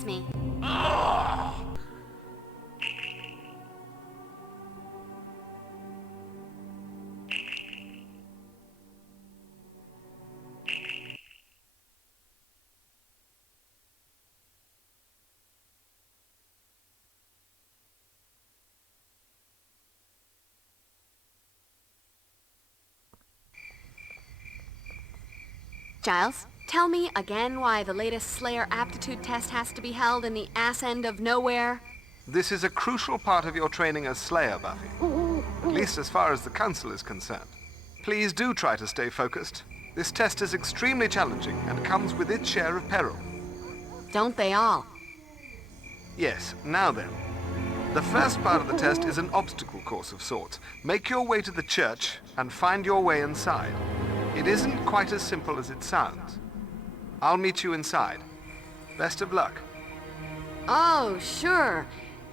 beats me. Giles, tell me again why the latest Slayer aptitude test has to be held in the ass end of nowhere? This is a crucial part of your training as Slayer, Buffy. At least as far as the Council is concerned. Please do try to stay focused. This test is extremely challenging and comes with its share of peril. Don't they all? Yes, now then. The first part of the test is an obstacle course of sorts. Make your way to the church and find your way inside. It isn't quite as simple as it sounds. I'll meet you inside. Best of luck. Oh, sure.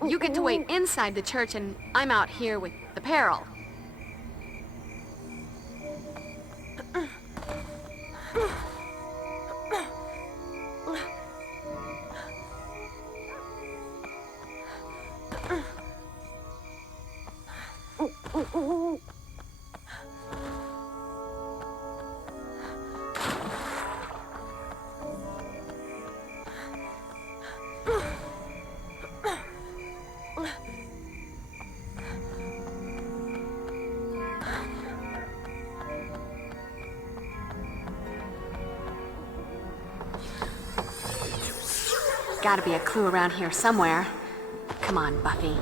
You get to wait inside the church and I'm out here with the peril. Gotta be a clue around here somewhere. Come on, Buffy.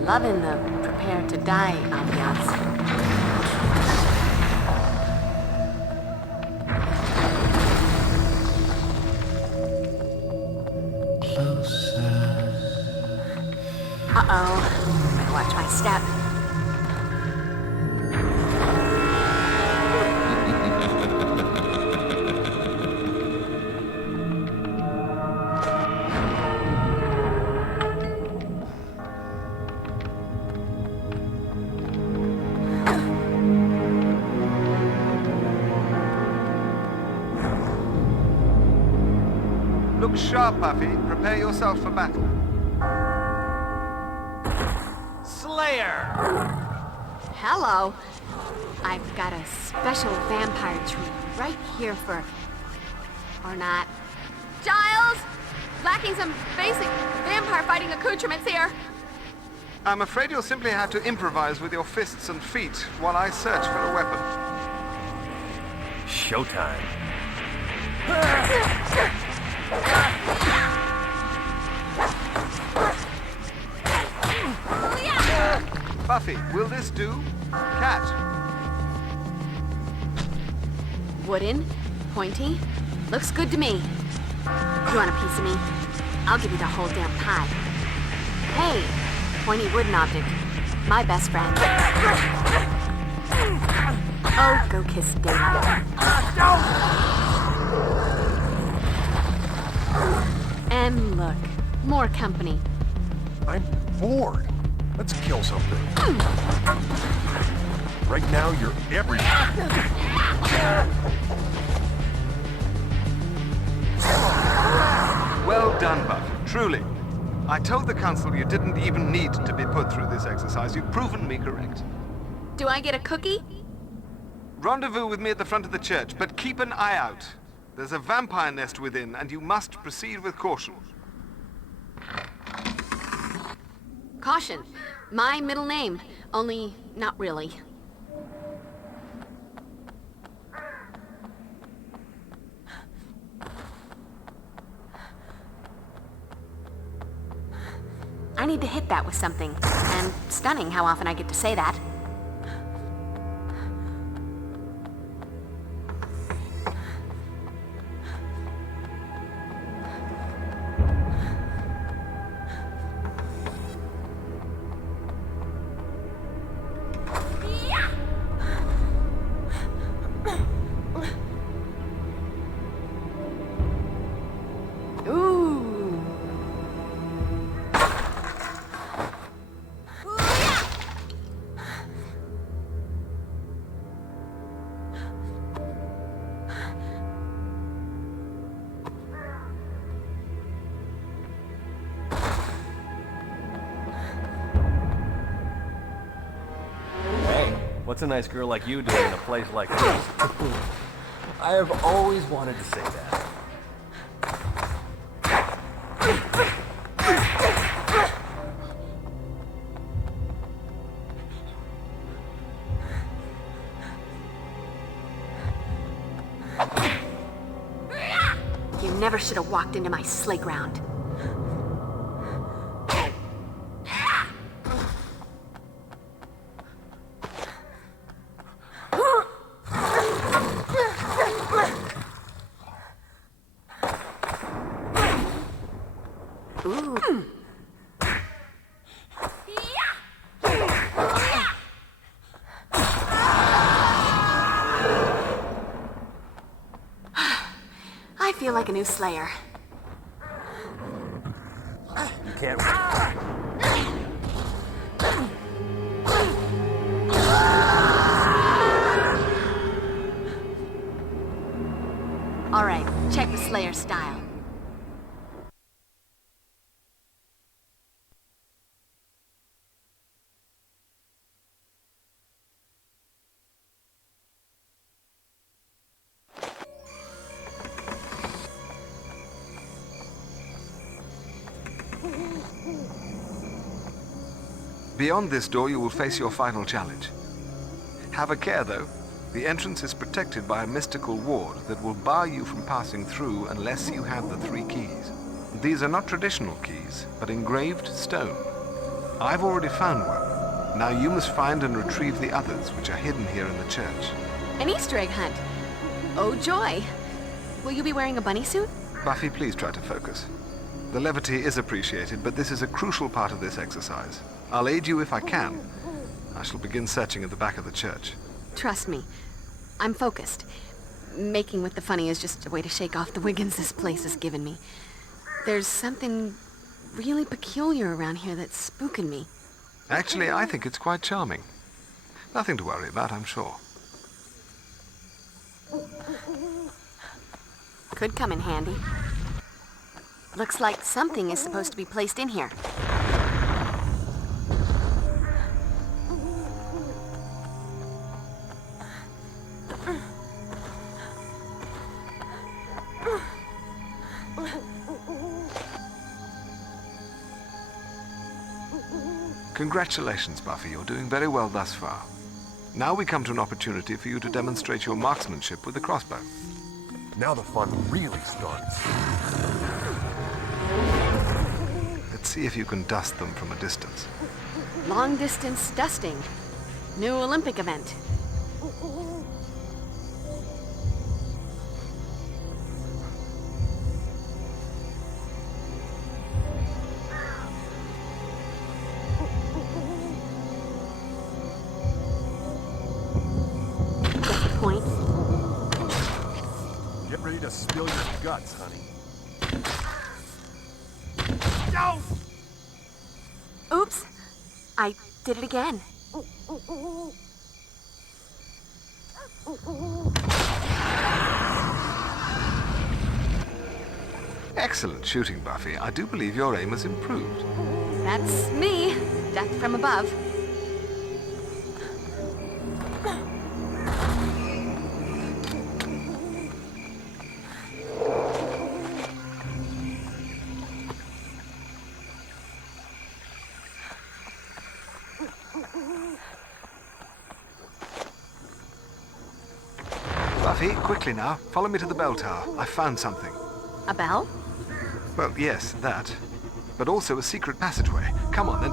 Loving the prepare to die ambiance. Uh-oh. Better watch my step. Look sharp, Buffy. Prepare yourself for battle. Slayer! Hello. I've got a special vampire treat right here for... or not. Giles! Lacking some basic vampire fighting accoutrements here. I'm afraid you'll simply have to improvise with your fists and feet while I search for a weapon. Showtime. Buffy, will this do? Catch. Wooden, pointy, looks good to me. You want a piece of me? I'll give you the whole damn pie. Hey, pointy wooden object, my best friend. Oh, go kiss daylight. And look, more company. I'm bored. Let's kill something. Right now, you're everything. Well done, Buffy. Truly. I told the Council you didn't even need to be put through this exercise. You've proven me correct. Do I get a cookie? Rendezvous with me at the front of the church, but keep an eye out. There's a vampire nest within, and you must proceed with caution. Caution. My middle name. Only not really. I need to hit that with something. And stunning how often I get to say that. What's a nice girl like you doing in a place like this? I have always wanted to say that. You never should have walked into my sleigh ground. Ooh. I feel like a new Slayer. You can't... All right, check the Slayer style. Beyond this door, you will face your final challenge. Have a care, though. The entrance is protected by a mystical ward that will bar you from passing through unless you have the 3 keys. These are not traditional keys, but engraved stone. I've already found one. Now you must find and retrieve the others, which are hidden here in the church. An Easter egg hunt. Oh, joy. Will you be wearing a bunny suit? Buffy, please try to focus. The levity is appreciated, but this is a crucial part of this exercise. I'll aid you if I can. I shall begin searching at the back of the church. Trust me, I'm focused. Making with the funny is just a way to shake off the Wiggins this place has given me. There's something really peculiar around here that's spooking me. Actually, I think it's quite charming. Nothing to worry about, I'm sure. Could come in handy. Looks like something is supposed to be placed in here. Congratulations, Buffy. You're doing very well thus far. Now we come to an opportunity for you to demonstrate your marksmanship with the crossbow. Now the fun really starts. Let's see if you can dust them from a distance. Long distance dusting. New Olympic event. Point. Get ready to spill your guts, honey. Oops. I did it again. Excellent shooting, Buffy. I do believe your aim has improved. That's me. Death from above. Buffy, quickly now. Follow me to the bell tower. I found something. A bell? Well, yes, that. But also a secret passageway. Come on, then.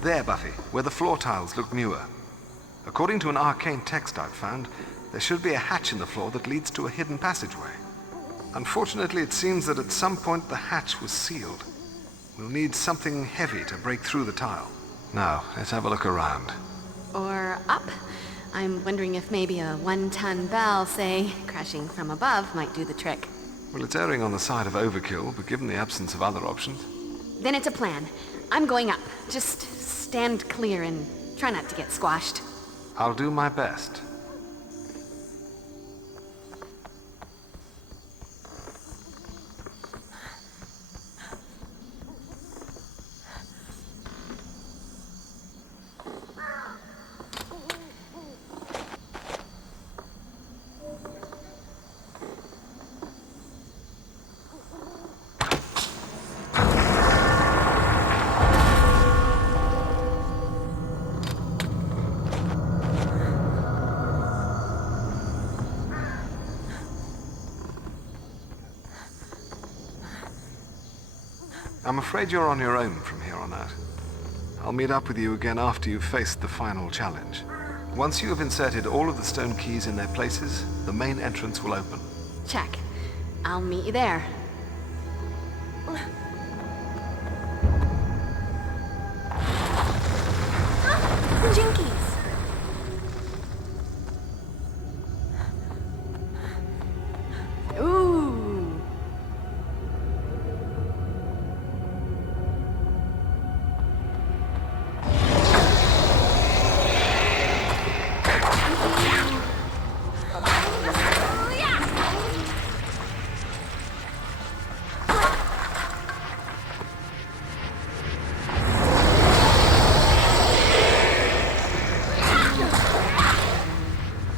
There, Buffy, where the floor tiles look newer. According to an arcane text I've found, there should be a hatch in the floor that leads to a hidden passageway. Unfortunately, it seems that at some point the hatch was sealed. We'll need something heavy to break through the tile. Now, let's have a look around. Or up? I'm wondering if maybe a one-ton bell, say, crashing from above might do the trick. Well, it's erring on the side of overkill, but given the absence of other options... Then it's a plan. I'm going up. Just stand clear and try not to get squashed. I'll do my best. I'm afraid you're on your own from here on out. I'll meet up with you again after you've faced the final challenge. Once you have inserted all of the stone keys in their places, the main entrance will open. Check. I'll meet you there. Jinkies! Ooh!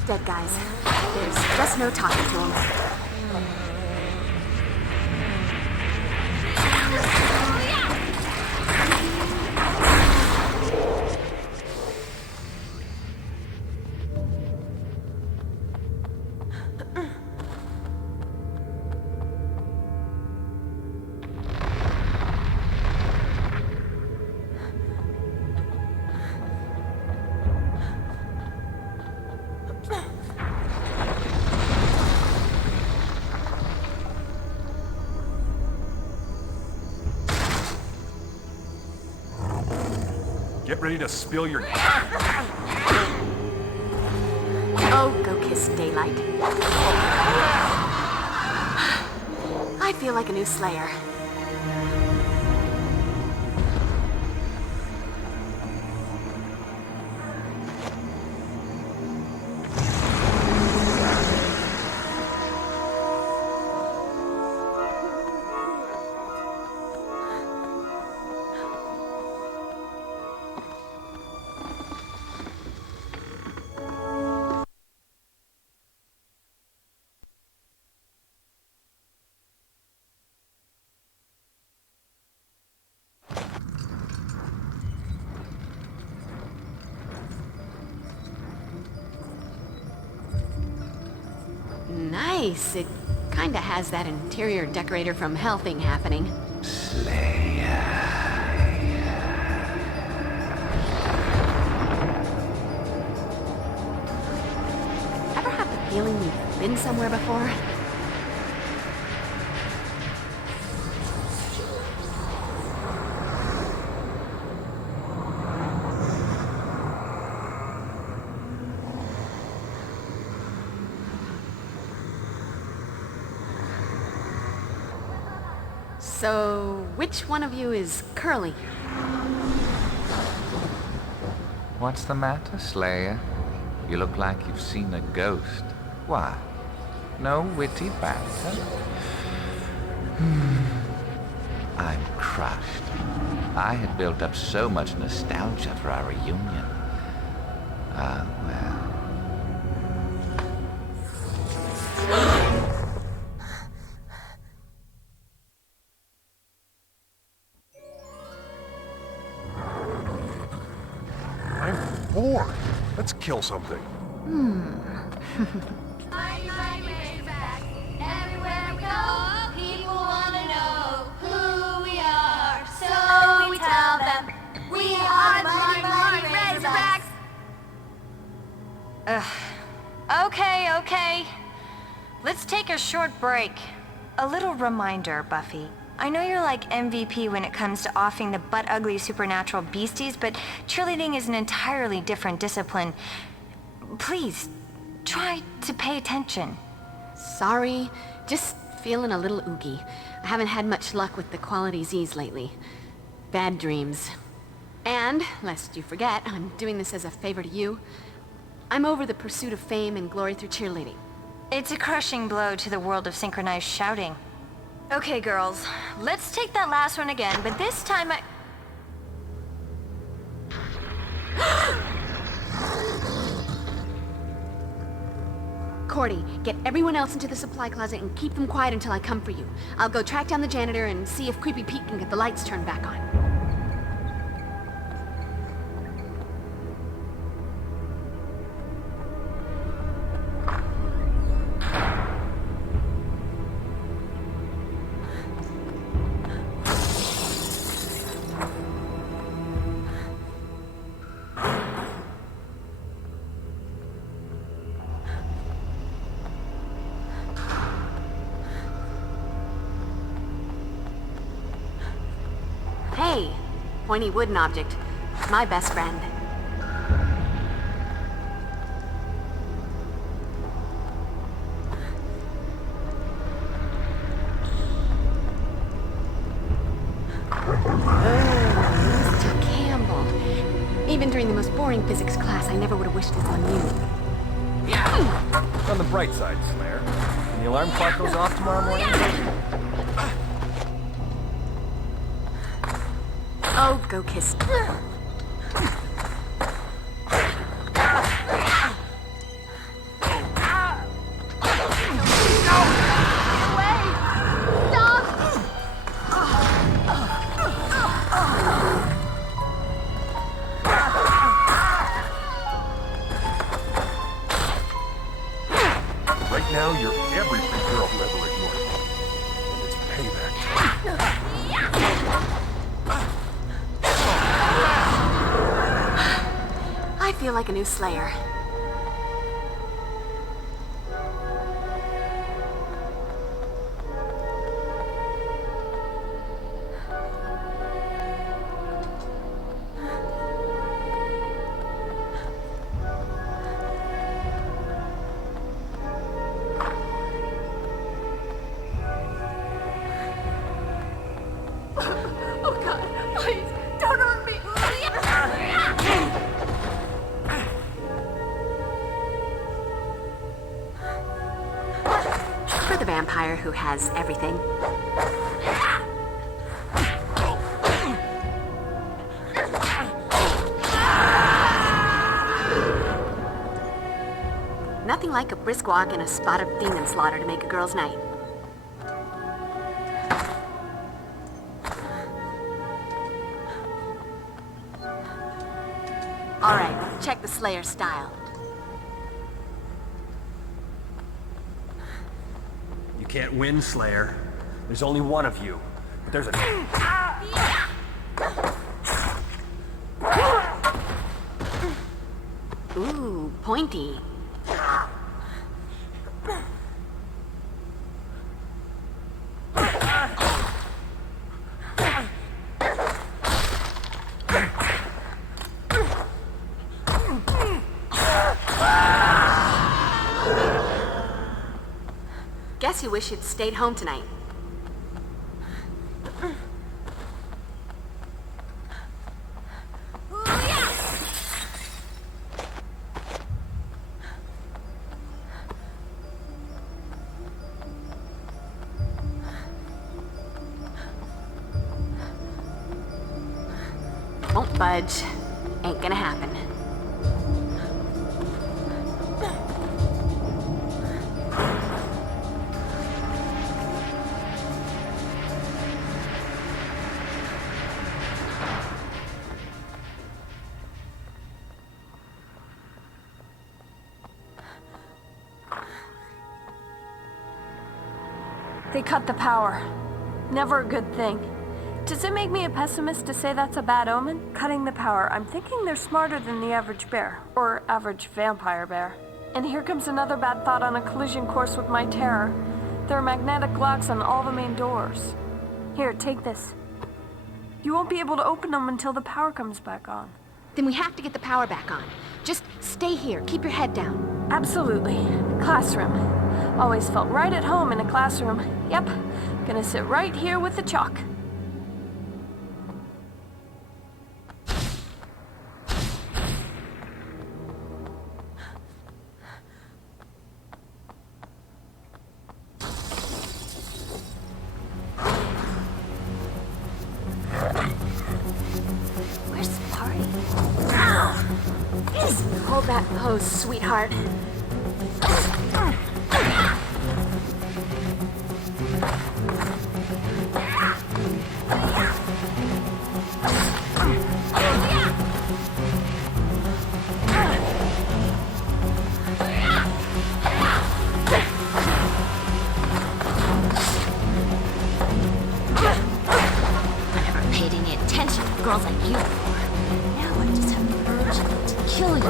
Dead guys. There's just no talking to them. Get ready to spill your... Oh, go kiss daylight. I feel like a new Slayer. Nice. It kinda has that interior decorator from Hell thing happening. Ever have the feeling you've been somewhere before? So, which one of you is Curly? What's the matter, Slayer? You look like you've seen a ghost. Why? No witty banter? I'm crushed. I had built up so much nostalgia for our reunion. Ah, well. I'm bored. Let's kill something. Everywhere we go, people want to know who we are. So we tell them, we are the Mighty Razorbacks. Okay. Let's take a short break. A little reminder, Buffy. I know you're like MVP when it comes to offing the butt-ugly supernatural beasties, but cheerleading is an entirely different discipline. please, try to pay attention. Sorry, just feeling a little oogie. I haven't had much luck with the quality Z's lately. Bad dreams. And, lest you forget, I'm doing this as a favor to you. I'm over the pursuit of fame and glory through cheerleading. It's a crushing blow to the world of synchronized shouting. Okay, girls, let's take that last one again, but this time I... Cordy, get everyone else into the supply closet and keep them quiet until I come for you. I'll go track down the janitor and see if Creepy Pete can get the lights turned back on. Hey, pointy wooden object. My best friend. Mr. Campbell. Even during the most boring physics class, I never would have wished this on you. On the bright side, Slayer. When the alarm clock goes off tomorrow morning... Oh, go kiss. Right now, you're every freak girl who ever ignored me. And it's payback. I feel like a new Slayer. Oh God, please, don't hurt me. For the vampire who has everything. Nothing like a brisk walk and a spot of demon slaughter to make a girl's night. All right, check the Slayer style. You can't win, Slayer. There's only one of you. But there's a... Ooh, pointy. Guess you wish you'd stayed home tonight. Won't budge. Ain't gonna happen. They cut the power. Never a good thing. Does it make me a pessimist to say that's a bad omen? Cutting the power. I'm thinking they're smarter than the average bear. Or average vampire bear. And here comes another bad thought on a collision course with my terror. There are magnetic locks on all the main doors. Here, take this. You won't be able to open them until the power comes back on. Then we have to get the power back on. Just stay here. Keep your head down. Absolutely. Classroom. Always felt right at home in a classroom. Yep. Gonna sit right here with the chalk. Where's the party? Just hold that pose, sweetheart. Girls like you before. Now I just have the urge to kill you.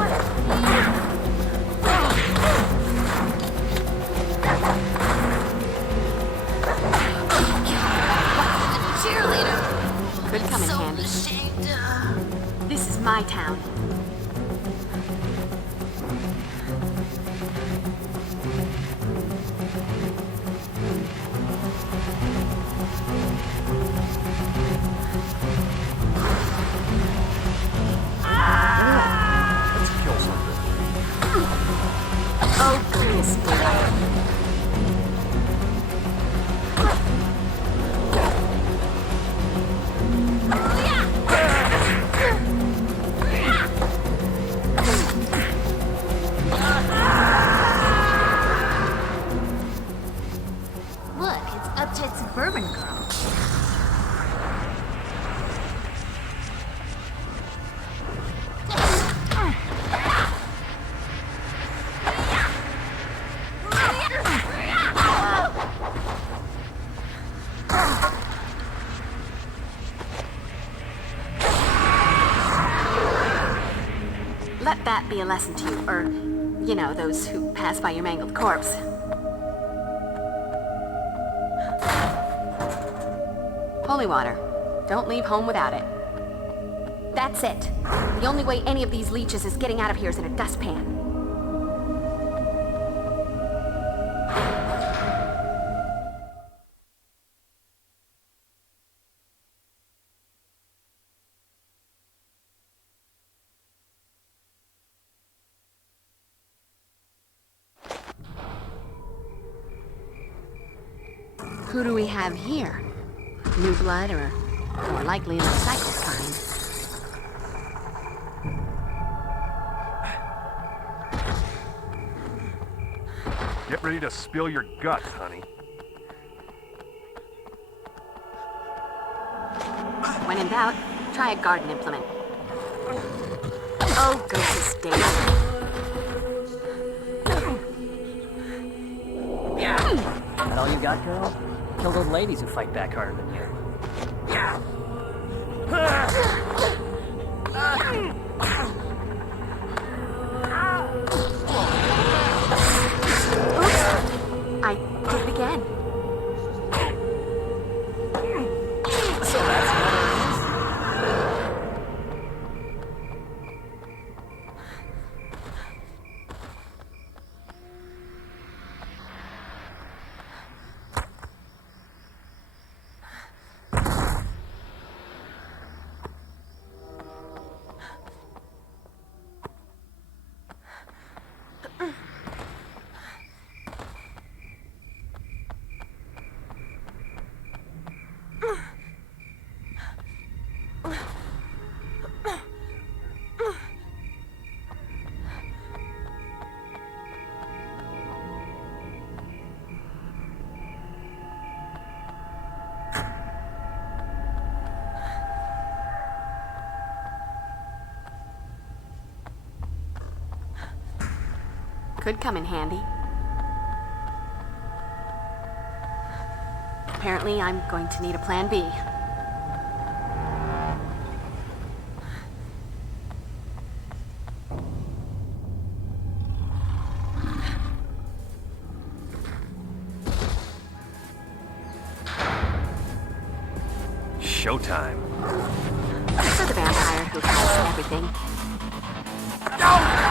Cheerleader. Could come in So handy. ashamed. This is my town. Let's kill something. Oh, goodness, Dad. Look, it's uptight suburban girl. Let that be a lesson to you, or, you know, those who pass by your mangled corpse. Holy water. Don't leave home without it. That's it. The only way any of these leeches is getting out of here is in a dustpan. Who do we have here? New blood, or more likely the recycled kind? Get ready to spill your guts, honey. When in doubt, try a garden implement. Oh, goodness, Dave. That all you got, girl? Kill those ladies who fight back harder than you. Oops. I did it again. So that's what it is. Could come in handy. Apparently, I'm going to need a plan B. Showtime. For the vampire who has everything. No!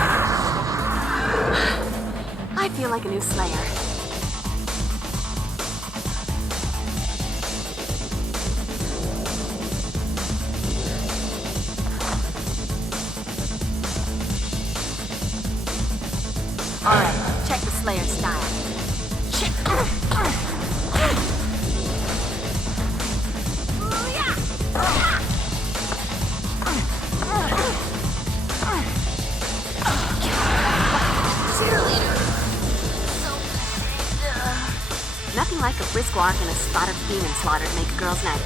I feel like a new Slayer. Alright, check the Slayer style. Nothing like a brisk walk and a spot of demon slaughter to make a girl's night.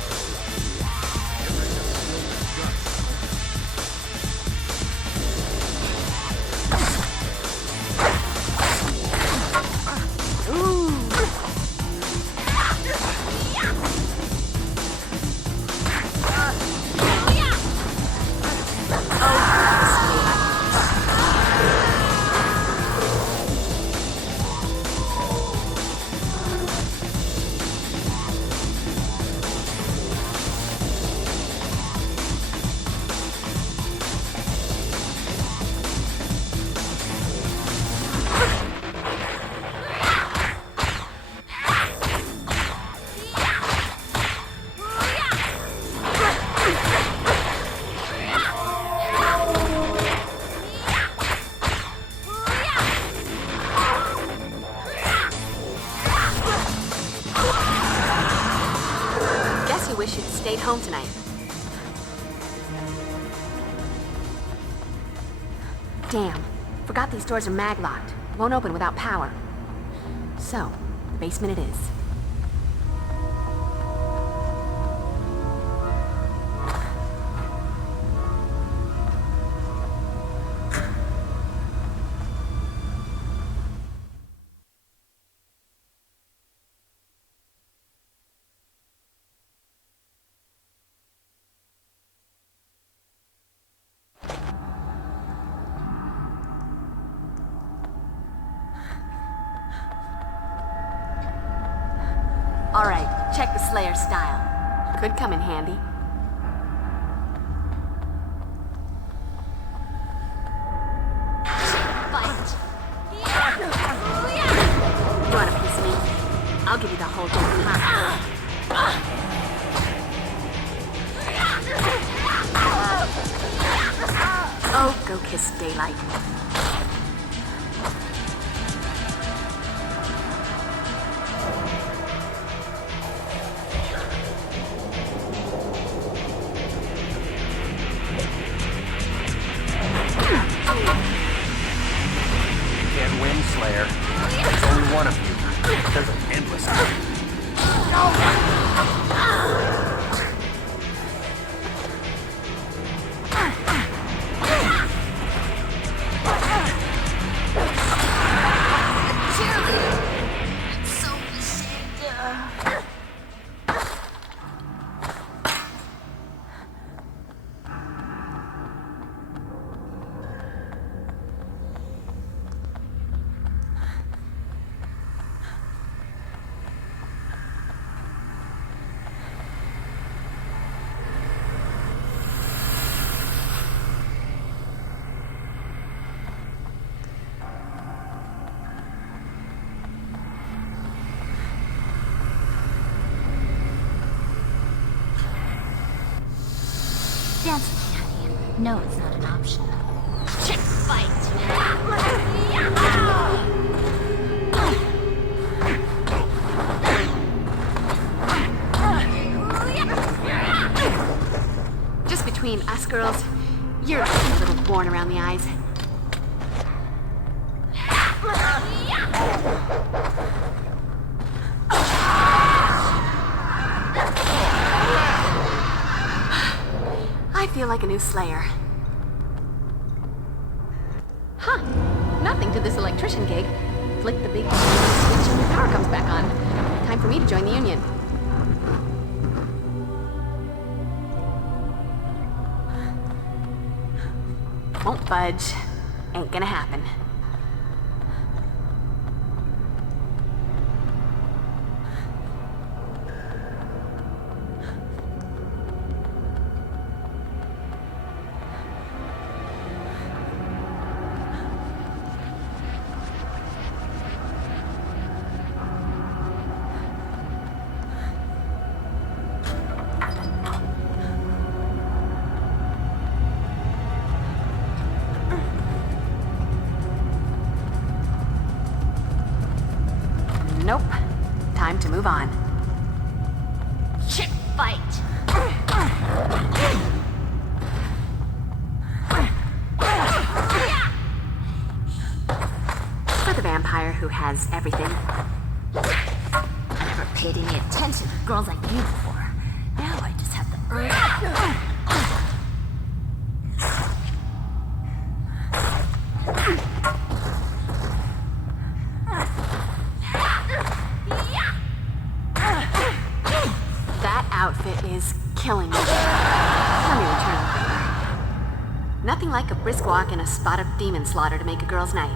Wish you'd stayed home tonight. Damn. Forgot these doors are mag-locked. Won't open without power. So, the basement it is. Alright, check the Slayer style. Could come in handy. Fight. You want a piece of me? I'll give you the whole damn pie. Oh, go kiss daylight. Can't win, Slayer. There's only one of you. There's an endless Cheerleading. It's so ashamed. Dance with me, honey. No, it's not an option. Chick fight! Just between us girls, you're a little worn around the eyes. I feel like a new Slayer. Huh. Nothing to this electrician gig. Flick the big switch and your power comes back on. Time for me to join the union. Won't budge. Ain't gonna happen. Nope. Time to move on. Chick fight. For the vampire who has everything. I never paid any attention to girls like you before. Now I just have the urge. That outfit is killing me. Let me return the favor. Nothing like a brisk walk and a spot of demon slaughter to make a girl's night.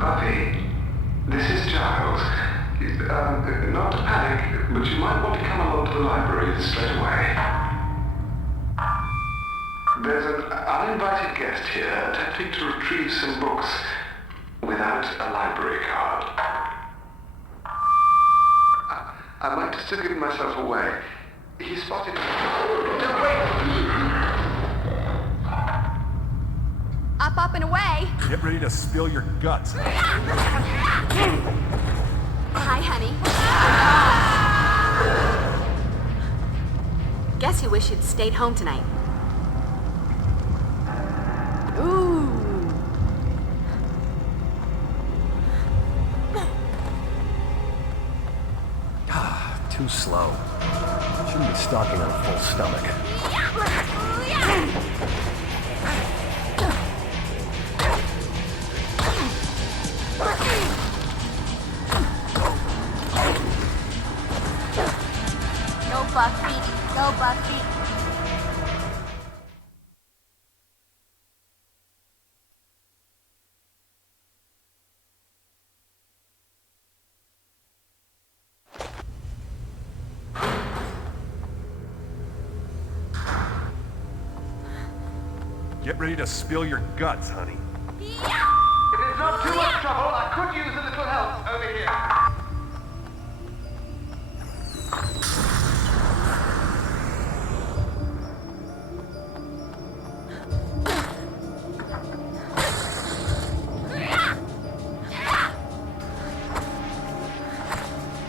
Buffy, this is Giles. Not to panic, but you might want to come along to the library straight away. There's an uninvited guest here attempting to retrieve some books without a library card. I might have still given myself away. He spotted... Don't wait! Up and away! Get ready to spill your guts. Hi, honey. Guess you wish you'd stayed home tonight. Ooh. Too slow. Shouldn't be stalking on a full stomach. Go Buffy. Go Buffy. Get ready to spill your guts, honey. If it's not too much trouble, I could use a little help over here.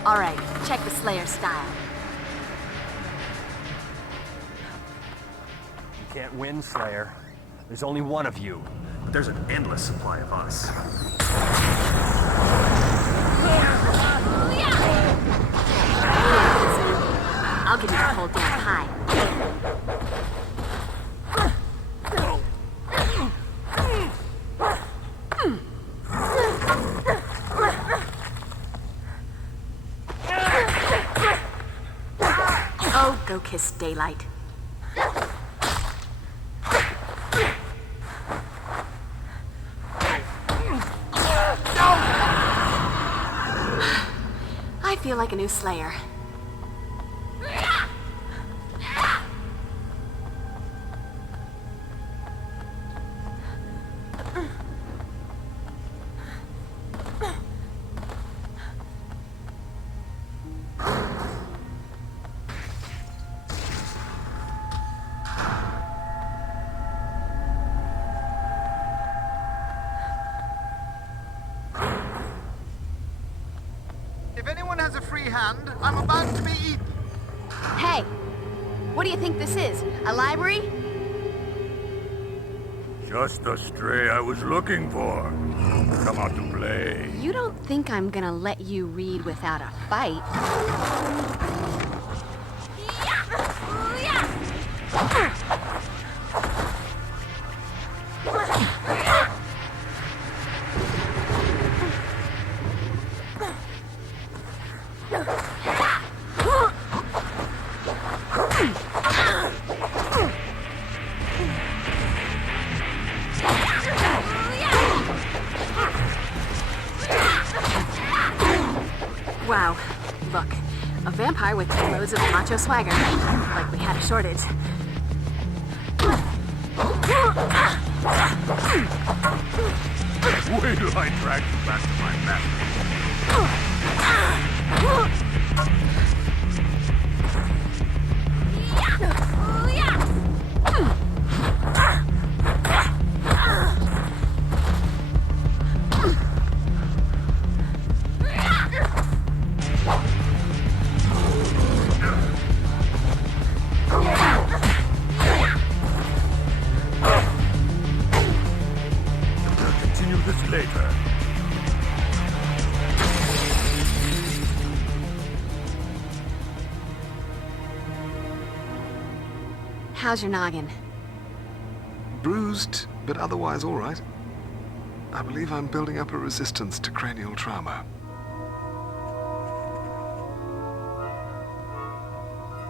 All right, check the Slayer style. You can't win, Slayer. There's only one of you. But there's an endless supply of us. I'll give you the whole damn pie. Oh, go kiss daylight. I feel like a new Slayer. If anyone has a free hand, I'm about to be eaten. Hey, what do you think this is? A library? Just the stray I was looking for. Come out to play. You don't think I'm gonna let you read without a fight? Wow. Look, a vampire with loads of macho swagger. Like we had a shortage. Wait till I drag you back to my master. We'll continue this later. How's your noggin? Bruised, but otherwise all right. I believe I'm building up a resistance to cranial trauma.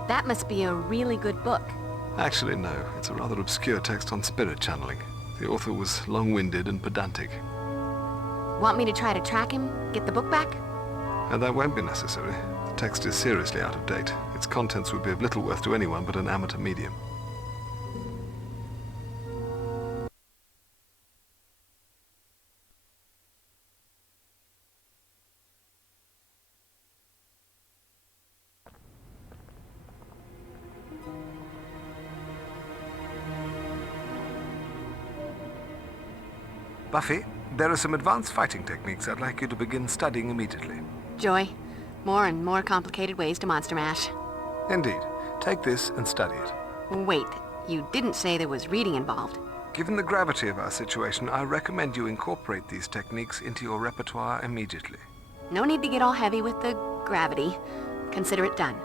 That must be a really good book. Actually, no. It's a rather obscure text on spirit channeling. The author was long-winded and pedantic. Want me to try to track him? Get the book back? And that won't be necessary. The text is seriously out of date. Its contents would be of little worth to anyone but an amateur medium. Buffy, there are some advanced fighting techniques I'd like you to begin studying immediately. Joy, more and more complicated ways to monster mash. Indeed. Take this and study it. Wait, you didn't say there was reading involved. Given the gravity of our situation, I recommend you incorporate these techniques into your repertoire immediately. No need to get all heavy with the gravity. Consider it done.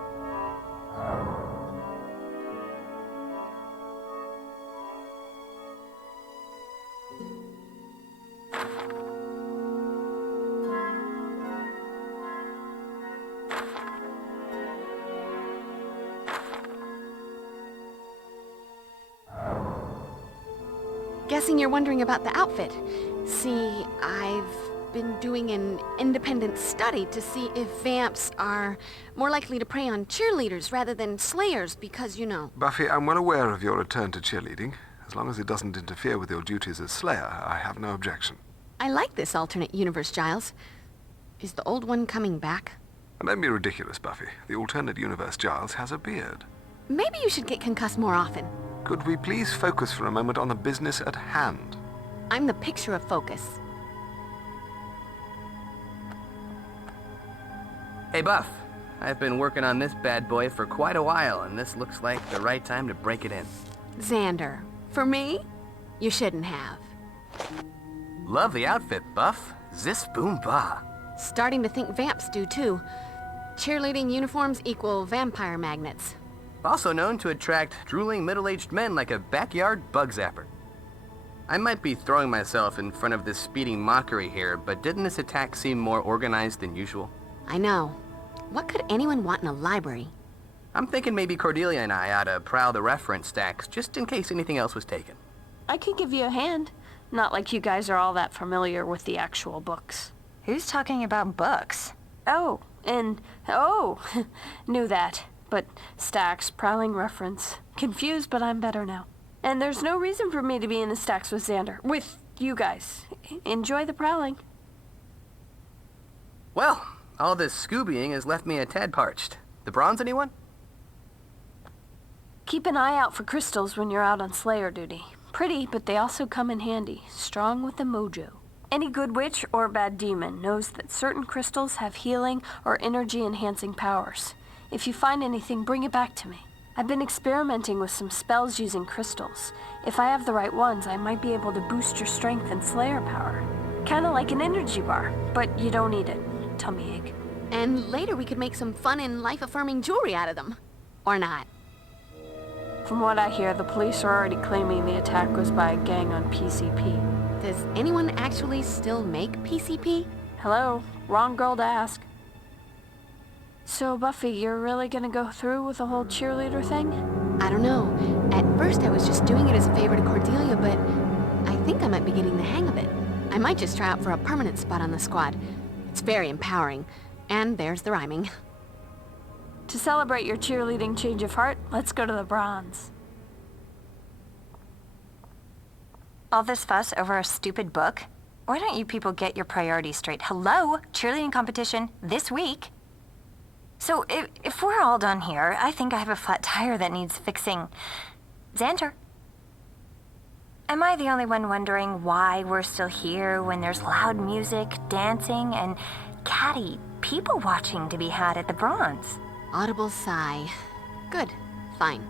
Guessing you're wondering about the outfit. See, I've been doing an independent study to see if vamps are more likely to prey on cheerleaders rather than slayers because, you know. Buffy, I'm well aware of your return to cheerleading. As long as it doesn't interfere with your duties as Slayer, I have no objection. I like this alternate universe, Giles. Is the old one coming back? And don't be ridiculous, Buffy. The alternate universe Giles has a beard. Maybe you should get concussed more often. Could we please focus for a moment on the business at hand? I'm the picture of focus. Hey, Buff. I've been working on this bad boy for quite a while, and this looks like the right time to break it in. Xander, for me? You shouldn't have. Love the outfit, Buff. Zis boom ba. Starting to think vamps do, too. Cheerleading uniforms equal vampire magnets. Also known to attract drooling middle-aged men like a backyard bug zapper. I might be throwing myself in front of this speeding mockery here, but didn't this attack seem more organized than usual? I know. What could anyone want in a library? I'm thinking maybe Cordelia and I ought to prowl the reference stacks just in case anything else was taken. I could give you a hand. Not like you guys are all that familiar with the actual books. Who's talking about books? Oh, knew that. But stacks, prowling reference. Confused, but I'm better now. And there's no reason for me to be in the stacks with Xander. With you guys. Enjoy the prowling. Well, all this Scoobying has left me a tad parched. The bronze, anyone? Keep an eye out for crystals when you're out on Slayer duty. Pretty, but they also come in handy. Strong with the mojo. Any good witch or bad demon knows that certain crystals have healing or energy-enhancing powers. If you find anything, bring it back to me. I've been experimenting with some spells using crystals. If I have the right ones, I might be able to boost your strength and Slayer power. Kinda like an energy bar, but you don't need it. Tummy ache. And later we could make some fun and life-affirming jewelry out of them. Or not. From what I hear, the police are already claiming the attack was by a gang on PCP. Does anyone actually still make PCP? Hello? Wrong girl to ask. So, Buffy, you're really gonna go through with the whole cheerleader thing? I don't know. At first I was just doing it as a favor to Cordelia, but I think I might be getting the hang of it. I might just try out for a permanent spot on the squad. It's very empowering. And there's the rhyming. To celebrate your cheerleading change of heart, let's go to the bronze. All this fuss over a stupid book? Why don't you people get your priorities straight? Hello? Cheerleading competition this week. So if we're all done here, I think I have a flat tire that needs fixing. Xander. Am I the only one wondering why we're still here when there's loud music, dancing, and catty people watching to be had at the bronze? Audible sigh. Good. Fine.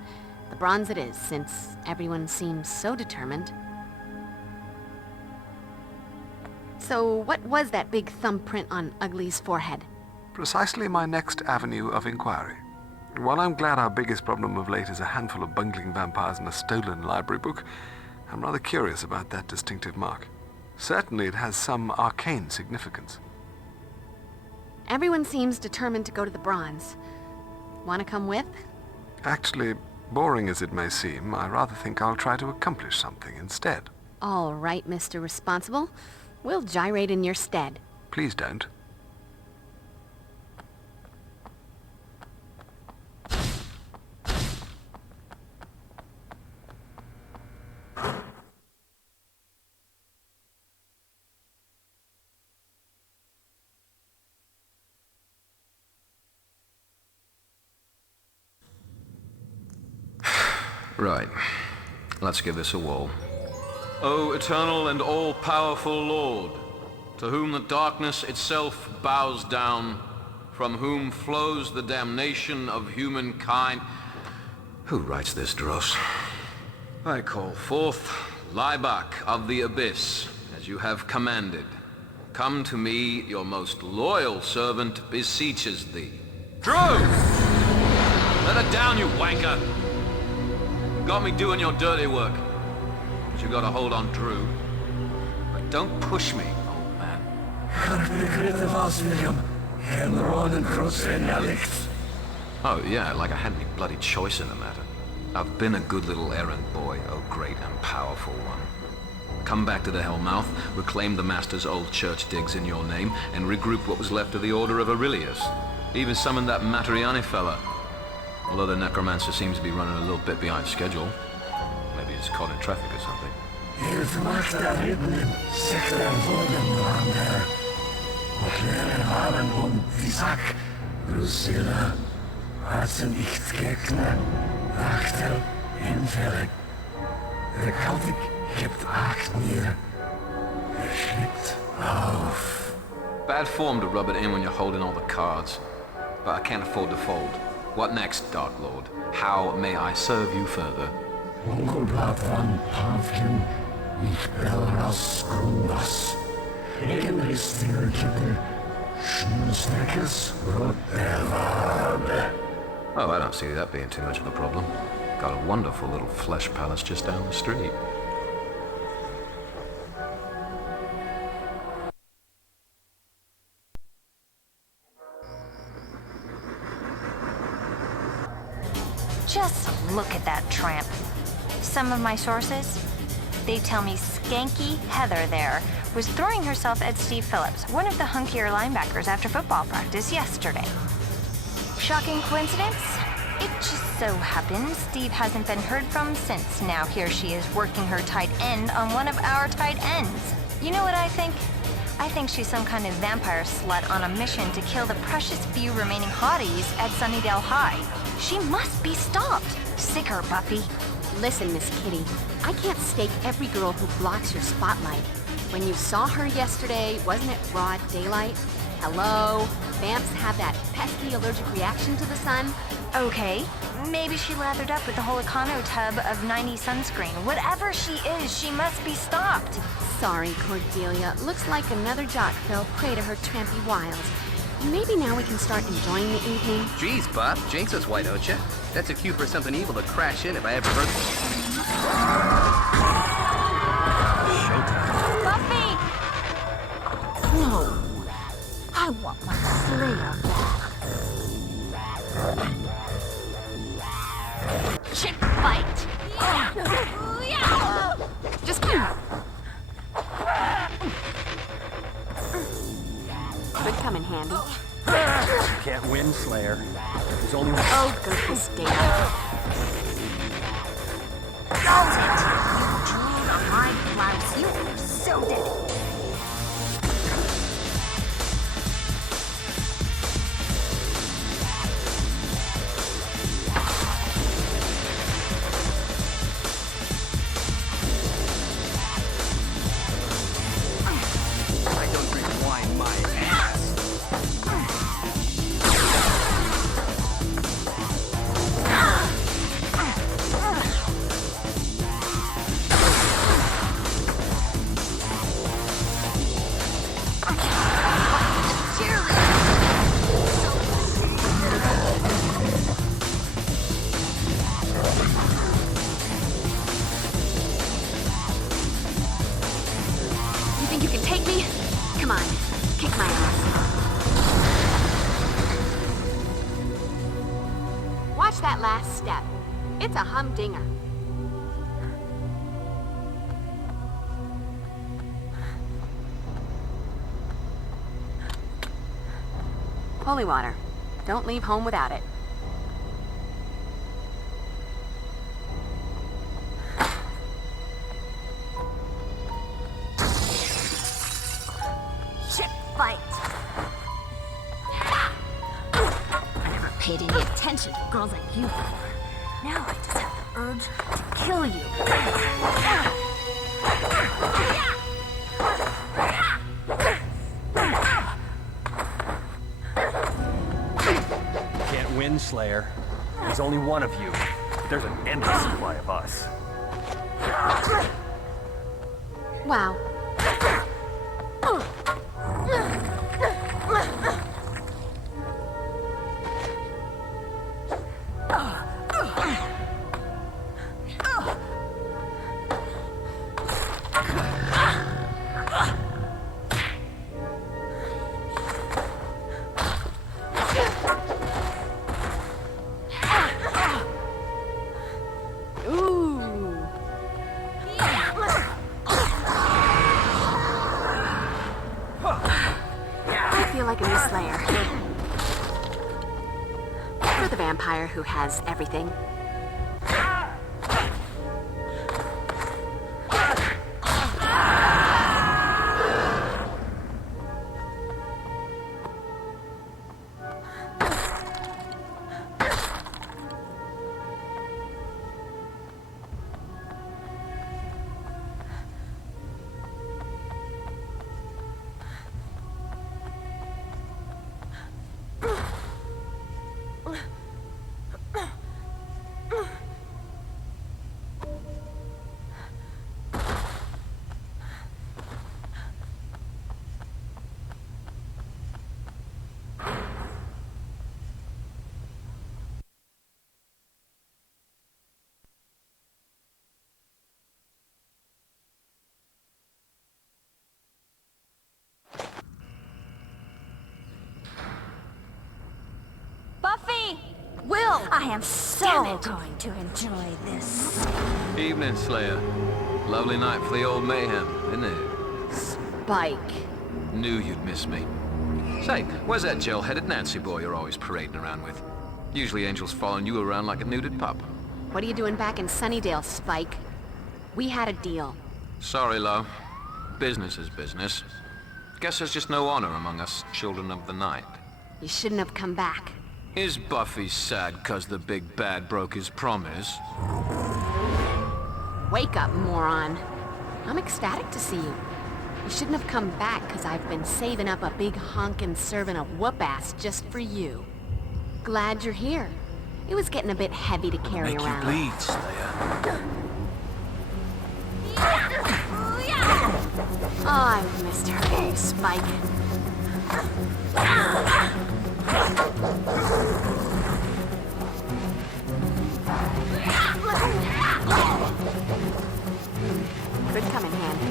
The bronze it is, since everyone seems so determined. So what was that big thumbprint on Ugly's forehead? Precisely my next avenue of inquiry. While I'm glad our biggest problem of late is a handful of bungling vampires and a stolen library book, I'm rather curious about that distinctive mark. Certainly it has some arcane significance. Everyone seems determined to go to the bronze. Want to come with? Actually, boring as it may seem, I rather think I'll try to accomplish something instead. All right, Mr. Responsible. We'll gyrate in your stead. Please don't. Right. Let's give this a whirl. O eternal and all-powerful Lord, to whom the darkness itself bows down, from whom flows the damnation of humankind. Who writes this dross? I call forth Liebach of the Abyss, as you have commanded. Come to me, your most loyal servant beseeches thee. Truce! Let her down, you wanker! Got me doing your dirty work. But you gotta hold on, Drew. But don't push me, old man. Oh yeah, like I had any bloody choice in the matter. I've been a good little errand boy, oh great and powerful one. Come back to the Hellmouth, reclaim the Master's old church digs in your name, and regroup what was left of the Order of Aurelius. Even summon that Matriani fella. Although the necromancer seems to be running a little bit behind schedule. Maybe he's caught in traffic or something. Bad form to rub it in when you're holding all the cards. But I can't afford to fold. What next, Dark Lord? How may I serve you further? Oh, I don't see that being too much of a problem. Got a wonderful little flesh palace just down the street. Just look at that tramp. Some of my sources, they tell me Skanky Heather there was throwing herself at Steve Phillips, one of the hunkier linebackers after football practice yesterday. Shocking coincidence? It just so happens Steve hasn't been heard from since. Now here she is working her tight end on one of our tight ends. You know what I think? I think she's some kind of vampire slut on a mission to kill the precious few remaining hotties at Sunnydale High. She must be stopped. Sick her, Buffy. Listen, Miss Kitty, I can't stake every girl who blocks your spotlight. When you saw her yesterday, wasn't it broad daylight? Hello? Vamps have that pesky allergic reaction to the sun. Okay, maybe she lathered up with the whole econo tub of 90 sunscreen. Whatever she is, she must be stopped. Sorry, Cordelia. Looks like another jock fell prey to her trampy wiles. Maybe now we can start enjoying the evening. Jeez, Bob, jinx us, why don't you? That's a cue for something evil to crash in if I ever heard of Buffy! No. I want my Slayer back. Chick fight. Just kidding. Could come in handy. You can't win, Slayer. There's only one. Oh, goodness, Dana. Hold it! You drooled on my blouse. You are so dirty. I don't drink wine, my ass. You think you can take me? Come on, kick my ass. Watch that last step. It's a humdinger. Holy water. Don't leave home without it. Shit fight. I never paid any attention to girls like you before. Now I just have the urge to kill you. You can't win, Slayer. There's only one of you. There's an endless supply of us. Wow. Ooh. I feel like a new Slayer. For the vampire who has everything. Buffy! Will! I am so going to enjoy this. Evening, Slayer. Lovely night for the old mayhem, isn't it? Spike. Knew you'd miss me. Say, where's that gel-headed Nancy boy you're always parading around with? Usually Angel's following you around like a nuded pup. What are you doing back in Sunnydale, Spike? We had a deal. Sorry, love. Business is business. Guess there's just no honor among us children of the night. You shouldn't have come back. Is Buffy sad 'cause the big bad broke his promise? Wake up, moron. I'm ecstatic to see you. You shouldn't have come back 'cause I've been saving up a big honkin' serving of whoop-ass just for you. Glad you're here. It was getting a bit heavy to carry Make around. you bleed, Slayer. Oh, I've missed her, Spike. Could come in handy.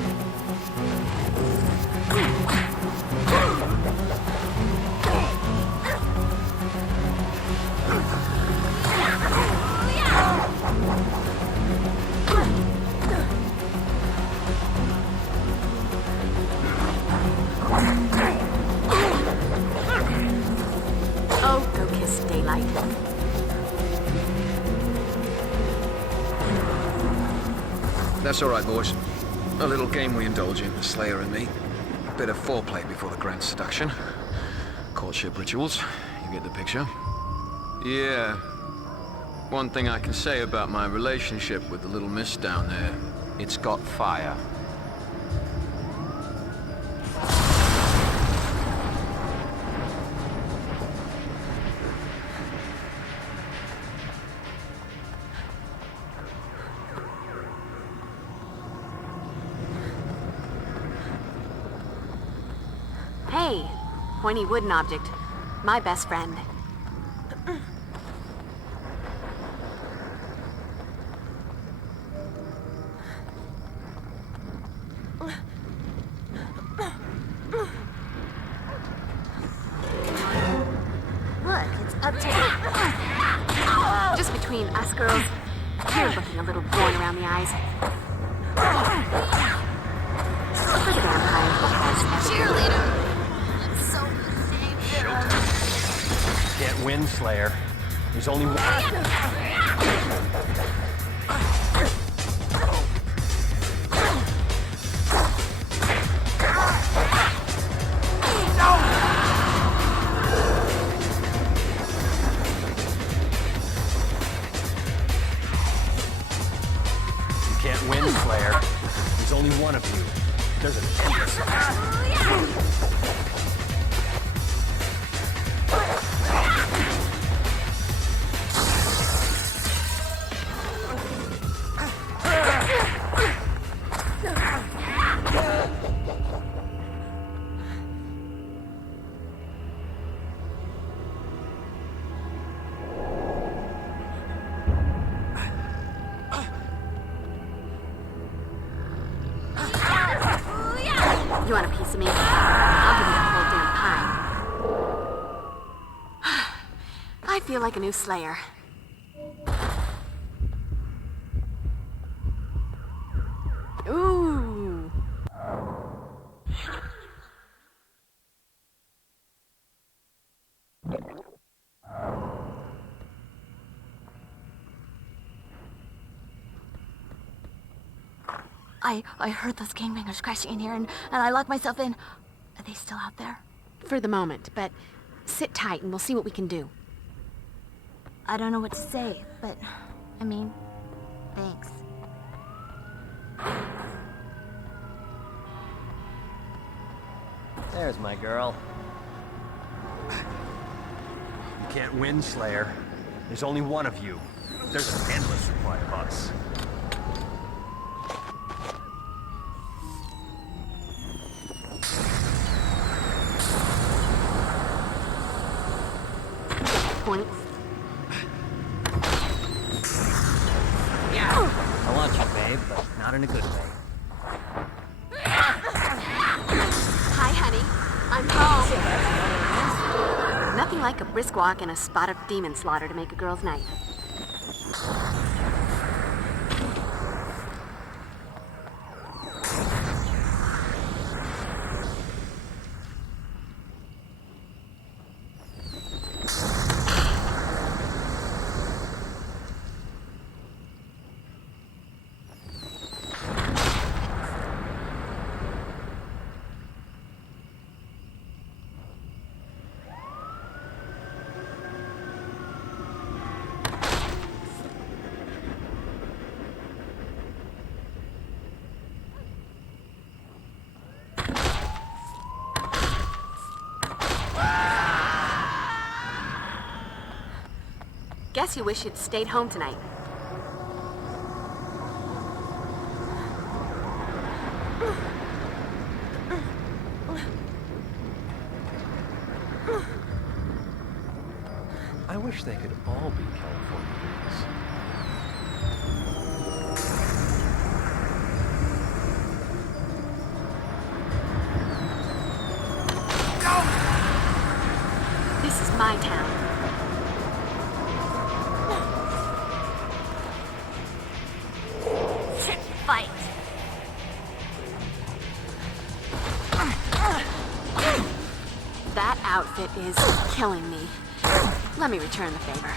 That's all right, boys. A little game we indulge in, the Slayer and me. A bit of foreplay before the grand seduction. Courtship rituals. You get the picture? Yeah. One thing I can say about my relationship with the little miss down there, it's got fire. Hey, pointy wooden object. My best friend. Look, it's up to... Just between us girls, you're looking a little worn around the eyes. For the vampire who has everything. Cheerleader! I'm so ashamed. Can't win, Slayer. There's only one. You can't win, Slayer. There's only one of you. There's an endless supply. You want a piece of me? I'll give you the whole damn pie. I feel like a new Slayer. Ooh. I heard those gangbangers crashing in here, and I locked myself in. Are they still out there? For the moment, but sit tight and we'll see what we can do. I don't know what to say, but, I mean, thanks. There's my girl. You can't win, Slayer. There's only one of you. There's an endless supply of us. Point. I want you, babe, but not in a good way. Hi, honey. I'm home. Nothing like a brisk walk and a spot of demon slaughter to make a girl's night. Guess you wish you'd stayed home tonight. I wish they could all be California girls. This is my town. Fight! That outfit is killing me. Let me return the favor.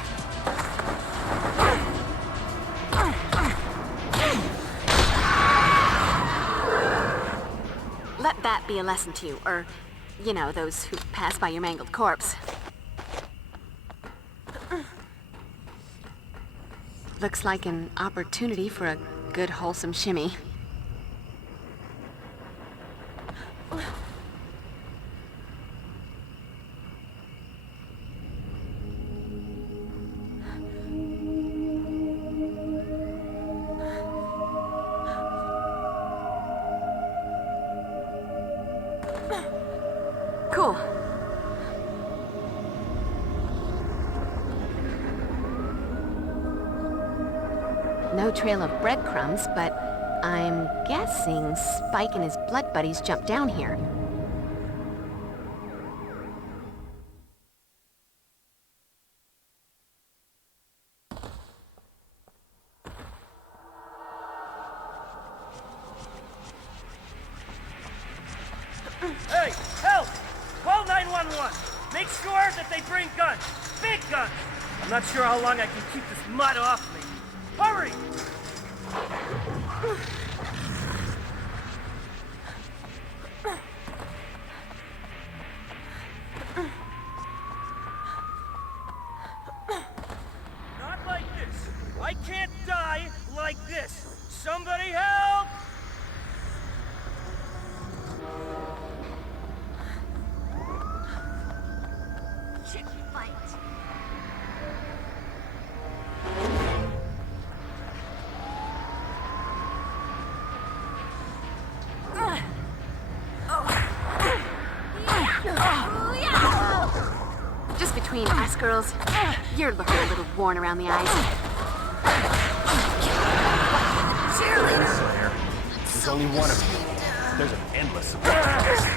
that be a lesson to you, or, you know, those who pass by your mangled corpse. Looks like an opportunity for a good, wholesome shimmy. Cool. No trail of breadcrumbs, but I'm guessing Spike and his blood buddies jumped down here. Hey, help! Call 911. Make sure that they bring guns. Big guns. I'm not sure how long I can keep this mud off me. Hurry! Not like this. I can't die like this. Somebody help! Shit, fight. Just between us girls, you're looking a little worn around the eyes. Cheerleader! Slayer, there's only one of you. There's an endless supply.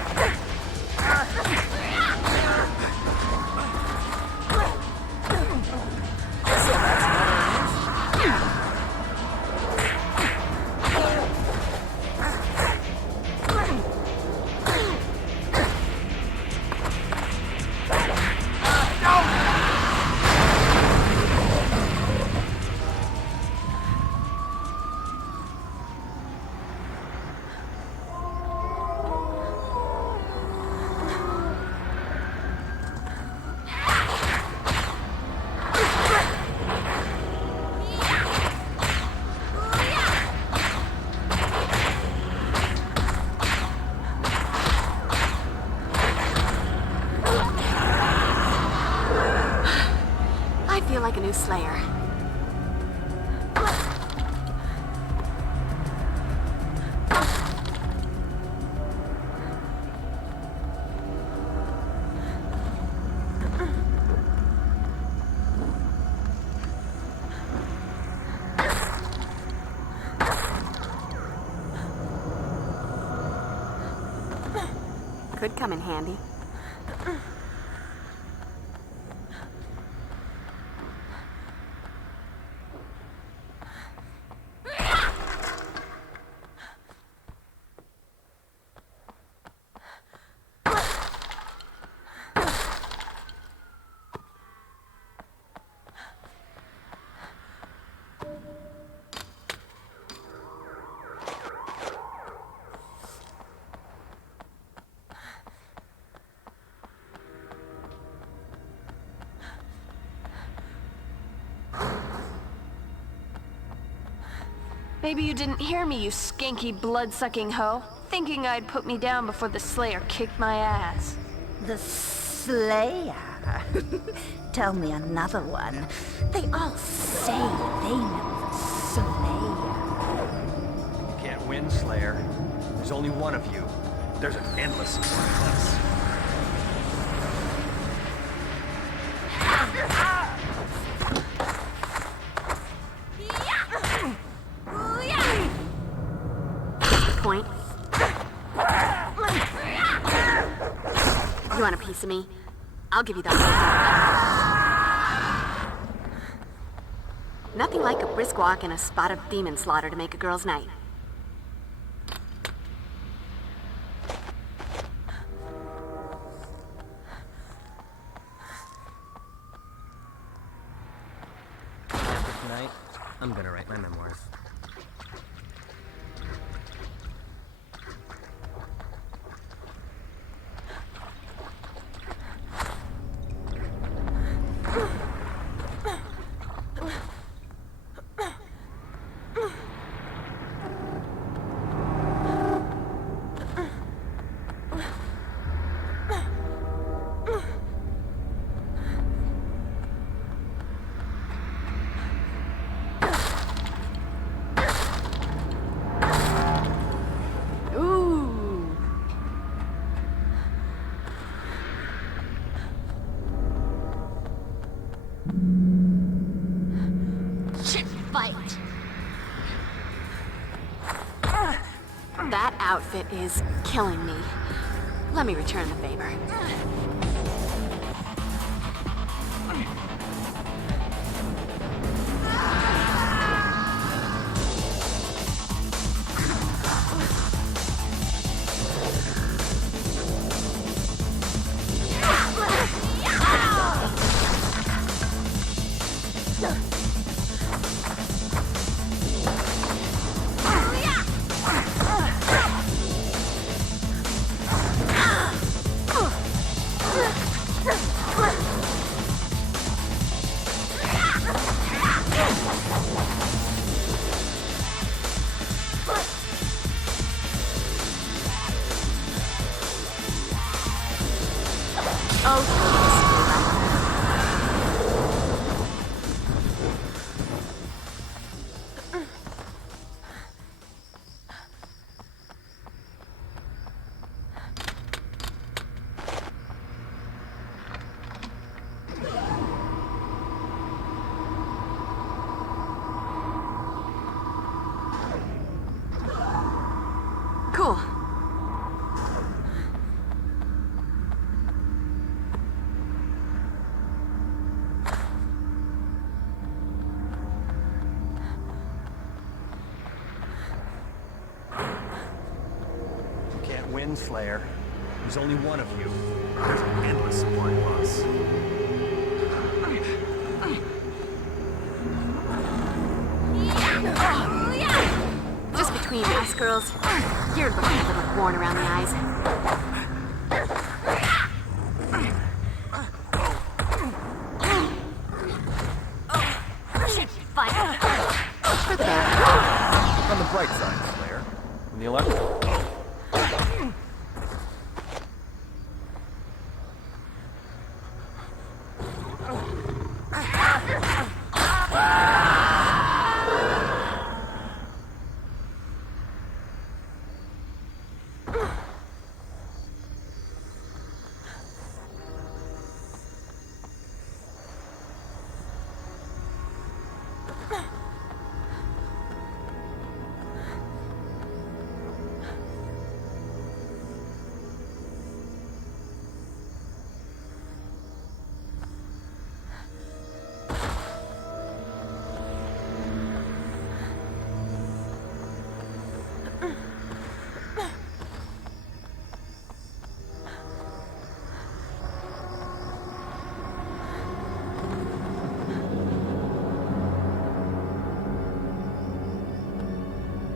I feel like a new Slayer. Could come in handy. Maybe you didn't hear me, you skanky blood-sucking hoe. Thinking I'd put me down before the Slayer kicked my ass. The Slayer? Tell me another one. They all say they know the Slayer. You can't win, Slayer. There's only one of you. There's an endless supply of us. Point. You want a piece of me? I'll give you that. Nothing like a brisk walk and a spot of demon slaughter to make a girl's night. After tonight, I'm gonna write my memoirs. That outfit is killing me. Let me return the favor. Cool. You can't win, Slayer. There's only one of you. There's an endless supply of us. Just between us, girls, you're looking a little worn around the eyes. Should fight. For the better. On the bright side, Slayer. When the electrical...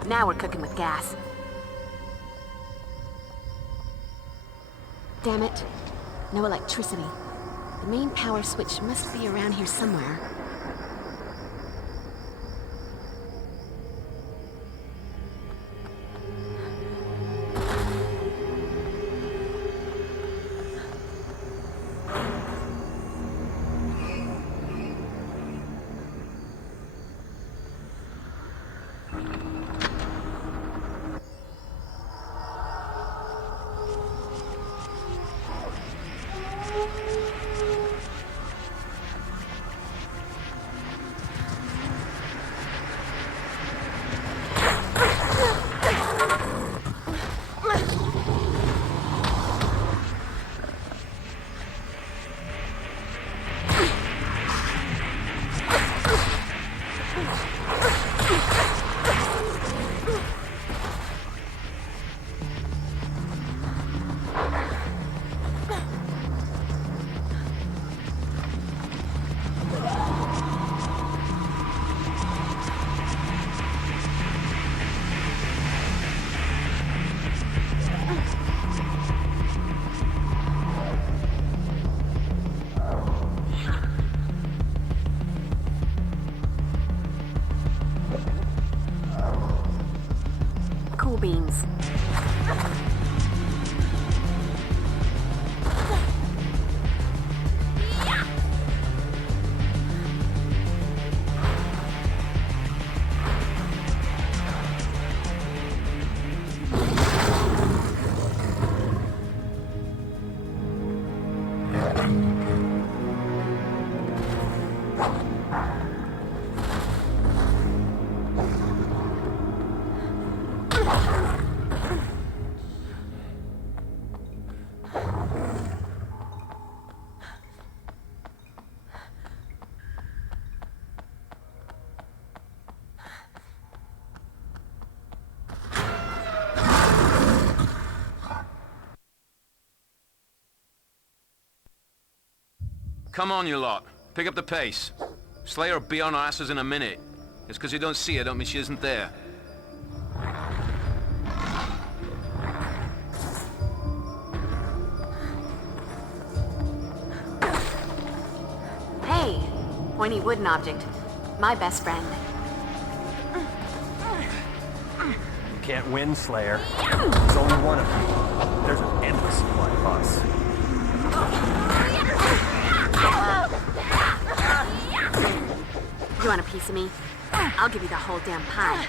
Now we're cooking with gas. Damn it. No electricity. The main power switch must be around here somewhere. Cool beans. Come on, you lot. Pick up the pace. Slayer will be on our asses in a minute. Just because you don't see her don't mean she isn't there. Hey, pointy wooden object. My best friend. You can't win, Slayer. There's only one of you. There's an endless supply of us. You want a piece of me? I'll give you the whole damn pie.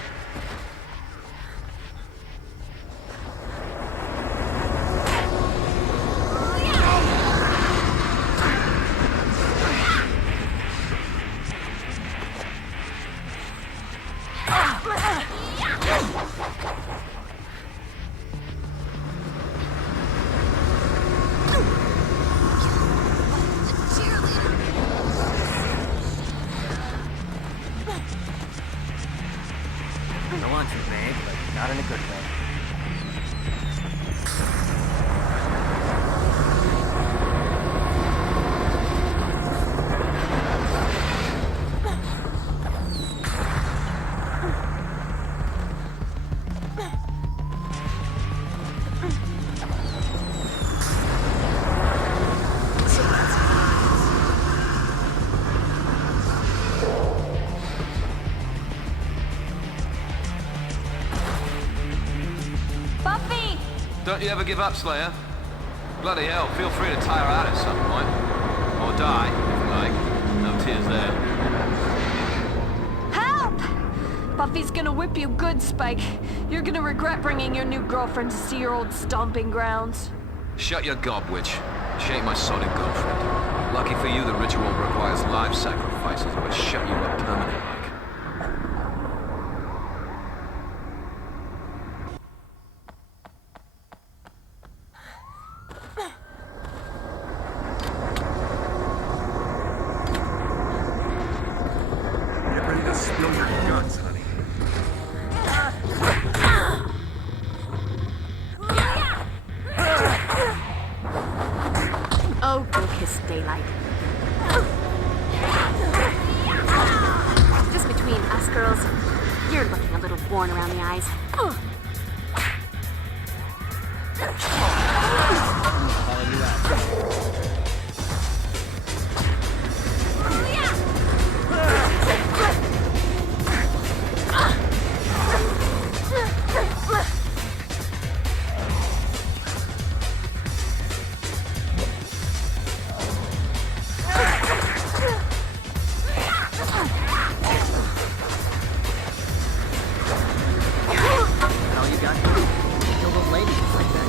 I want you, babe, but not in a good way. Buffy! Don't you ever give up, Slayer. Bloody hell, feel free to tire her out at some point. Or die, if you like. No tears there. Help! Buffy's gonna whip you good, Spike. You're gonna regret bringing your new girlfriend to see your old stomping grounds. Shut your gob, witch. She ain't my sodded girlfriend. Lucky for you, the ritual requires live sacrifices or it shut you up permanently. Get ready to spill your guts, honey. Oh, go kiss daylight. Just between us girls, you're looking a little worn around the eyes. All you got to do is kill those ladies like that.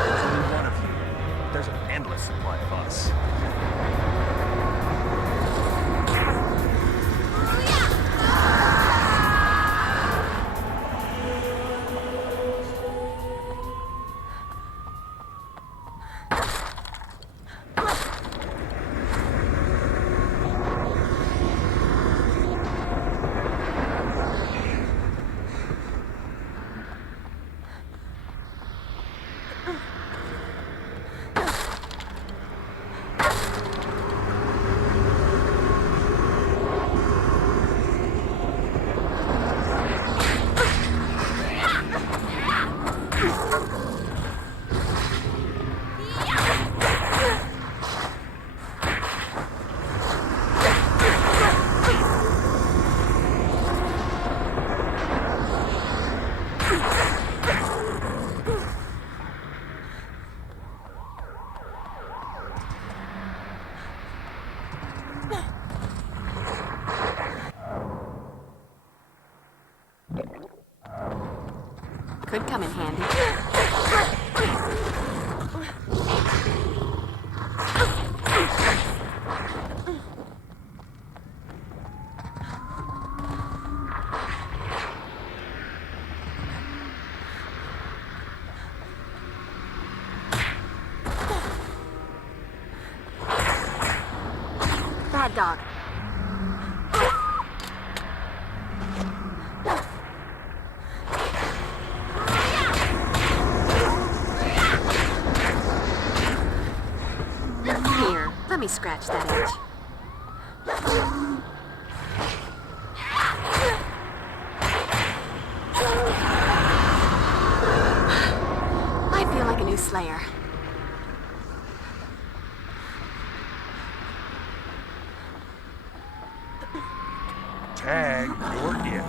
There's only one of you. There's an endless supply of us. Could come in handy. mad dog. Here, let me scratch that itch. I feel like a new Slayer. Tag, you're it.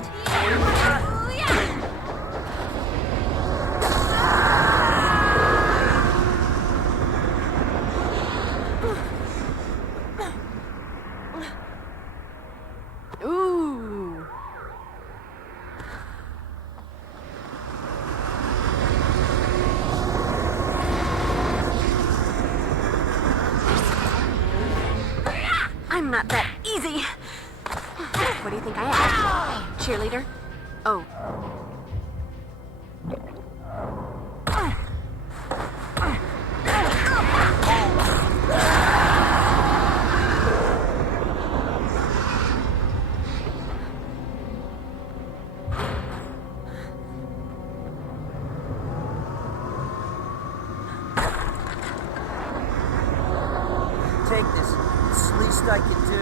Ooh. I'm not that easy. What do you think I am? Cheerleader? Oh. Take this. It's the least I can do.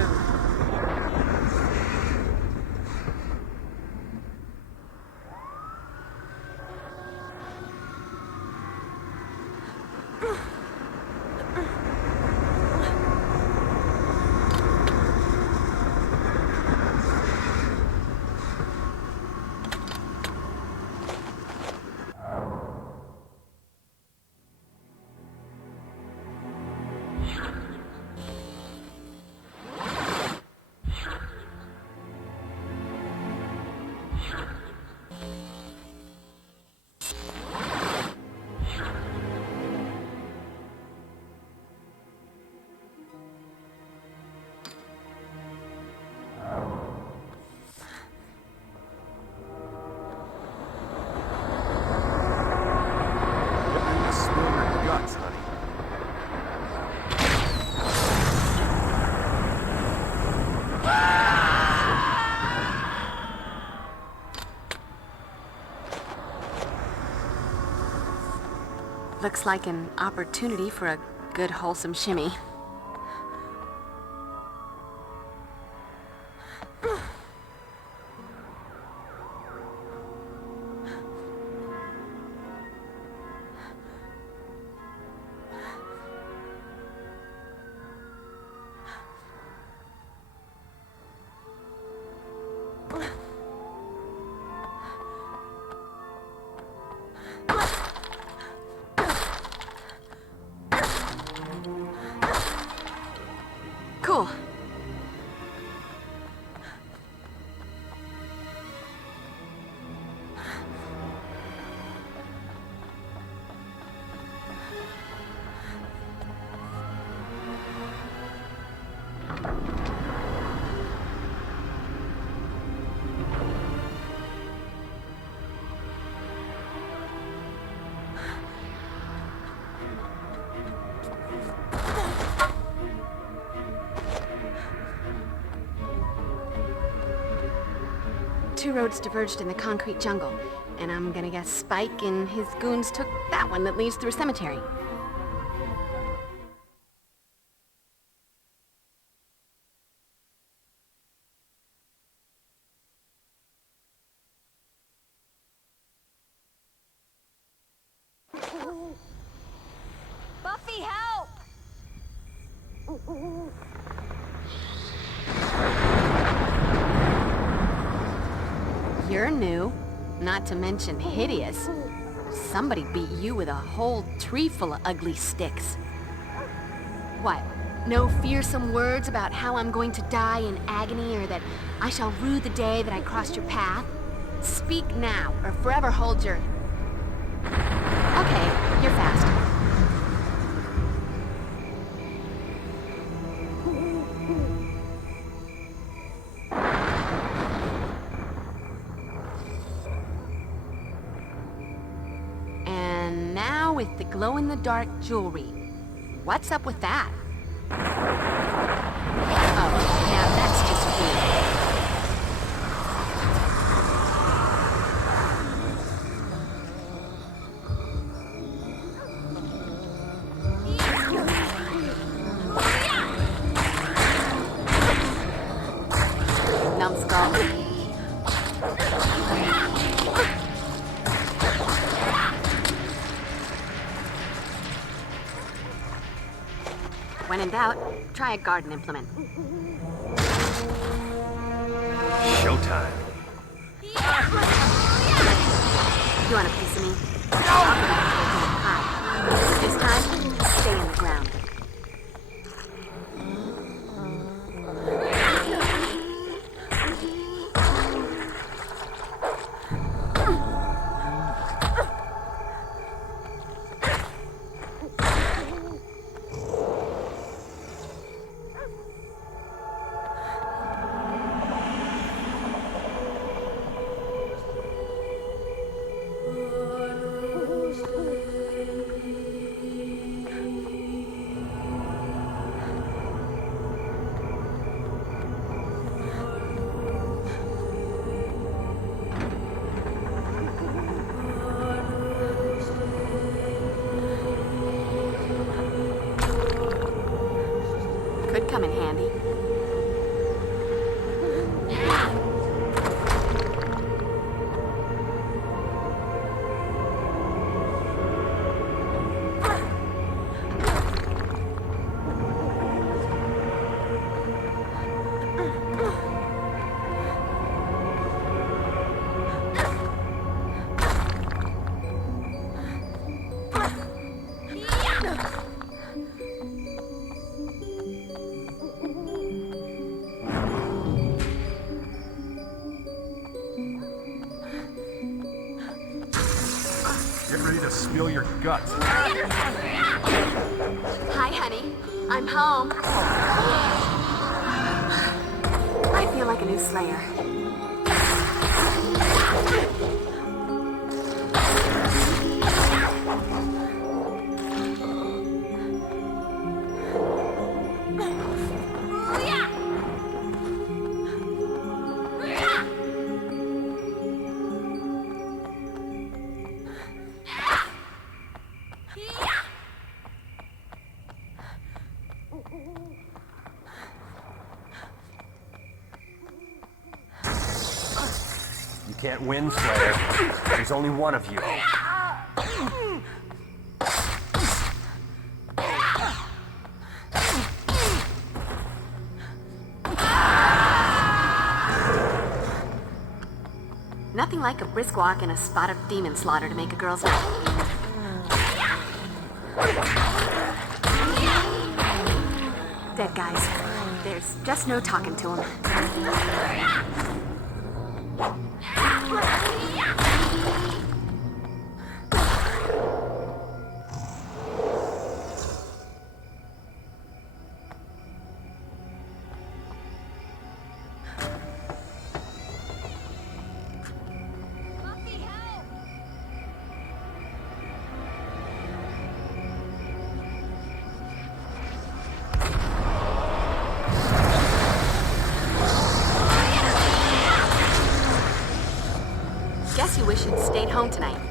Looks like an opportunity for a good, wholesome shimmy. Cool. Two roads diverged in the concrete jungle, and I'm gonna guess Spike and his goons took that one that leads through a cemetery. Buffy, help! You're new, not to mention hideous. Somebody beat you with a whole tree full of ugly sticks. What? No fearsome words about how I'm going to die in agony or that I shall rue the day that I crossed your path? Speak now, or forever hold your... Okay, you're fast. And now with the glow-in-the-dark jewelry. What's up with that? Oh. Numbskull. When in doubt, try a garden implement. Showtime. You want a piece of me? Hi. This time, stay in the ground. Could come in handy. Get ready to spill your guts. Hi, honey. I'm home. I feel like a new Slayer. You can't win, Slayer. There's only one of you. Nothing like a brisk walk and a spot of demon slaughter to make a girl's night. Dead guys. There's just no talking to them. Guess you wish you'd stayed home tonight.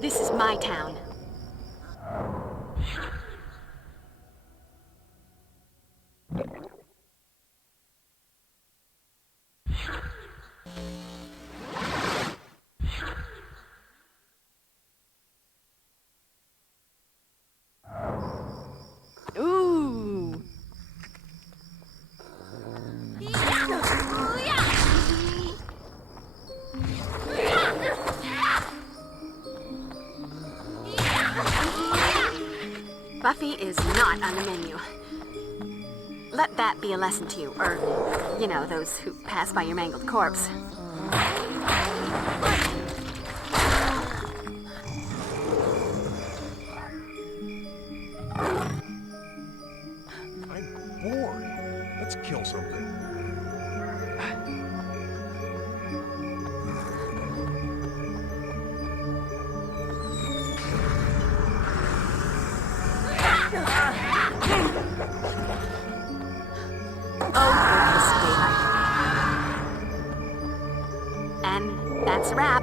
This is my town. Ooh. Buffy is not on the menu. Let that be a lesson to you, or, you know, those who pass by your mangled corpse. I'm bored. Let's kill something. And that's a wrap.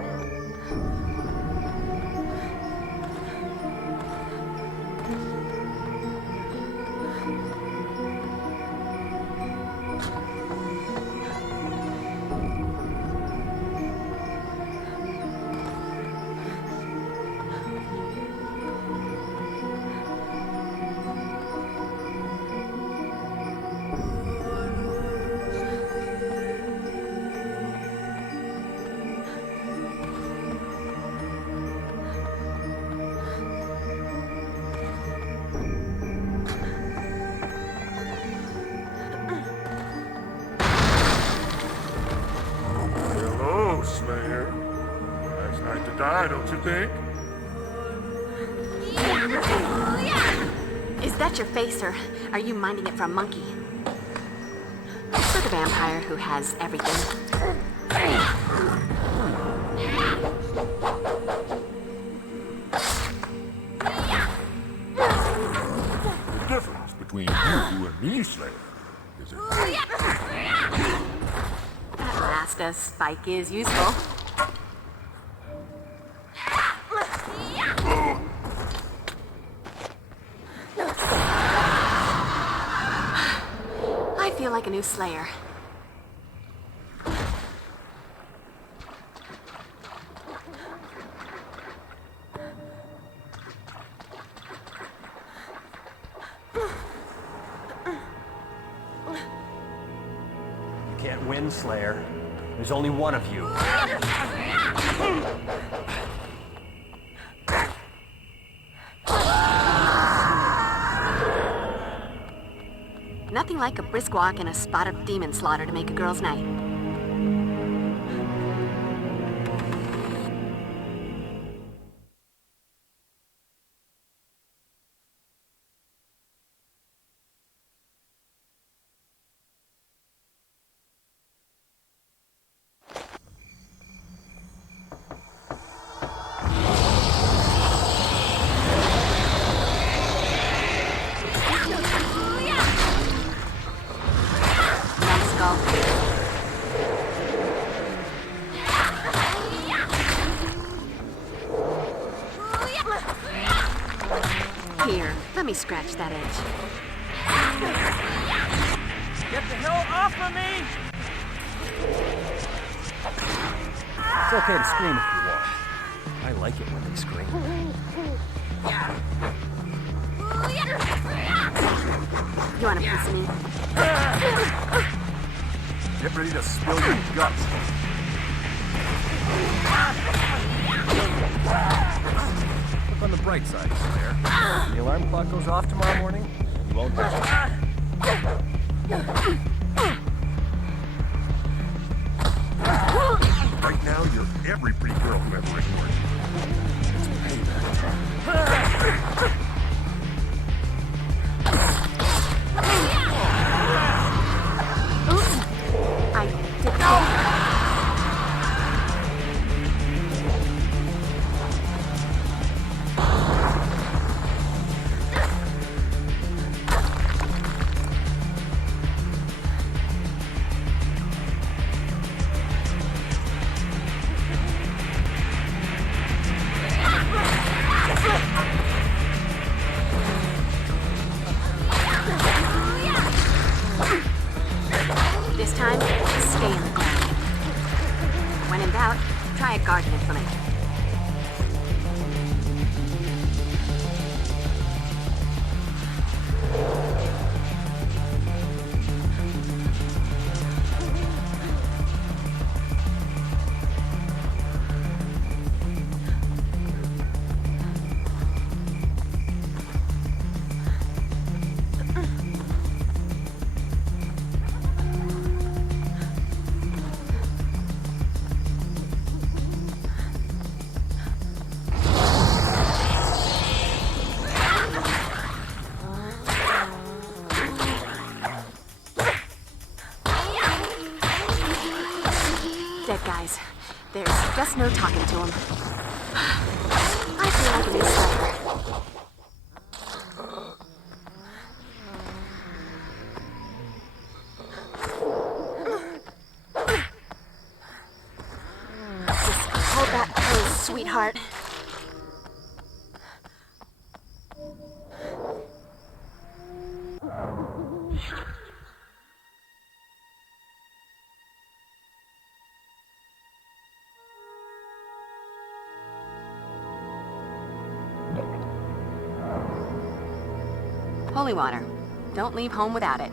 Hello, Slayer. Nice night to die, don't you think? Is that your face, or are you minding it for a monkey? For the vampire who has everything. The difference between you and me, Slayer, is it? At last, a spike is useful. I feel like a new Slayer. You can't win, Slayer. There's only one of you. Nothing like a brisk walk and a spot of demon slaughter to make a girl's night. Here, let me scratch that edge. Get the hell off of me! It's okay to scream if you want. I like it when they scream. You want a piece of me? Get ready to spill your guts. Look on the bright side, Slayer. When the alarm clock goes off tomorrow morning, you won't have Right now, you're every pretty girl who ever ignored you. It's payback. Oops. I didn't know. Guess no talking to him. I feel like a new slayer. Just hold that pose, sweetheart. Holy water. Don't leave home without it.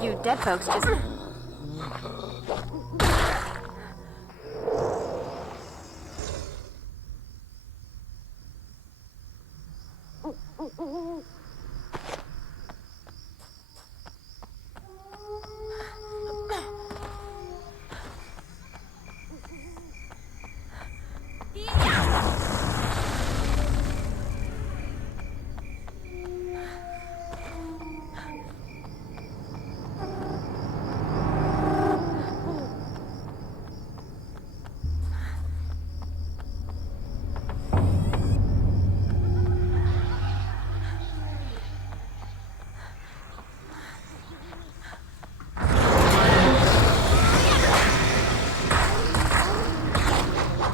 You dead folks just...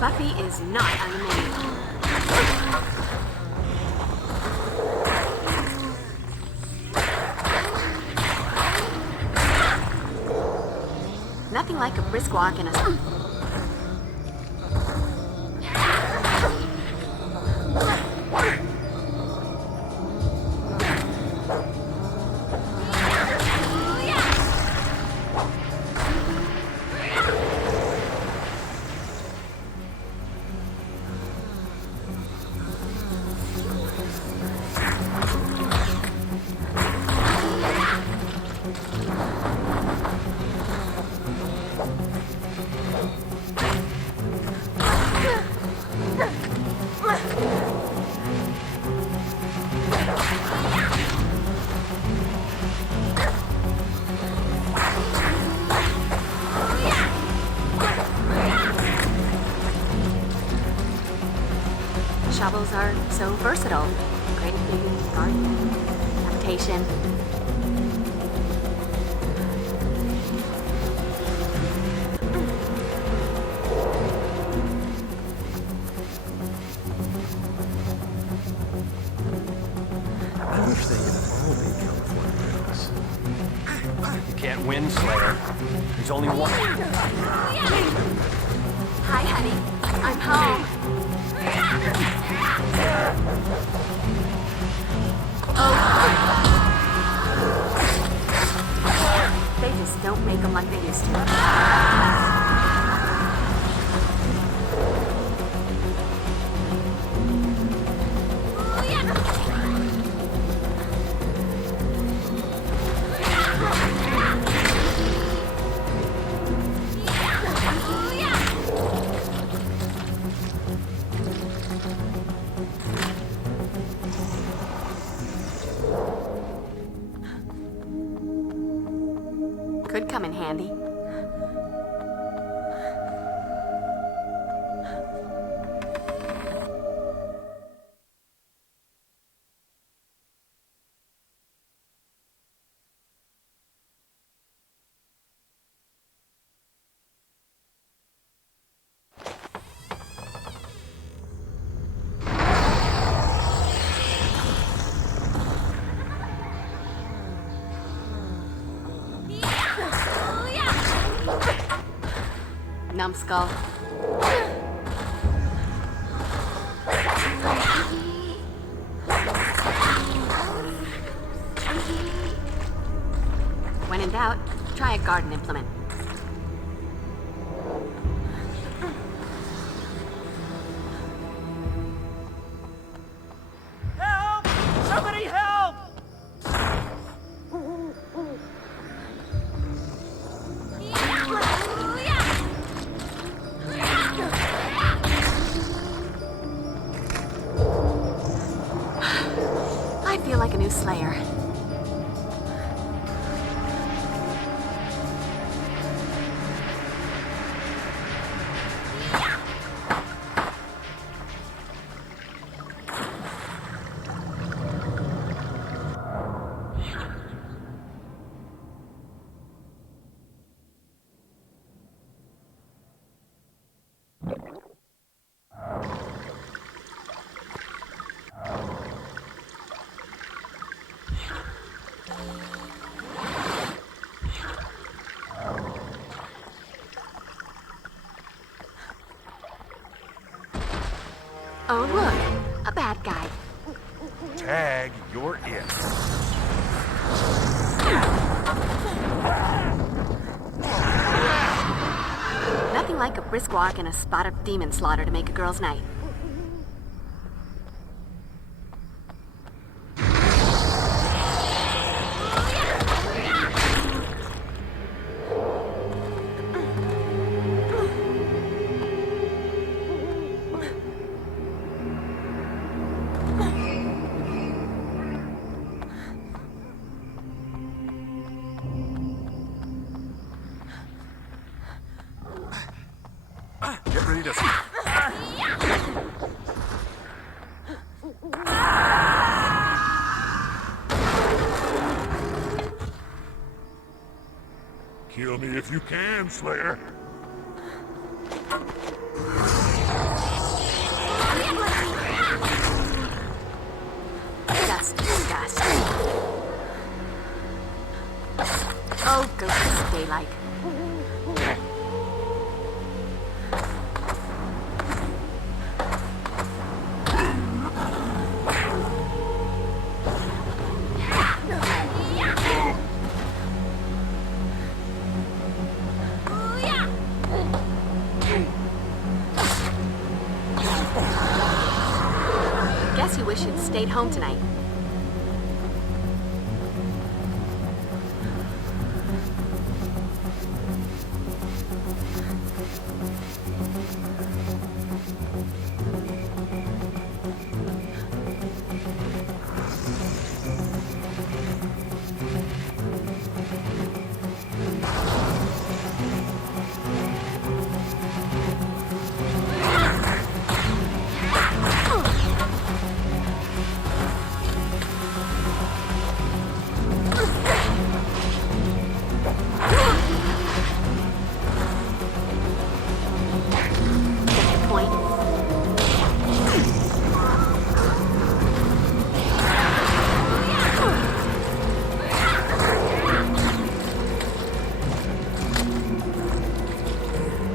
Buffy is not animated. Nothing like a brisk walk in a... Shovels are so versatile. Great at digging, gardening, habitation. I wish they could all be California girls. You can't win, Slayer. There's only one. Hi, honey. I'm home. They just don't make them like they used to. Could come in handy. Numbskull. When in doubt, try a garden implement. Help! Somebody help! I feel like a new Slayer. Oh, look, a bad guy. Tag, you're it. Nothing like a brisk walk and a spot of demon slaughter to make a girl's night. Get ready to... Kill me if you can, Slayer. Dust. Oh, go to daylight. Guess you wish you'd stayed home tonight.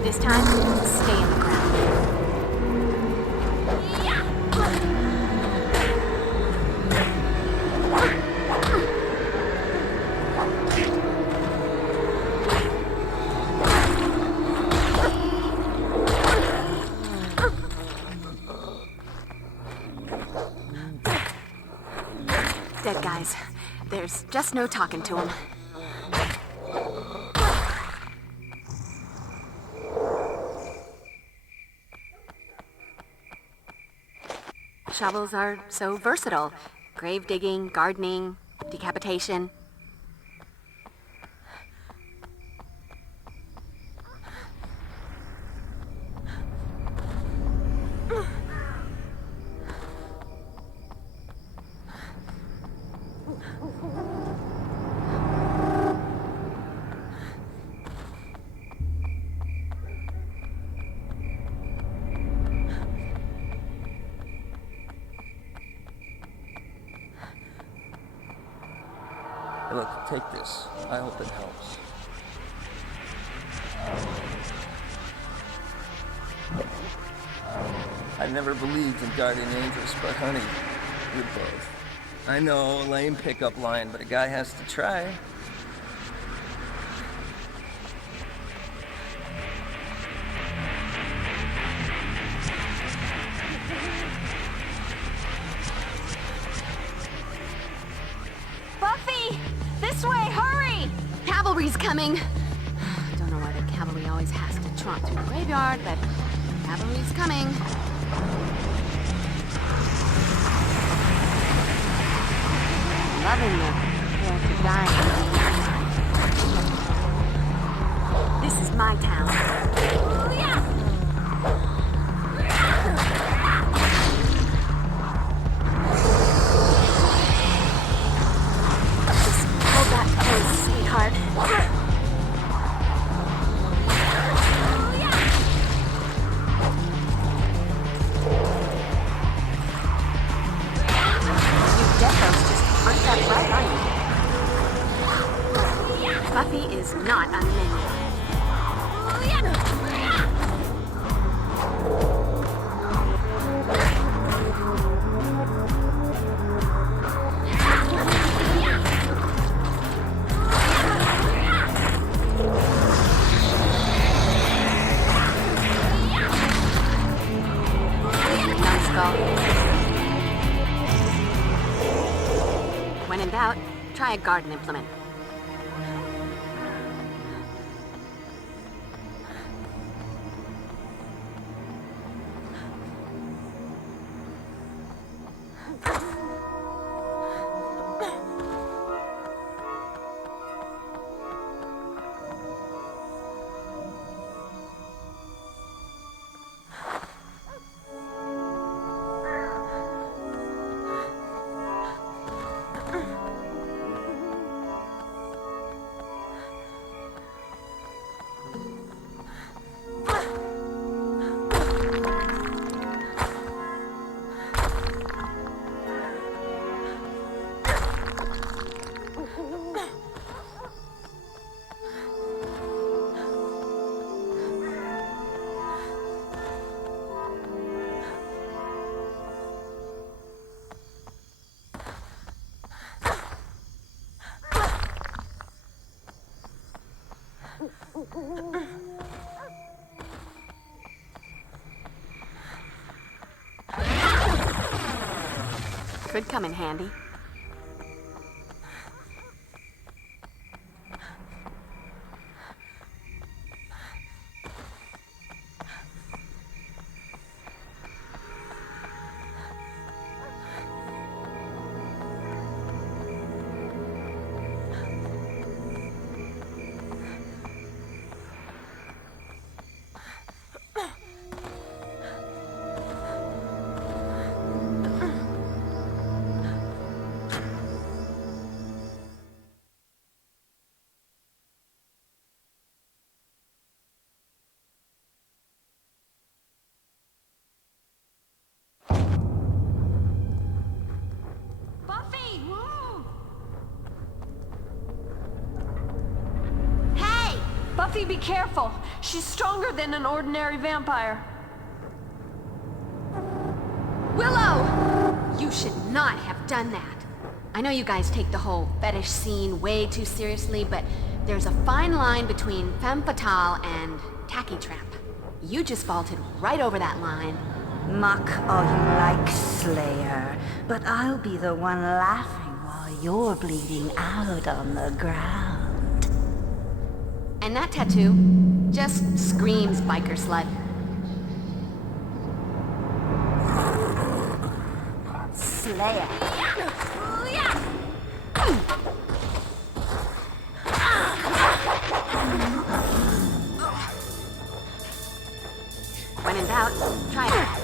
This time, stay in the ground. Dead guys. There's just no talking to them. Shovels are so versatile. Grave digging, gardening, decapitation. Hey, look, take this. I hope it helps. I never believed in guardian angels, but honey, you're both. I know, lame pickup line, but a guy has to try. cavalry's coming. Don't know why the cavalry always has to tromp through the graveyard, but cavalry's coming. Loving the character dying. This is my town. Just hold that close, sweetheart. Buffy is not on the menu. Numbskull. When in doubt, try a garden implement. Could come in handy. Buffy, be careful. She's stronger than an ordinary vampire. Willow! You should not have done that. I know you guys take the whole fetish scene way too seriously, but there's a fine line between femme fatale and tacky tramp. You just vaulted right over that line. Mock all you like, Slayer, but I'll be the one laughing while you're bleeding out on the ground. And that tattoo just screams biker slut. Slayer. When in doubt, try it.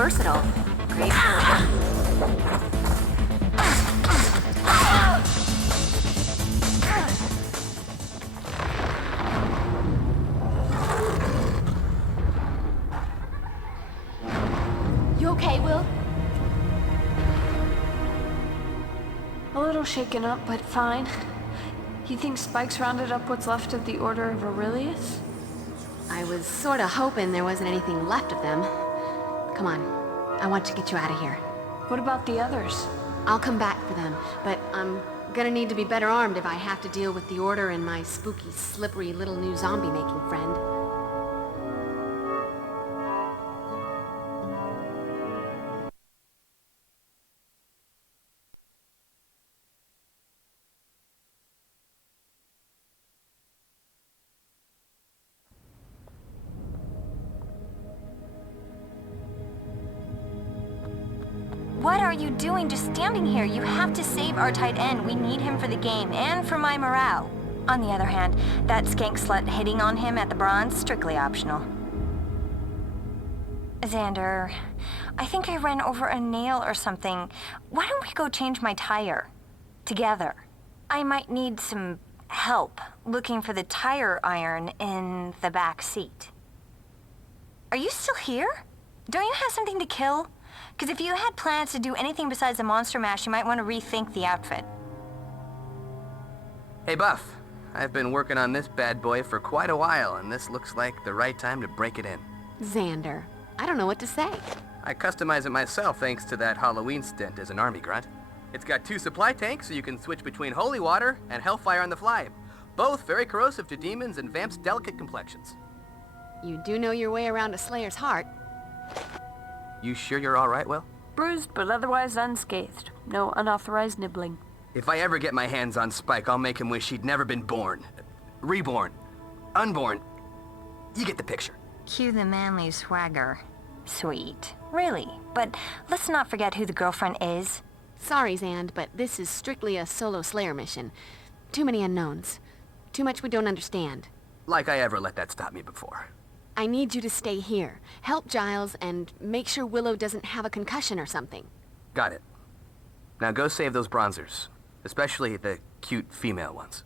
versatile. Great. You okay, Will? A little shaken up, but fine. You think Spike's rounded up what's left of the Order of Aurelius? I was sort of hoping there wasn't anything left of them. Come on, I want to get you out of here. What about the others? I'll come back for them, but I'm gonna need to be better armed if I have to deal with the Order and my spooky, slippery little new zombie-making friend. What are you doing just standing here? You have to save our tight end. We need him for the game and for my morale. On the other hand, that skank slut hitting on him at the bronze, strictly optional. Xander, I think I ran over a nail or something. Why don't we go change my tire? Together. I might need some help looking for the tire iron in the back seat. Are you still here? Don't you have something to kill? Because if you had plans to do anything besides a monster mash, you might want to rethink the outfit. Hey, Buff. I've been working on this bad boy for quite a while, and this looks like the right time to break it in. Xander, I don't know what to say. I customized it myself thanks to that Halloween stint as an army grunt. It's got 2 supply tanks, so you can switch between holy water and hellfire on the fly. Both very corrosive to demons and vamps' delicate complexions. You do know your way around a Slayer's heart. You sure you're all right, Will? Bruised, but otherwise unscathed. No unauthorized nibbling. If I ever get my hands on Spike, I'll make him wish he'd never been born. Reborn. Unborn. You get the picture. Cue the manly swagger. Sweet. Really. But let's not forget who the girlfriend is. Sorry, Xand, but this is strictly a solo Slayer mission. Too many unknowns. Too much we don't understand. Like I ever let that stop me before. I need you to stay here. Help Giles and make sure Willow doesn't have a concussion or something. Got it. Now go save those bronzers. Especially the cute female ones.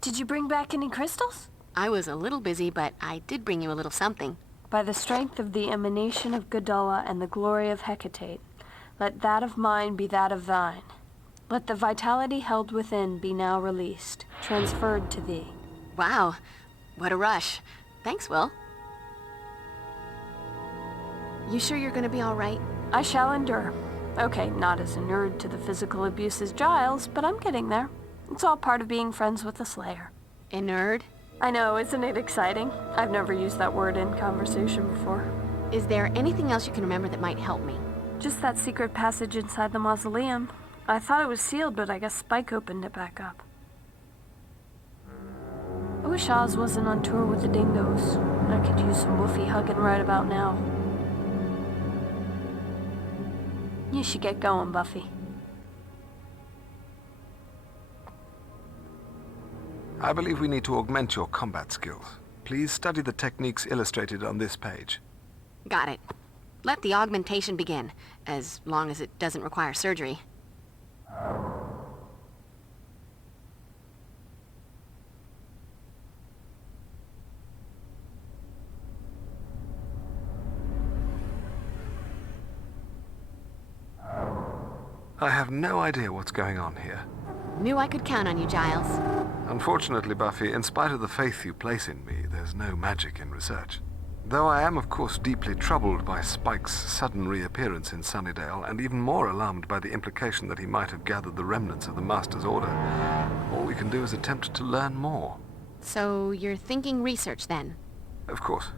Did you bring back any crystals? I was a little busy, but I did bring you a little something. By the strength of the emanation of Gadala and the glory of Hecate, let that of mine be that of thine. Let the vitality held within be now released, transferred to thee. Wow, what a rush. Thanks, Will. You sure you're gonna be all right? I shall endure. Okay, not as inured to the physical abuse as Giles, but I'm getting there. It's all part of being friends with the Slayer. Inured? I know, isn't it exciting? I've never used that word in conversation before. Is there anything else you can remember that might help me? Just that secret passage inside the mausoleum. I thought it was sealed, but I guess Spike opened it back up. I wish Oz wasn't on tour with the dingoes. I could use some woofy hugging right about now. You should get going, Buffy. I believe we need to augment your combat skills. Please study the techniques illustrated on this page. Got it. Let the augmentation begin, as long as it doesn't require surgery. I have no idea what's going on here. Knew I could count on you, Giles. Unfortunately, Buffy, in spite of the faith you place in me, there's no magic in research. Though I am, of course, deeply troubled by Spike's sudden reappearance in Sunnydale, and even more alarmed by the implication that he might have gathered the remnants of the Master's Order, all we can do is attempt to learn more. So you're thinking research, then? Of course.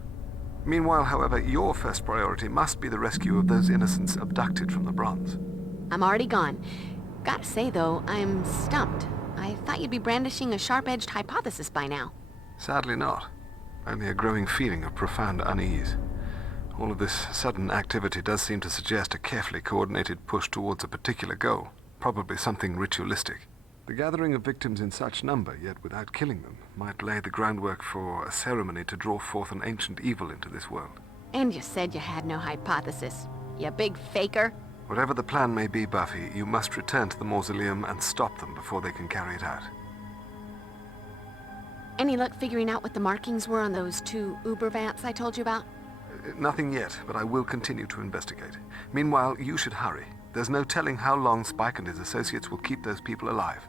Meanwhile, however, your first priority must be the rescue of those innocents abducted from the Bronze. I'm already gone. Gotta say, though, I'm stumped. I thought you'd be brandishing a sharp-edged hypothesis by now. Sadly not. Only a growing feeling of profound unease. All of this sudden activity does seem to suggest a carefully coordinated push towards a particular goal, probably something ritualistic. The gathering of victims in such number, yet without killing them, might lay the groundwork for a ceremony to draw forth an ancient evil into this world. And you said you had no hypothesis. You big faker. Whatever the plan may be, Buffy, you must return to the mausoleum and stop them before they can carry it out. Any luck figuring out what the markings were on those 2 Uber vants I told you about? Nothing yet, but I will continue to investigate. Meanwhile, you should hurry. There's no telling how long Spike and his associates will keep those people alive.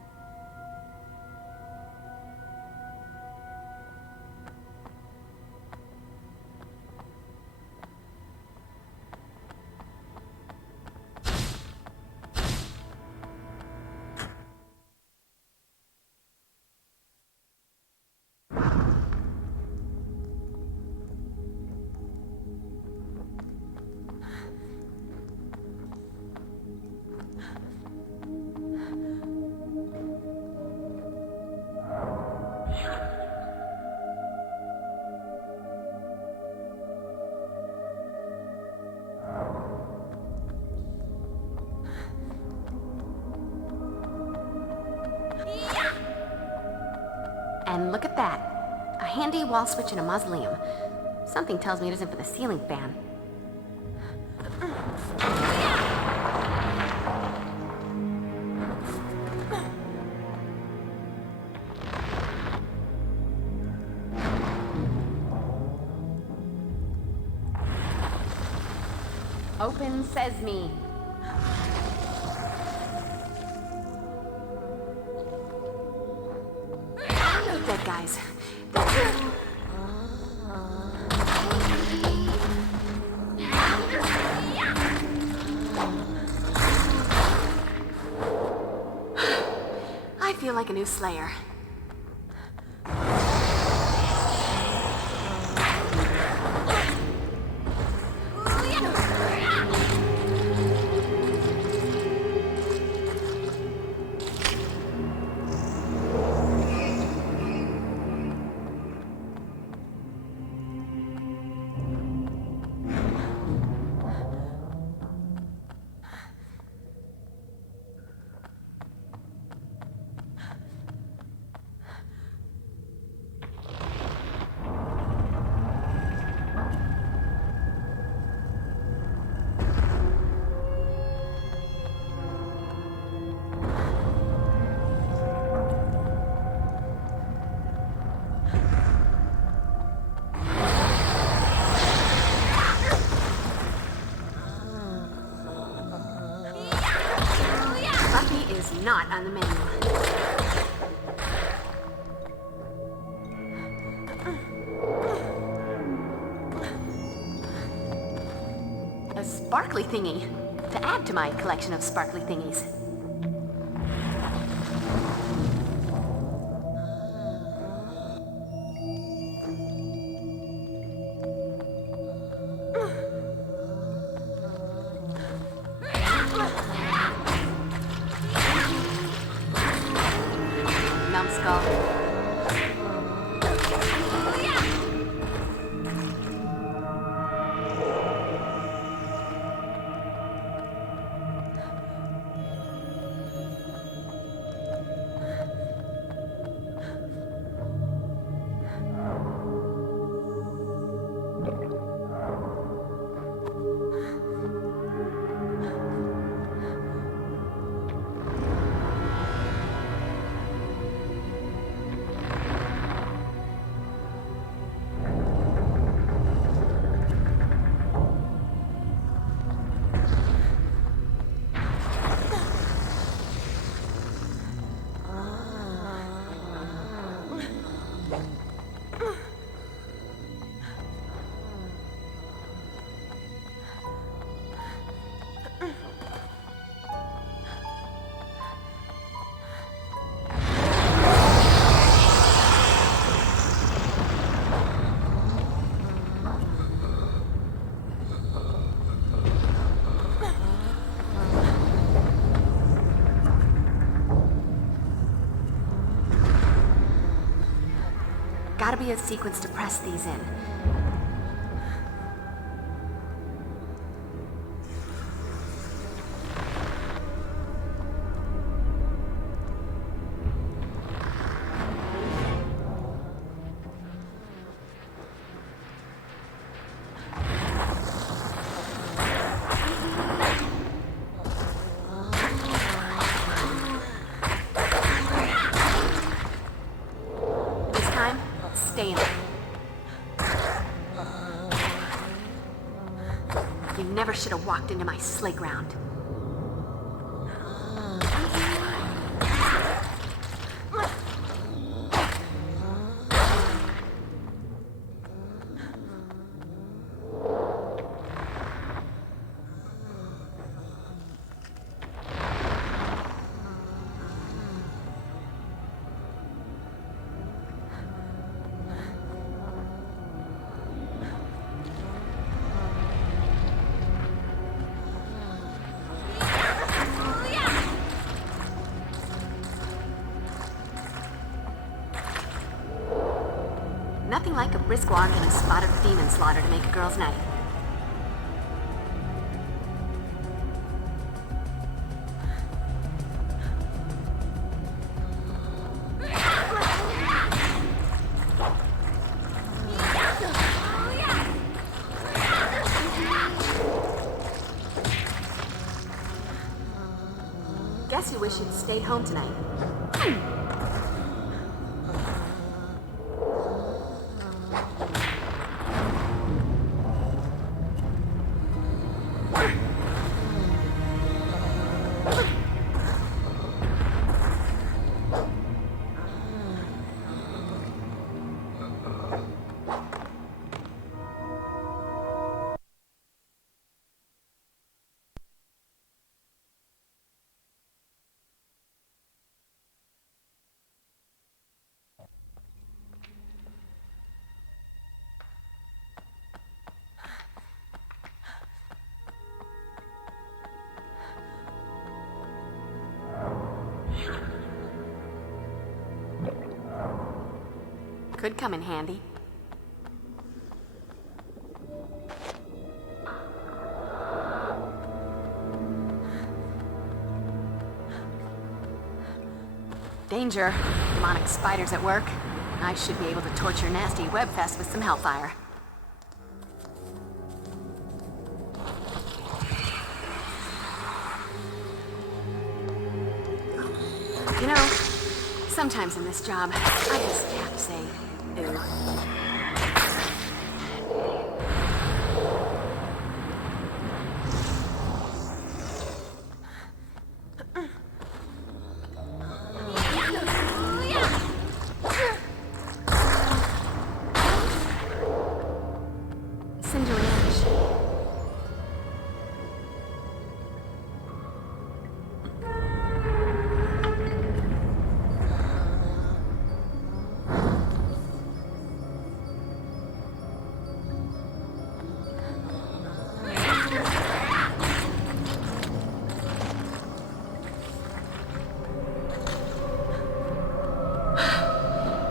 And look at that. A handy wall switch in a mausoleum. Something tells me it isn't for the ceiling fan. Open sesame. No dead guys. I feel like a new Slayer. Buffy is not on the menu. A sparkly thingy, to add to my collection of sparkly thingies. Numbskull. Gotta be a sequence to press these in. never should have walked into my sleigh ground. Nothing like a brisk walk and a spot of demon slaughter to make a girl's night. Guess you wish you'd stayed home tonight. Could come in handy. Danger. Demonic spiders at work. I should be able to torch your nasty webfest with some hellfire. You know, sometimes in this job, I just have to say, ew.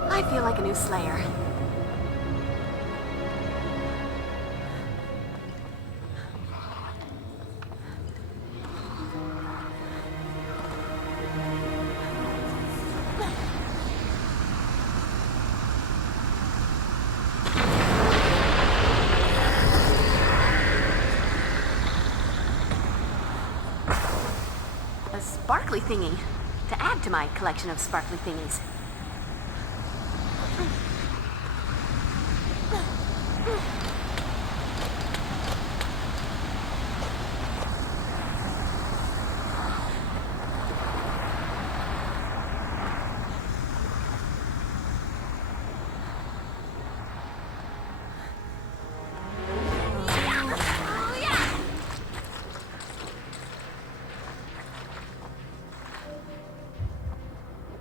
I feel like a new Slayer. A sparkly thingy to add to my collection of sparkly thingies.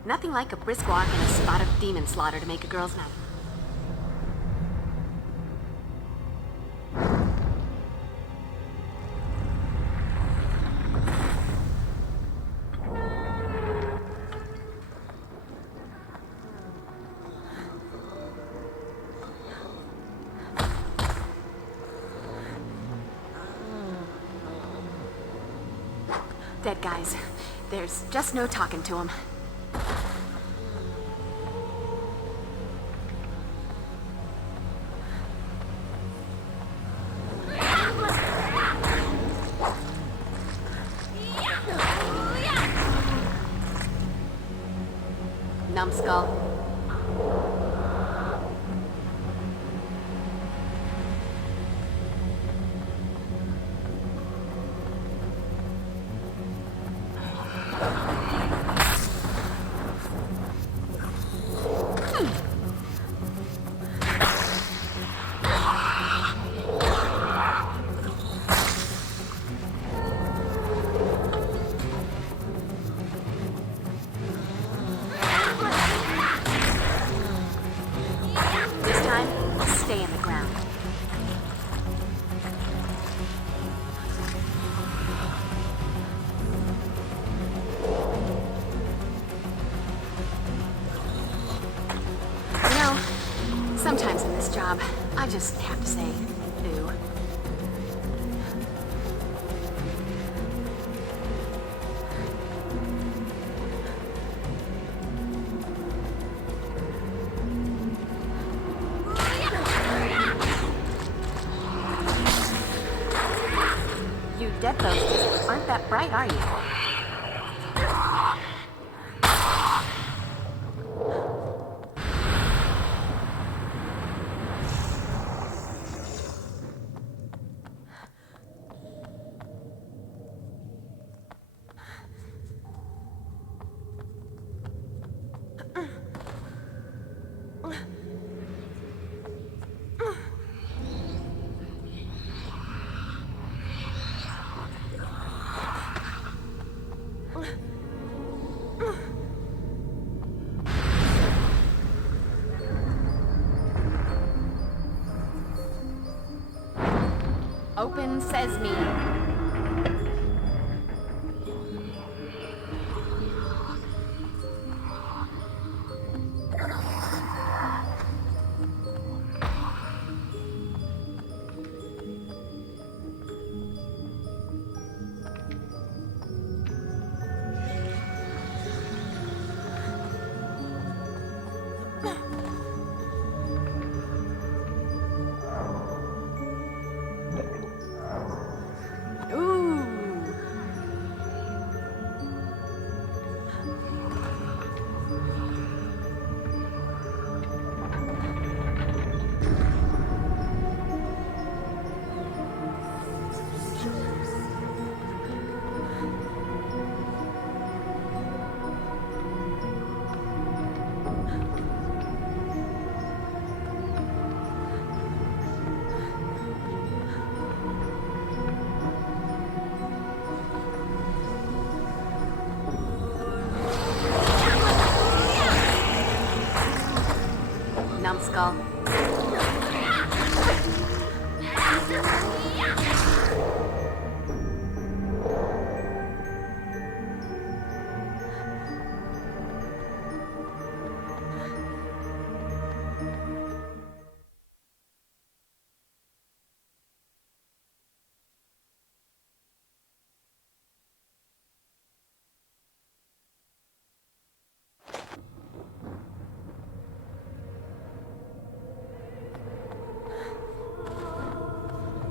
Nothing like a brisk walk and a spot of demon slaughter to make a girl's night. Dead guys. There's just no talking to them. Numbskull. Sometimes in this job, I just have to say, ooh. You dead folks just aren't that bright, are you? Open sesame. Numbskull.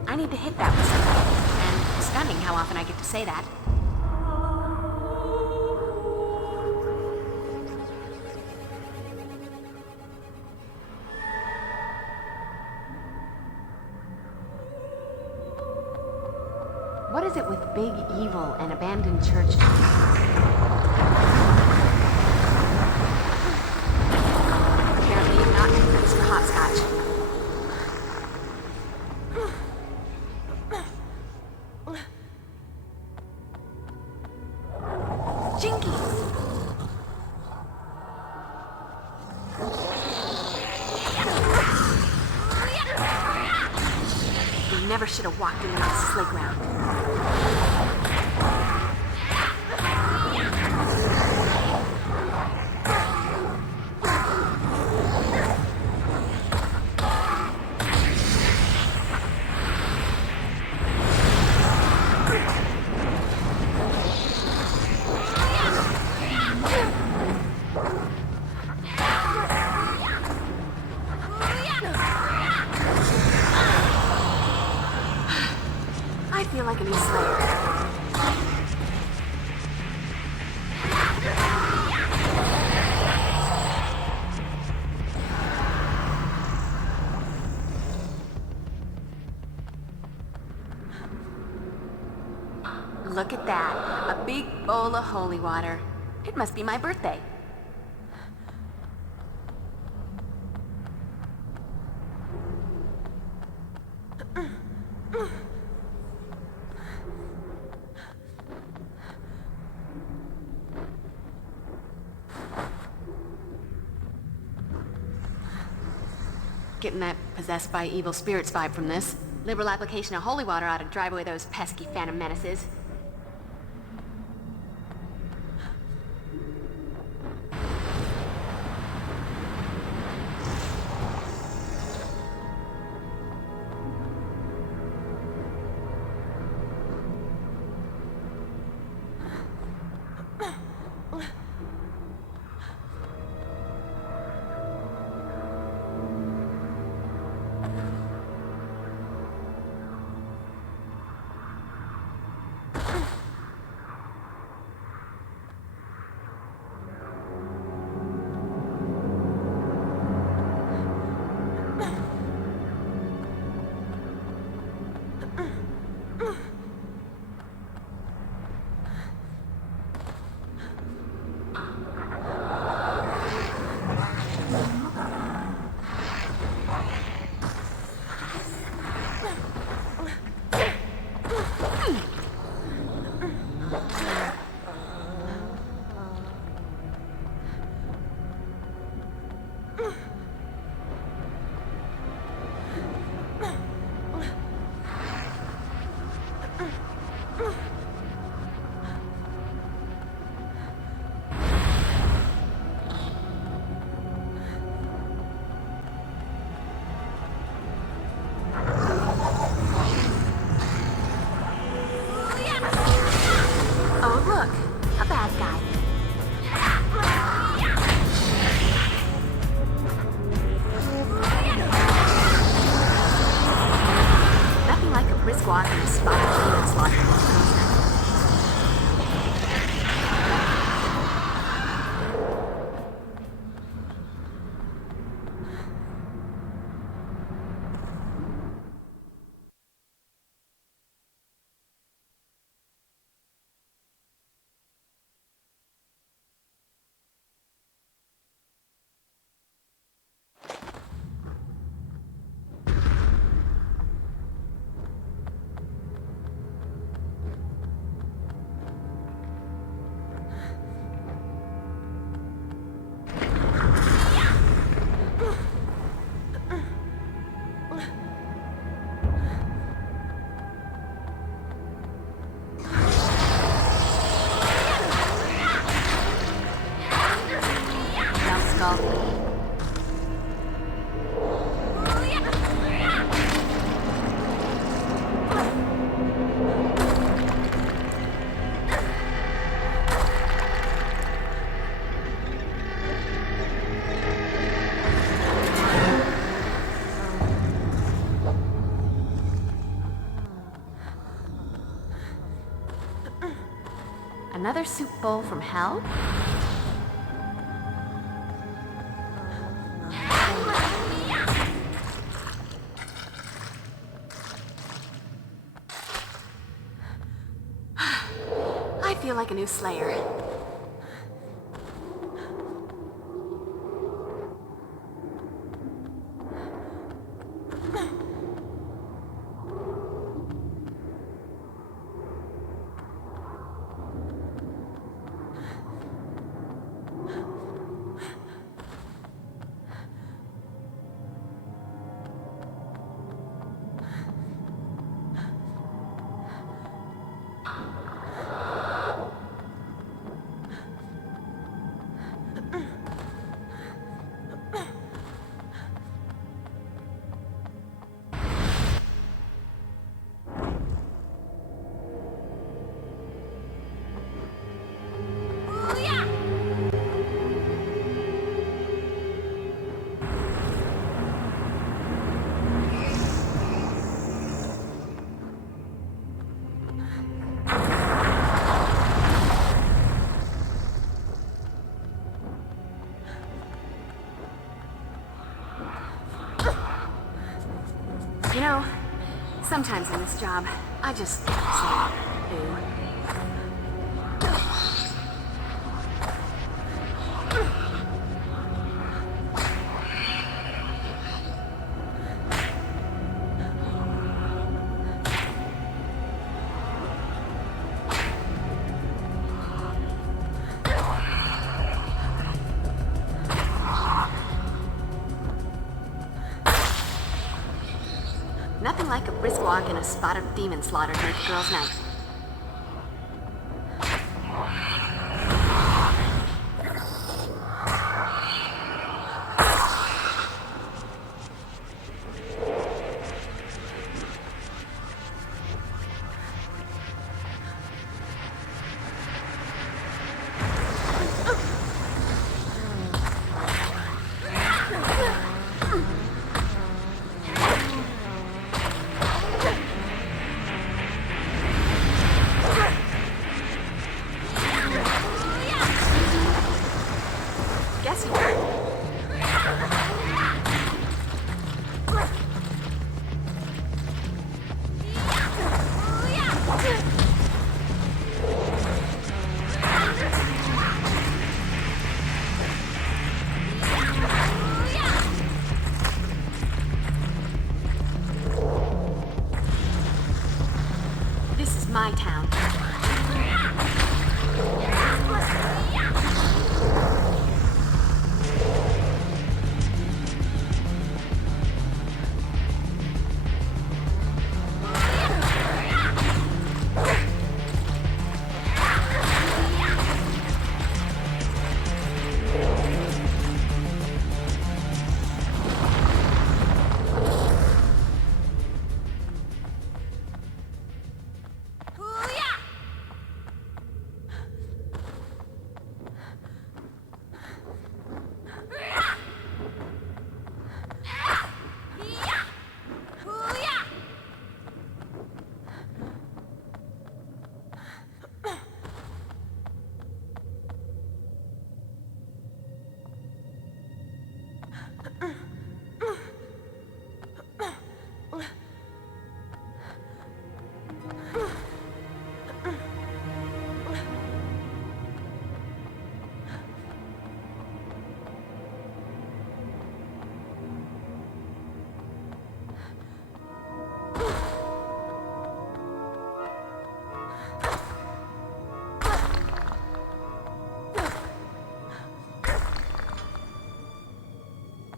I need to hit that with something. And stunning how often I get to say that. What is it with big evil and abandoned churches? Apparently not good for hopscotch. Never should have walked into my sleigh ground. I feel like a new slayer. Look at that. A big bowl of holy water. It must be my birthday. Getting that possessed by evil spirits vibe from this. Liberal application of holy water ought to drive away those pesky phantom menaces. Look, a bad guy. Nothing like a brisk walk and a spot of demon slaughter. Another soup bowl from hell? I feel like a new Slayer. You know, sometimes in this job, I just say, ooh. Nothing like a brisk walk and a spot of demon slaughter to make a girl's night.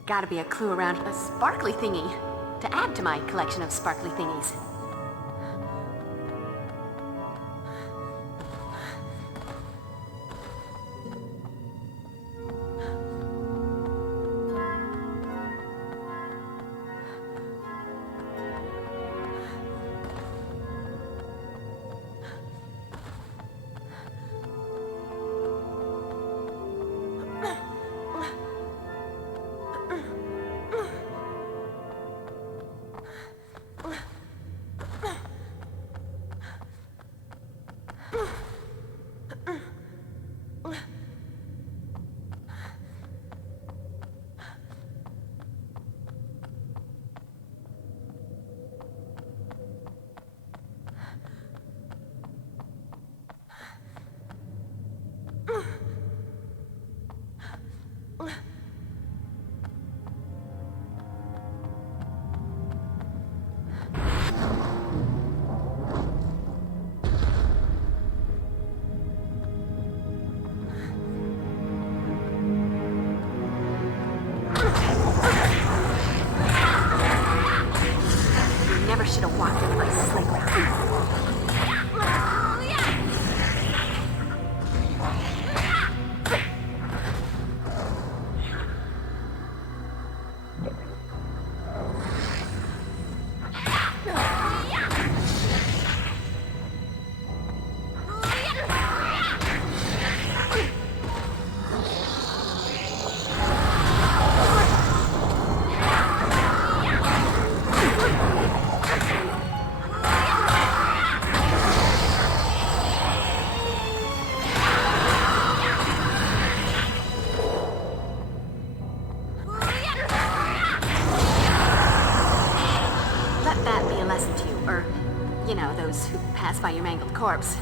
Gotta be a clue around a sparkly thingy to add to my collection of sparkly thingies. Should have walked into my sleigh ground. Those who pass by your mangled corpse.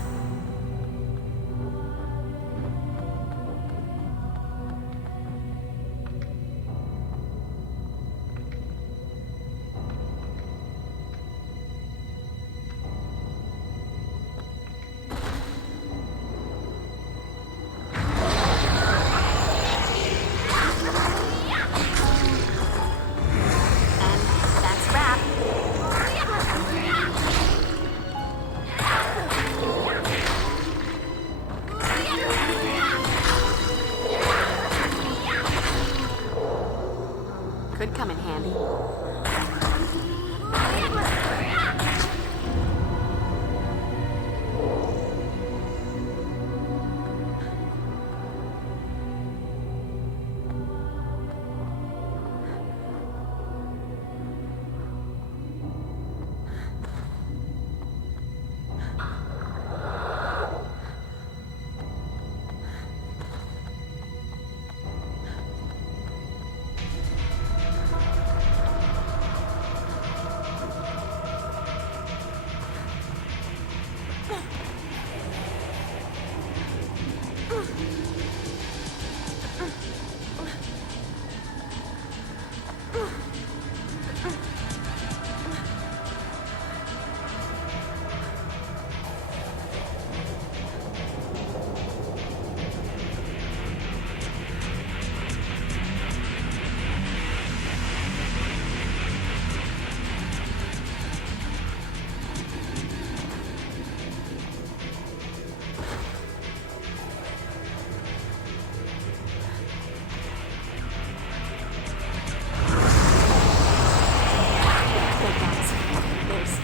Could come in handy.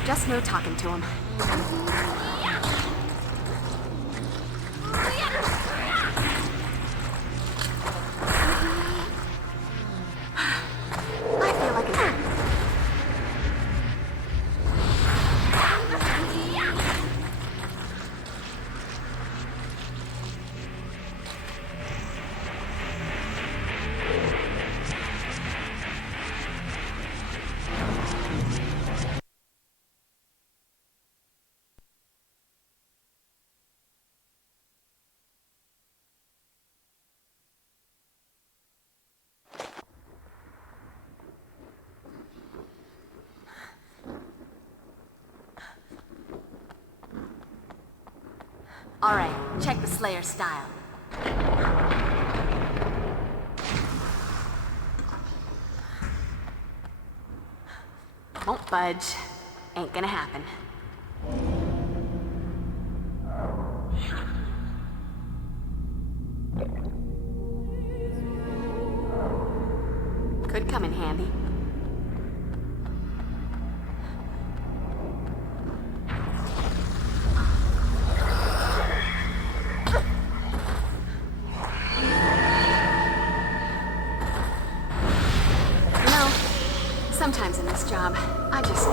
Just no talking to him. I feel like it. All right, check the Slayer style. Don't budge. Ain't gonna happen. Could come in handy. Sometimes in this job, I just...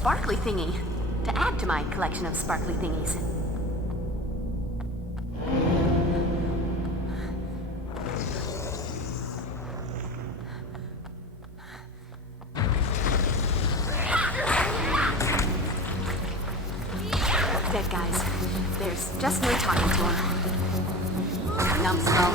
sparkly thingy to add to my collection of sparkly thingies. Dead guys. There's just no talking to them. Numbskull.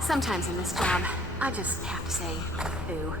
Sometimes in this job, I just have to say, ooh.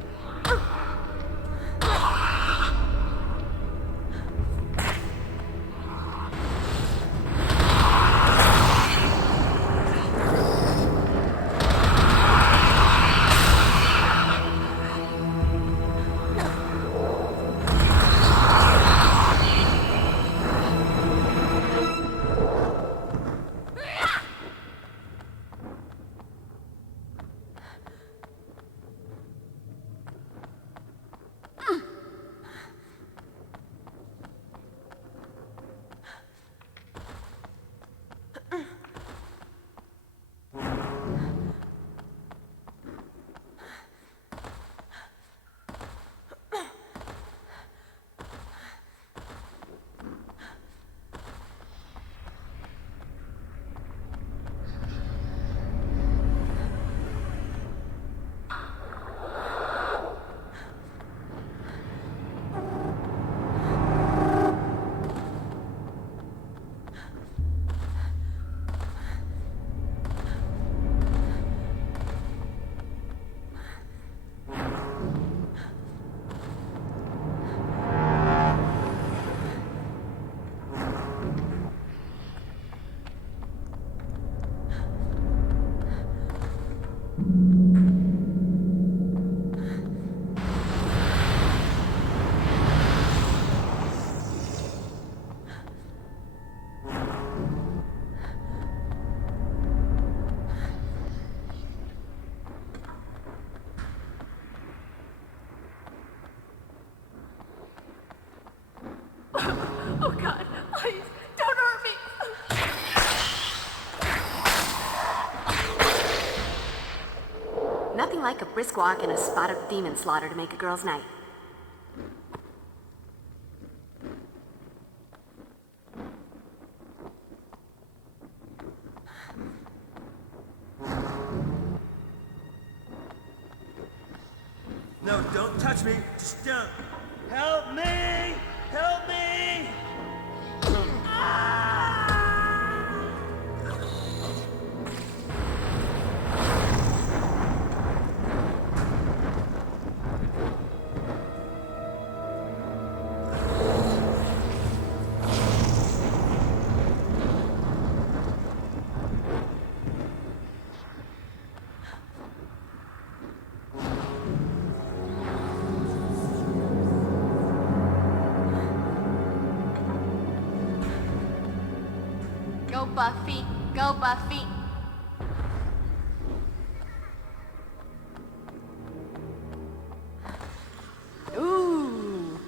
Oh God, please, don't hurt me. Nothing like a brisk walk and a spot of demon slaughter to make a girl's night. No, don't touch me. Just don't. Help me! Help me! Go, Buffy. Go, Buffy. Ooh.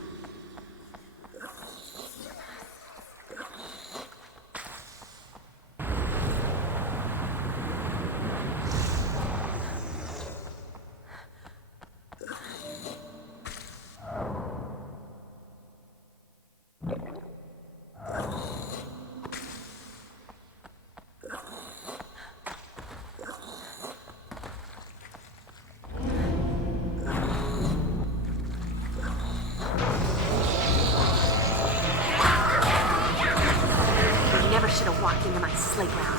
Never should have walked into my playground.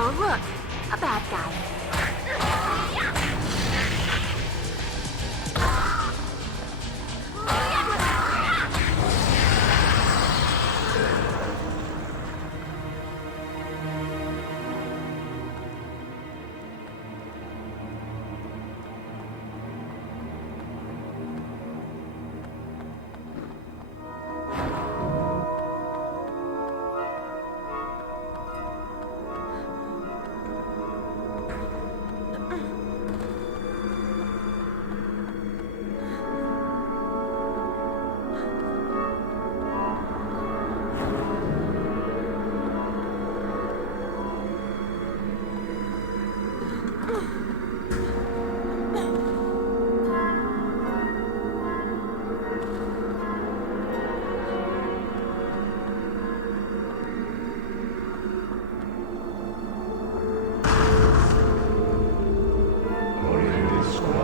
Oh, look, a bad guy.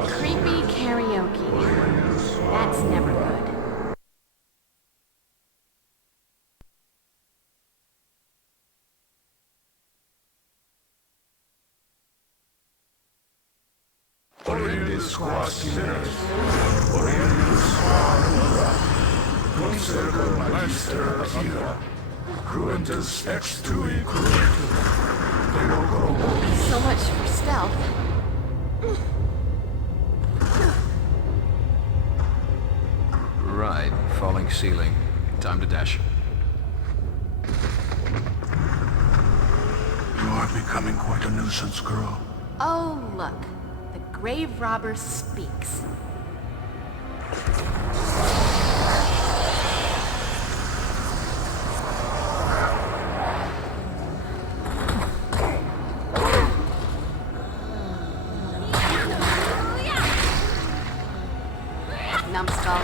Creepy karaoke. That's never good. Orientis qua sinners, Orientis qua Concircle magister ira, cruentus ex tui cruentum, So much for stealth. Right, falling ceiling. Time to dash. You are becoming quite a nuisance, girl. Oh, look. The grave robber speaks. Numbskull.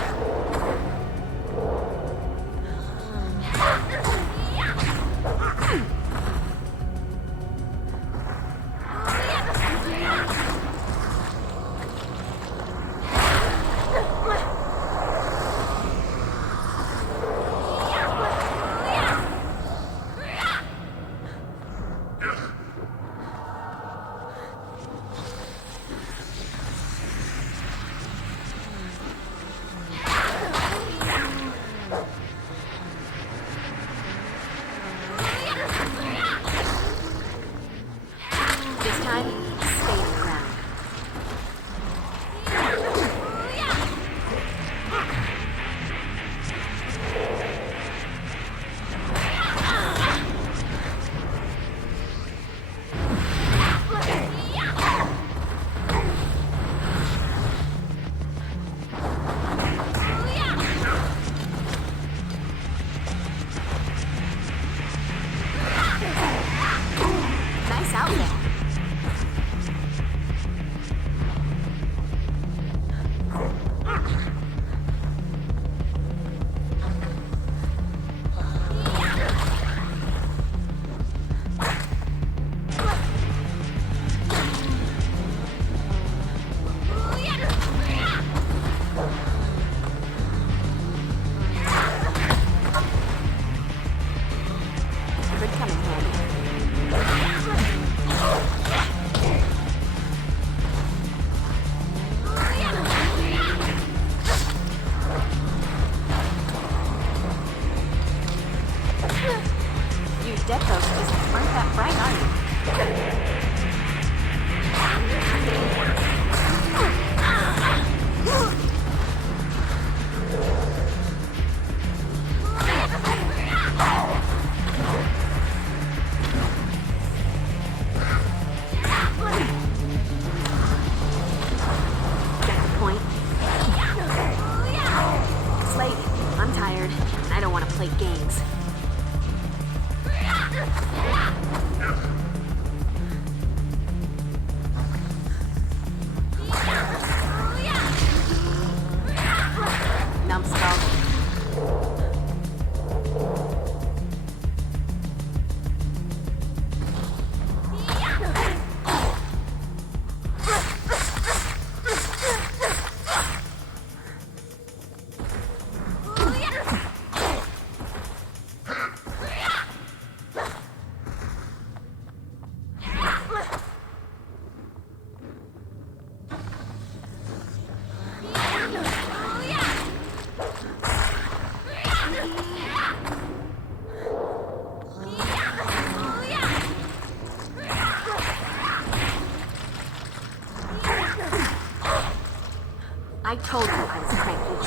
I told you I was cranky.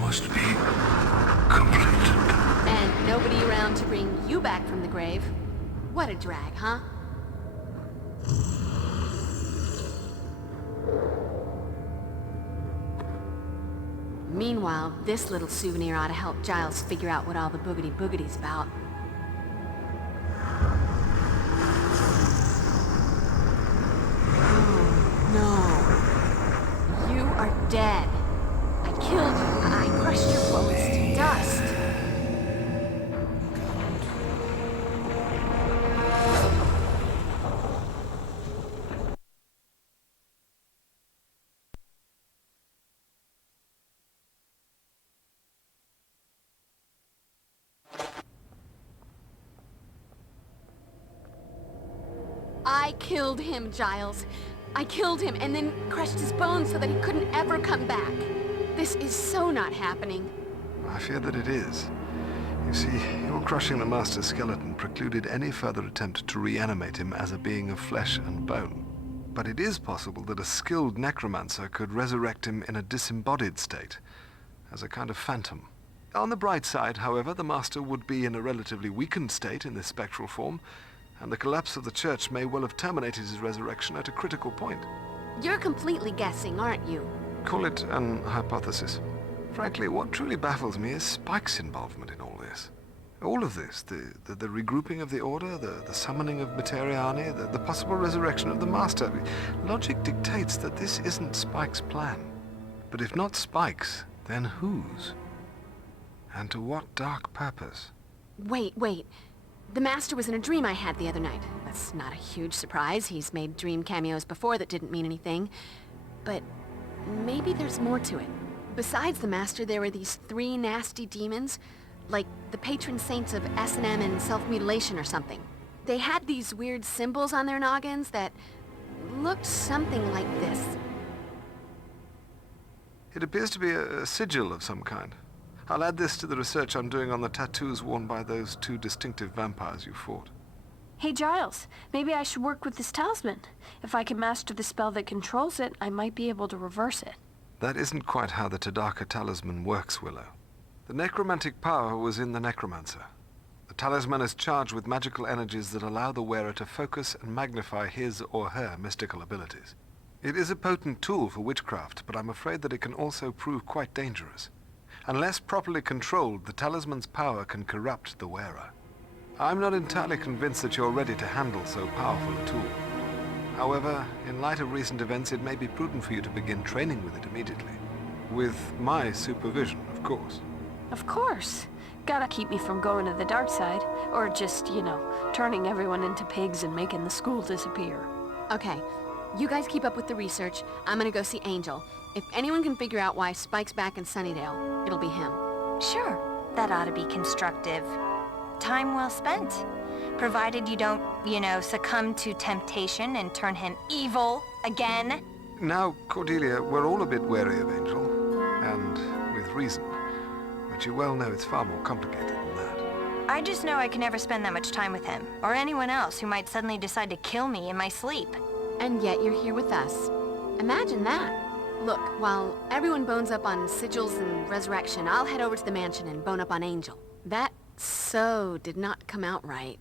Must be completed. And nobody around to bring you back from the grave. What a drag, huh? Meanwhile, this little souvenir ought to help Giles figure out what all the boogity-boogity's about. Oh, no. You are dead. I killed you. I crushed your bones to dust. I killed him, Giles. I killed him and then crushed his bones so that he couldn't ever come back. This is so not happening. I fear that it is. You see, your crushing the Master's skeleton precluded any further attempt to reanimate him as a being of flesh and bone. But it is possible that a skilled necromancer could resurrect him in a disembodied state, as a kind of phantom. On the bright side, however, the Master would be in a relatively weakened state in this spectral form, and the collapse of the church may well have terminated his resurrection at a critical point. You're completely guessing, aren't you? Call it an hypothesis. Frankly, what truly baffles me is Spike's involvement in all this. All of this, the regrouping of the Order, the summoning of Materiani, the possible resurrection of the Master. Logic dictates that this isn't Spike's plan. But if not Spike's, then whose? And to what dark purpose? Wait. The Master was in a dream I had the other night. That's not a huge surprise. He's made dream cameos before that didn't mean anything. But maybe there's more to it. Besides the Master, there were these 3 nasty demons, like the patron saints of S&M and self-mutilation or something. They had these weird symbols on their noggins that looked something like this. It appears to be a sigil of some kind. I'll add this to the research I'm doing on the tattoos worn by those 2 distinctive vampires you fought. Hey, Giles, maybe I should work with this talisman. If I can master the spell that controls it, I might be able to reverse it. That isn't quite how the Tadaka talisman works, Willow. The necromantic power was in the necromancer. The talisman is charged with magical energies that allow the wearer to focus and magnify his or her mystical abilities. It is a potent tool for witchcraft, but I'm afraid that it can also prove quite dangerous. Unless properly controlled, the talisman's power can corrupt the wearer. I'm not entirely convinced that you're ready to handle so powerful a tool. However, in light of recent events, it may be prudent for you to begin training with it immediately. With my supervision, of course. Of course. Gotta keep me from going to the dark side, or just, turning everyone into pigs and making the school disappear. Okay, you guys keep up with the research. I'm gonna go see Angel. If anyone can figure out why Spike's back in Sunnydale, it'll be him. Sure, that ought to be constructive. Time well spent. Provided you don't, succumb to temptation and turn him evil again. Now, Cordelia, we're all a bit wary of Angel, and with reason. But you well know it's far more complicated than that. I just know I can never spend that much time with him, or anyone else who might suddenly decide to kill me in my sleep. And yet you're here with us. Imagine that. Look, while everyone bones up on sigils and resurrection, I'll head over to the mansion and bone up on Angel. That so did not come out right.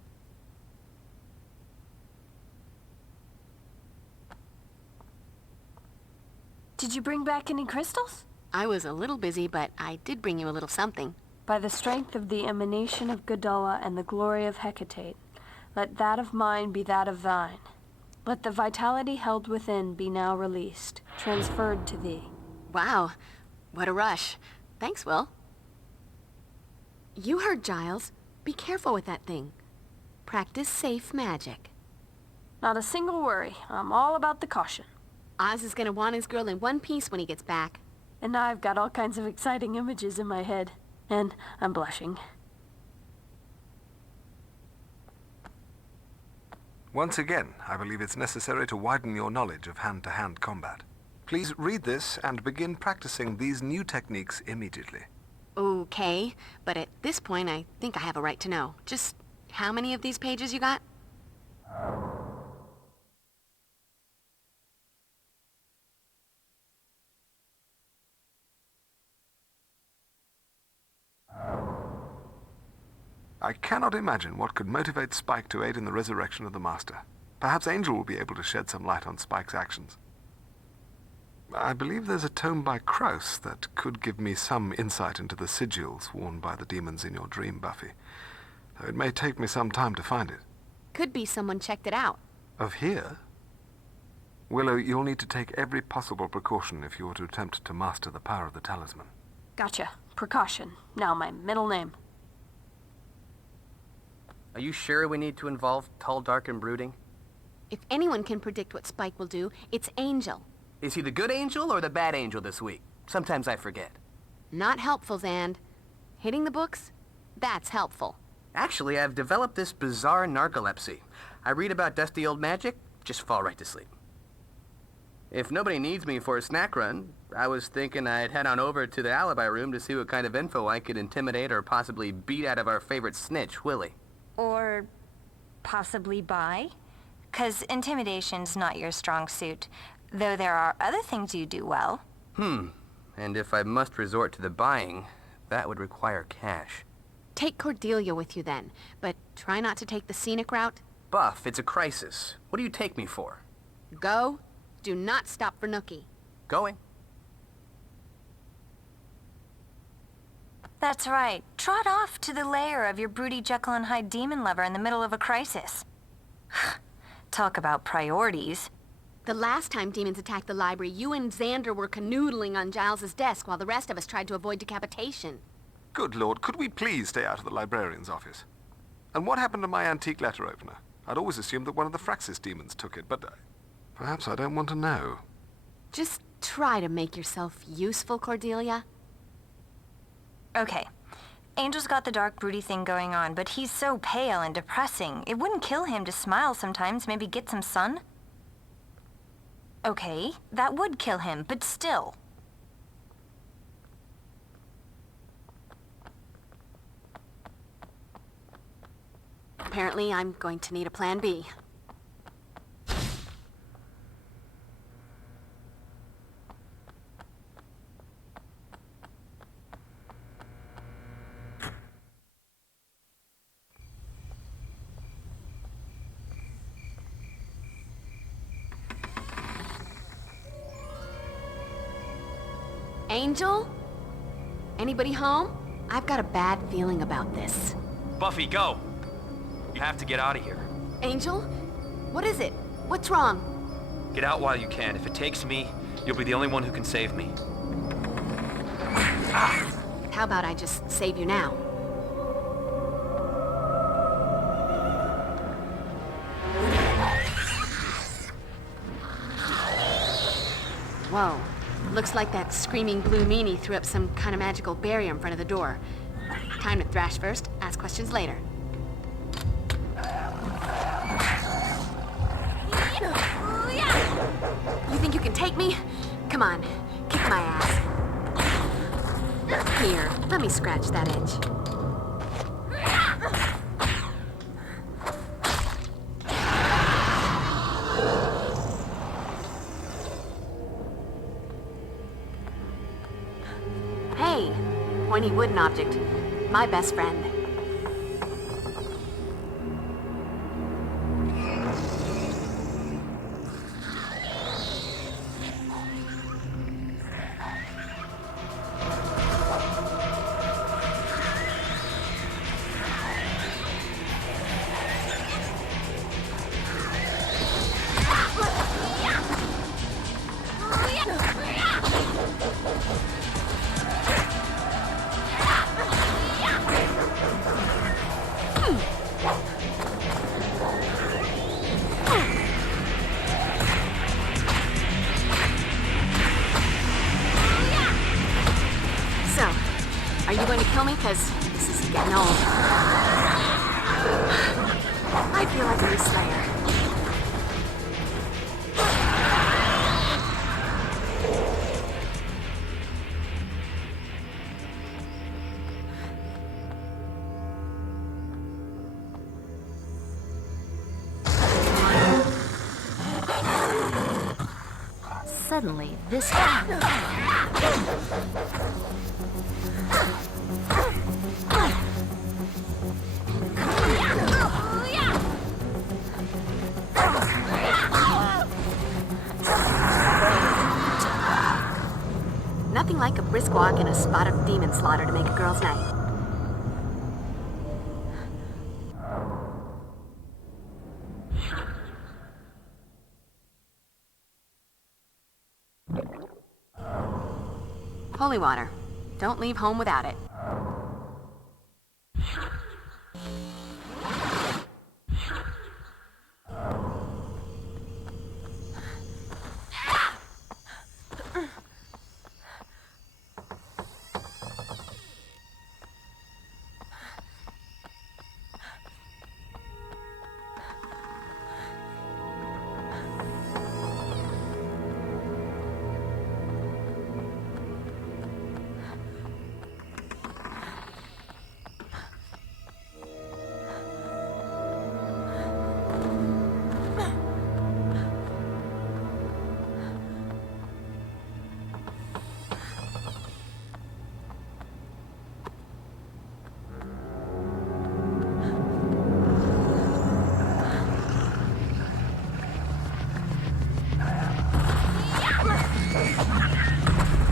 Did you bring back any crystals? I was a little busy, but I did bring you a little something. By the strength of the emanation of Gadala and the glory of Hecate, let that of mine be that of thine. Let the vitality held within be now released, transferred to thee. Wow, what a rush. Thanks, Will. You heard Giles. Be careful with that thing. Practice safe magic. Not a single worry. I'm all about the caution. Oz is gonna want his girl in one piece when he gets back. And now I've got all kinds of exciting images in my head. And I'm blushing. Once again, I believe it's necessary to widen your knowledge of hand-to-hand combat. Please read this and begin practicing these new techniques immediately. Oh, okay, but at this point I think I have a right to know. Just how many of these pages you got? I cannot imagine what could motivate Spike to aid in the resurrection of the Master. Perhaps Angel will be able to shed some light on Spike's actions. I believe there's a tome by Krauss that could give me some insight into the sigils worn by the demons in your dream, Buffy. Though it may take me some time to find it. Could be someone checked it out. Of here? Willow, you'll need to take every possible precaution if you are to attempt to master the power of the talisman. Gotcha. Precaution. Now my middle name. Are you sure we need to involve tall, dark, and brooding? If anyone can predict what Spike will do, it's Angel. Is he the good angel or the bad angel this week? Sometimes I forget. Not helpful, Zand. Hitting the books? That's helpful. Actually, I've developed this bizarre narcolepsy. I read about dusty old magic, just fall right to sleep. If nobody needs me for a snack run, I was thinking I'd head on over to the alibi room to see what kind of info I could intimidate or possibly beat out of our favorite snitch, Willie. Or possibly buy? 'Cause intimidation's not your strong suit, though there are other things you do well. And if I must resort to the buying, that would require cash. Take Cordelia with you then, but try not to take the scenic route. Buff, it's a crisis. What do you take me for? Go. Do not stop for Nookie. Going. That's right. Trot off to the lair of your broody Jekyll and Hyde demon lover in the middle of a crisis. Talk about priorities. The last time demons attacked the library, you and Xander were canoodling on Giles's desk while the rest of us tried to avoid decapitation. Good Lord, could we please stay out of the librarian's office? And what happened to my antique letter opener? I'd always assumed that one of the Fraxis demons took it, but perhaps I don't want to know. Just try to make yourself useful, Cordelia. Okay. Angel's got the dark broody thing going on, but he's so pale and depressing. It wouldn't kill him to smile sometimes, maybe get some sun? Okay, that would kill him, but still. Apparently, I'm going to need a plan B. Angel? Anybody home? I've got a bad feeling about this. Buffy, go! You have to get out of here. Angel? What is it? What's wrong? Get out while you can. If it takes me, you'll be the only one who can save me. How about I just save you now? Whoa. Looks like that screaming blue meanie threw up some kind of magical barrier in front of the door. Time to thrash first, ask questions later. You think you can take me? Come on, kick my ass. Here, let me scratch that itch. Hey, pointy wooden object. My best friend. Are you going to kill me? Because this is getting old. I feel like a new Slayer. suddenly this... Nothing like a brisk walk and a spot of demon slaughter to make a girl's night. Holy water. Don't leave home without it.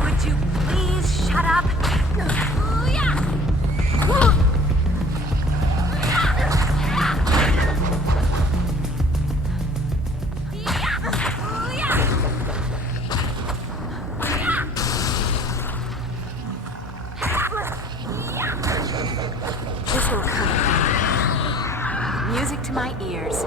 Would you please shut up? This will come. Music to my ears.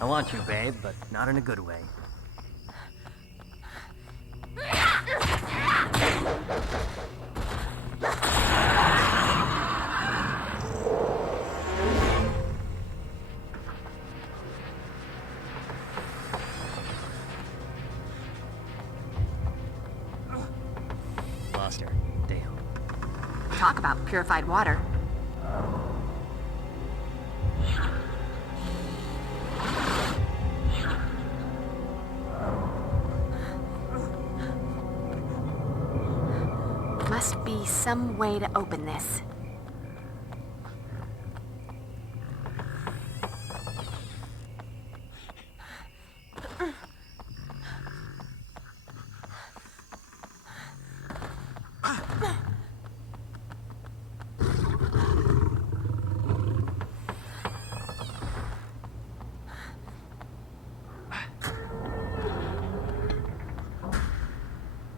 I want you, babe, but not in a good way. Lost her. Damn. Talk about purified water. Must be some way to open this.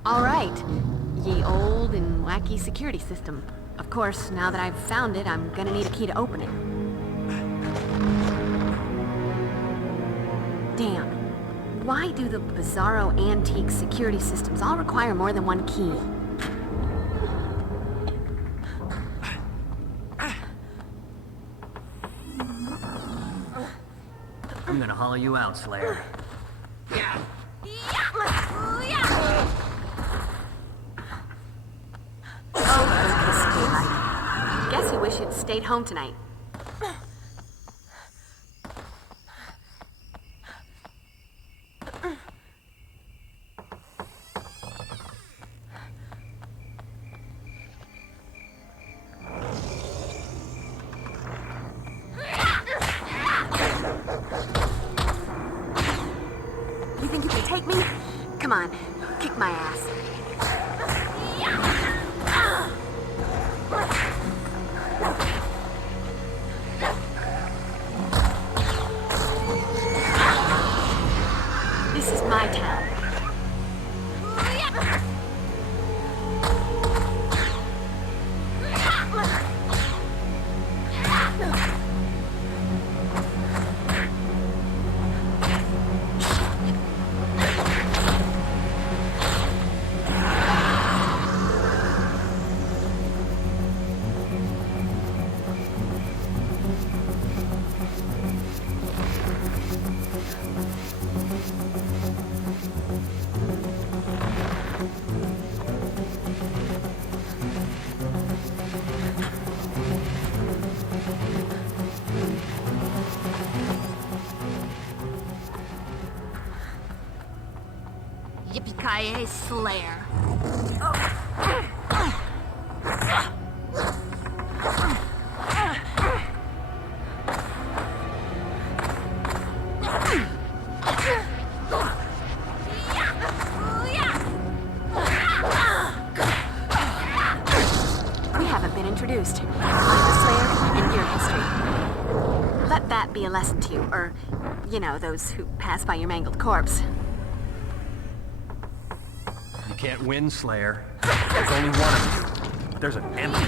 All right. Ye old and wacky security system. Of course, now that I've found it, I'm gonna need a key to open it. Damn. Why do the bizarro antique security systems all require more than one key? I'm gonna hollow you out, Slayer. Guess you wish you'd stayed home tonight. You think you can take me? Come on, kick my ass. This is my town. Yippee-ki-yay, Slayer. We haven't been introduced. I'm the Slayer and your history. Let that be a lesson to you, or, you know, those who pass by your mangled corpse. You can't win, Slayer. There's only one of you. But there's an enemy.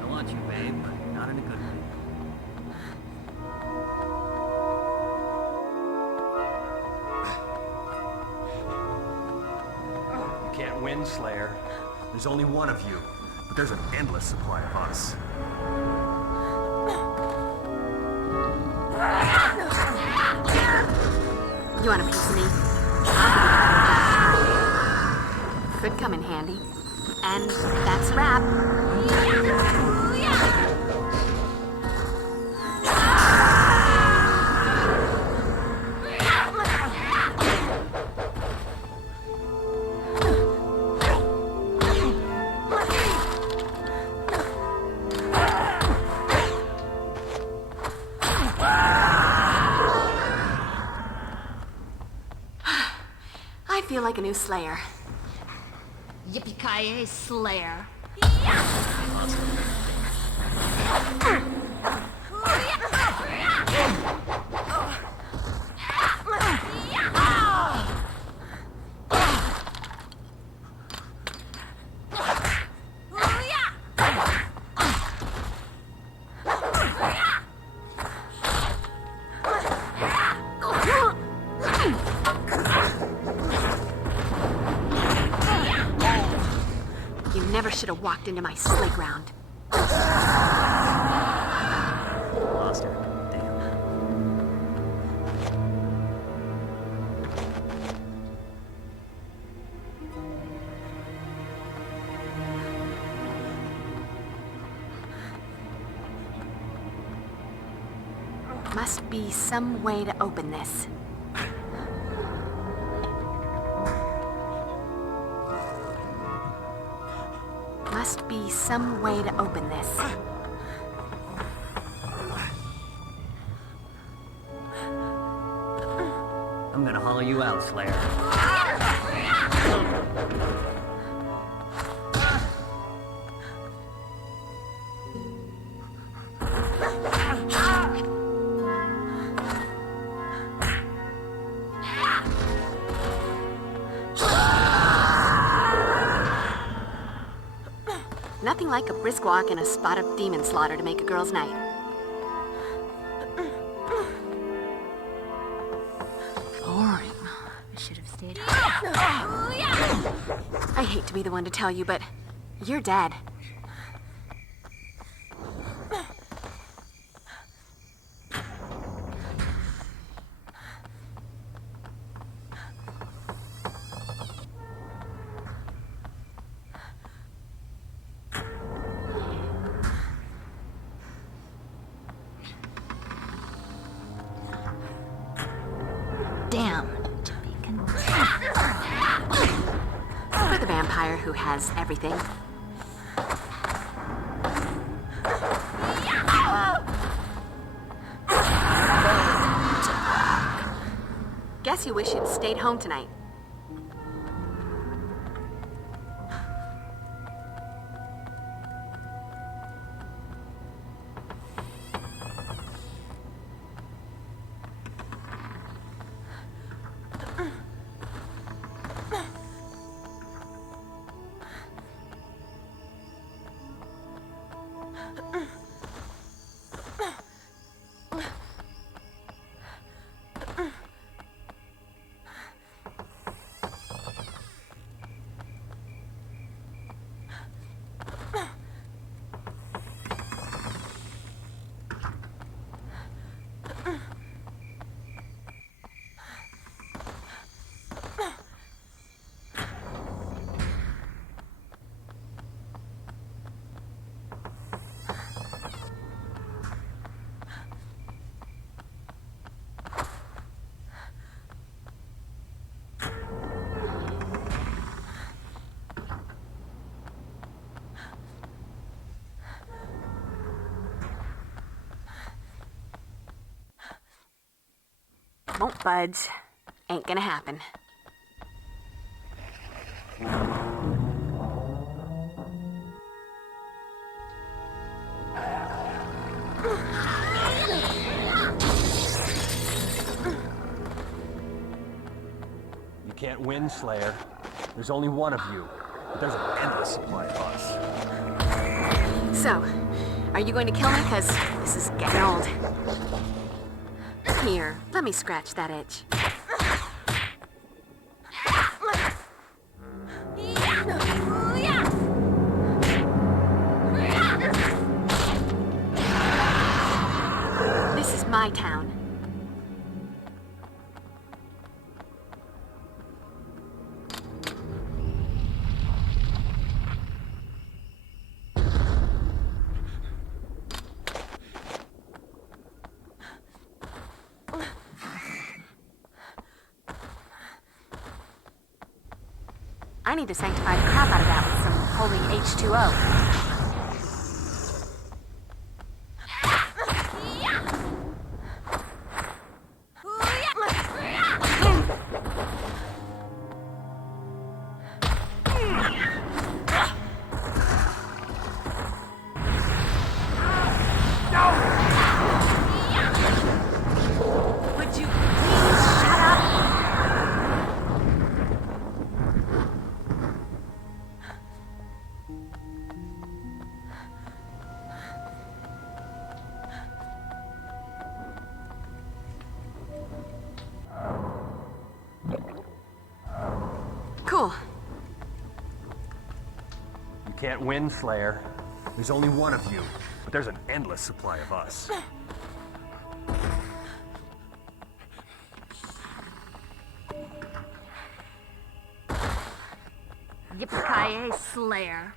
I want you, babe, but not in a good way. You can't win, Slayer. There's only one of you. But there's an endless supply of us. You want a piece of me? Could come in handy. And that's a wrap. I feel like a new Slayer. Yippee-ki-yay, Slayer. You never should have walked into my sleigh ground. Lost her. Damn. Must be some way to open this. Must be some way to open this. I'm gonna haul you out, Slayer. Nothing like a brisk walk and a spot of demon slaughter to make a girl's night. Boring. I should have stayed home. I hate to be the one to tell you, but you're dead. Damn. For the vampire who has everything. Guess you wish you'd stayed home tonight. Won't budge. Ain't gonna happen. You can't win, Slayer. There's only one of you, but there's an endless supply of us. So, are you going to kill me? Because this is getting old. Here, let me scratch that itch. This is my town. I need to sanctify the crap out of that with some holy H2O. Would you please shut up? Cool. You can't win, Slayer. There's only one of you, but there's an endless supply of us. Yippee-ki-yay, Slayer.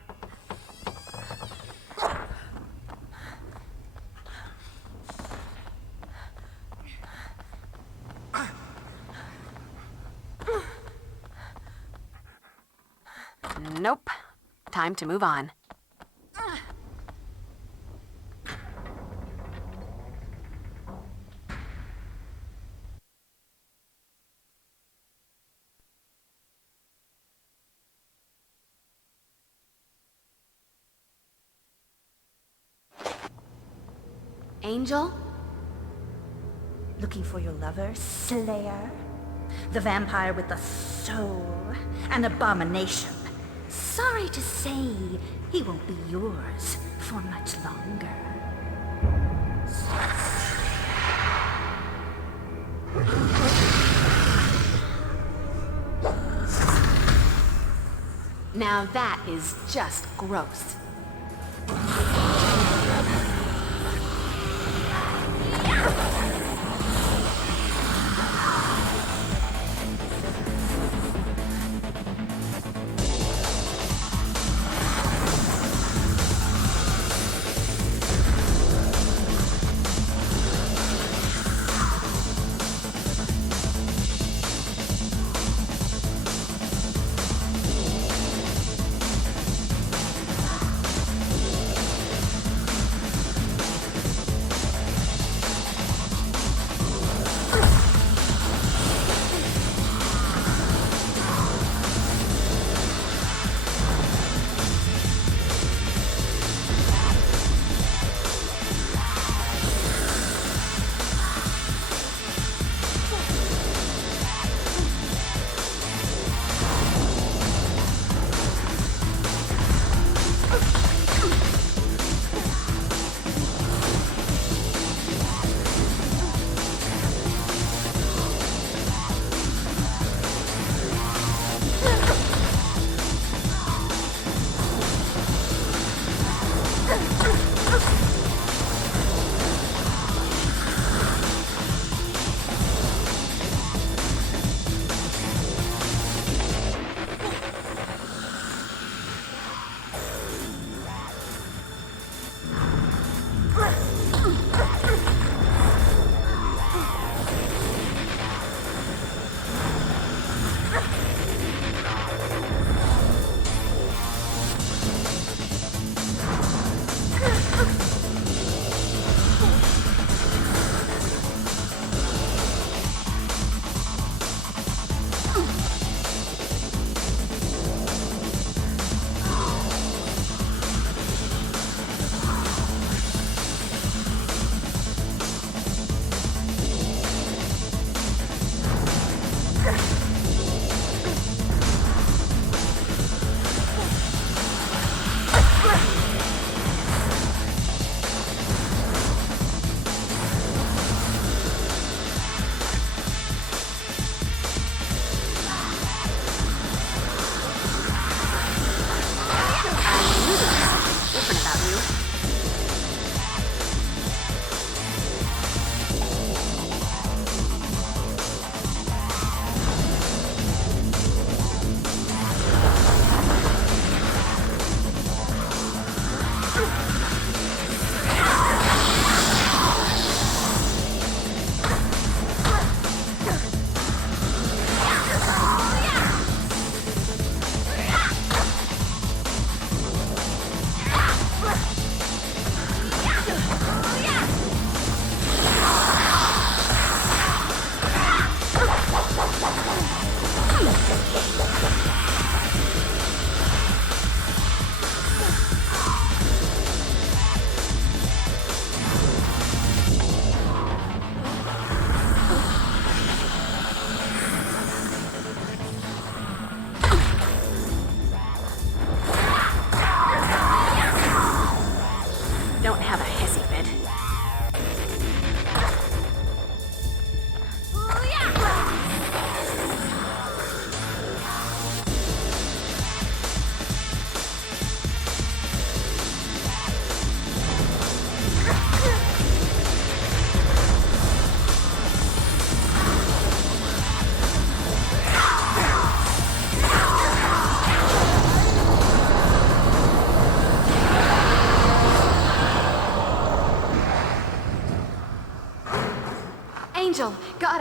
Nope. Time to move on. Angel? Looking for your lover, Slayer? The vampire with the soul, an abomination. Sorry to say, he won't be yours for much longer. Now that is just gross.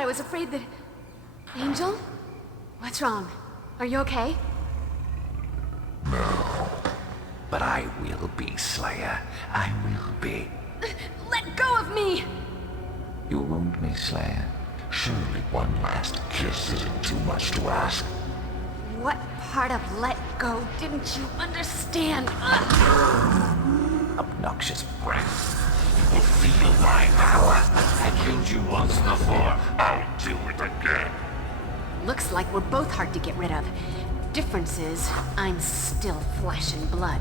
I was afraid that... Angel? What's wrong? Are you okay? No. But I will be, Slayer. I will be. Let go of me! You wound me, Slayer. Surely one last kiss isn't too much to ask. What part of let go didn't you understand? Obnoxious breath. You will feel my power. I killed you once before. I'll do it again. Looks like we're both hard to get rid of. Difference is, I'm still flesh and blood.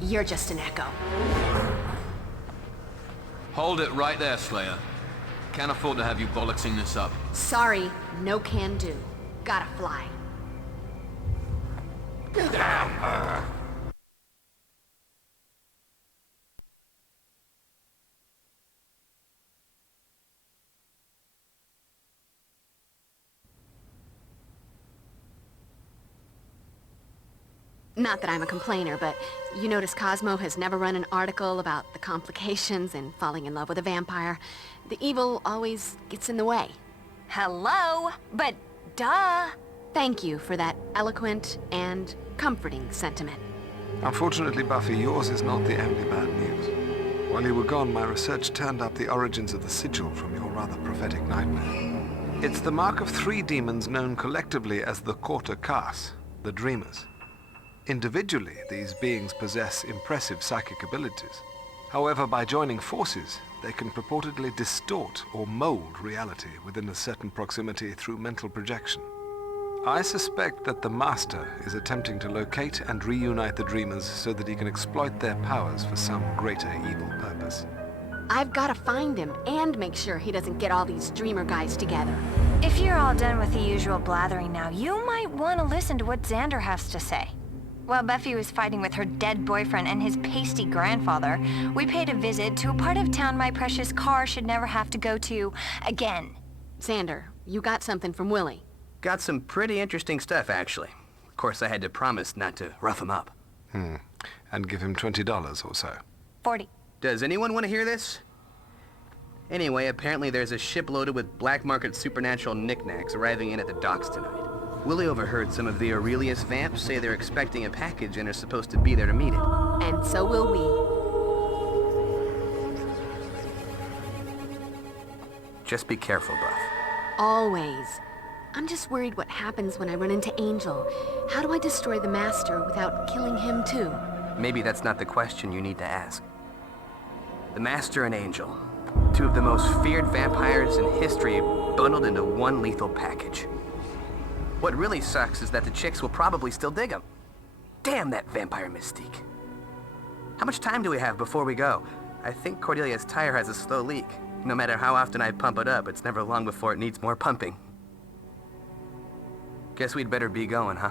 You're just an echo. Hold it right there, Slayer. Can't afford to have you bollocksing this up. Sorry, no can do. Gotta fly. Damn her. Not that I'm a complainer, but you notice Cosmo has never run an article about the complications in falling in love with a vampire. The evil always gets in the way. Hello? But duh. Thank you for that eloquent and comforting sentiment. Unfortunately, Buffy, yours is not the only bad news. While you were gone, my research turned up the origins of the sigil from your rather prophetic nightmare. It's the mark of 3 demons known collectively as the Quarter Cas, the Dreamers. Individually, these beings possess impressive psychic abilities. However, by joining forces, they can purportedly distort or mold reality within a certain proximity through mental projection. I suspect that the Master is attempting to locate and reunite the Dreamers so that he can exploit their powers for some greater evil purpose. I've gotta find him and make sure he doesn't get all these Dreamer guys together. If you're all done with the usual blathering now, you might want to listen to what Xander has to say. While Buffy was fighting with her dead boyfriend and his pasty grandfather, we paid a visit to a part of town my precious car should never have to go to again. Xander, you got something from Willie. Got some pretty interesting stuff, actually. Of course, I had to promise not to rough him up. And give him $20 or so. 40. Does anyone want to hear this? Anyway, apparently there's a ship loaded with black market supernatural knickknacks arriving in at the docks tonight. Willie overheard some of the Aurelius vamps say they're expecting a package and are supposed to be there to meet it. And so will we. Just be careful, Buff. Always. I'm just worried what happens when I run into Angel. How do I destroy the Master without killing him too? Maybe that's not the question you need to ask. The Master and Angel, 2 of the most feared vampires in history, bundled into one lethal package. What really sucks is that the chicks will probably still dig him. Damn that vampire mystique. How much time do we have before we go? I think Cordelia's tire has a slow leak. No matter how often I pump it up, it's never long before it needs more pumping. Guess we'd better be going, huh?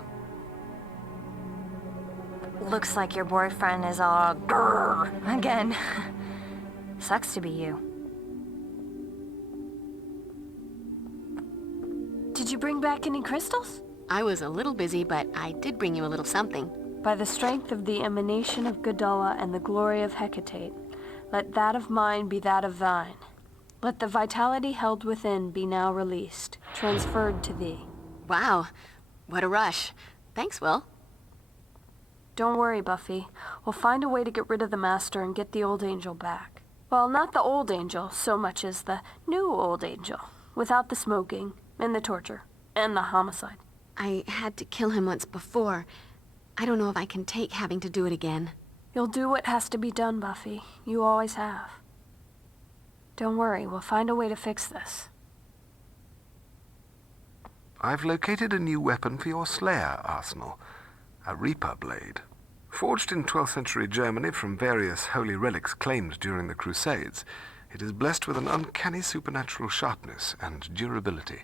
Looks like your boyfriend is all grrr again. Sucks to be you. Did you bring back any crystals? I was a little busy, but I did bring you a little something. By the strength of the emanation of Godoa and the glory of Hecate, let that of mine be that of thine. Let the vitality held within be now released, transferred to thee. Wow, what a rush. Thanks, Will. Don't worry, Buffy. We'll find a way to get rid of the Master and get the old Angel back. Well, not the old Angel so much as the new old Angel, without the smoking, and the torture, and the homicide. I had to kill him once before. I don't know if I can take having to do it again. You'll do what has to be done, Buffy. You always have. Don't worry, we'll find a way to fix this. I've located a new weapon for your Slayer arsenal. A Reaper blade. Forged in 12th century Germany from various holy relics claimed during the Crusades, it is blessed with an uncanny supernatural sharpness and durability.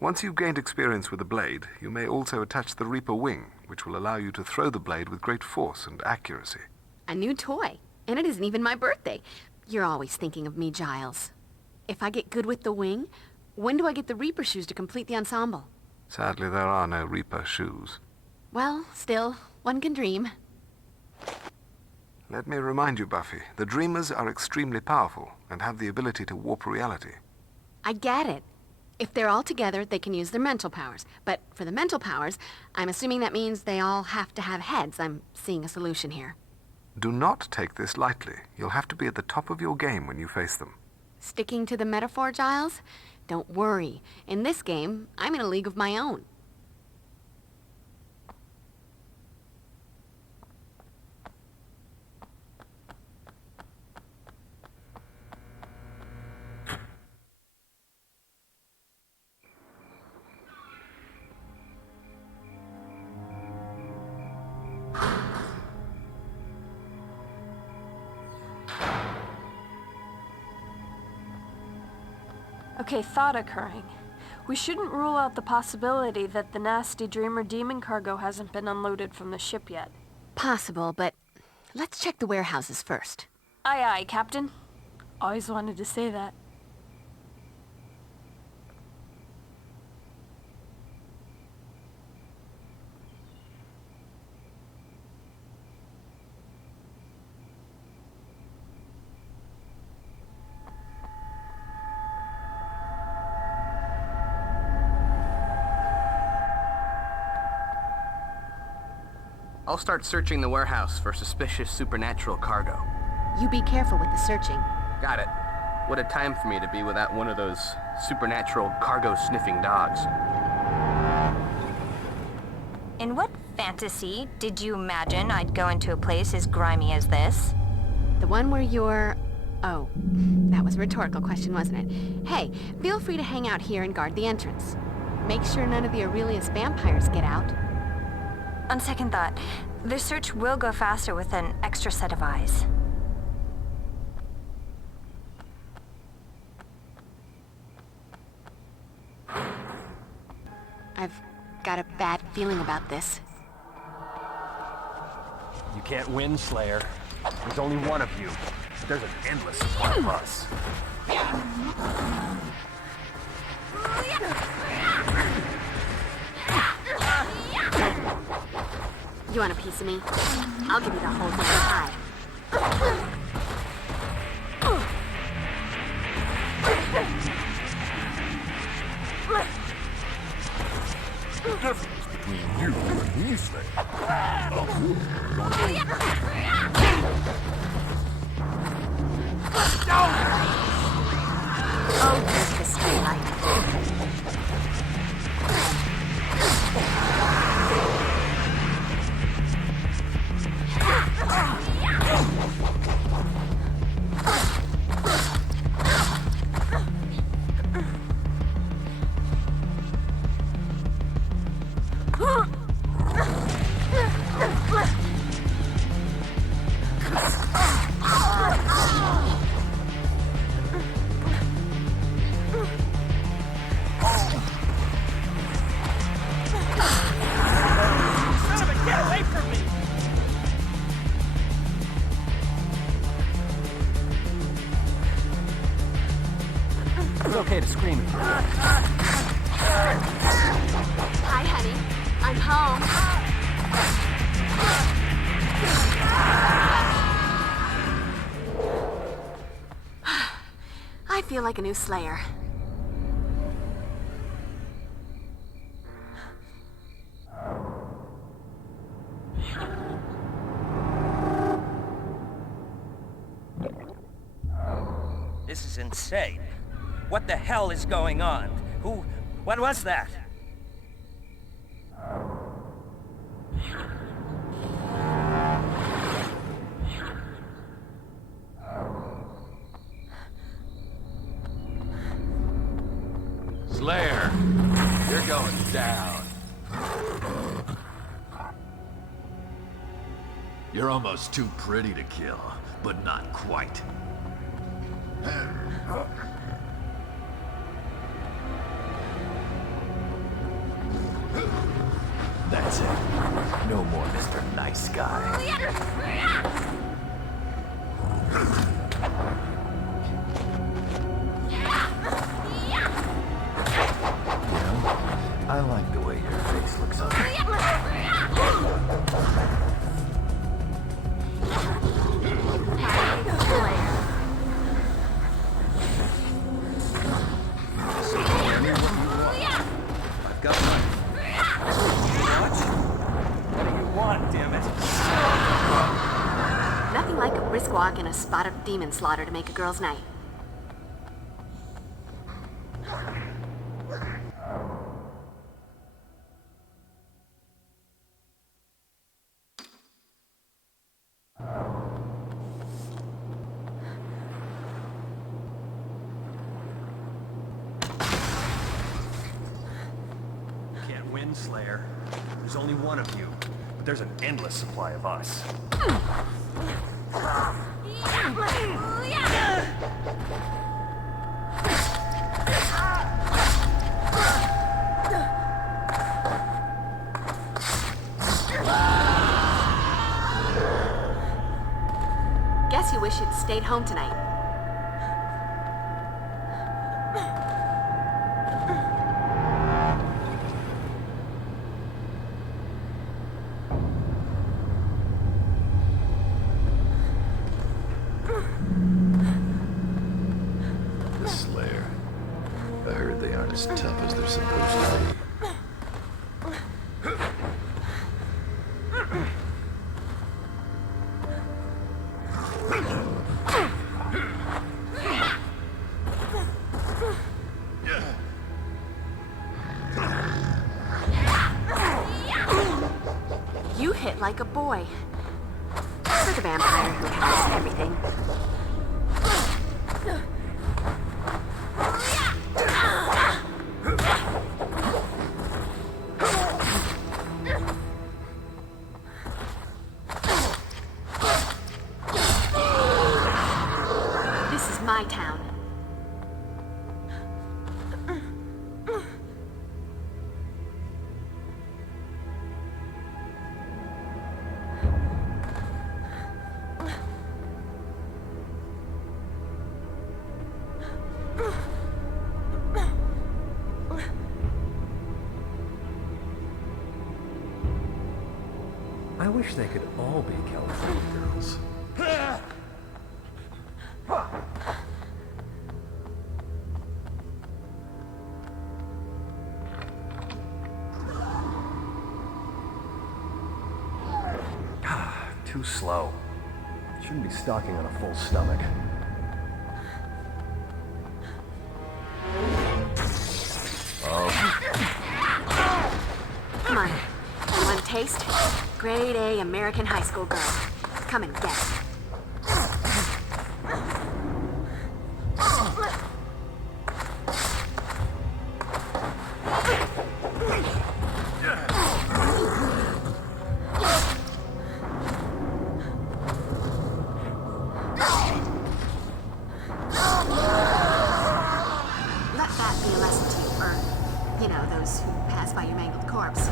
Once you've gained experience with the blade, you may also attach the Reaper wing, which will allow you to throw the blade with great force and accuracy. A new toy. And it isn't even my birthday. You're always thinking of me, Giles. If I get good with the wing, when do I get the Reaper shoes to complete the ensemble? Sadly, there are no Reaper shoes. Well, still, one can dream. Let me remind you, Buffy, the Dreamers are extremely powerful and have the ability to warp reality. I get it. If they're all together, they can use their mental powers. But for the mental powers, I'm assuming that means they all have to have heads. I'm seeing a solution here. Do not take this lightly. You'll have to be at the top of your game when you face them. Sticking to the metaphor, Giles? Don't worry. In this game, I'm in a league of my own. Okay, thought occurring. We shouldn't rule out the possibility that the nasty Dreamer demon cargo hasn't been unloaded from the ship yet. Possible, but let's check the warehouses first. Aye, aye, Captain. Always wanted to say that. I'll start searching the warehouse for suspicious supernatural cargo. You be careful with the searching. Got it. What a time for me to be without one of those supernatural cargo-sniffing dogs. In what fantasy did you imagine I'd go into a place as grimy as this? The one where you're... Oh, that was a rhetorical question, wasn't it? Hey, feel free to hang out here and guard the entrance. Make sure none of the Aurelius vampires get out. On second thought, the search will go faster with an extra set of eyes. I've got a bad feeling about this. You can't win, Slayer. There's only one of you. There's an endless supply of us. You want a piece of me? I'll give you the whole damn pie. The difference between you and me, Oh, here's the streetlight. It's okay to scream. Hi, honey. I'm home. I feel like a new Slayer. This is insane. What the hell is going on? What was that? Slayer, you're going down. You're almost too pretty to kill, but not quite. That's it. No more Mr. Nice Guy. I like the way your face looks on it. So anyone squawk and a spot of demon slaughter to make a girl's night. Can't win, Slayer. There's only one of you, but there's an endless supply of us. Guess you wish you'd stayed home tonight. The Slayer. I heard they aren't as tough as they're supposed to be. You hit like a boy. For the vampire who has everything. This is my town. I wish they could all be California girls. Too slow. Shouldn't be stalking on a full stomach. Come on. You want a taste? Grade A American high school girl. Come and get it. Let that be a lesson to you, or, you know, those who pass by your mangled corpse.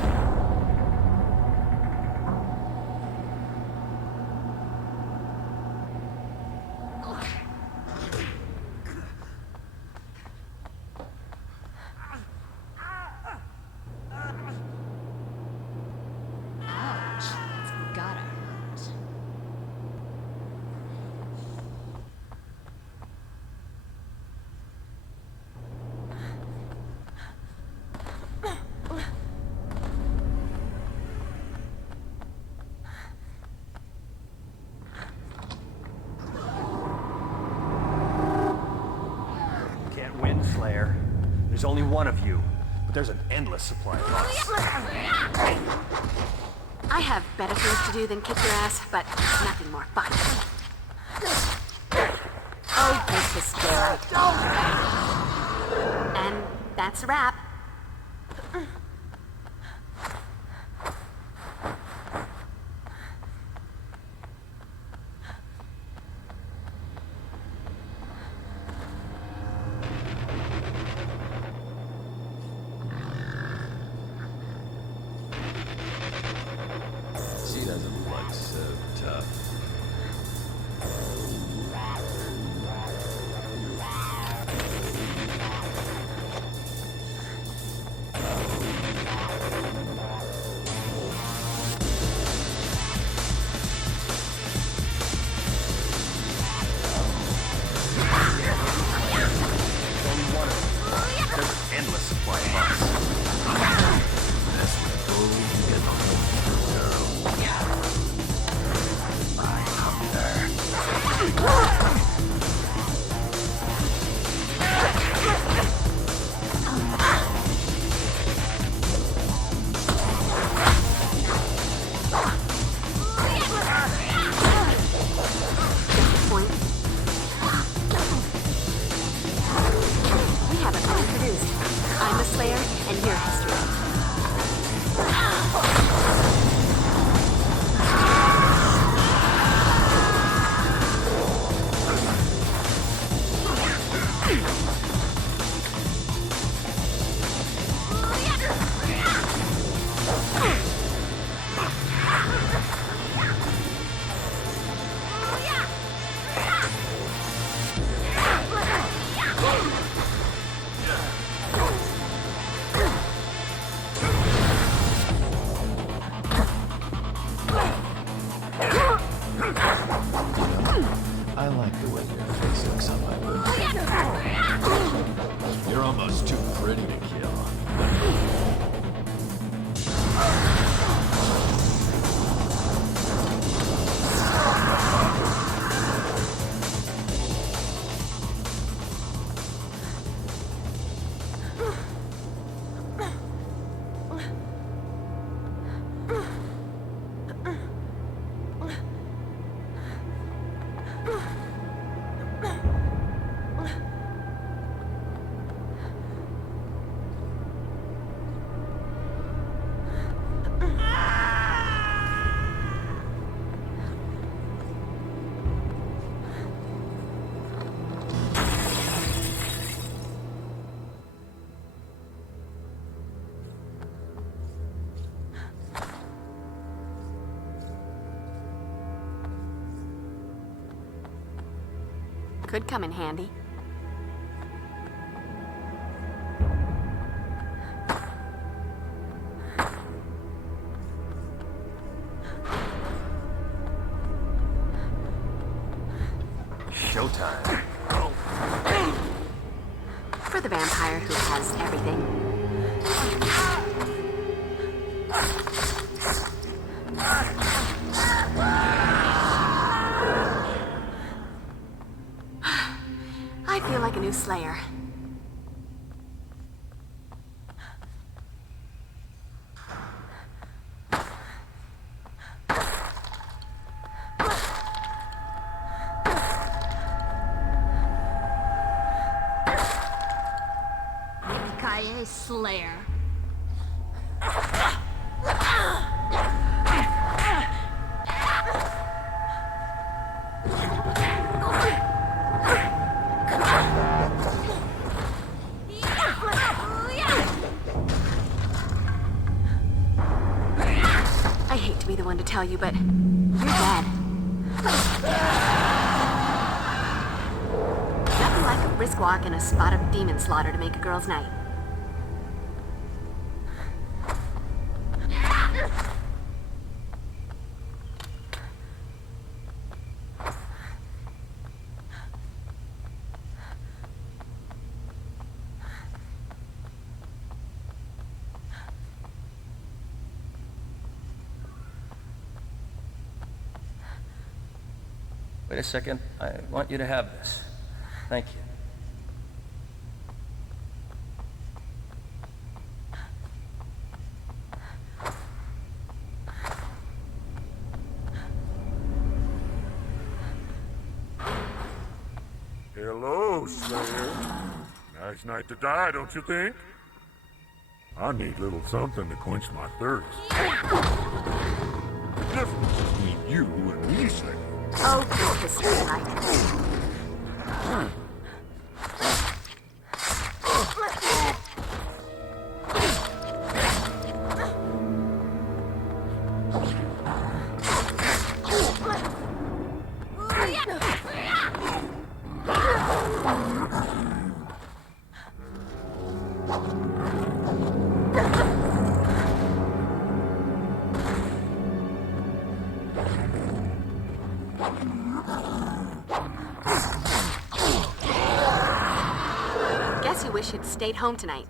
Gotta hurt. Can't win, Slayer. There's only one of you, but there's an endless supply of us. I have better things to do than kick your ass, but nothing more fun. Oh, break this daylight. And that's a wrap. She doesn't look so tough. Could come in handy. Showtime. For the vampire who has everything. I feel like a new Slayer. Yippee-ki-yay, Slayer. I hate to be the one to tell you, but you're dead. Nothing like a brisk walk and a spot of demon slaughter to make a girl's night. Wait a second. I want you to have this. Thank you. Hello, Slayer. Nice night to die, don't you think? I need little something to quench my thirst. The difference between you and me, Slayer. Oh, don't kiss me tonight. Guess you wish you'd stayed home tonight.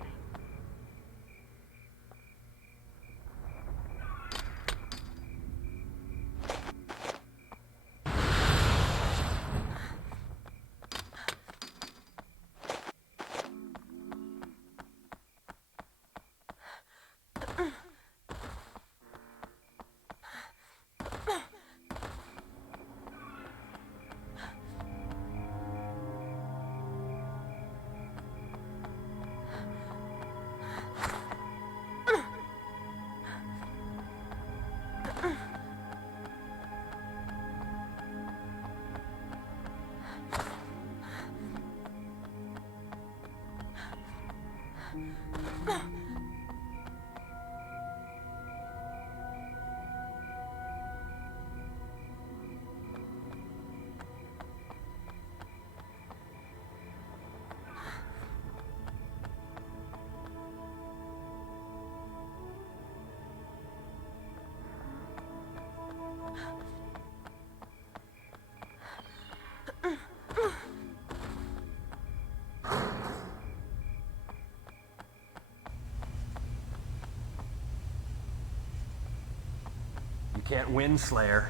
You can't win, Slayer.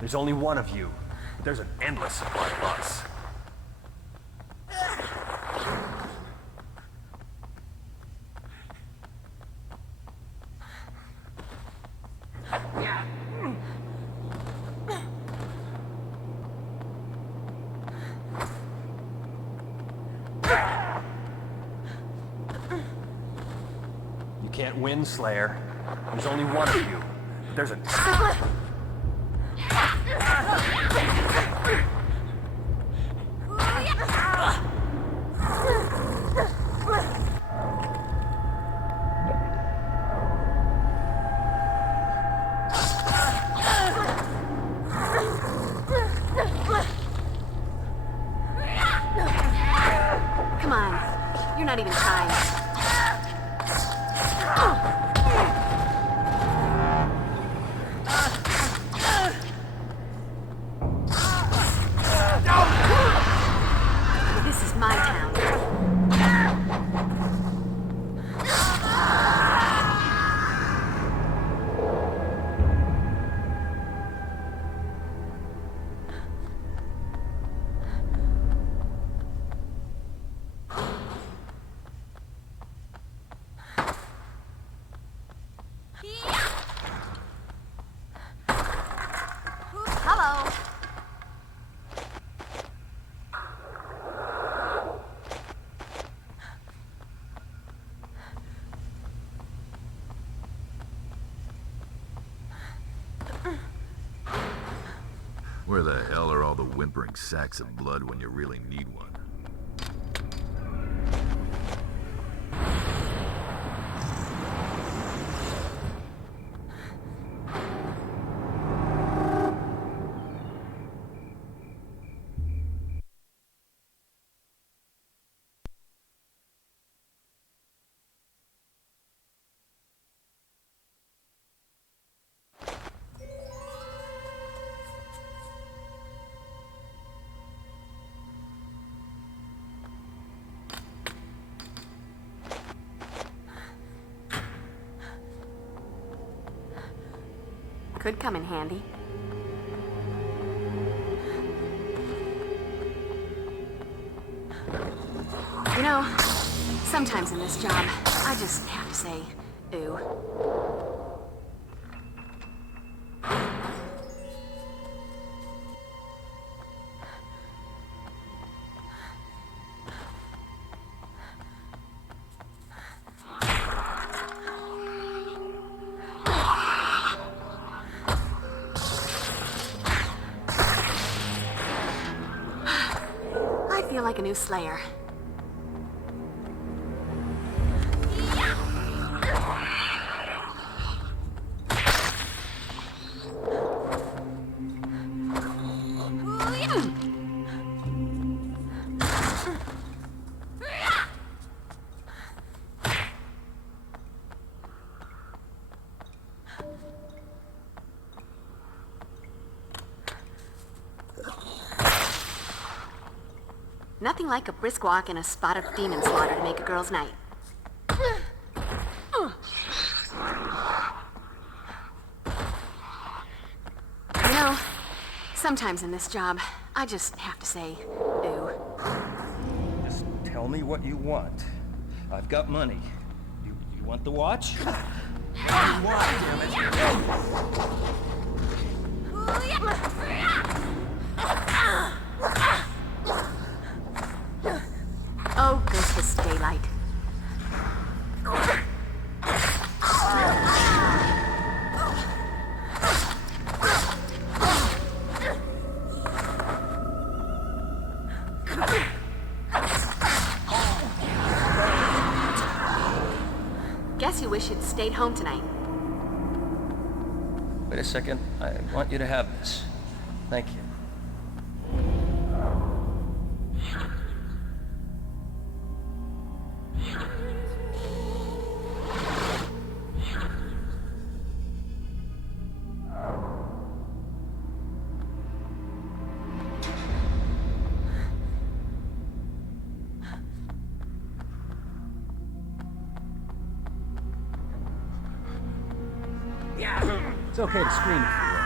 There's only one of you. But there's an endless supply of us. You can't win, Slayer. There's only one of you. But there's an... not even trying. This is my town. Hello. Where the hell are all the whimpering sacks of blood when you really need one? Could come in handy. You know, sometimes in this job, I just have to say, ooh. I feel like a new Slayer. Nothing like a brisk walk and a spot of demon slaughter to make a girl's night. You know, sometimes in this job, I just have to say, ooh. Just tell me what you want. I've got money. You want the watch? What do you want, damn it? Oh, goes this daylight. Guess you wish you'd stayed home tonight. Wait a second. I want you to have this. Thank you. It's okay to scream if you want.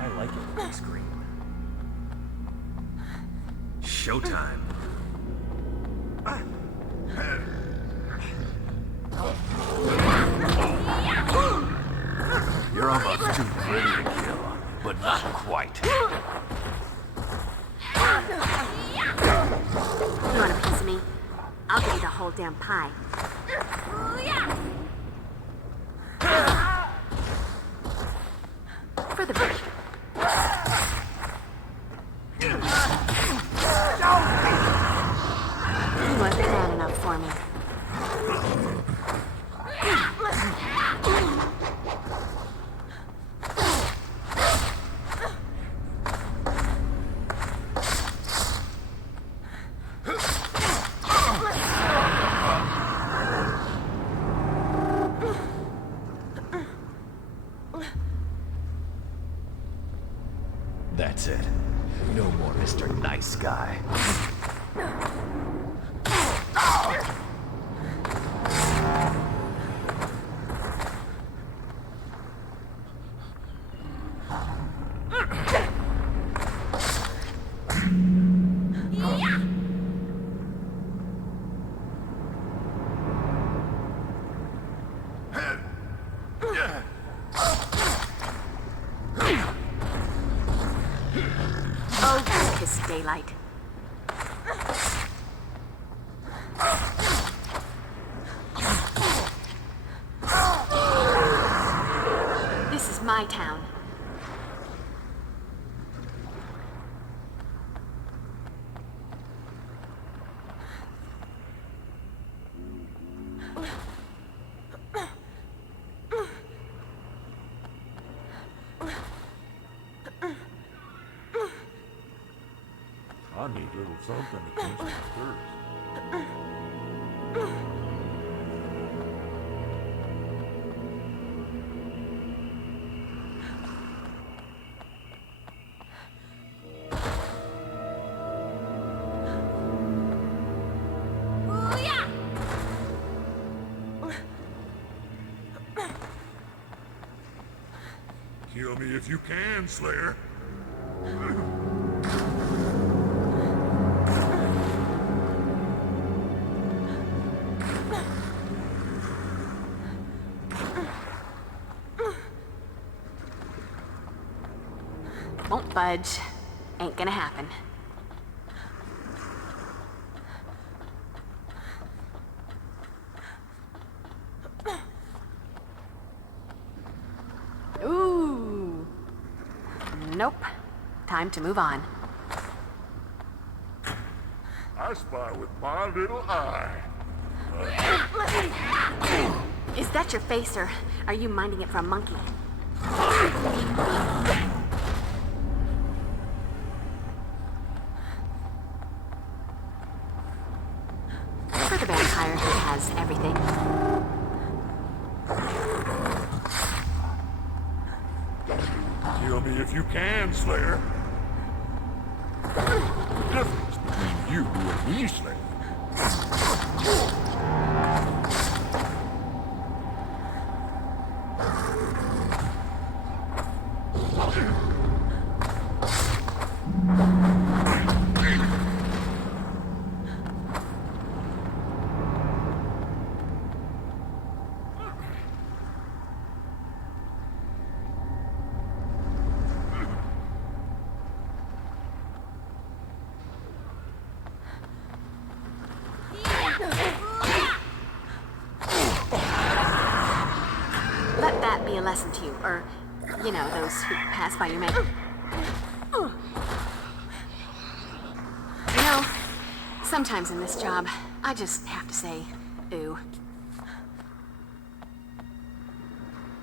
I like it when you scream. Showtime. You're almost too pretty to kill, but not quite. You want a piece of me? I'll give you the whole damn pie. For the virtue. You wasn't bad enough for me. That's it. No more Mr. Nice Guy. Oh, piss daylight. This is my town. I need a little something to quench my thirst. Kill me if you can, Slayer. Won't budge. Ain't gonna happen. Ooh. Nope. Time to move on. I spy with my little eye. Is that your face, or are you minding it for a monkey? For the vampire who has everything. Kill me if you can, Slayer. The difference between you and me, Slayer. Let that be a lesson to you, or, you know, those who pass by your make. You know, sometimes in this job, I just have to say, ooh.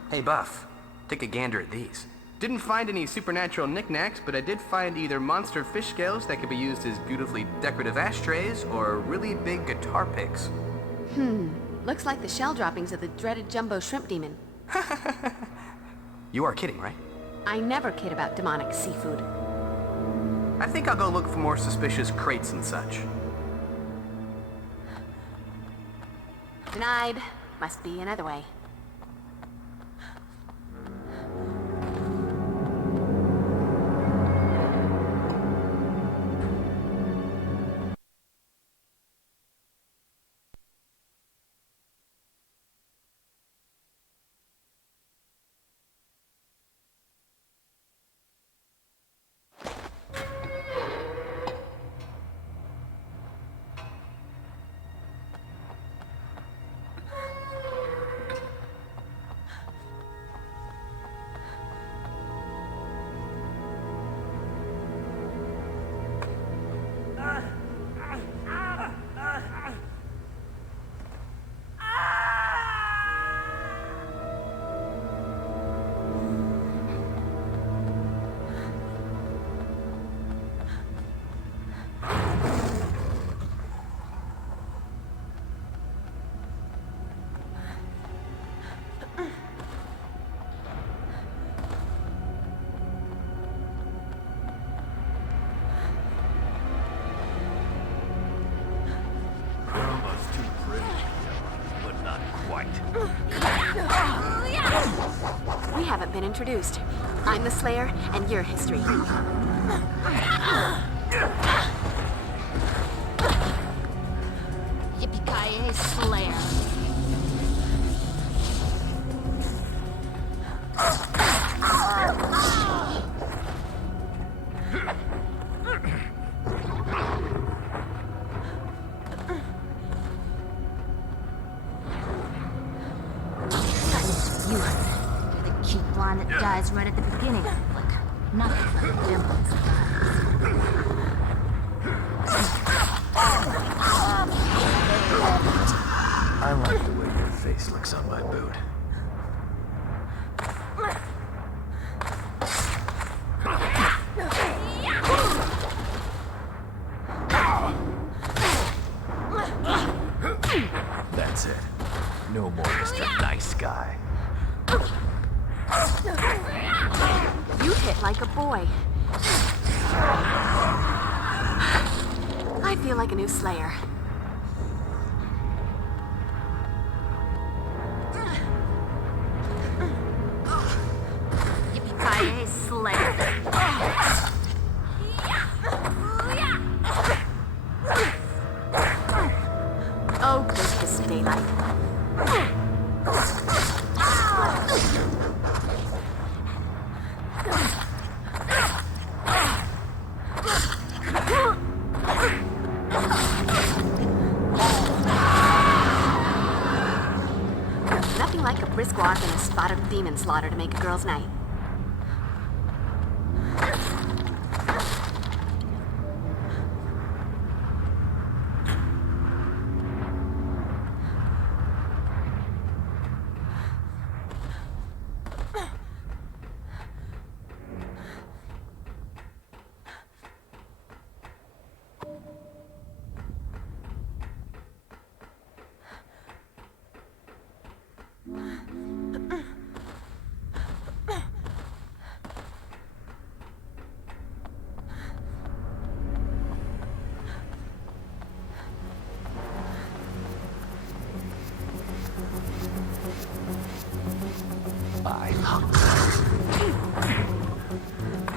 Hey, Buff. Take a gander at these. Didn't find any supernatural knickknacks, but I did find either monster fish scales that could be used as beautifully decorative ashtrays, or really big guitar picks. Looks like the shell droppings of the dreaded jumbo shrimp demon. You are kidding, right? I never kid about demonic seafood. I think I'll go look for more suspicious crates and such. Denied. Must be another way. introduced. I'm the Slayer, and you're history. Yippee-ki-yay, Slayer. You're the cute blonde that dies right at the beginning. Like, nothing but a dimple survives. I like the way your face looks on my boot. That's it. No more Mr. Nice Guy. You hit like a boy. I feel like a new Slayer. Yippee-ki-yay, Slayer. Oh, go kiss daylight. Nothing like a brisk walk and a spot of demon slaughter to make a girl's night.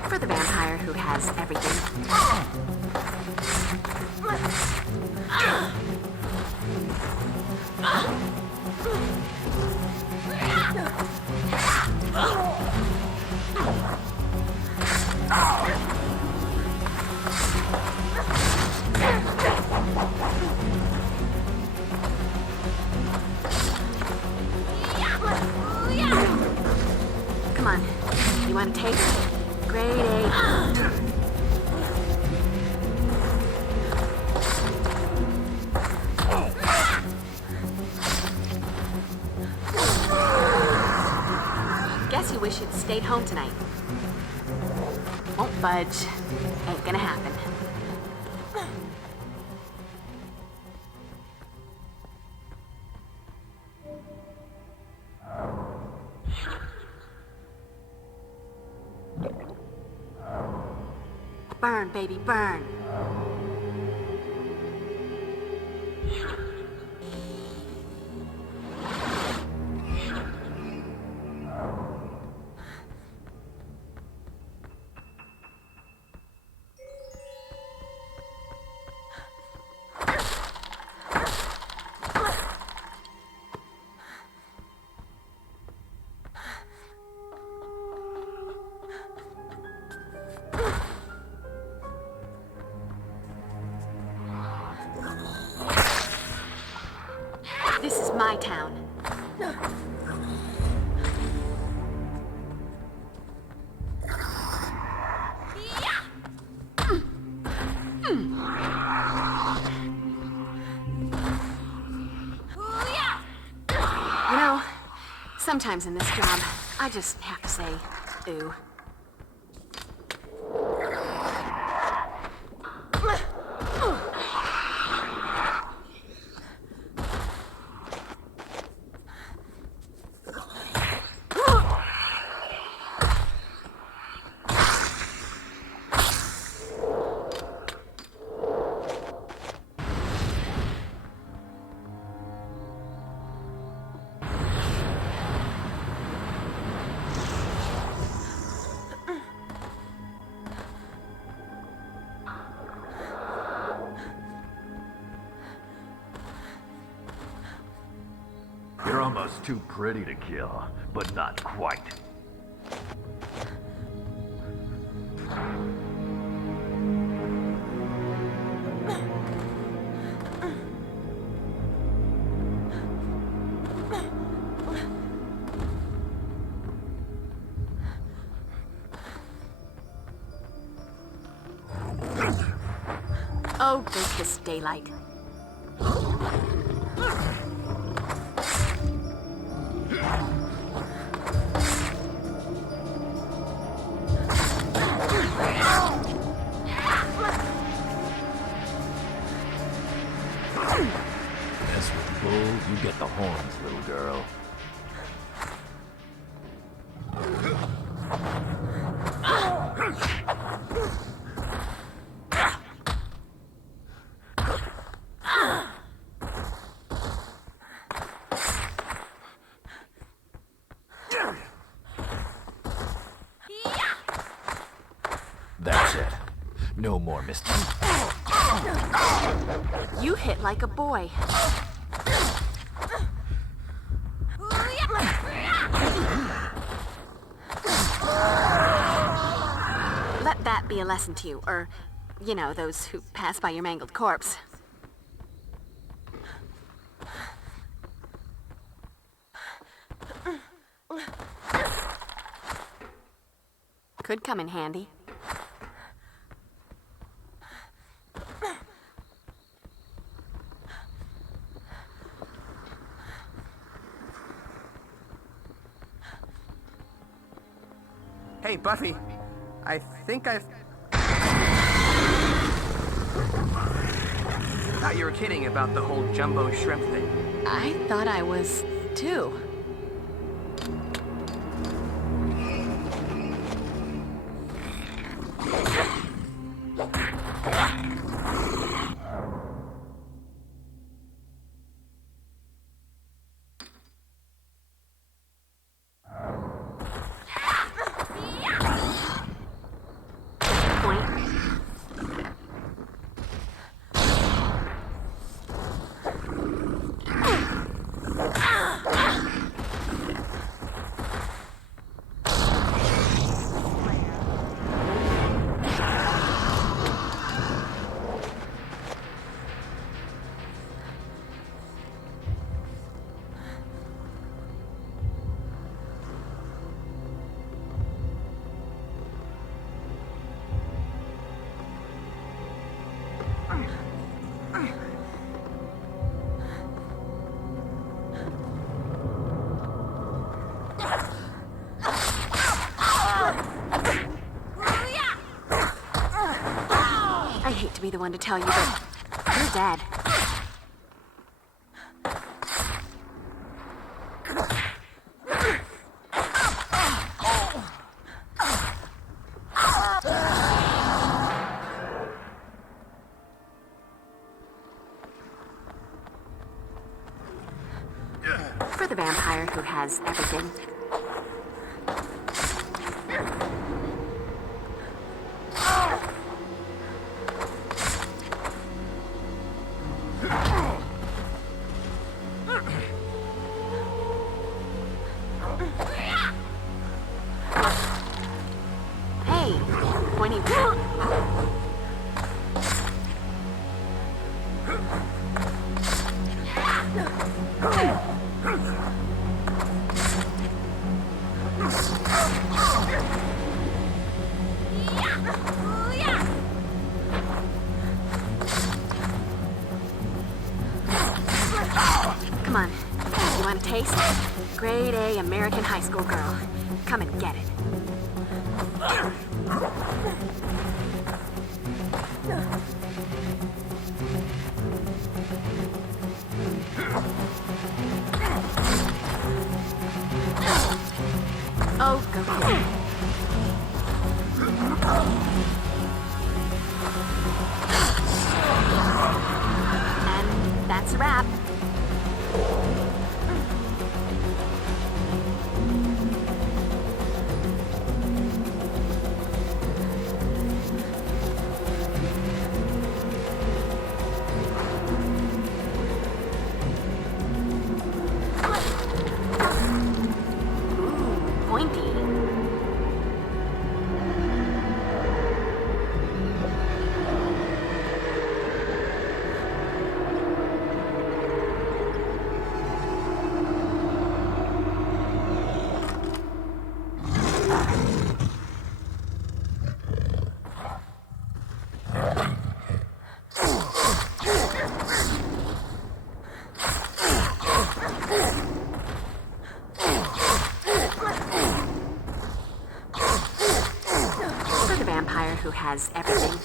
For the vampire who has everything. Come on, you want a taste? Grade A. Guess you wish you'd stayed home tonight. Won't budge. Ain't gonna happen. Burn, baby, burn. This is my town. You know, sometimes in this job, I just have to say, ooh. almost too pretty to kill, but not quite. Oh, there's this daylight. Mess with Bull, you get the horns, little girl. That's it. No more mistakes. You hit like a boy. Let that be a lesson to you, or, you know, those who pass by your mangled corpse. Could come in handy. Hey, Buffy. I think I've... Thought you were kidding about the whole jumbo shrimp thing. I thought I was, too. I hate to be the one to tell you, but you're dead. For the vampire who has everything. Hey, pointy. Come on. You want a taste? Grade A American high school girl. Come and get it. Oh, go ahead. And that's a wrap. vampire who has everything.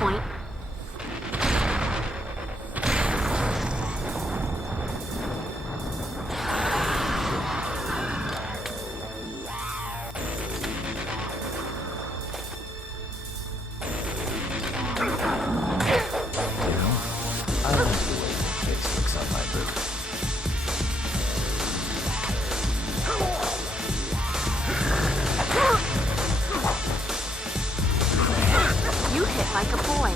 Point. I like the way your face looks on my boot. You hit like a boy.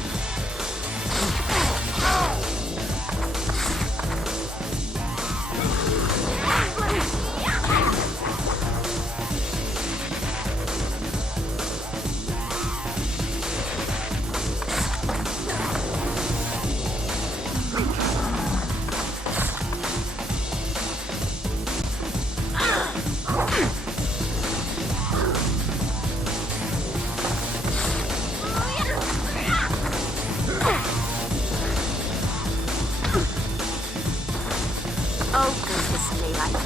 Oh, goodness, daylight.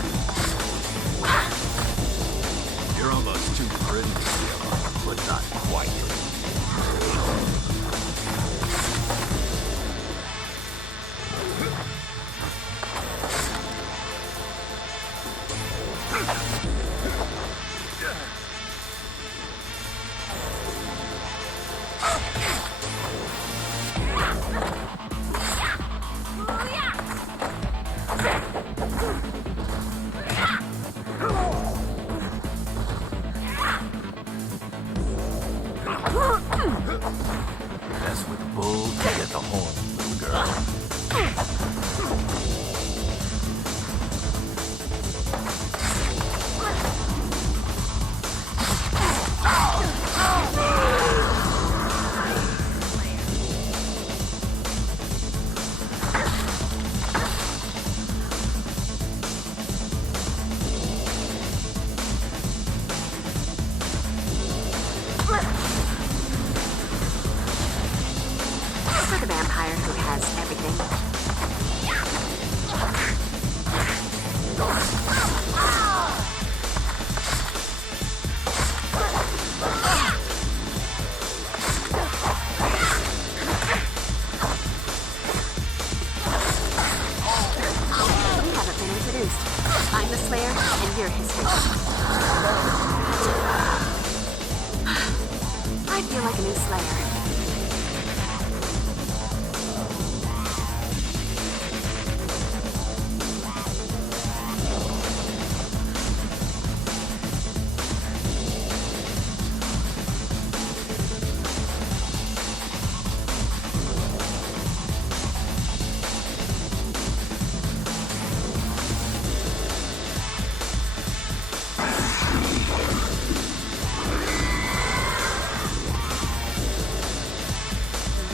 You're almost too pretty to steal, but not quite. Mess with the bull to get the horn, little girl. For the vampire who has everything. We haven't been introduced. I'm the Slayer, and you're his face. I feel like a new Slayer.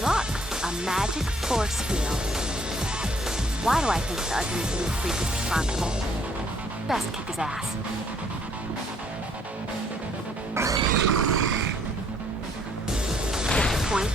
Look, a magic force field. Why do I think the ugly blue freak is responsible? Best kick his ass. Get the point?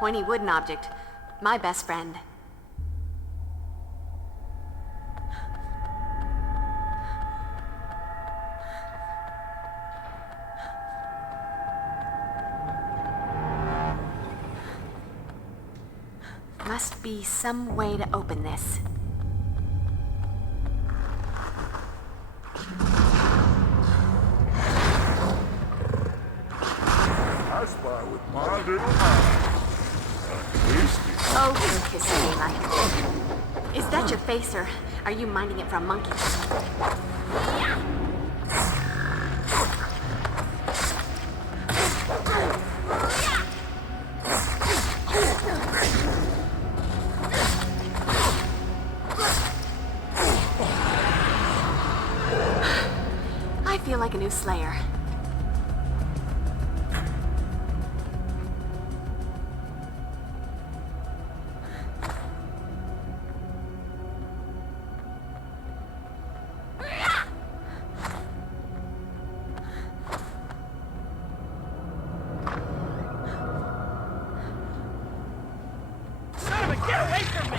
Pointy wooden object. My best friend. Must be some way to open this. I spy with my little eye. Tasty. Oh, you're kissing me like. Is that your face, or are you minding it for a monkey? I feel like a new Slayer. Son of a, get away from me!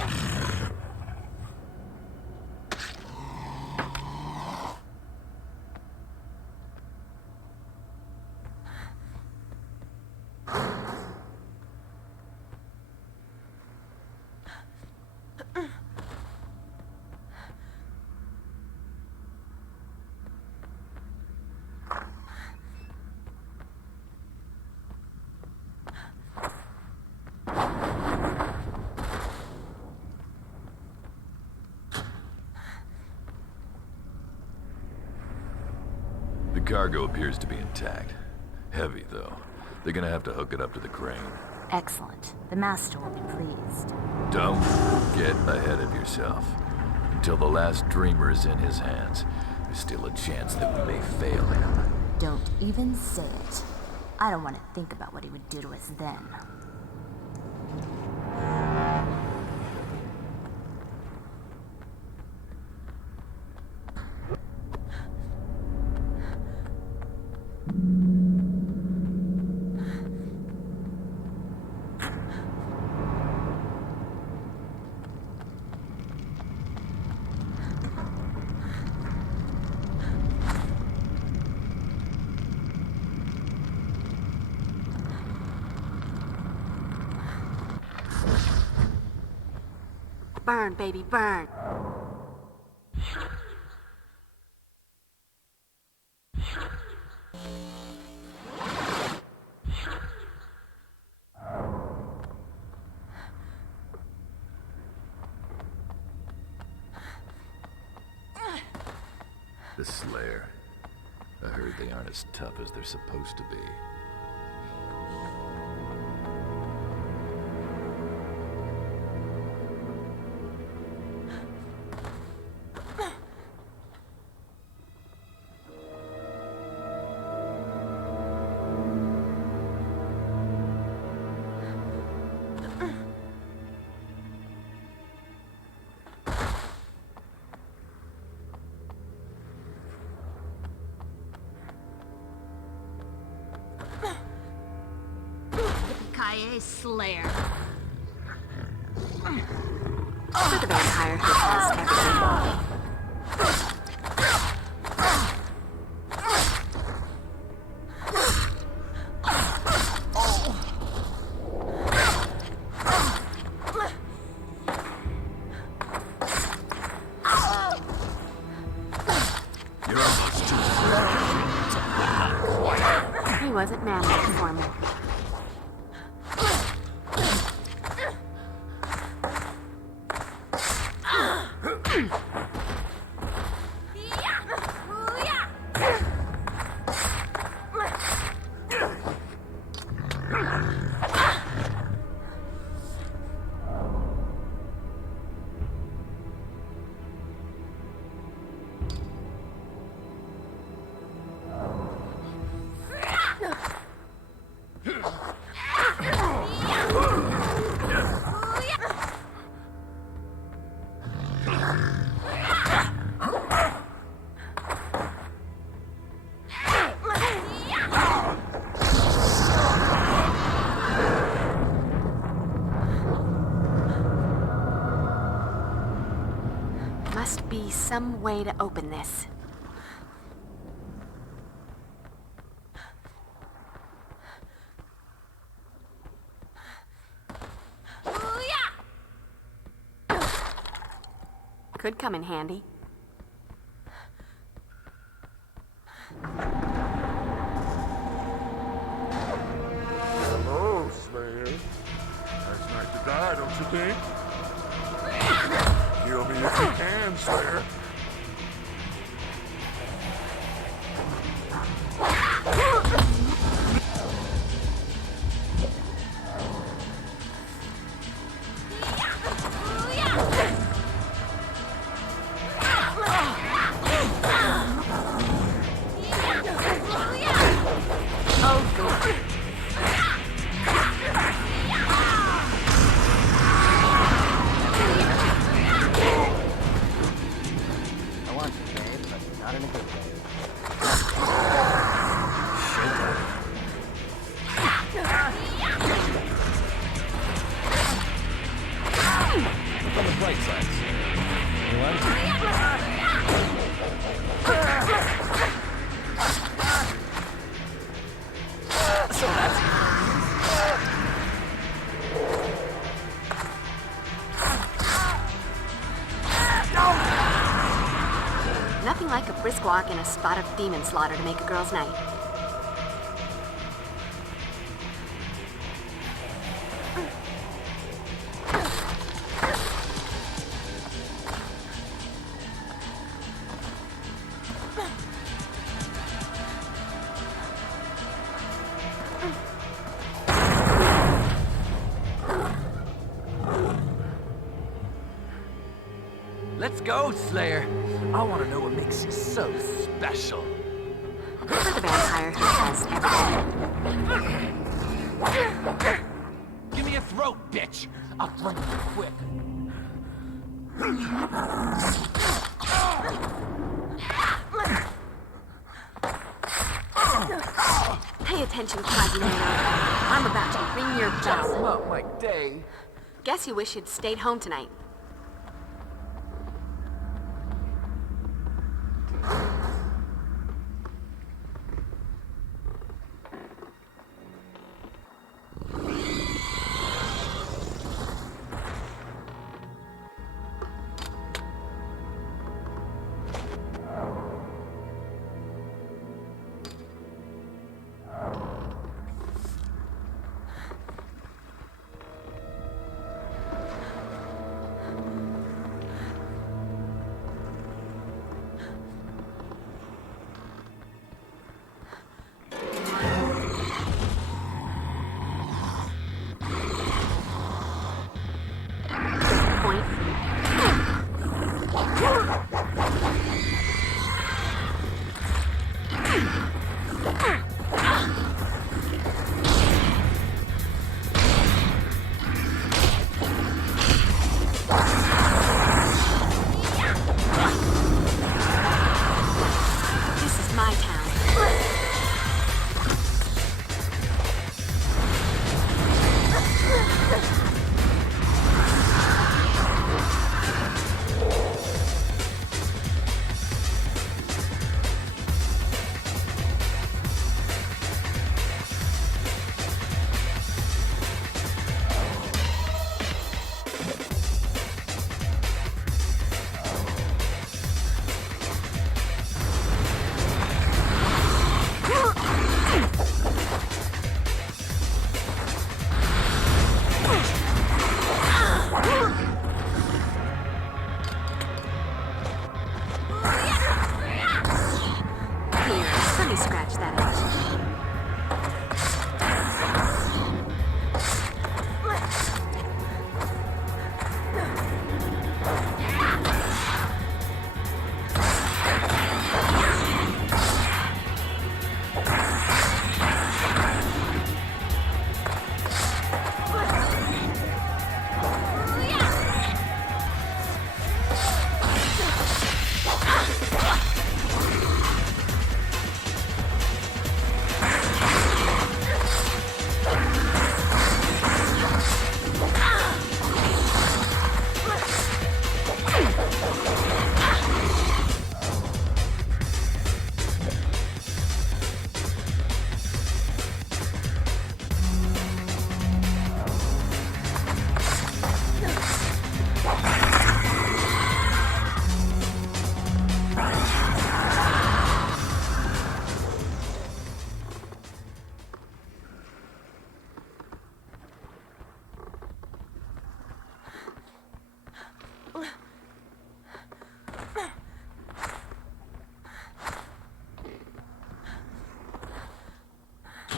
The cargo appears to be intact. Heavy, though. They're gonna have to hook it up to the crane. Excellent. The master will be pleased. Don't get ahead of yourself. Until the last dreamer is in his hands, there's still a chance that we may fail him. Don't even say it. I don't want to think about what he would do to us then. Burn, baby, burn. The Slayer. I heard they aren't as tough as they're supposed to be. Slayer. For the vampire who has everything. You're almost too He wasn't man enough for me. some way to open this. Could come in handy. Hello, Slayer. Nice night to die, don't you think? Kill me if you can, Slayer. Nothing like a brisk walk in a spot of demon slaughter to make a girl's night. Let's go, Slayer. I want to know what makes you so special. For the vampire who has everything. Give me a throat, bitch. I'll run you quick. Pay attention, Quasimodo. I'm about to ring your Just bell. not my day. Guess you wish you'd stayed home tonight.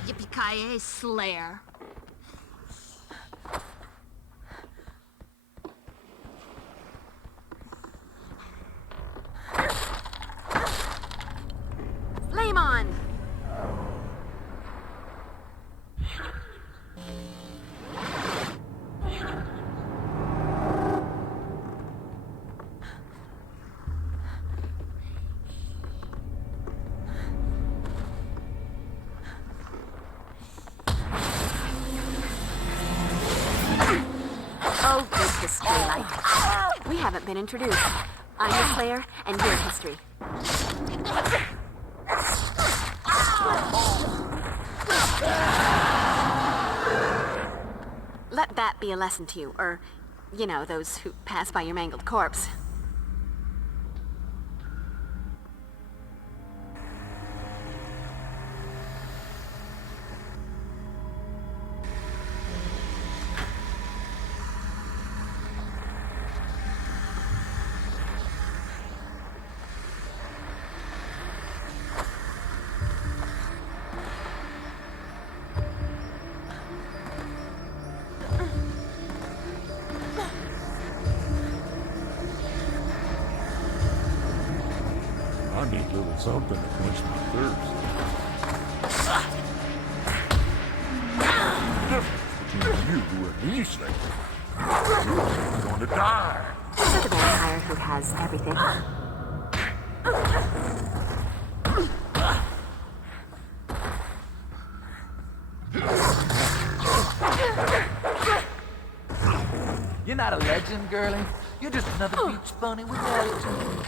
Yippee-ki-yay, Slayer. Flame on! Oh, good history, Light. We haven't been introduced. I'm the Slayer, and you're history. Let that be a lesson to you, or, you know, those who pass by your mangled corpse. I need a little something to quench my thirst. The difference between you and me, Slayer. You're going to die. You're the vampire who has everything. You're not a legend, girlie. You're just another beach bunny with attitude.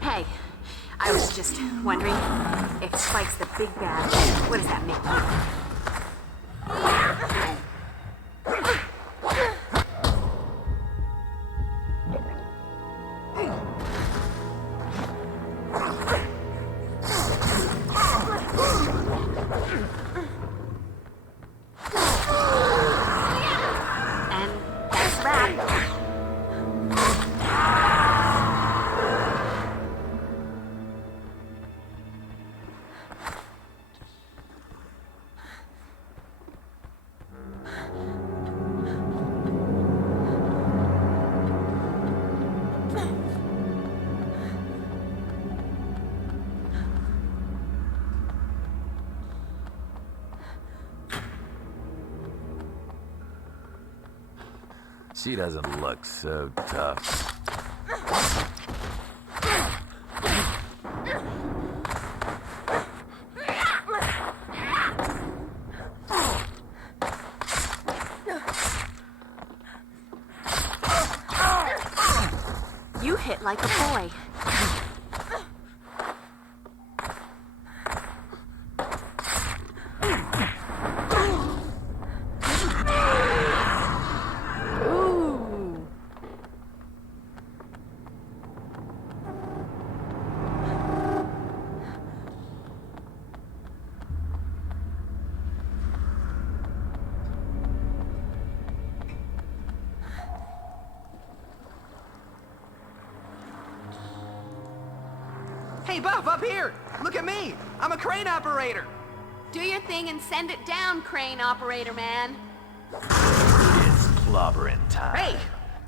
Hey, I was just wondering if Spike's the big bad. What does that make you? And that's a wrap. She doesn't look so tough. You hit like a boy. Ooh. Hey, Buff, up here! Look at me! I'm a crane operator! Do your thing and send it down, crane operator man. It's clobbering time. Hey!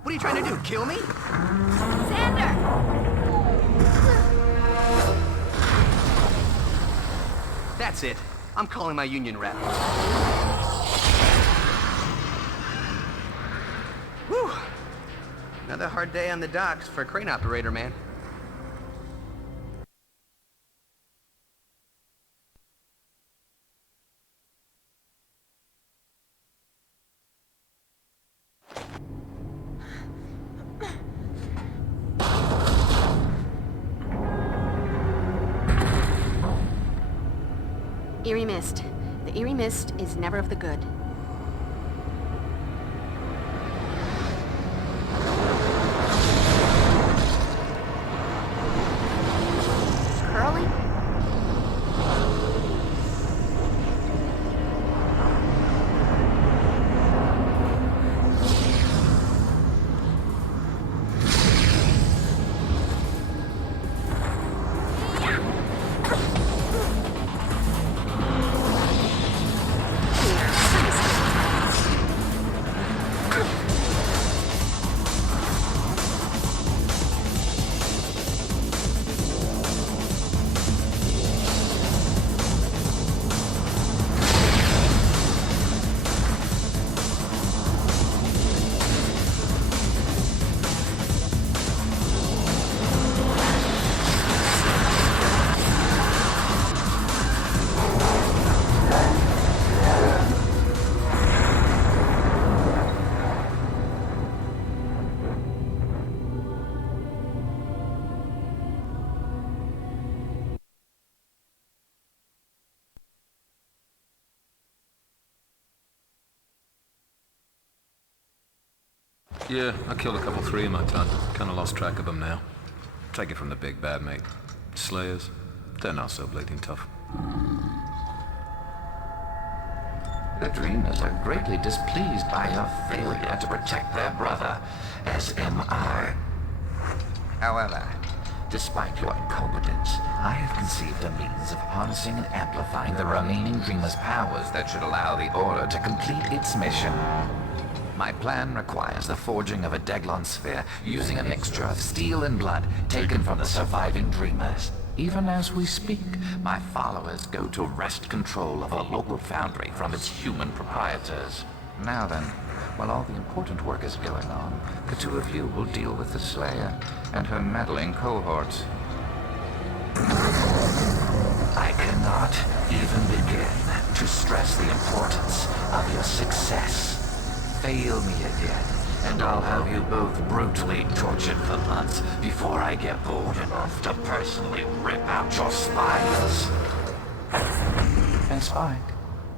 What are you trying to do, kill me? Xander! That's it. I'm calling my union rep. Whew! Another hard day on the docks for a crane operator, man. Eerie mist. The eerie mist is never of the good. Curling? Yeah, I killed a couple, 3 in my time. Kinda lost track of them now. Take it from the big bad, mate. Slayers, they're not so bleeding tough. The Dreamers are greatly displeased by your failure to protect their brother, as am I. However, despite your incompetence, I have conceived a means of harnessing and amplifying the remaining Dreamers' powers that should allow the Order to complete its mission. My plan requires the forging of a Deglon sphere using a mixture of steel and blood taken from the surviving Dreamers. Even as we speak, my followers go to wrest control of a local foundry from its human proprietors. Now then, while all the important work is going on, the two of you will deal with the Slayer and her meddling cohorts. I cannot even begin to stress the importance of your success. Fail me again, and I'll have you both brutally tortured for months before I get bold enough to personally rip out your spines. And Spike,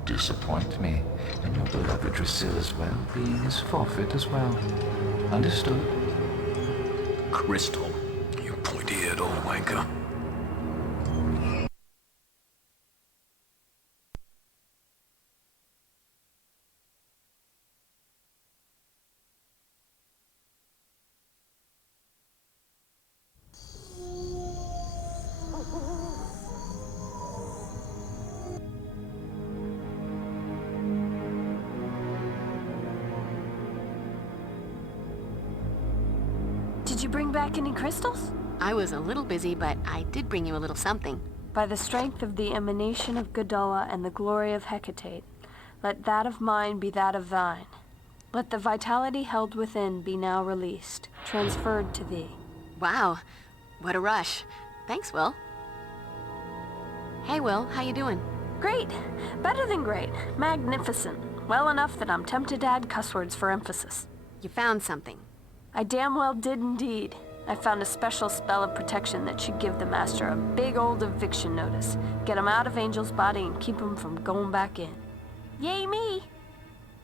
disappoint me, and your beloved Drusilla's well-being is forfeit as well. Understood? Crystal, you pointy-eared old wanker. Did you bring back any crystals? I was a little busy, but I did bring you a little something. By the strength of the emanation of Godala and the glory of Hecate, let that of mine be that of thine. Let the vitality held within be now released, transferred to thee. Wow, what a rush. Thanks, Will. Hey, Will, how you doing? Great. Better than great. Magnificent. Well enough that I'm tempted to add cuss words for emphasis. You found something. I damn well did indeed. I found a special spell of protection that should give the Master a big old eviction notice, get him out of Angel's body and keep him from going back in. Yay me!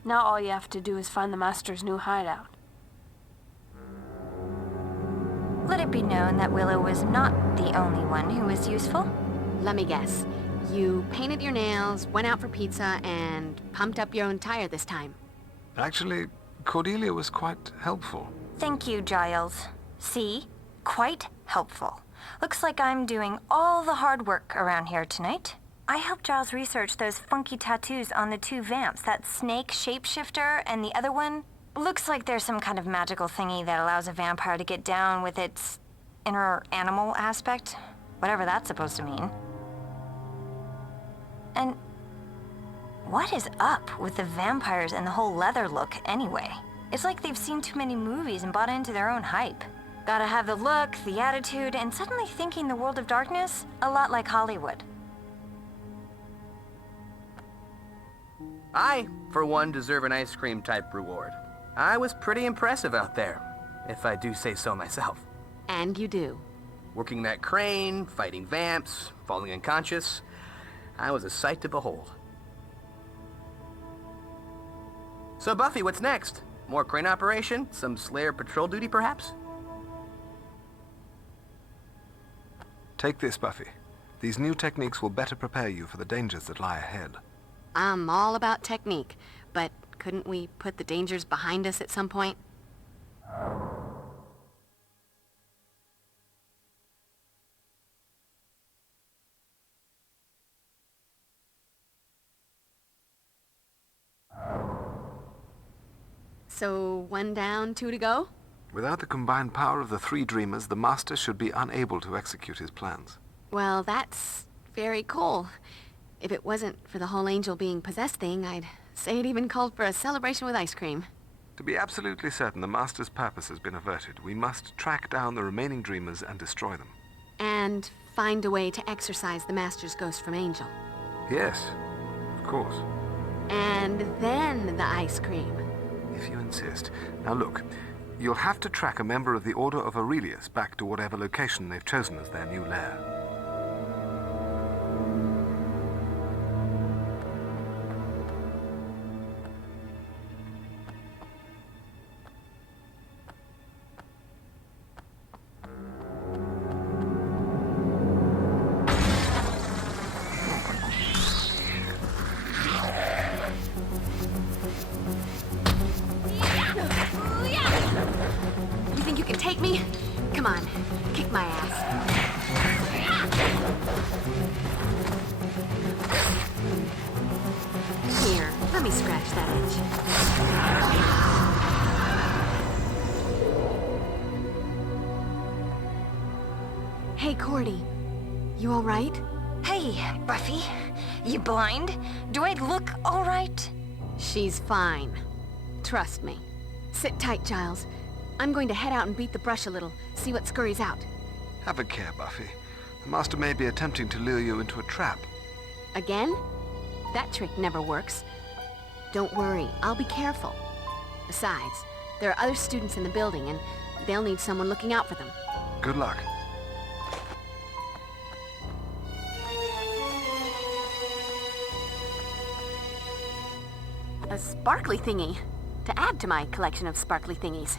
Now all you have to do is find the Master's new hideout. Let it be known that Willow was not the only one who was useful. Let me guess. You painted your nails, went out for pizza, and pumped up your own tire this time. Actually, Cordelia was quite helpful. Thank you, Giles. See? Quite helpful. Looks like I'm doing all the hard work around here tonight. I helped Giles research those funky tattoos on the 2 vamps, that snake shapeshifter and the other one. Looks like there's some kind of magical thingy that allows a vampire to get down with its inner animal aspect, whatever that's supposed to mean. And what is up with the vampires and the whole leather look anyway? It's like they've seen too many movies and bought into their own hype. Gotta have the look, the attitude, and suddenly thinking the world of darkness a lot like Hollywood. I, for one, deserve an ice cream type reward. I was pretty impressive out there, if I do say so myself. And you do. Working that crane, fighting vamps, falling unconscious. I was a sight to behold. So Buffy, what's next? More crane operation? Some Slayer patrol duty, perhaps? Take this, Buffy. These new techniques will better prepare you for the dangers that lie ahead. I'm all about technique, but couldn't we put the dangers behind us at some point? So, 1 down, 2 to go? Without the combined power of the 3 Dreamers, the Master should be unable to execute his plans. Well, that's very cool. If it wasn't for the whole angel being possessed thing, I'd say it even called for a celebration with ice cream. To be absolutely certain the Master's purpose has been averted, we must track down the remaining Dreamers and destroy them. And find a way to exorcise the Master's ghost from Angel. Yes, of course. And then the ice cream. If you insist. Now look, you'll have to track a member of the Order of Aurelius back to whatever location they've chosen as their new lair. on, kick my ass. Here, let me scratch that itch. Hey, Cordy. You all right? Hey, Buffy. You blind? Do I look all right? She's fine. Trust me. Sit tight, Giles. I'm going to head out and beat the brush a little, see what scurries out. Have a care, Buffy. The Master may be attempting to lure you into a trap. Again? That trick never works. Don't worry, I'll be careful. Besides, there are other students in the building, and they'll need someone looking out for them. Good luck. A sparkly thingy, to add to my collection of sparkly thingies.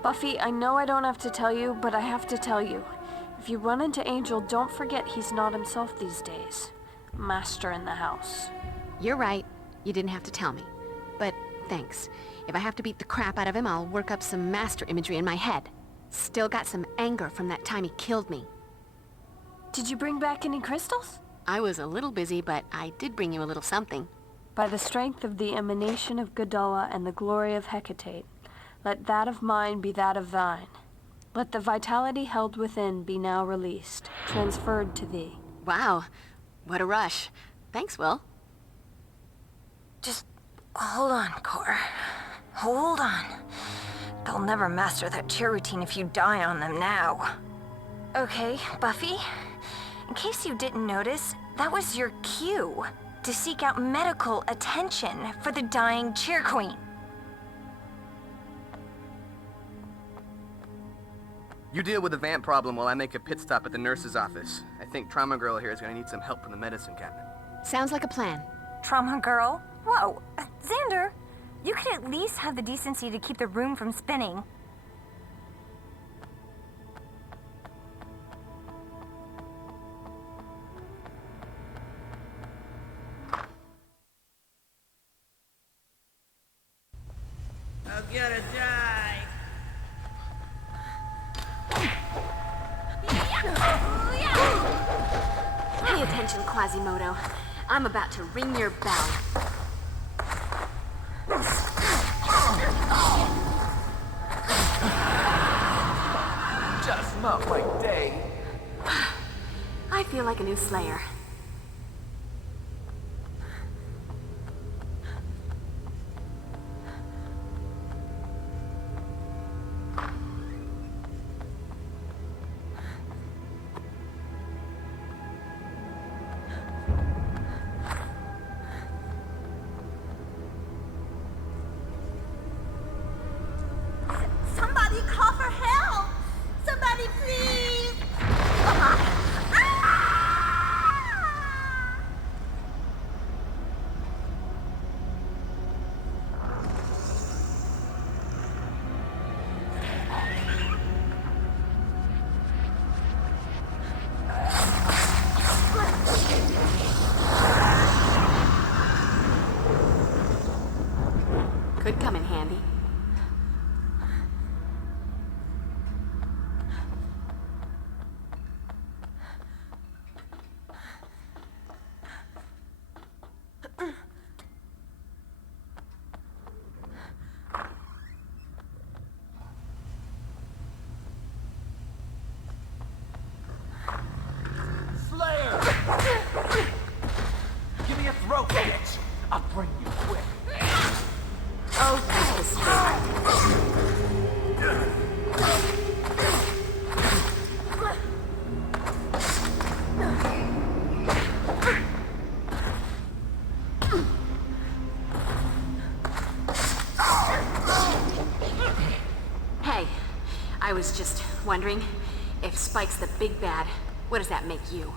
Buffy, I know I don't have to tell you, but I have to tell you. If you run into Angel, don't forget he's not himself these days. Master in the house. You're right. You didn't have to tell me. But thanks. If I have to beat the crap out of him, I'll work up some master imagery in my head. Still got some anger from that time he killed me. Did you bring back any crystals? I was a little busy, but I did bring you a little something. By the strength of the emanation of Gadala and the glory of Hecate, let that of mine be that of thine. Let the vitality held within be now released, transferred to thee. Wow, what a rush. Thanks, Will. Just hold on, Cor. Hold on. They'll never master that cheer routine if you die on them now. Okay, Buffy. In case you didn't notice, that was your cue to seek out medical attention for the dying cheer queen. You deal with the vamp problem while I make a pit stop at the nurse's office. I think Trauma Girl here is going to need some help from the medicine cabinet. Sounds like a plan. Trauma Girl? Whoa, Xander, you could at least have the decency to keep the room from spinning. I'm gonna die. Pay attention, Quasimodo. I'm about to ring your bell. Just not my day. I feel like a new Slayer. Somebody call for help! Somebody please! I was just wondering, if Spike's the big bad, what does that make you?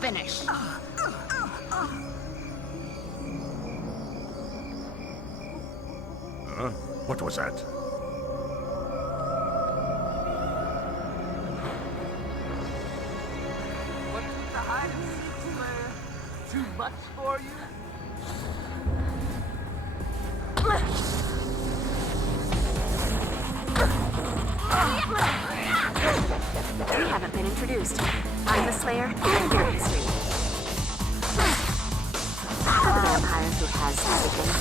Finish. What was that? What's with the hide and seek, Slayer? Too much for you? We haven't been introduced. I'm the Slayer, and your history. For the vampire who has sickened.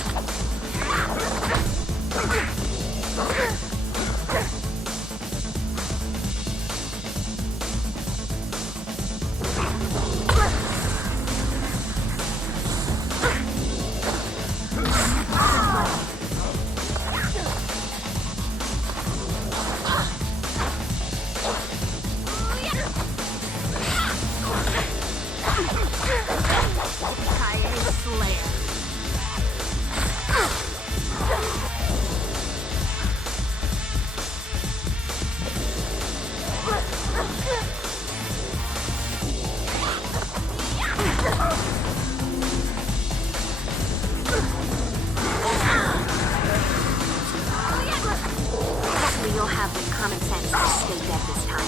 Hopefully you'll have the common sense to stay dead this time.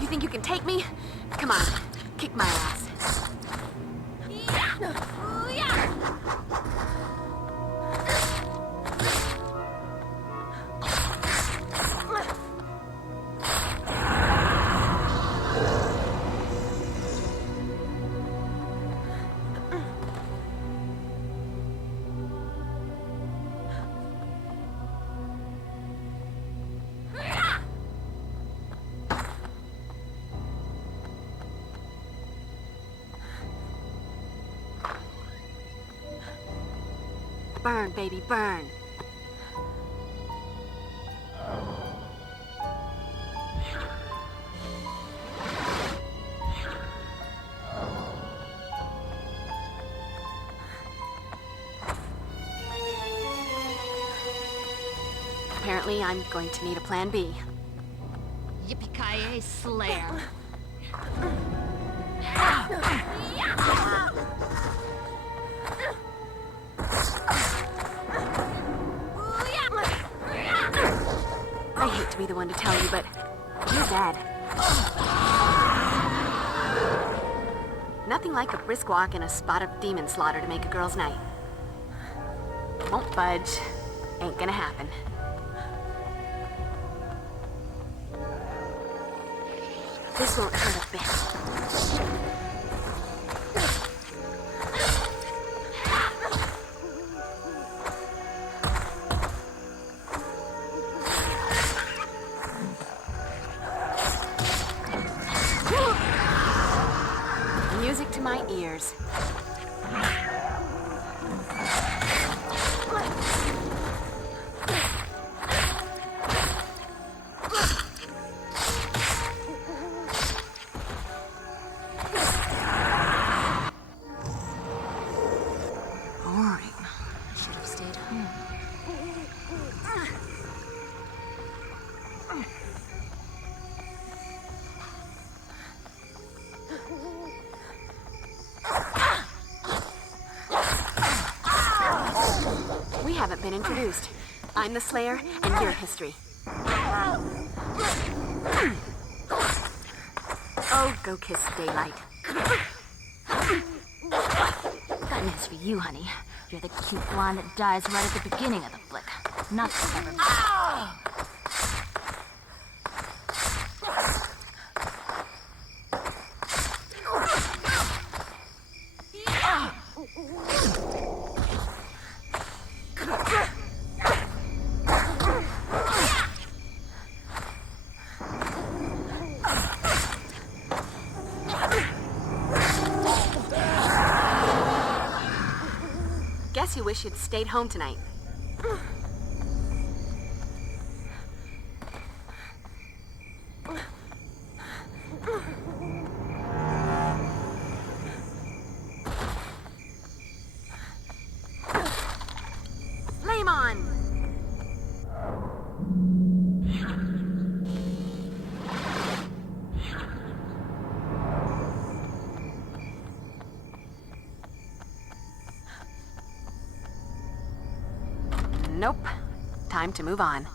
You think you can take me? Come on, kick my ass. Burn, baby, burn. Apparently, I'm going to need a plan B. Yippee-ki-yay, Slayer. I hate to be the one to tell you, but you're dead. Nothing like a brisk walk and a spot of demon slaughter to make a girl's night. Won't budge. Ain't gonna happen. This won't hurt a bit. Music to my ears. Boring. I should have stayed home. We haven't been introduced. I'm the Slayer, and you're history. Oh, go kiss daylight. Got news for you, honey. You're the cute blonde that dies right at the beginning of the flick. Not the clever. Guess you wish you'd stayed home tonight. Flame on! Nope. Time to move on.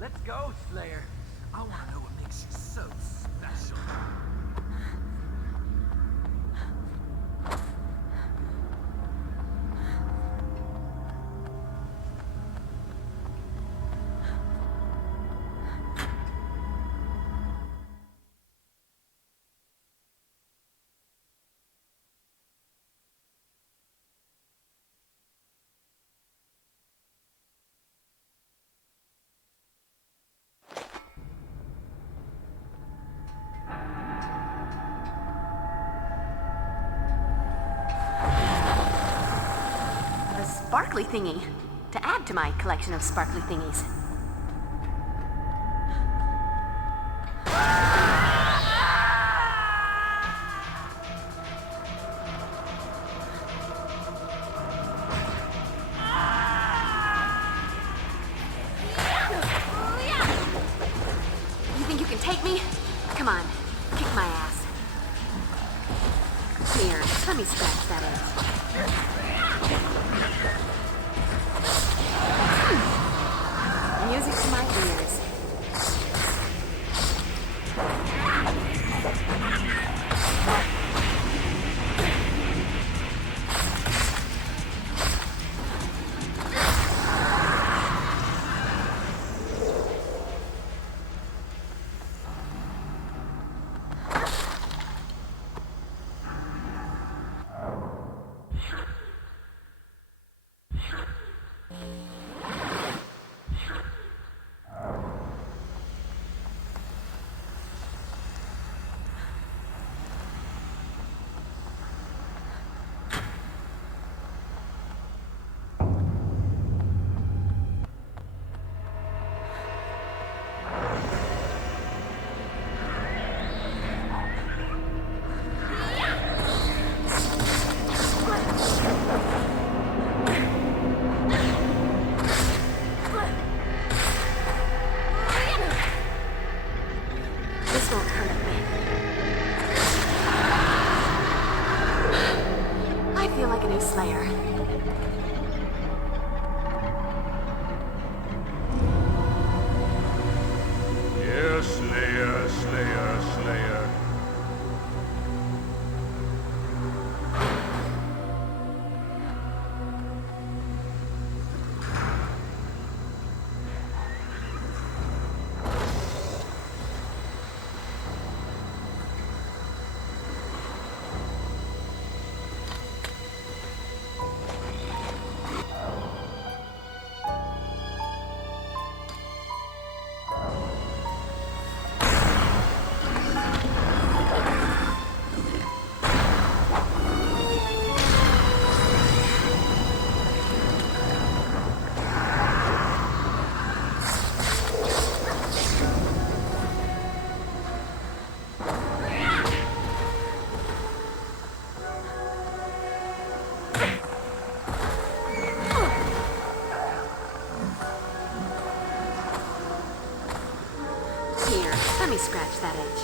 Let's go, Slayer. I want to know what makes you so special. Sparkly thingy. To add to my collection of sparkly thingies. You think you can take me? Come on, kick my ass. Here, let me scratch that itch. Music to my ears. Slayer. Yeah, Slayer, Slayer, Slayer. me scratch that itch.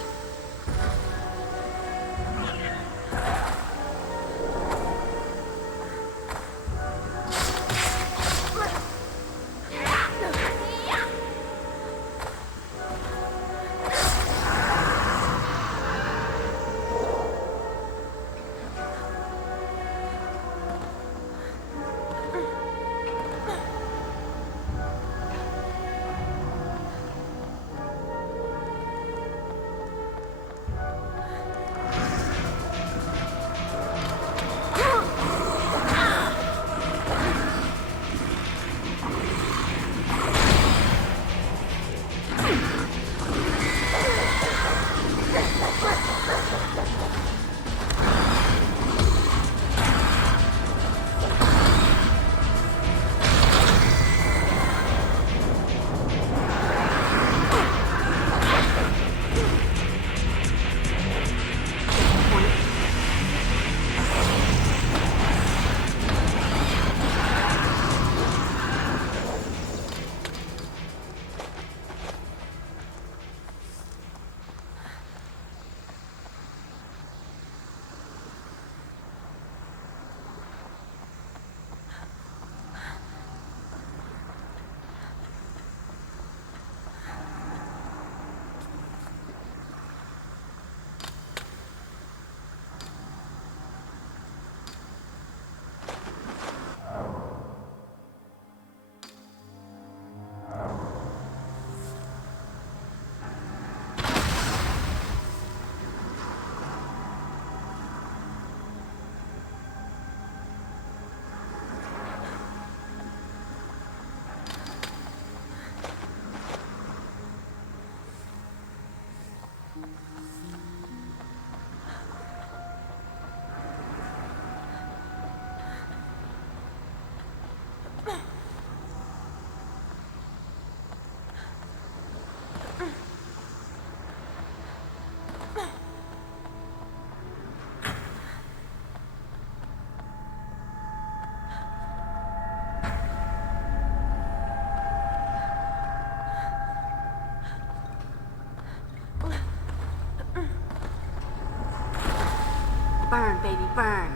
Burn, baby, burn.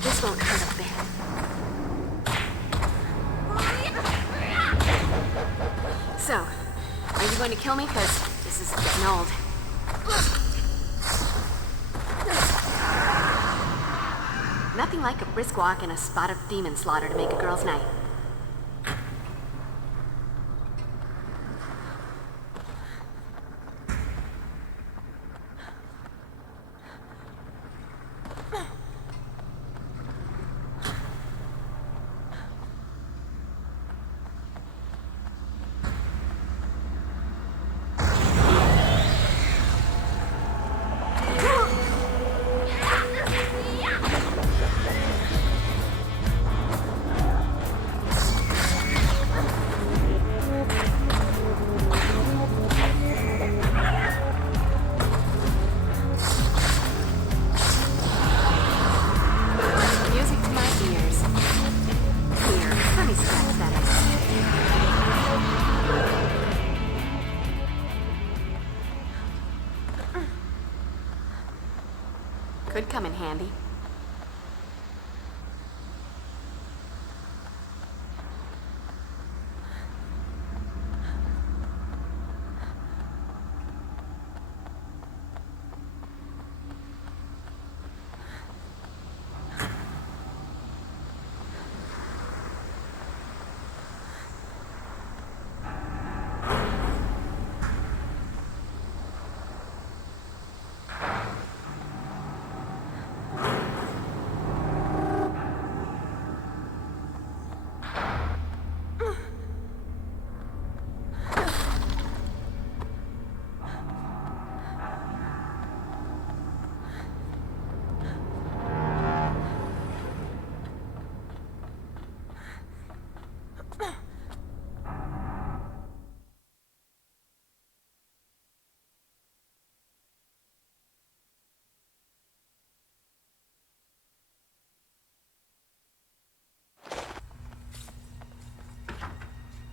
This won't hurt a bit. So, are you going to kill me? Because this is getting old. Nothing like a brisk walk and a spot of demon slaughter to make a girl's night. Could come in handy.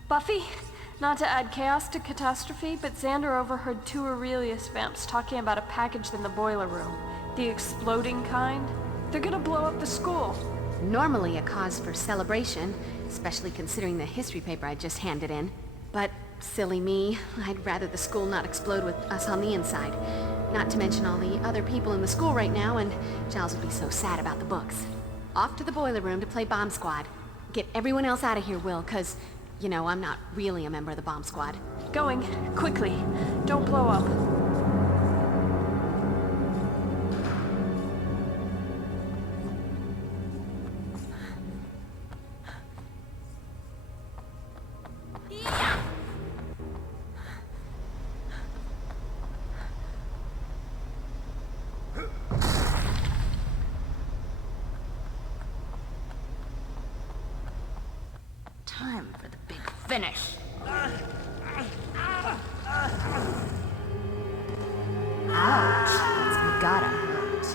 Buffy? Not to add chaos to catastrophe, but Xander overheard 2 Aurelius vamps talking about a package in the boiler room. The exploding kind. They're gonna blow up the school. Normally a cause for celebration, especially considering the history paper I just handed in. But silly me, I'd rather the school not explode with us on the inside. Not to mention all the other people in the school right now, and Giles would be so sad about the books. Off to the boiler room to play Bomb Squad. Get everyone else out of here, Will, 'cause, you know, I'm not really a member of the Bomb Squad. Going. Quickly. Don't blow up. Time for the big finish. Ouch. It's gotta hurt.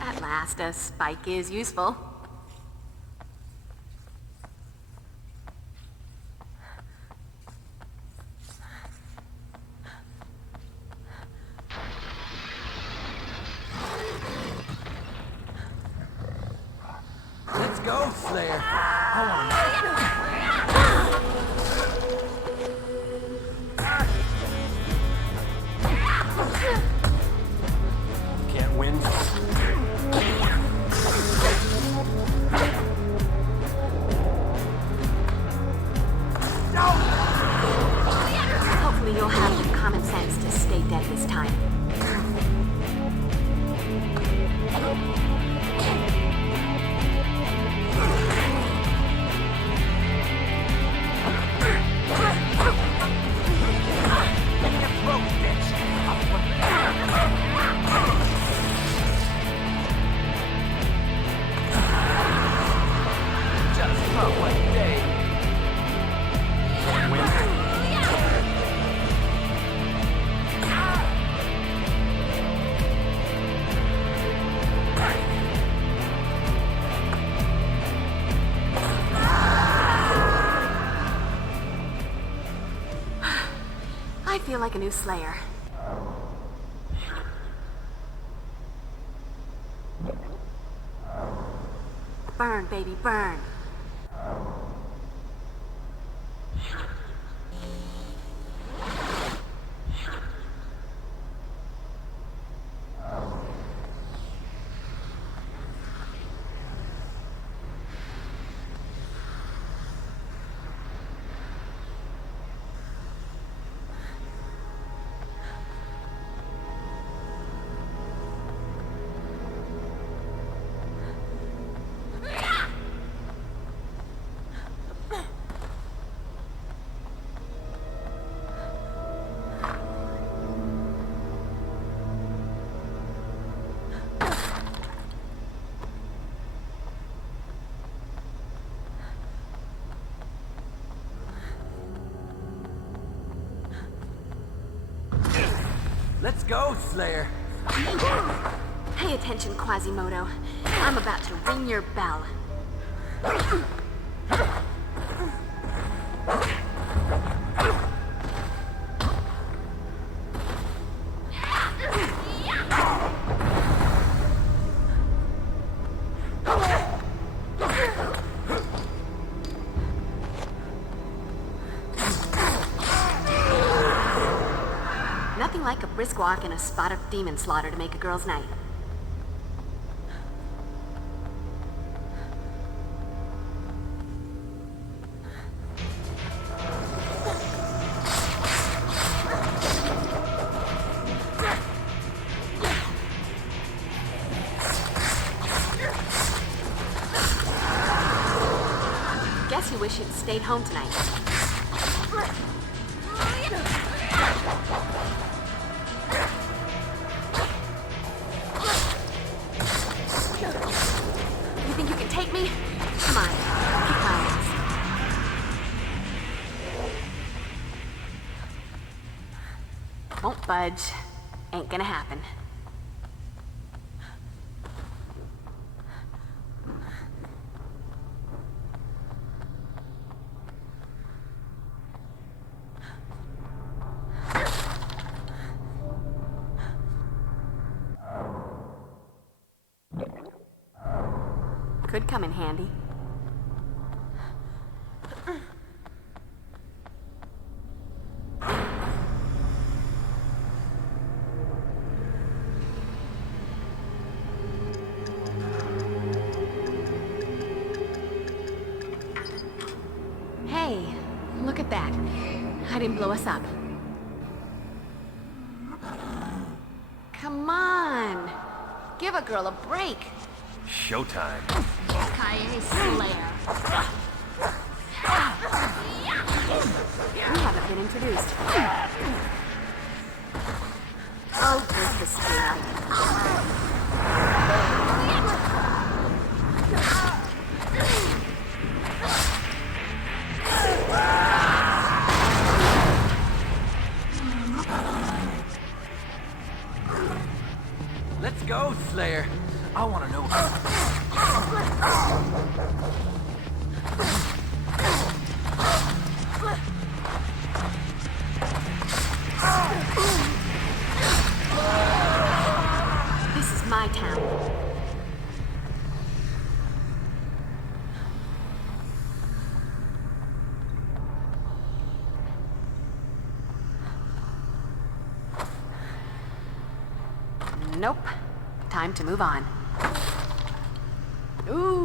At last, a spike is useful. Let's go, Slayer. Can't win. Hopefully you'll have the common sense to stay dead this time. I feel like a new Slayer. Burn, baby, burn. Let's go, Slayer. Pay attention, Quasimodo. I'm about to ring your bell. Nothing like a brisk walk and a spot of demon slaughter to make a girl's night. Guess you wish you'd stayed home tonight. You think you can take me? Come on, kick my ass. Won't budge. Ain't gonna happen. Could come in handy. Hey, look at that. I didn't blow us up. Come on. Give a girl a break. Showtime. Kaye Slayer. We haven't been introduced. Oh, there's the steam. Let's go, Slayer. I want to know. This is my town. Nope. Time to move on. Ooh.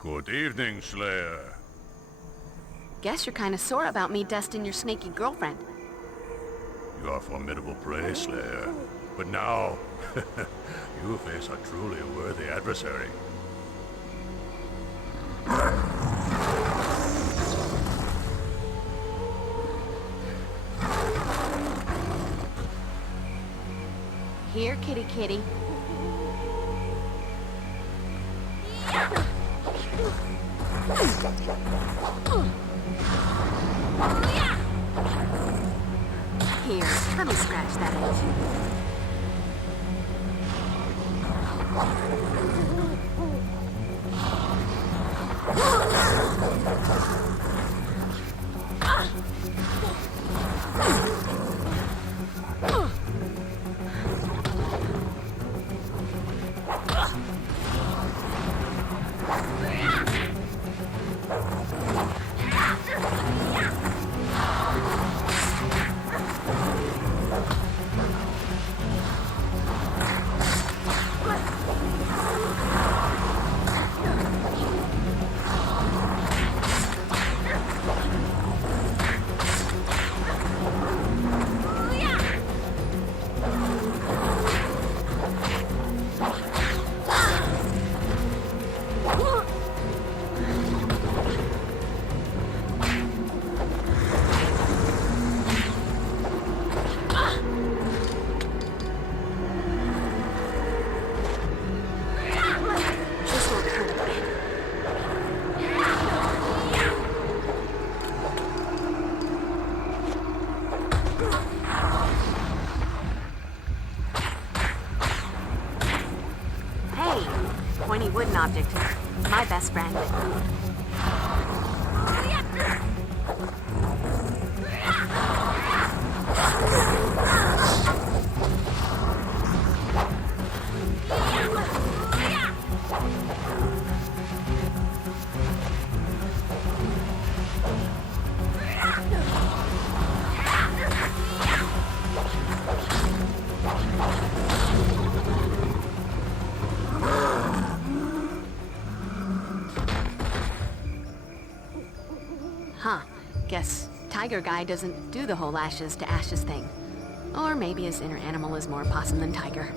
Good evening, Slayer. Guess you're kind of sore about me dusting your snaky girlfriend. You are formidable prey, Slayer. But now, you face a truly worthy adversary. Here, kitty kitty. Here, let me scratch that itch. Pointy wooden object. My best friend. Guess Tiger Guy doesn't do the whole ashes to ashes thing. Or maybe his inner animal is more possum than tiger.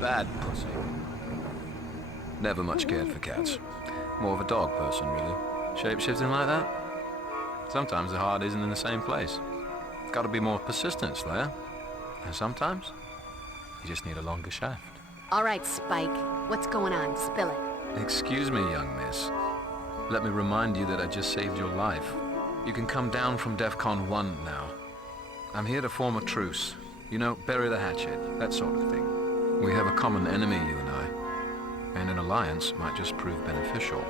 Bad pussy. Never much cared for cats. More of a dog person, really. Shape-shifting like that? Sometimes the heart isn't in the same place. Gotta be more persistent, Slayer. And sometimes, you just need a longer shaft. All right, Spike. What's going on? Spill it. Excuse me, young miss. Let me remind you that I just saved your life. You can come down from DEFCON 1 now. I'm here to form a truce. You know, bury the hatchet, that sort of thing. We have a common enemy, you and I. And an alliance might just prove beneficial.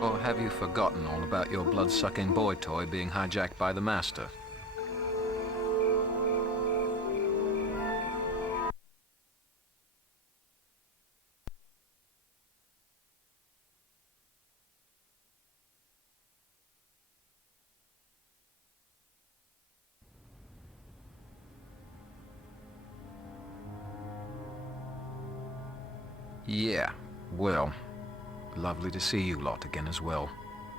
Or have you forgotten all about your blood-sucking boy toy being hijacked by the Master? Yeah, well, lovely to see you lot again as well.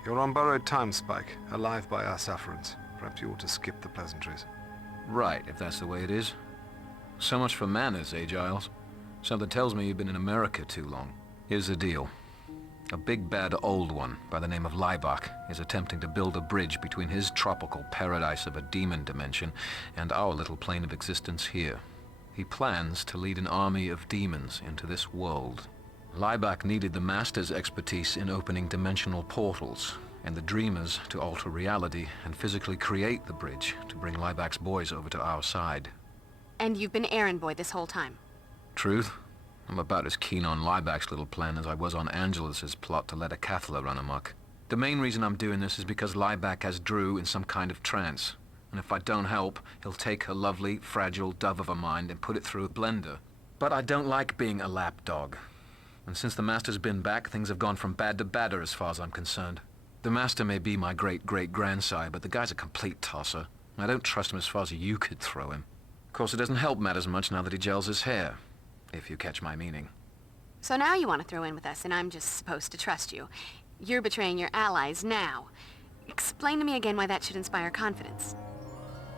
You're on borrowed time, Spike, alive by our sufferance. Perhaps you ought to skip the pleasantries. Right, if that's the way it is. So much for manners, eh, Giles? Something tells me you've been in America too long. Here's the deal. A big bad old one by the name of Laibach is attempting to build a bridge between his tropical paradise of a demon dimension and our little plane of existence here. He plans to lead an army of demons into this world. Laibach needed the Master's expertise in opening dimensional portals, and the Dreamers to alter reality and physically create the bridge to bring Laibach's boys over to our side. And you've been errand boy this whole time. Truth? I'm about as keen on Laibach's little plan as I was on Angelus's plot to let a Cathla run amok. The main reason I'm doing this is because Laibach has Drew in some kind of trance. And if I don't help, he'll take a lovely, fragile dove of a mind and put it through a blender. But I don't like being a lapdog. And since the Master's been back, things have gone from bad to badder as far as I'm concerned. The Master may be my great-great-grandsire, but the guy's a complete tosser. I don't trust him as far as you could throw him. Of course, it doesn't help matters much now that he gels his hair, if you catch my meaning. So now you want to throw in with us, and I'm just supposed to trust you. You're betraying your allies now. Explain to me again why that should inspire confidence.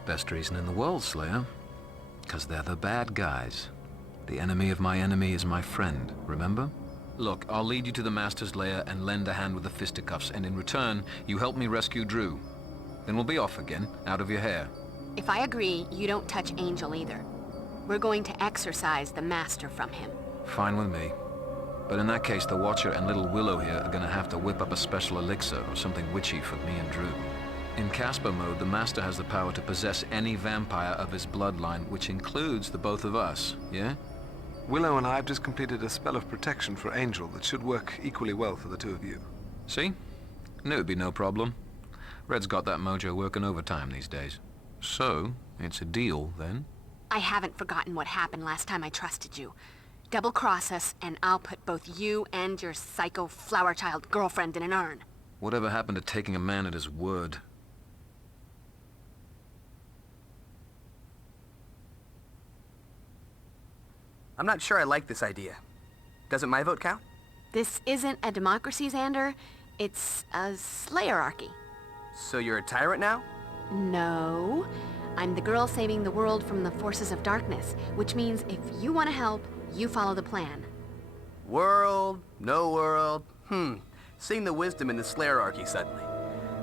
Best reason in the world, Slayer. 'Cause they're the bad guys. The enemy of my enemy is my friend, remember? Look, I'll lead you to the Master's lair and lend a hand with the fisticuffs, and in return, you help me rescue Drew. Then we'll be off again, out of your hair. If I agree, you don't touch Angel either. We're going to exorcise the Master from him. Fine with me. But in that case, the Watcher and little Willow here are gonna have to whip up a special elixir or something witchy for me and Drew. In Casper mode, the Master has the power to possess any vampire of his bloodline, which includes the both of us, yeah? Willow and I have just completed a spell of protection for Angel that should work equally well for the two of you. See? Knew it'd be no problem. Red's got that mojo working overtime these days. So, it's a deal, then? I haven't forgotten what happened last time I trusted you. Double-cross us, and I'll put both you and your psycho flower child girlfriend in an urn. Whatever happened to taking a man at his word? I'm not sure I like this idea. Doesn't my vote count? This isn't a democracy, Xander. It's a Slayerarchy. So you're a tyrant now? No. I'm the girl saving the world from the forces of darkness, which means if you want to help, you follow the plan. World, no world. Seeing the wisdom in the Slayerarchy suddenly.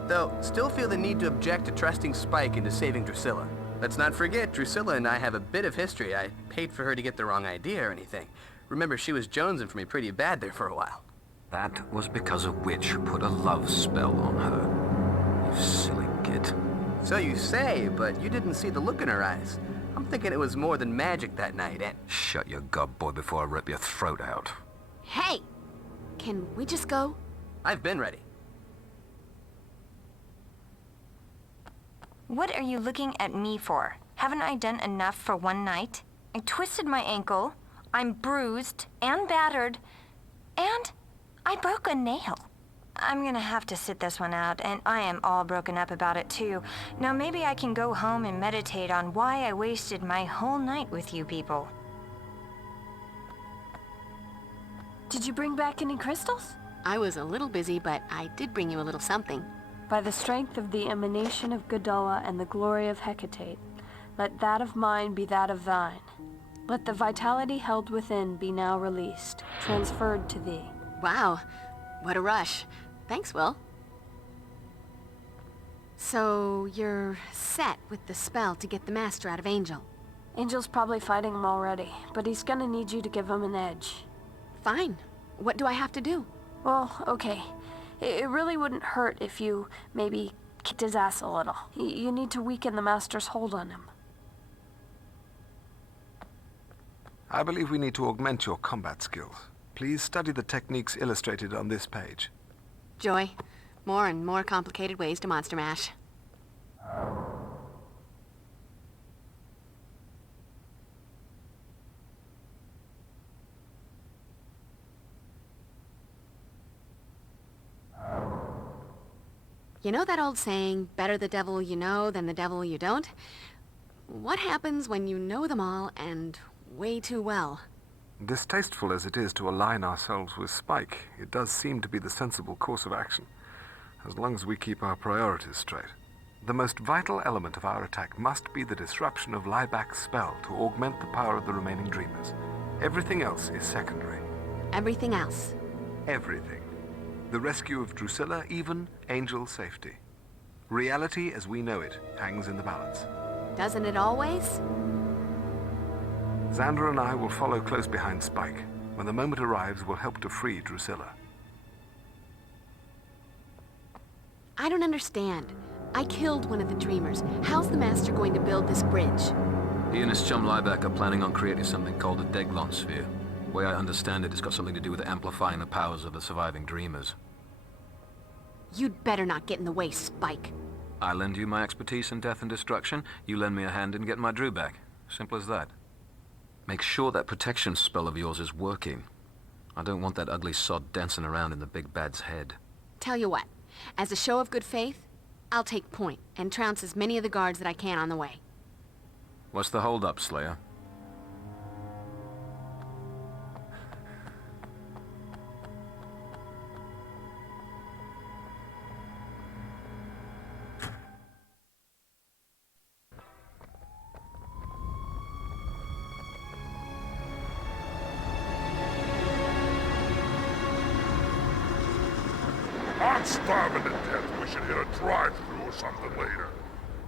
Though, still feel the need to object to trusting Spike into saving Drusilla. Let's not forget, Drusilla and I have a bit of history. I paid for her to get the wrong idea or anything. Remember, she was jonesing for me pretty bad there for a while. That was because a witch put a love spell on her. You silly git. So you say, but you didn't see the look in her eyes. I'm thinking it was more than magic that night, and... Shut your gob, boy, before I rip your throat out. Hey! Can we just go? I've been ready. What are you looking at me for? Haven't I done enough for one night? I twisted my ankle, I'm bruised and battered, and I broke a nail. I'm gonna have to sit this one out, and I am all broken up about it too. Now maybe I can go home and meditate on why I wasted my whole night with you people. Did you bring back any crystals? I was a little busy, but I did bring you a little something. By the strength of the emanation of Godola and the glory of Hecate, let that of mine be that of thine. Let the vitality held within be now released, transferred to thee. Wow, what a rush. Thanks, Will. So, you're set with the spell to get the Master out of Angel? Angel's probably fighting him already, but he's gonna need you to give him an edge. Fine. What do I have to do? Well, okay. It really wouldn't hurt if you maybe kicked his ass a little. You need to weaken the Master's hold on him. I believe we need to augment your combat skills. Please study the techniques illustrated on this page. Joy, more and more complicated ways to monster mash. You know that old saying, better the devil you know than the devil you don't? What happens when you know them all and way too well? Distasteful as it is to align ourselves with Spike, it does seem to be the sensible course of action, as long as we keep our priorities straight. The most vital element of our attack must be the disruption of Liebach's spell to augment the power of the remaining Dreamers. Everything else is secondary. Everything else? Everything. The rescue of Drusilla, even Angel's safety. Reality as we know it hangs in the balance. Doesn't it always? Xandra and I will follow close behind Spike. When the moment arrives, we'll help to free Drusilla. I don't understand. I killed one of the Dreamers. How's the Master going to build this bridge? He and his chum Liebach are planning on creating something called the Deglon Sphere. The way I understand it, it's got something to do with amplifying the powers of the surviving Dreamers. You'd better not get in the way, Spike. I lend you my expertise in death and destruction, you lend me a hand in getting my Drew back. Simple as that. Make sure that protection spell of yours is working. I don't want that ugly sod dancing around in the big bad's head. Tell you what, as a show of good faith, I'll take point and trounce as many of the guards that I can on the way. What's the hold-up, Slayer? I'm starving to death. We should hit a drive-thru or something later.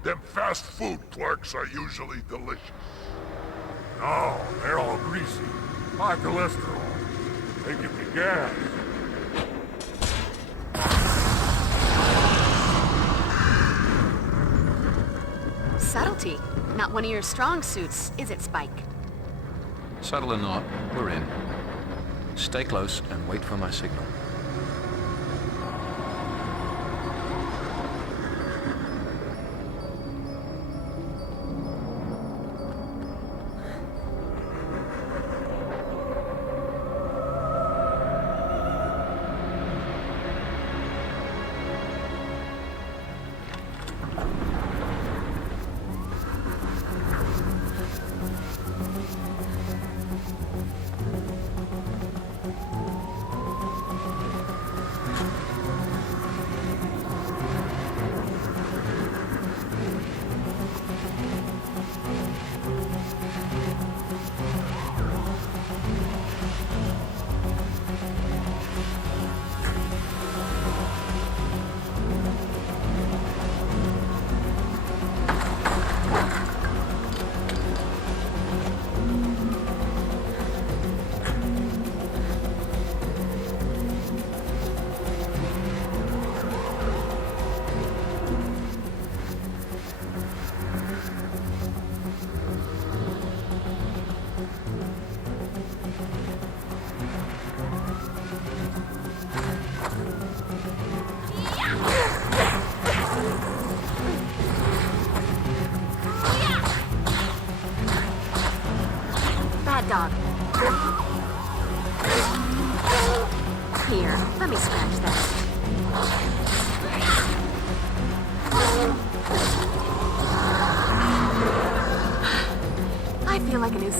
Them fast food clerks are usually delicious. No, they're all greasy. High cholesterol. They give me gas. Subtlety. Not one of your strong suits, is it, Spike? Subtle or not, we're in. Stay close and wait for my signal.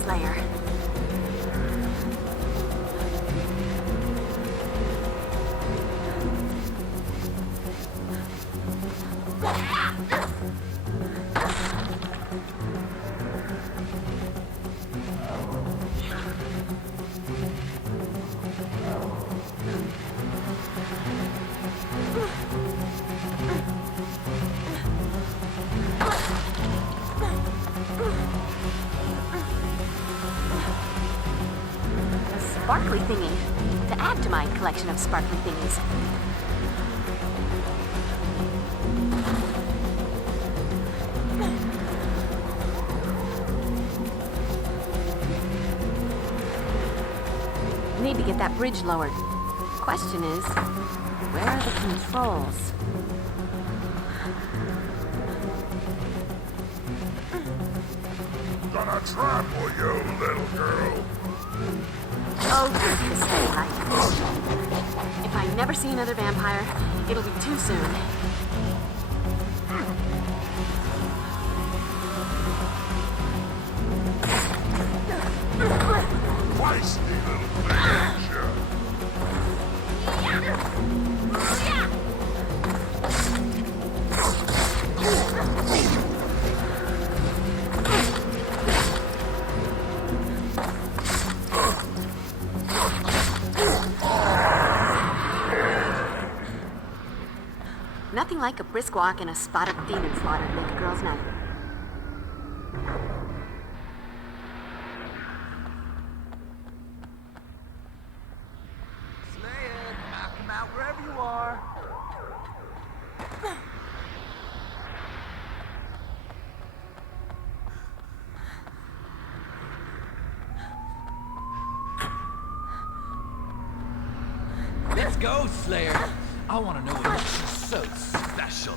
Slayer. Sparkly thingy to add to my collection of sparkly thingies. Need to get that bridge lowered. Question is, where are the controls? Gonna trample you, little girl. Oh, goodness daylight. If I never see another vampire, it'll be too soon. Feisty little thing, ain't ya? Nothing like a brisk walk and a spot of demon slaughter to make a girl's night. Slayer, knock him out wherever you are. Let's go, Slayer. I want to know what makes you so special.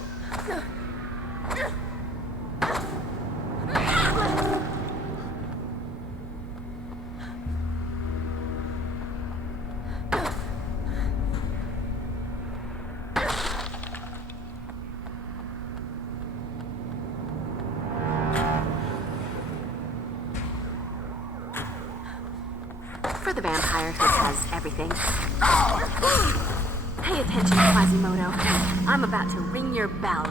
For the vampire who has everything. Pay attention, Quasimodo. I'm about to ring your bell.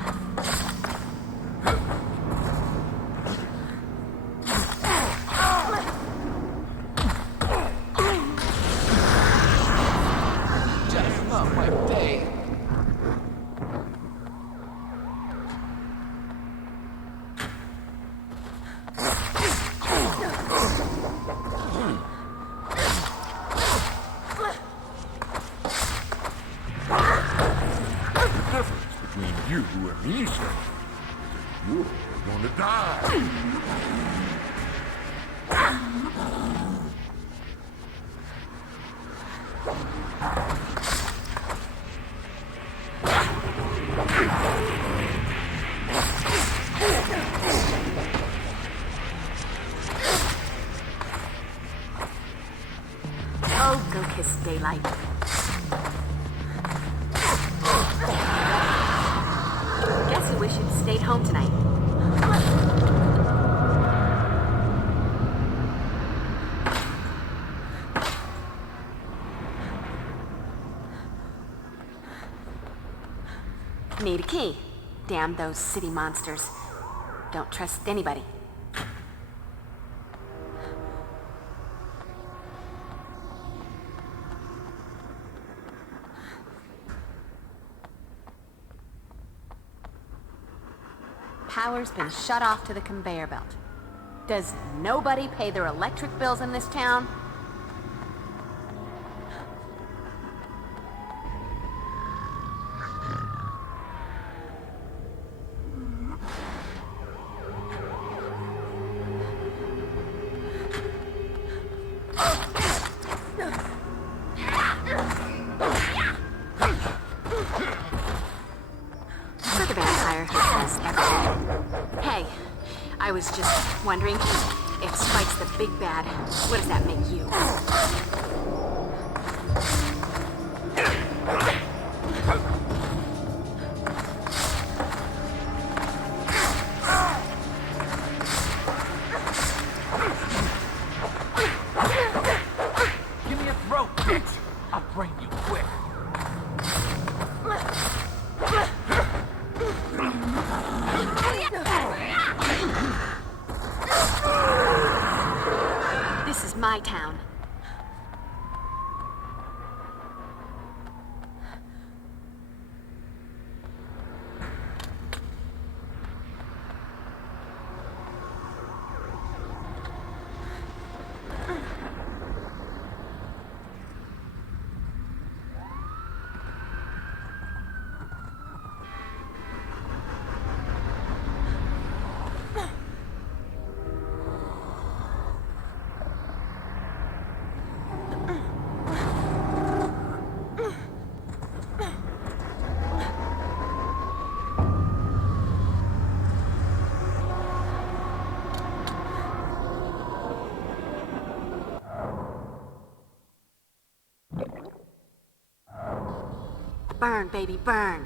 Just not my day. Between you and me, sir. You're gonna die. Oh, go kiss daylight. Guess you wish you'd stayed home tonight. Need a key. Damn those city monsters. Don't trust anybody. Power's been shut off to the conveyor belt. Does nobody pay their electric bills in this town? For the vampire who has everything. Hey, I was just wondering, if Spike's the big bad, what does that make you? my town. Burn, baby, burn.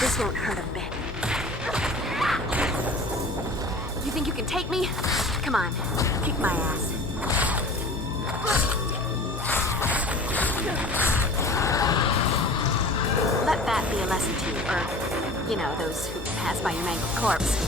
This won't hurt a bit. You think you can take me? Come on, kick my ass. Let that be a lesson to you, or, you know, those who pass by your mangled corpse.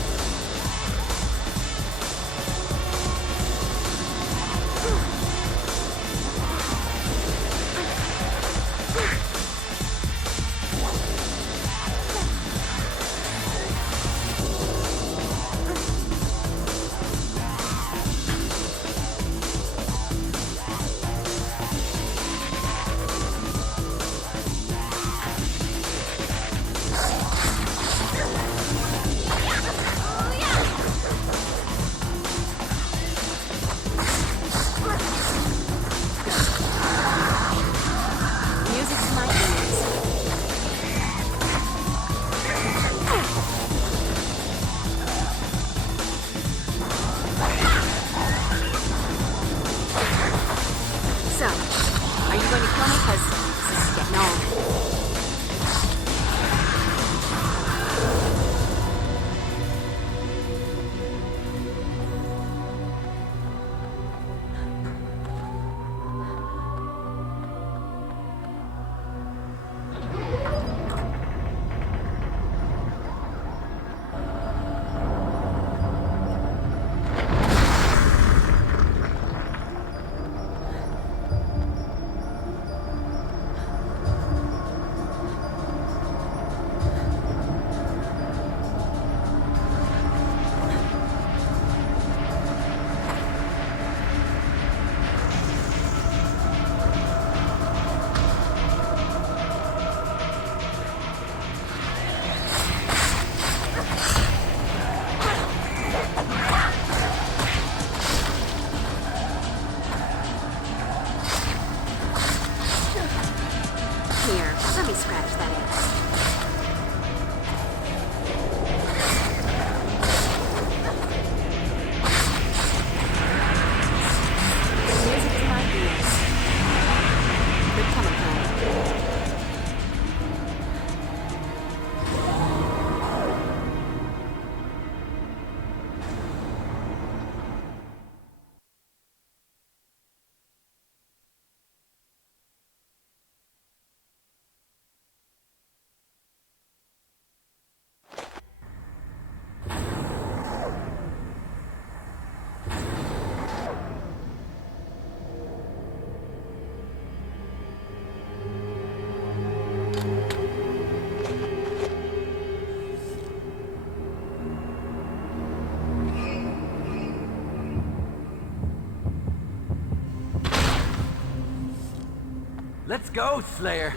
Let's go, Slayer.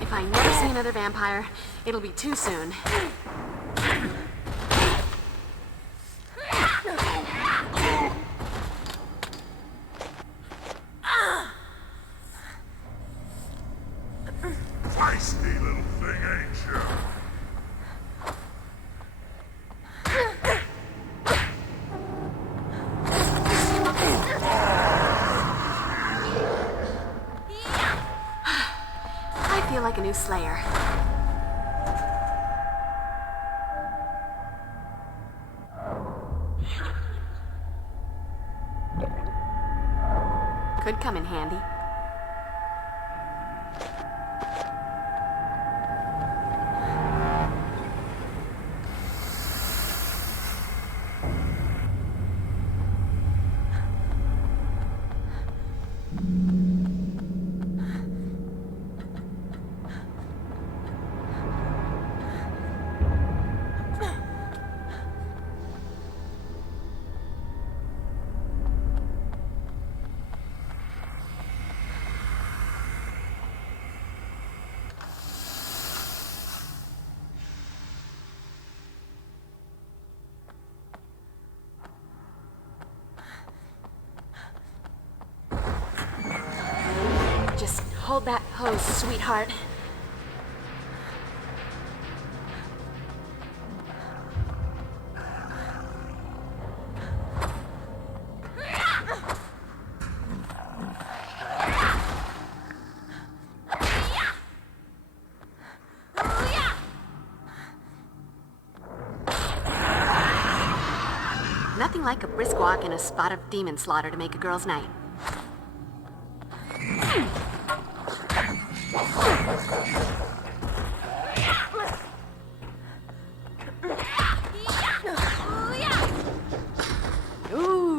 If I never see another vampire, it'll be too soon. Feisty little thing, ain't you? feel like a new Slayer. Could come in handy. Just hold that hose, sweetheart. Nothing like a brisk walk and a spot of demon slaughter to make a girl's night. Ooh.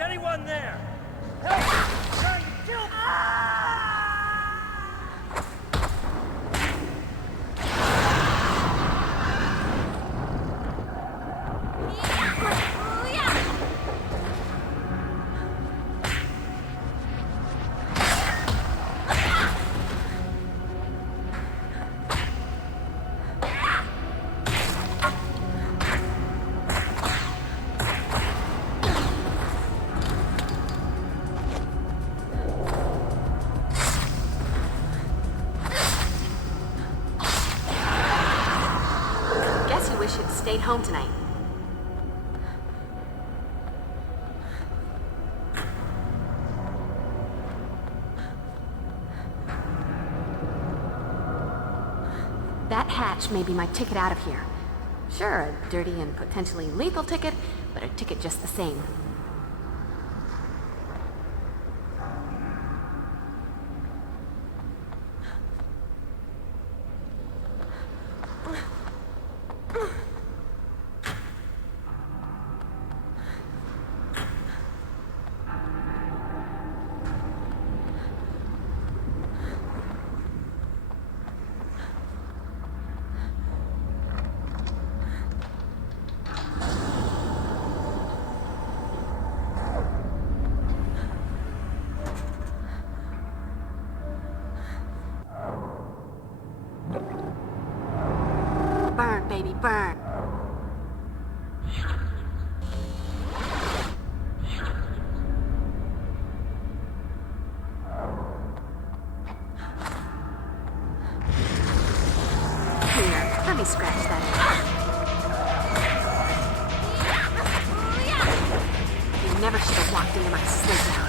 Anyone there? Help! He's trying to kill me! Stayed home tonight. That hatch may be my ticket out of here. Sure, a dirty and potentially lethal ticket, but a ticket just the same. Burn, baby, burn. Here, let me scratch that itch. You never should have walked into my sleep hour.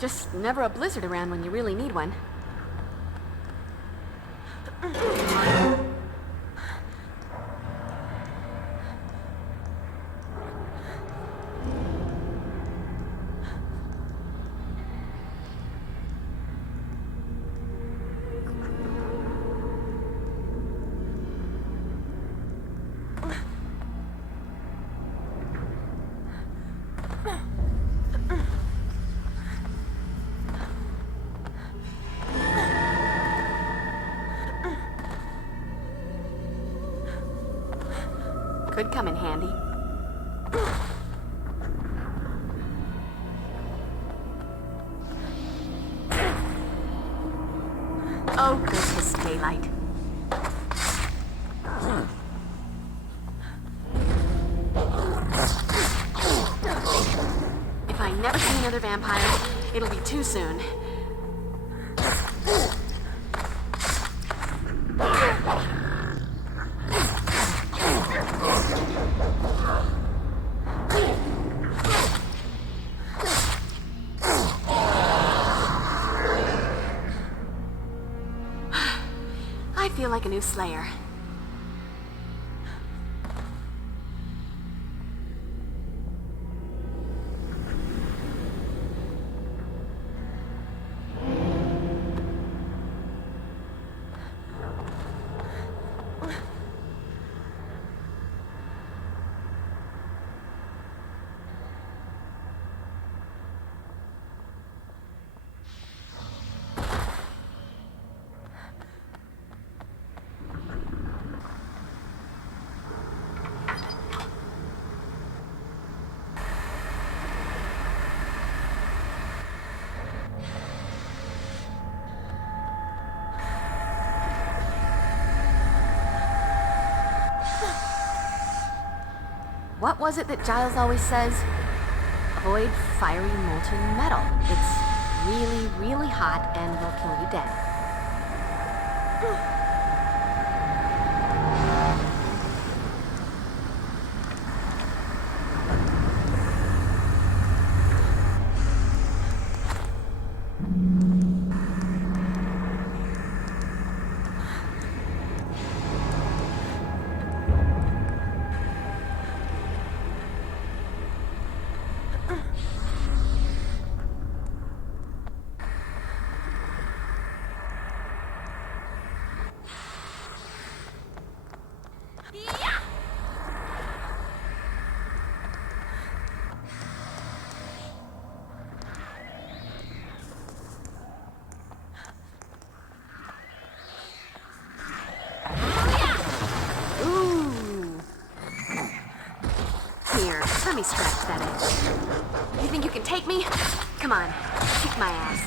Just never a blizzard around when you really need one. Could come in handy. Oh, goodness, daylight. If I never see another vampire, it'll be too soon. I feel like a new Slayer. What was it that Giles always says? Avoid fiery molten metal. It's really, really hot and will kill you dead. Let me scratch that itch. You think you can take me? Come on, kick my ass.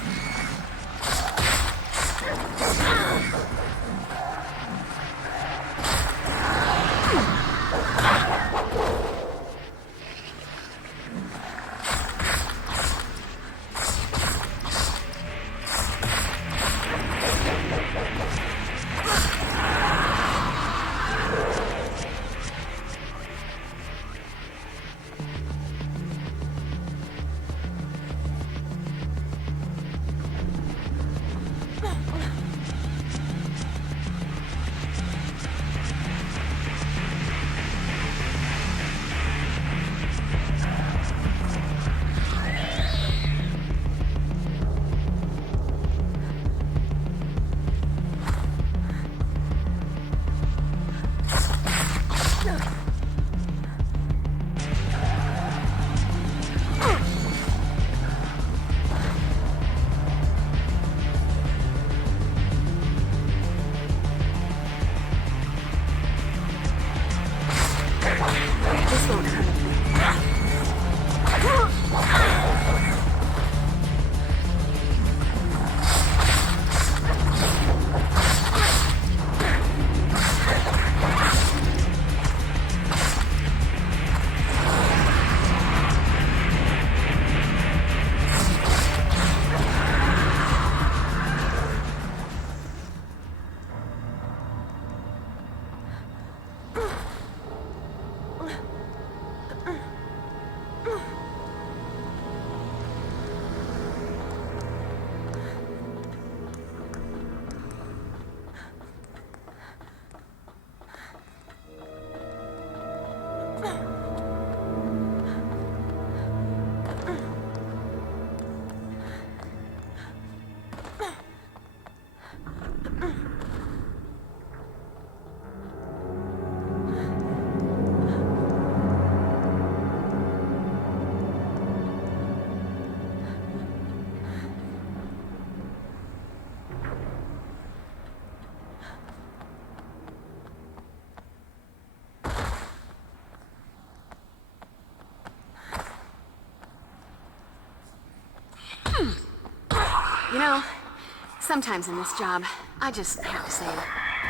Sometimes in this job, I just have to say,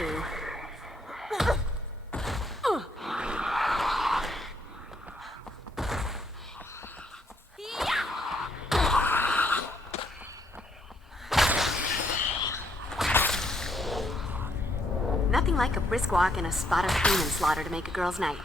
ooh. Nothing like a brisk walk and a spot of demon slaughter to make a girl's night.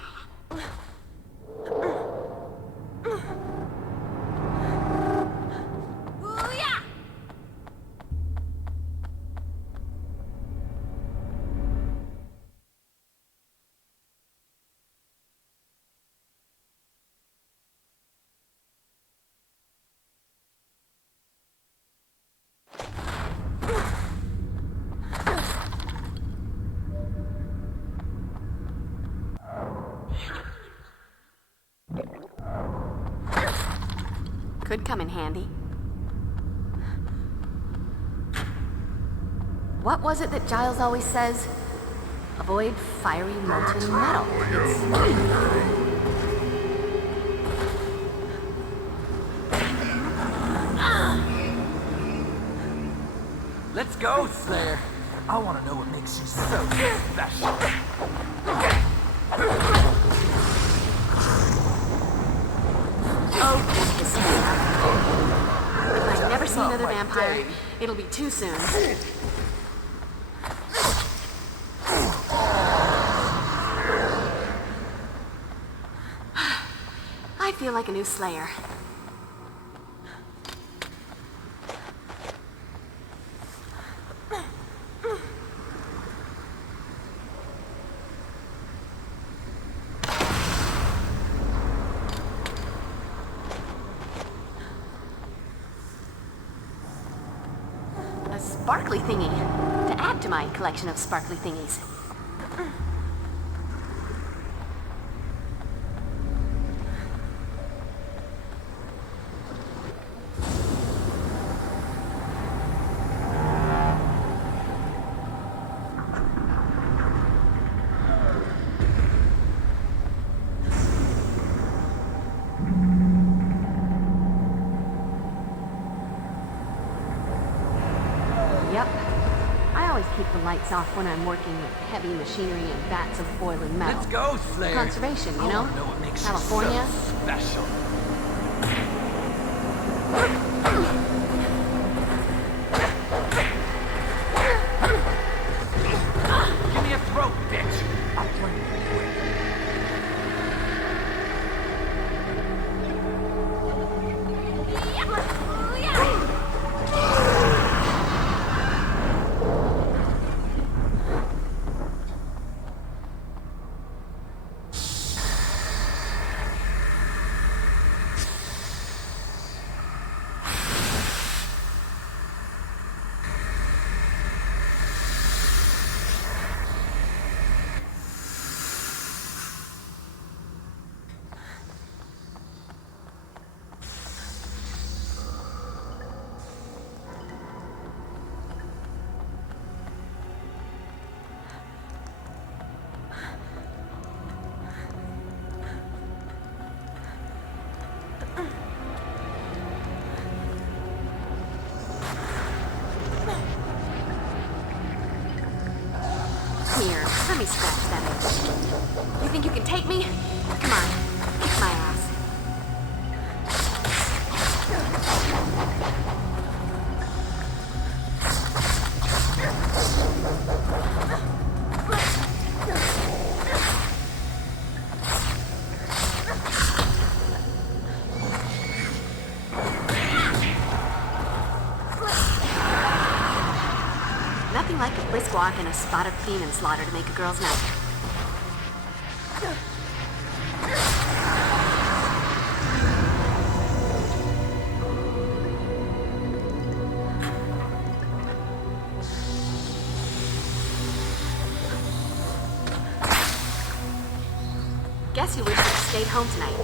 Could come in handy. What was it that Giles always says? Avoid fiery molten metal. Let's go, Slayer. I want to know what makes you so special. Oh, if I never see another vampire, it'll be too soon. I feel like a new Slayer. A sparkly thingy, to add to my collection of sparkly thingies. Yep. I always keep the lights off when I'm working with heavy machinery and vats of boiling metal. Let's go, Slayer. Conservation, you know? What makes California. You so special. Give me a throat, bitch. I'll play you quick. Here, let me scratch that itch. You think you can take me? Come on, kick my ass. Nothing like a brisk walk and a spot of demon slaughter to make a girl's night. Guess you wish you'd stayed home tonight.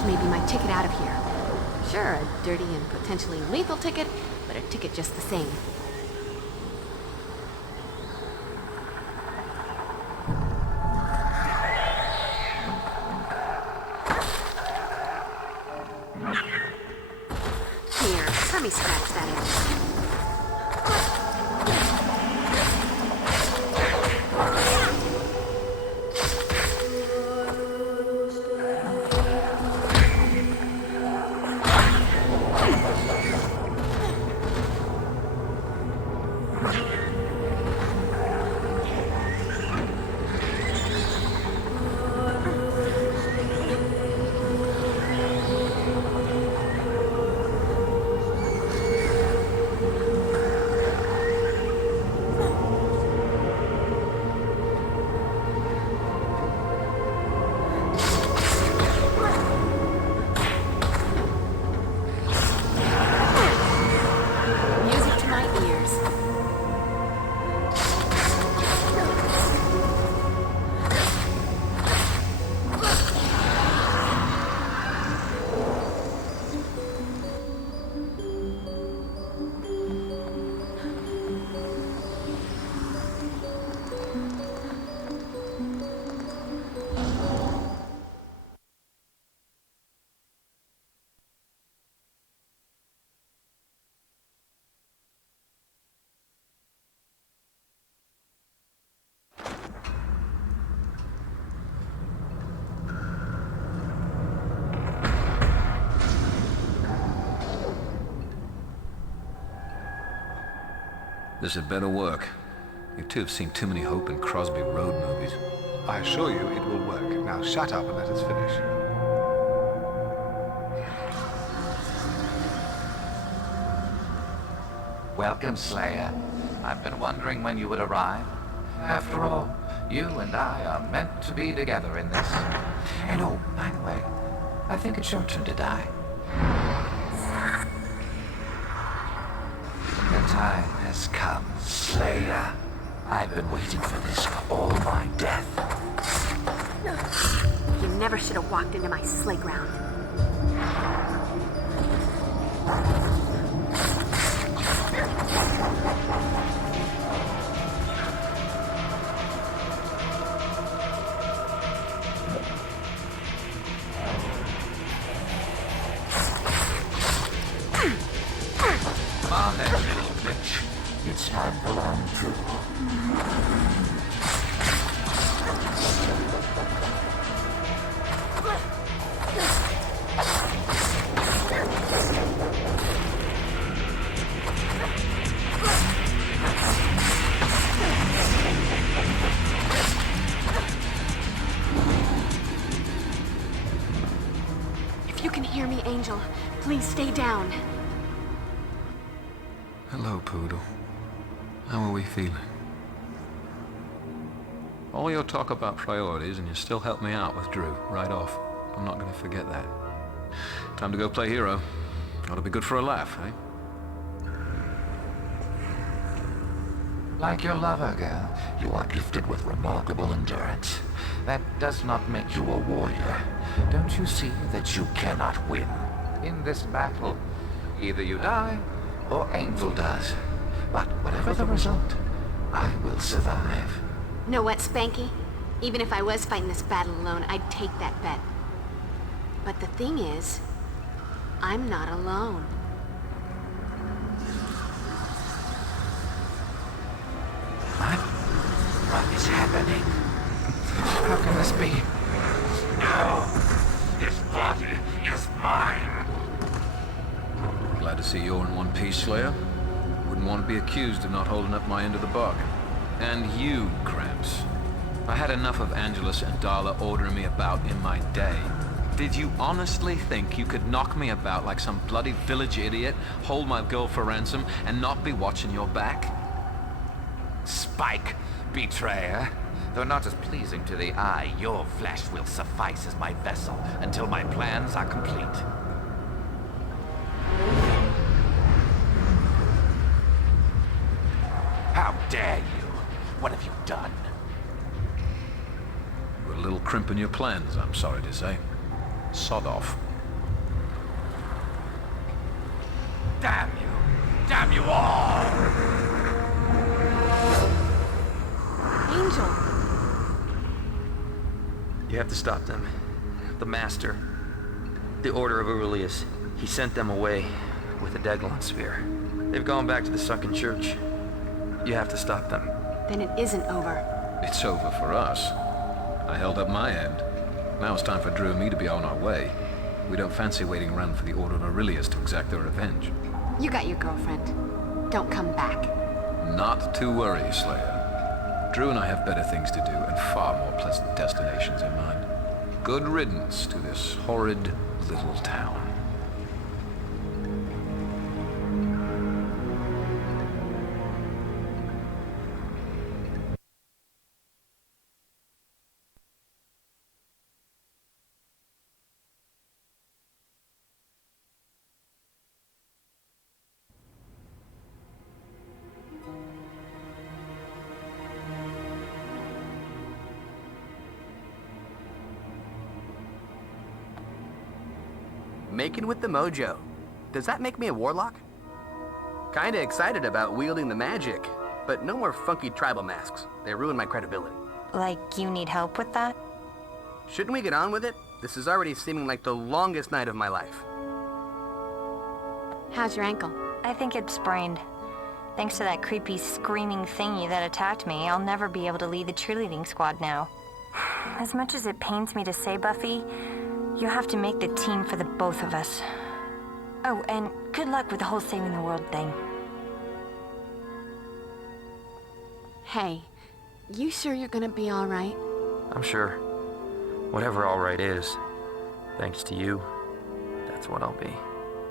church may be my ticket out of here. Sure, a dirty and potentially lethal ticket, but a ticket just the same. Here, let me scratch that itch. This had better work. You two have seen too many Hope and Crosby road movies. I assure you it will work. Now shut up and let us finish. Welcome, Slayer. I've been wondering when you would arrive. After all, you and I are meant to be together in this. And oh, by the way, I think it's your turn to die. The time has come, Slayer. I've been waiting for this all my death. You never should have walked into my sleigh ground. Come on then, little bitch. It's time for round two. If you can hear me, Angel, please stay down. Hello, Poodle. How are we feeling? All your talk about priorities, and you still help me out with Drew, right off. I'm not going to forget that. Time to go play hero. Ought to be good for a laugh, eh? Like your lover, girl, you are gifted with remarkable endurance. That does not make you a warrior. Don't you see that you cannot win? In this battle, either you die, or Angel does. But whatever the result, I will survive. Know what, Spanky? Even if I was fighting this battle alone, I'd take that bet. But the thing is, I'm not alone. What is happening? How can this be? No! This body is mine! Glad to see you're in one piece, Slayer. Wouldn't want to be accused of not holding up my end of the bargain. And you, Gramps. I had enough of Angelus and Darla ordering me about in my day. Did you honestly think you could knock me about like some bloody village idiot, hold my girl for ransom, and not be watching your back? Spike, betrayer. Though not as pleasing to the eye, your flesh will suffice as my vessel until my plans are complete. How dare you? What have you done? With a little crimp in your plans, I'm sorry to say. Sod off. Damn you! Damn you all! Angel! You have to stop them. The Master. The Order of Aurelius. He sent them away with a Daglon sphere. They've gone back to the sunken church. You have to stop them. Then it isn't over. It's over for us. I held up my end. Now it's time for Drew and me to be on our way. We don't fancy waiting around for the Order of Aurelius to exact their revenge. You got your girlfriend. Don't come back. Not to worry, Slayer. Drew and I have better things to do and far more pleasant destinations in mind. Good riddance to this horrid little town. Making with the mojo. Does that make me a warlock? Kinda excited about wielding the magic, but no more funky tribal masks. They ruin my credibility. Like you need help with that? Shouldn't we get on with it? This is already seeming like the longest night of my life. How's your ankle? I think it's sprained. Thanks to that creepy screaming thingy that attacked me, I'll never be able to lead the cheerleading squad now. As much as it pains me to say, Buffy, you have to make the team for the both of us. Oh, and good luck with the whole saving the world thing. Hey, you sure you're gonna be all right? I'm sure. Whatever all right is, thanks to you, that's what I'll be.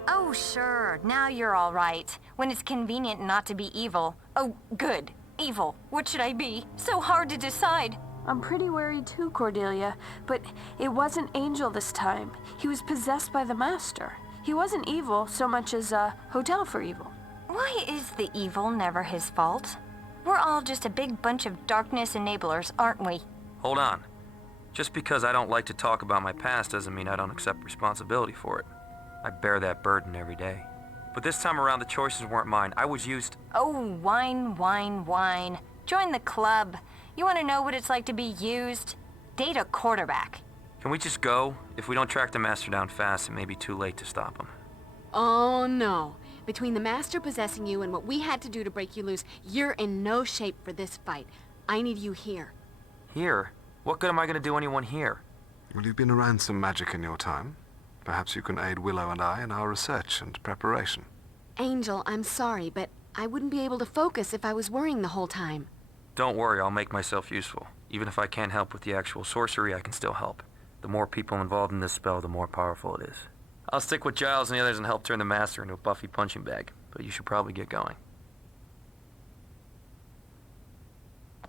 Oh, sure. Now you're all right. When it's convenient not to be evil. Oh, good. Evil. What should I be? So hard to decide. I'm pretty worried too, Cordelia, but it wasn't Angel this time. He was possessed by the Master. He wasn't evil so much as a hotel for evil. Why is the evil never his fault? We're all just a big bunch of darkness enablers, aren't we? Hold on. Just because I don't like to talk about my past doesn't mean I don't accept responsibility for it. I bear that burden every day. But this time around, the choices weren't mine. I was used. Oh, whine, whine, whine. Join the club. You want to know what it's like to be used? Date a quarterback. Can we just go? If we don't track the Master down fast, it may be too late to stop him. Oh, no. Between the Master possessing you and what we had to do to break you loose, you're in no shape for this fight. I need you here. Here? What good am I going to do anyone here? Well, you've been around some magic in your time. Perhaps you can aid Willow and I in our research and preparation. Angel, I'm sorry, but I wouldn't be able to focus if I was worrying the whole time. Don't worry, I'll make myself useful. Even if I can't help with the actual sorcery, I can still help. The more people involved in this spell, the more powerful it is. I'll stick with Giles and the others and help turn the Master into a Buffy punching bag, but you should probably get going.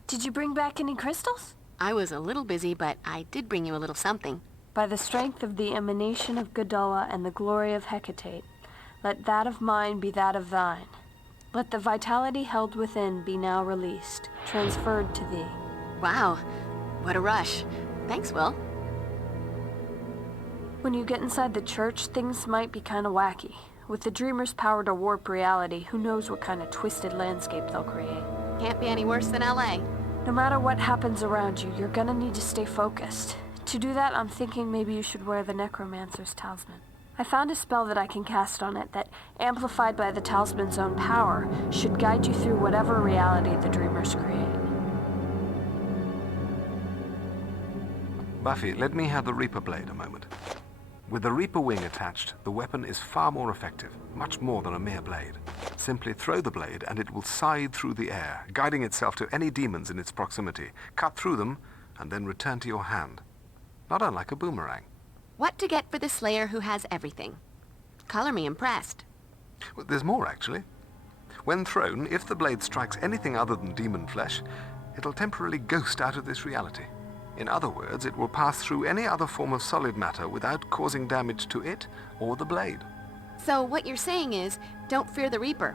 Did you bring back any crystals? I was a little busy, but I did bring you a little something. By the strength of the emanation of Gadala and the glory of Hecate, let that of mine be that of thine. Let the vitality held within be now released, transferred to thee. Wow, what a rush. Thanks, Will. When you get inside the church, things might be kind of wacky. With the Dreamer's power to warp reality, who knows what kind of twisted landscape they'll create. Can't be any worse than LA. No matter what happens around you, you're gonna need to stay focused. To do that, I'm thinking maybe you should wear the Necromancer's Talisman. I found a spell that I can cast on it that, amplified by the talisman's own power, should guide you through whatever reality the Dreamers create. Buffy, let me have the Reaper blade a moment. With the Reaper wing attached, the weapon is far more effective, much more than a mere blade. Simply throw the blade and it will scythe through the air, guiding itself to any demons in its proximity, cut through them, and then return to your hand. Not unlike a boomerang. What to get for the Slayer who has everything? Color me impressed. Well, there's more, actually. When thrown, if the blade strikes anything other than demon flesh, it'll temporarily ghost out of this reality. In other words, it will pass through any other form of solid matter without causing damage to it or the blade. So what you're saying is, don't fear the Reaper.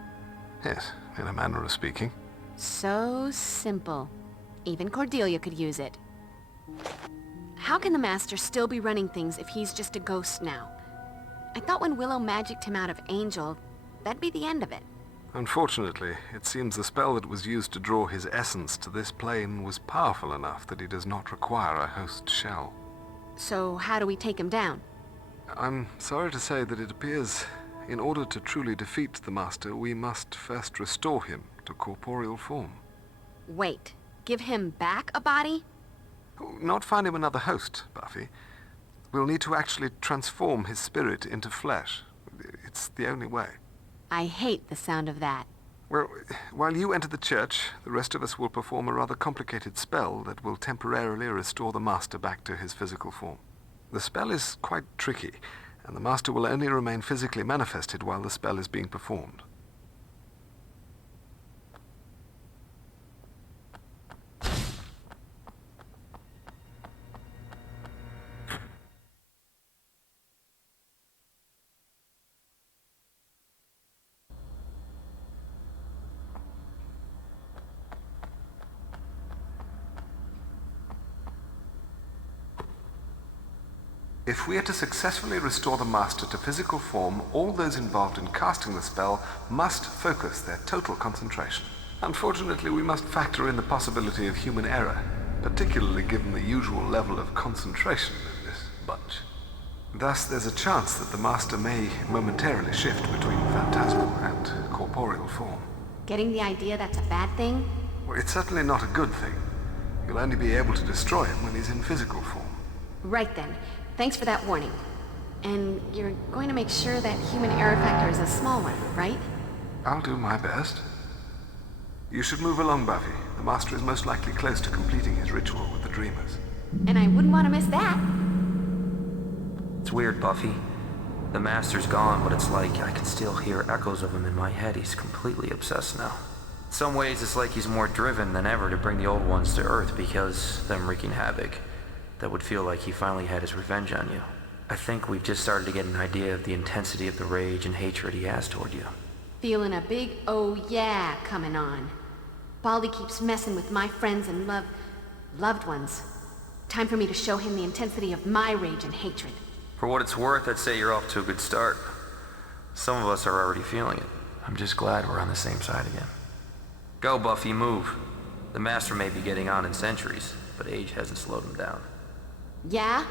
Yes, in a manner of speaking. So simple. Even Cordelia could use it. How can the Master still be running things if he's just a ghost now? I thought when Willow magicked him out of Angel, that'd be the end of it. Unfortunately, it seems the spell that was used to draw his essence to this plane was powerful enough that he does not require a host shell. So how do we take him down? I'm sorry to say that it appears, in order to truly defeat the Master, we must first restore him to corporeal form. Wait, give him back a body? Not find him another host, Buffy. We'll need to actually transform his spirit into flesh. It's the only way. I hate the sound of that. Well, while you enter the church, the rest of us will perform a rather complicated spell that will temporarily restore the Master back to his physical form. The spell is quite tricky, and the Master will only remain physically manifested while the spell is being performed. If we are to successfully restore the Master to physical form, all those involved in casting the spell must focus their total concentration. Unfortunately, we must factor in the possibility of human error, particularly given the usual level of concentration in this bunch. Thus, there's a chance that the Master may momentarily shift between phantasmal and corporeal form. Getting the idea that's a bad thing? Well, it's certainly not a good thing. You'll only be able to destroy him when he's in physical form. Right then. Thanks for that warning. And you're going to make sure that human error factor is a small one, right? I'll do my best. You should move along, Buffy. The Master is most likely close to completing his ritual with the Dreamers. And I wouldn't want to miss that. It's weird, Buffy. The Master's gone, but it's like I can still hear echoes of him in my head. He's completely obsessed now. In some ways, it's like he's more driven than ever to bring the old ones to Earth because them wreaking havoc. That would feel like he finally had his revenge on you. I think we've just started to get an idea of the intensity of the rage and hatred he has toward you. Feeling a big oh yeah coming on. Baldy keeps messing with my friends and loved ones. Time for me to show him the intensity of my rage and hatred. For what it's worth, I'd say you're off to a good start. Some of us are already feeling it. I'm just glad we're on the same side again. Go, Buffy, move. The Master may be getting on in centuries, but age hasn't slowed him down. Yeah?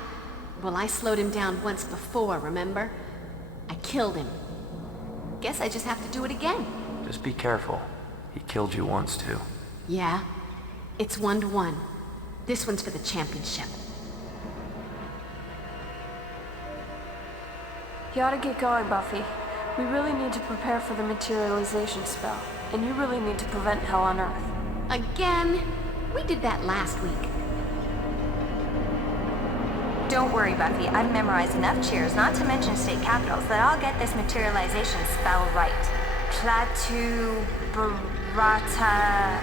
Well, I slowed him down once before, remember? I killed him. Guess I just have to do it again. Just be careful. He killed you once, too. Yeah? It's 1-1. This one's for the championship. You ought to get going, Buffy. We really need to prepare for the materialization spell, and you really need to prevent hell on Earth. Again? We did that last week. Don't worry, Buffy. I've memorized enough cheers, not to mention state capitals, that I'll get this materialization spell right. Platu... Barata...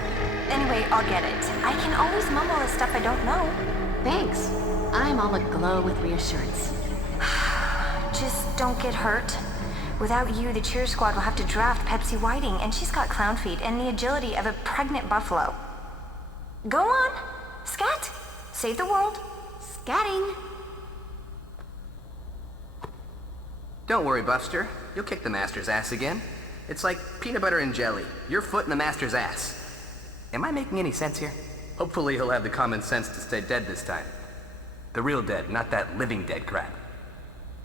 Anyway, I'll get it. I can always mumble the stuff I don't know. Thanks. I'm all aglow with reassurance. Just don't get hurt. Without you, the cheer squad will have to draft Pepsi Whiting, and she's got clown feet and the agility of a pregnant buffalo. Go on. Scat. Save the world. Scatting. Don't worry, Buster. You'll kick the Master's ass again. It's like peanut butter and jelly. Your foot in the Master's ass. Am I making any sense here? Hopefully he'll have the common sense to stay dead this time. The real dead, not that living dead crap.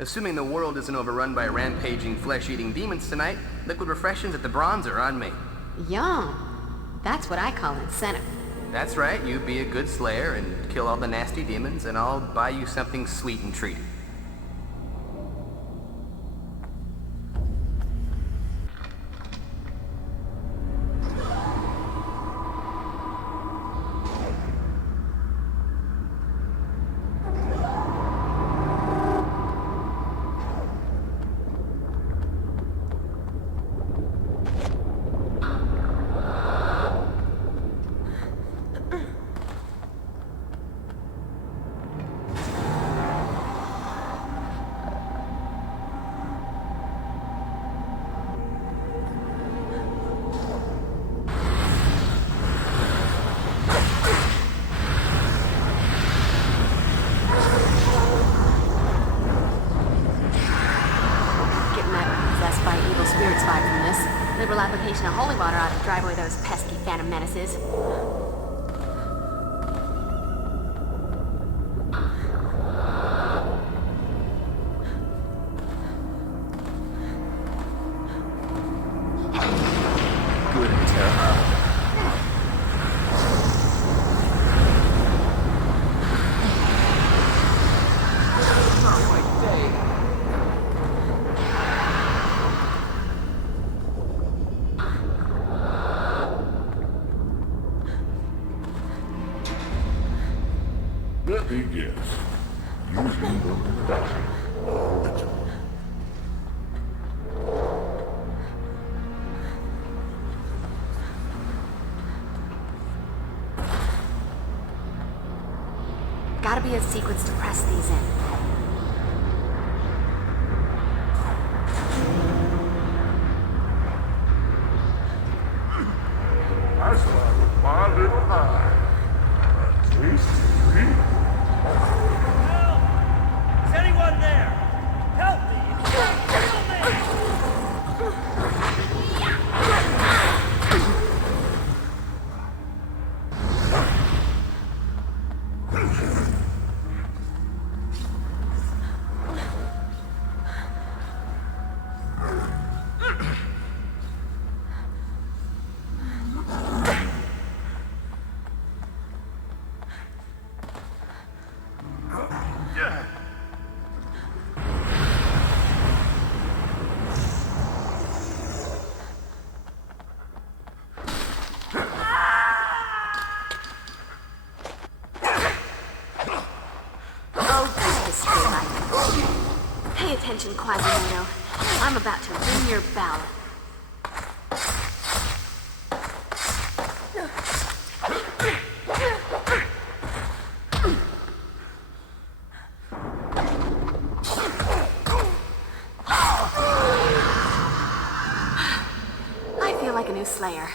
Assuming the world isn't overrun by rampaging, flesh-eating demons tonight, liquid refreshings at the Bronze are on me. Yum. That's what I call incentive. That's right, you be a good slayer and kill all the nasty demons, and I'll buy you something sweet and treat. application of holy water ought to drive away those pesky phantom menaces. Good intel. Let me guess. You read the original. Gotta be a sequence to press these in. I saw it with my little eye. Taste, see? Help! Is anyone there? Help me! It's trying to kill me! Oh, good history life. Pay attention, Quasimodo. I'm about to win your ballot. I feel like a new Slayer.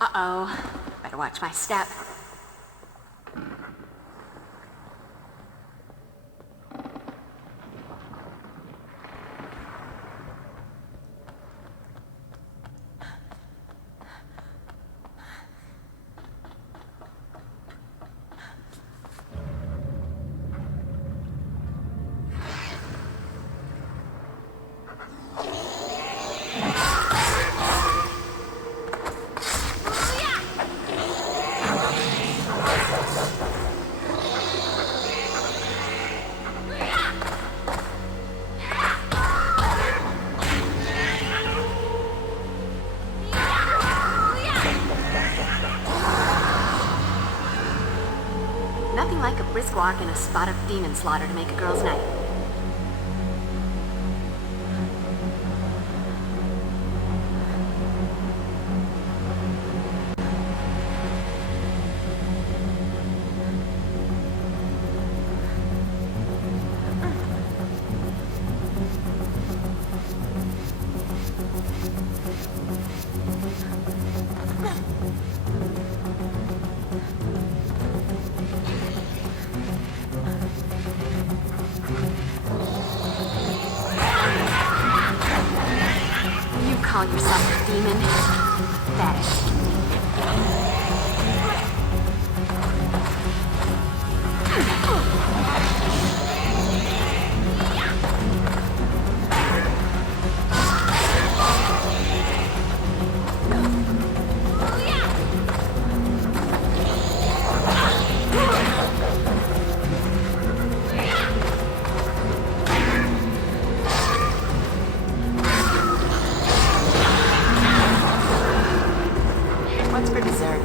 Uh-oh. Better watch my step. Nothing like a brisk walk and a spot of demon slaughter to make a girl's night. You call yourself a demon? Fetish. What's for dessert?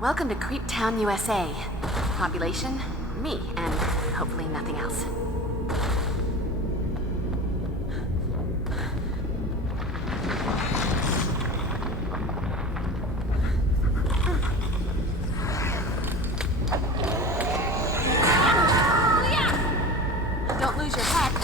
Welcome to Creep Town, USA. Population, me, and hopefully nothing else. Don't lose your head.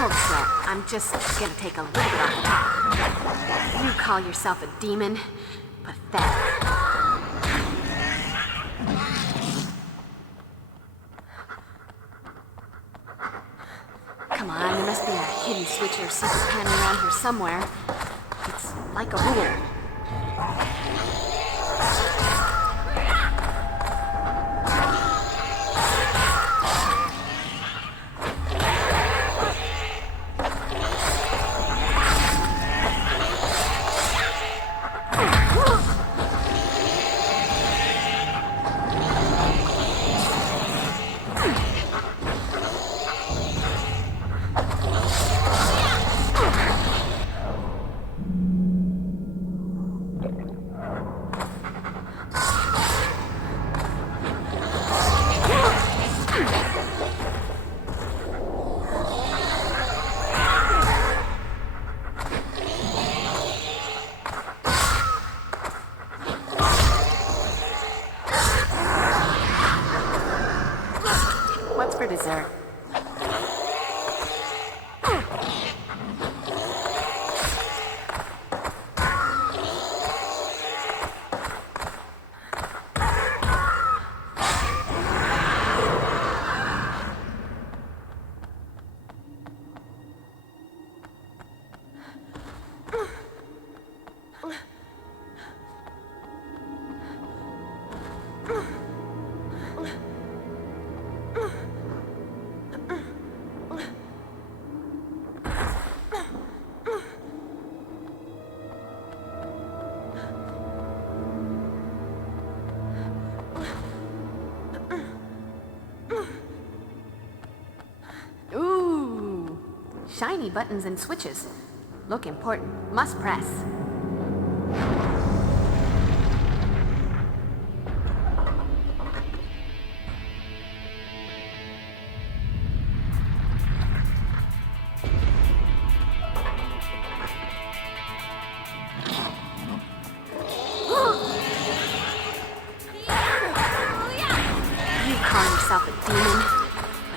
Hold still. I'm just gonna take a little bit off the top. You call yourself a demon? Pathetic. Come on, there must be a hidden switch or secret panel around here somewhere. It's like a rule. What's for dessert? Ooh, shiny buttons and switches. Look important. Must press. You call yourself a demon?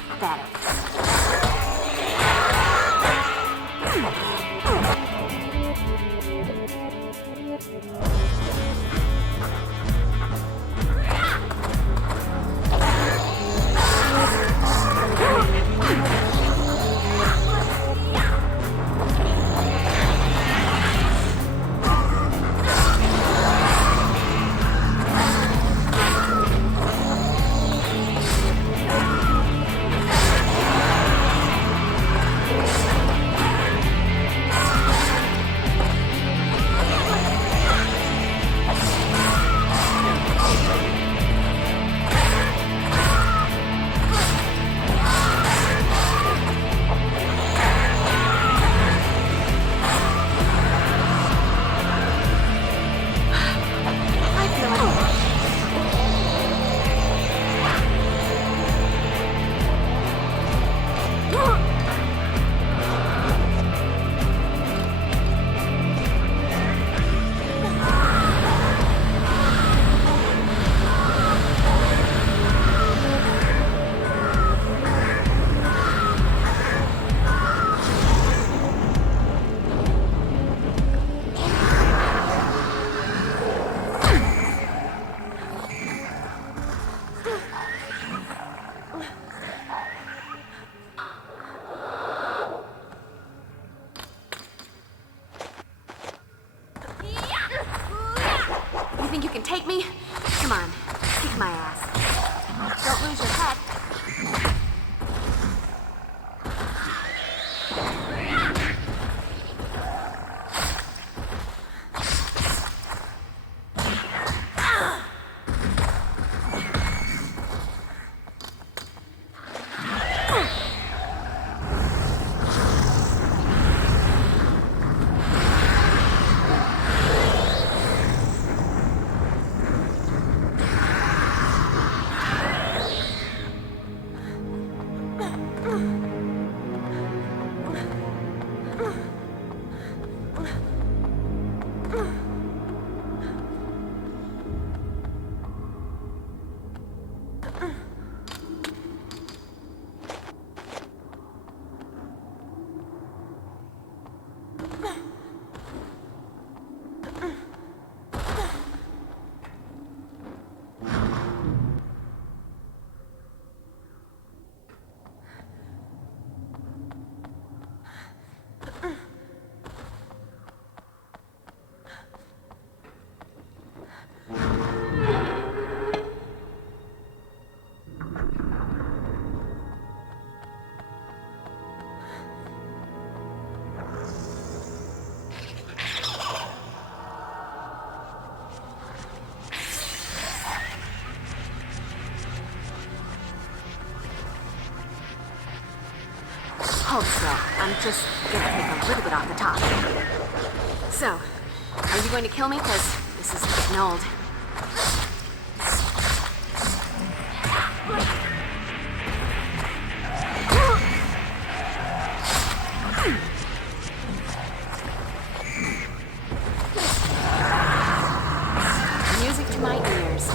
Pathetic. think you can take me? Come on, kick my ass. Don't lose your head. Hold still. I'm just gonna take a little bit off the top. So, are you going to kill me? Because this is getting old. Music to my ears.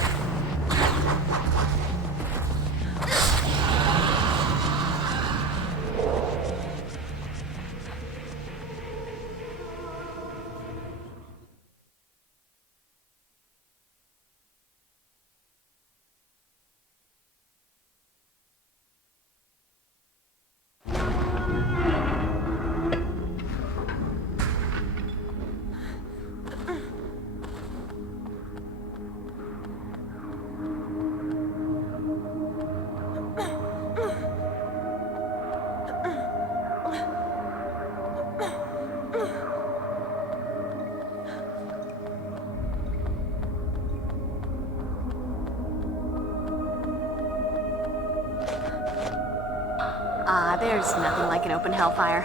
There's nothing like an open hellfire.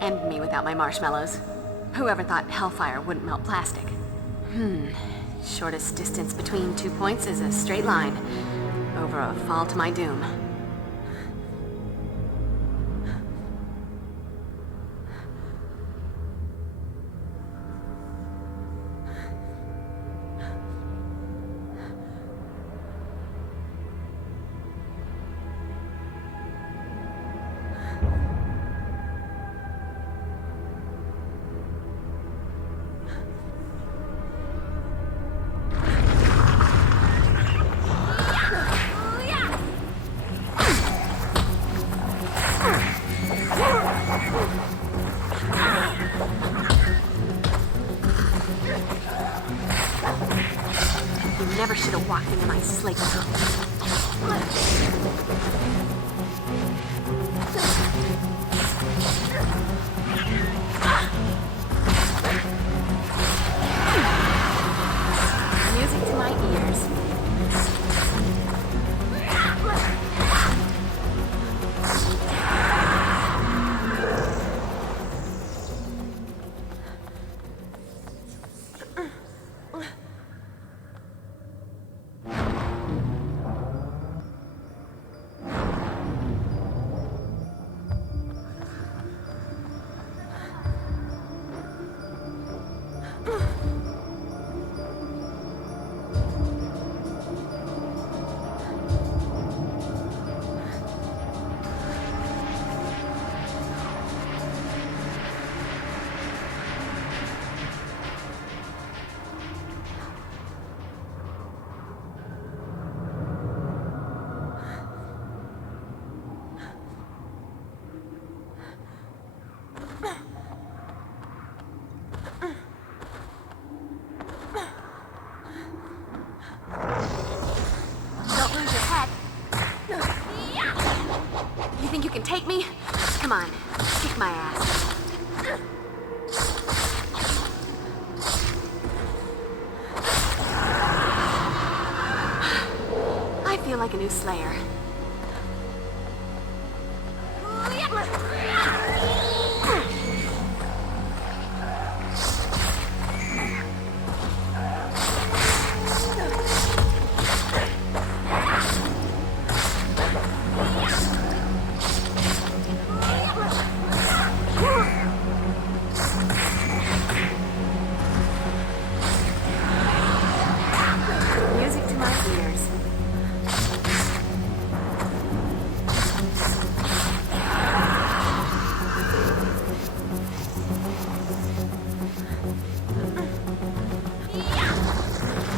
And me without my marshmallows. Whoever thought hellfire wouldn't melt plastic? Shortest distance between 2 points is a straight line. Over a fall to my doom. Never should have walked into my slate. Music to my ears. take me? Come on, kick my ass. I feel like a new Slayer. Music to my ears.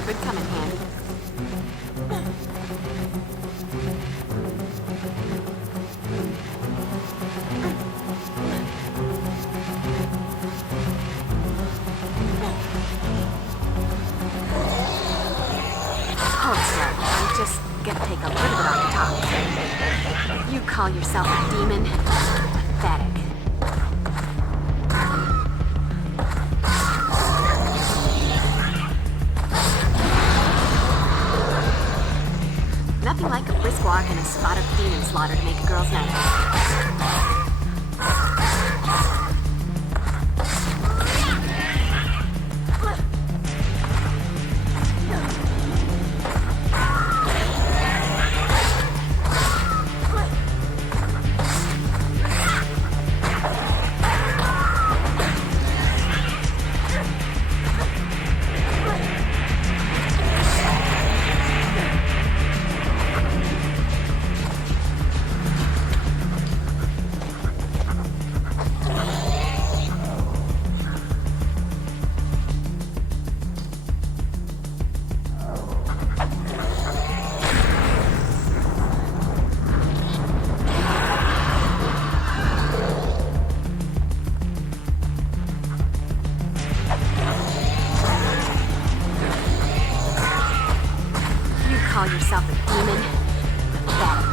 Good coming, Handy. Hold slow. I'm just gonna take a little bit off the top. You call yourself a demon? Pathetic. Nothing like a brisk walk and a spot of demon slaughter to make a girl's night. Call yourself a demon? Pathetic.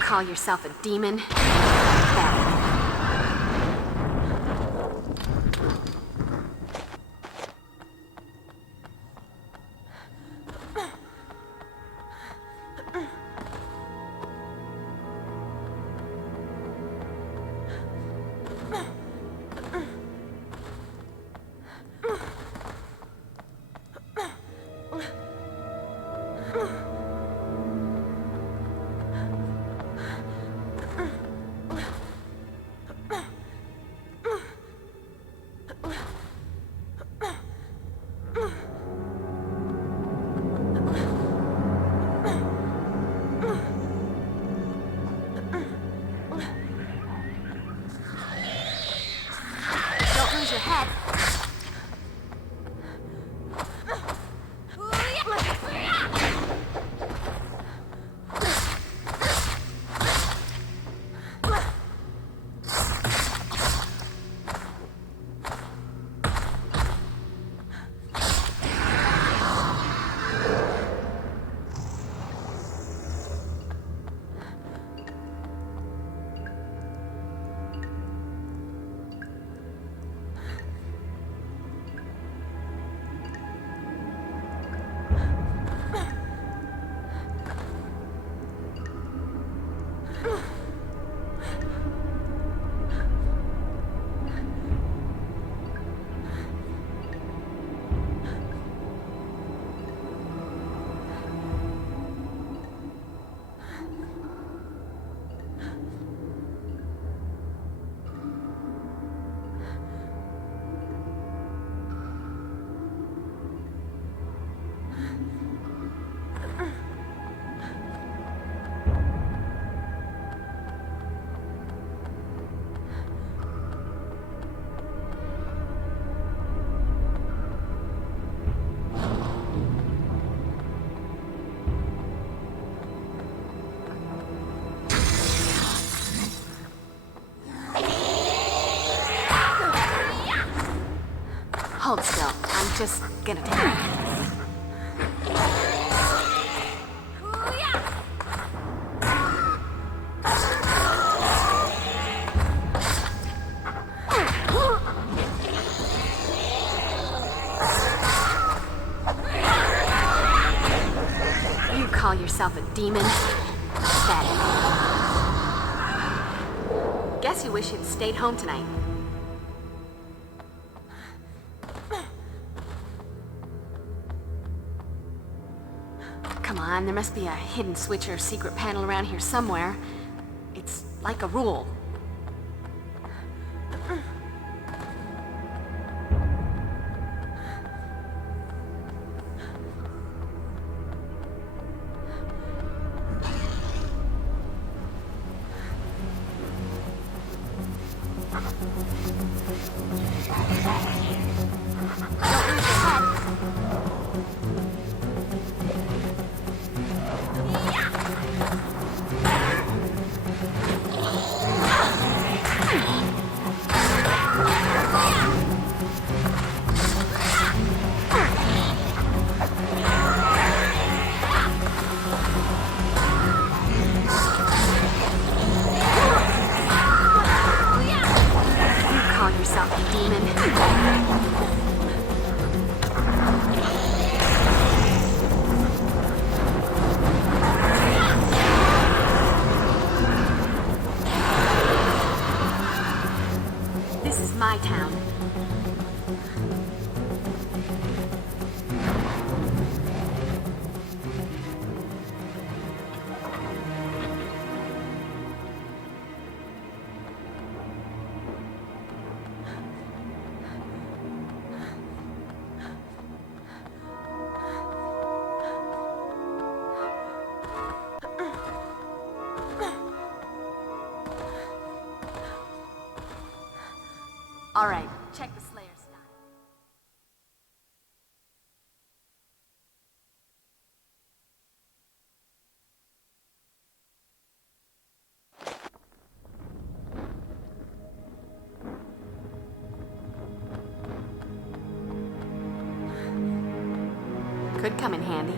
Call yourself a demon? Pathetic. just gonna take it. You call yourself a demon? Pathetic. Guess you wish you'd stayed home tonight. Come on, there must be a hidden switch or secret panel around here somewhere. It's like a rule. This is my town. All right, check the Slayer style. Could come in handy.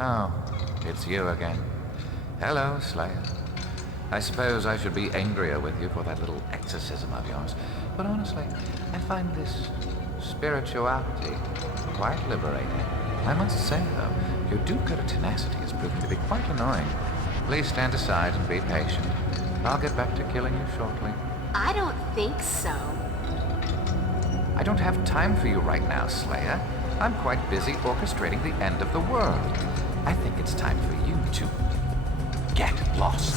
Oh, it's you again. Hello, Slayer. I suppose I should be angrier with you for that little exorcism of yours. But honestly, I find this spirituality quite liberating. I must say, though, your do-gooder tenacity is proving to be quite annoying. Please stand aside and be patient. I'll get back to killing you shortly. I don't think so. I don't have time for you right now, Slayer. I'm quite busy orchestrating the end of the world. I think it's time for you to get lost.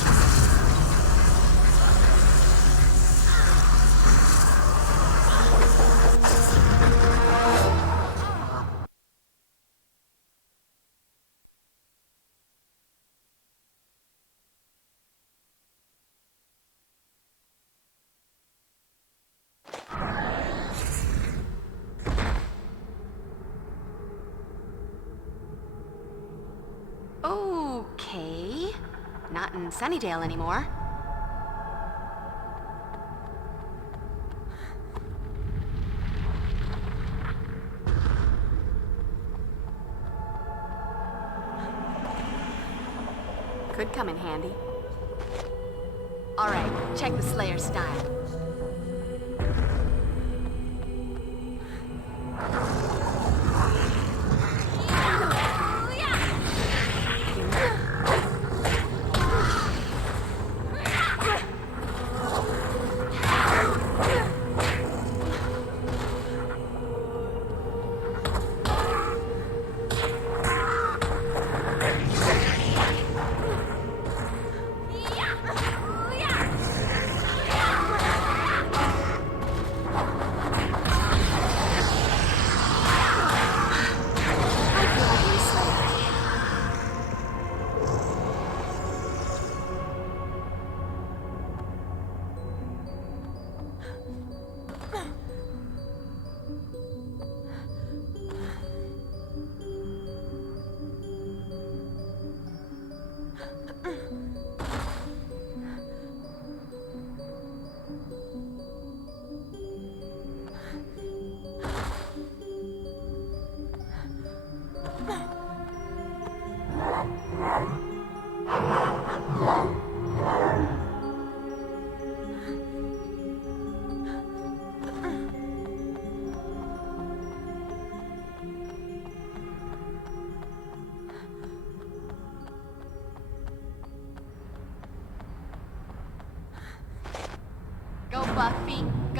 Okay. Not in Sunnydale anymore. Could come in handy. All right, check the Slayer style.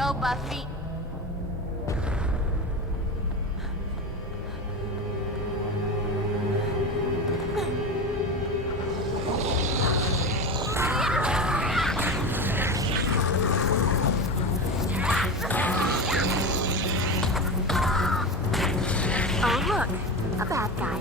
Go, Buffy. Oh, look. A bad guy.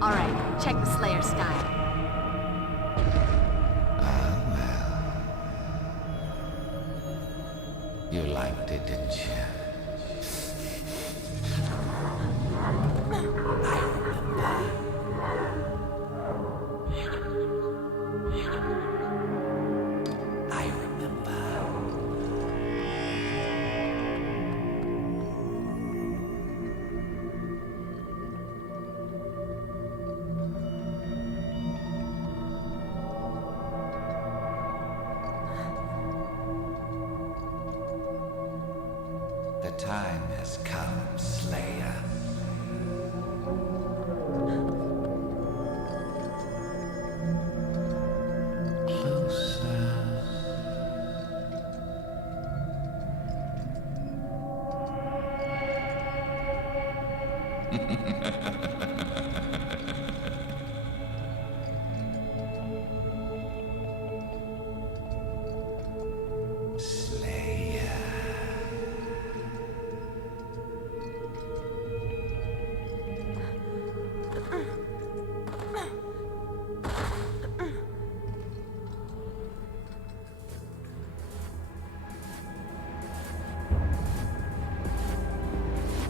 All right, check the Slayer style. You liked it, didn't you? I remember. The time has come, Slayer.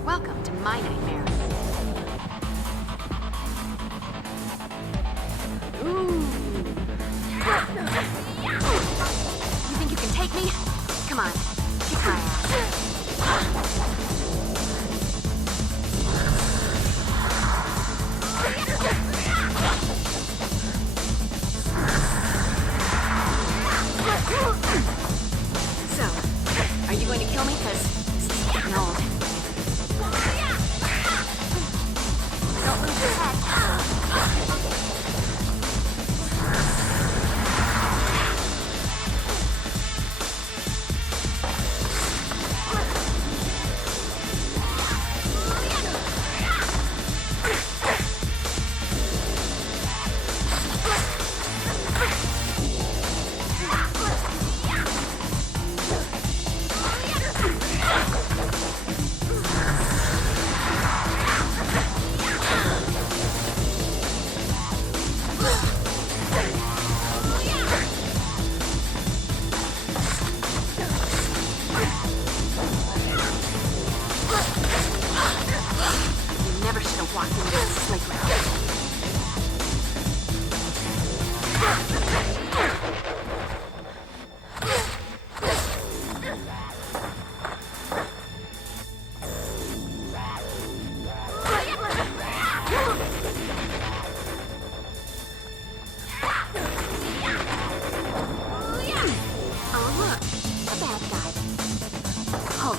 Welcome to my nightmare. Ooh. You think you can take me? Come on, kick my ass. So, are you going to kill me? 'Cause this is getting old. Don't lose your head.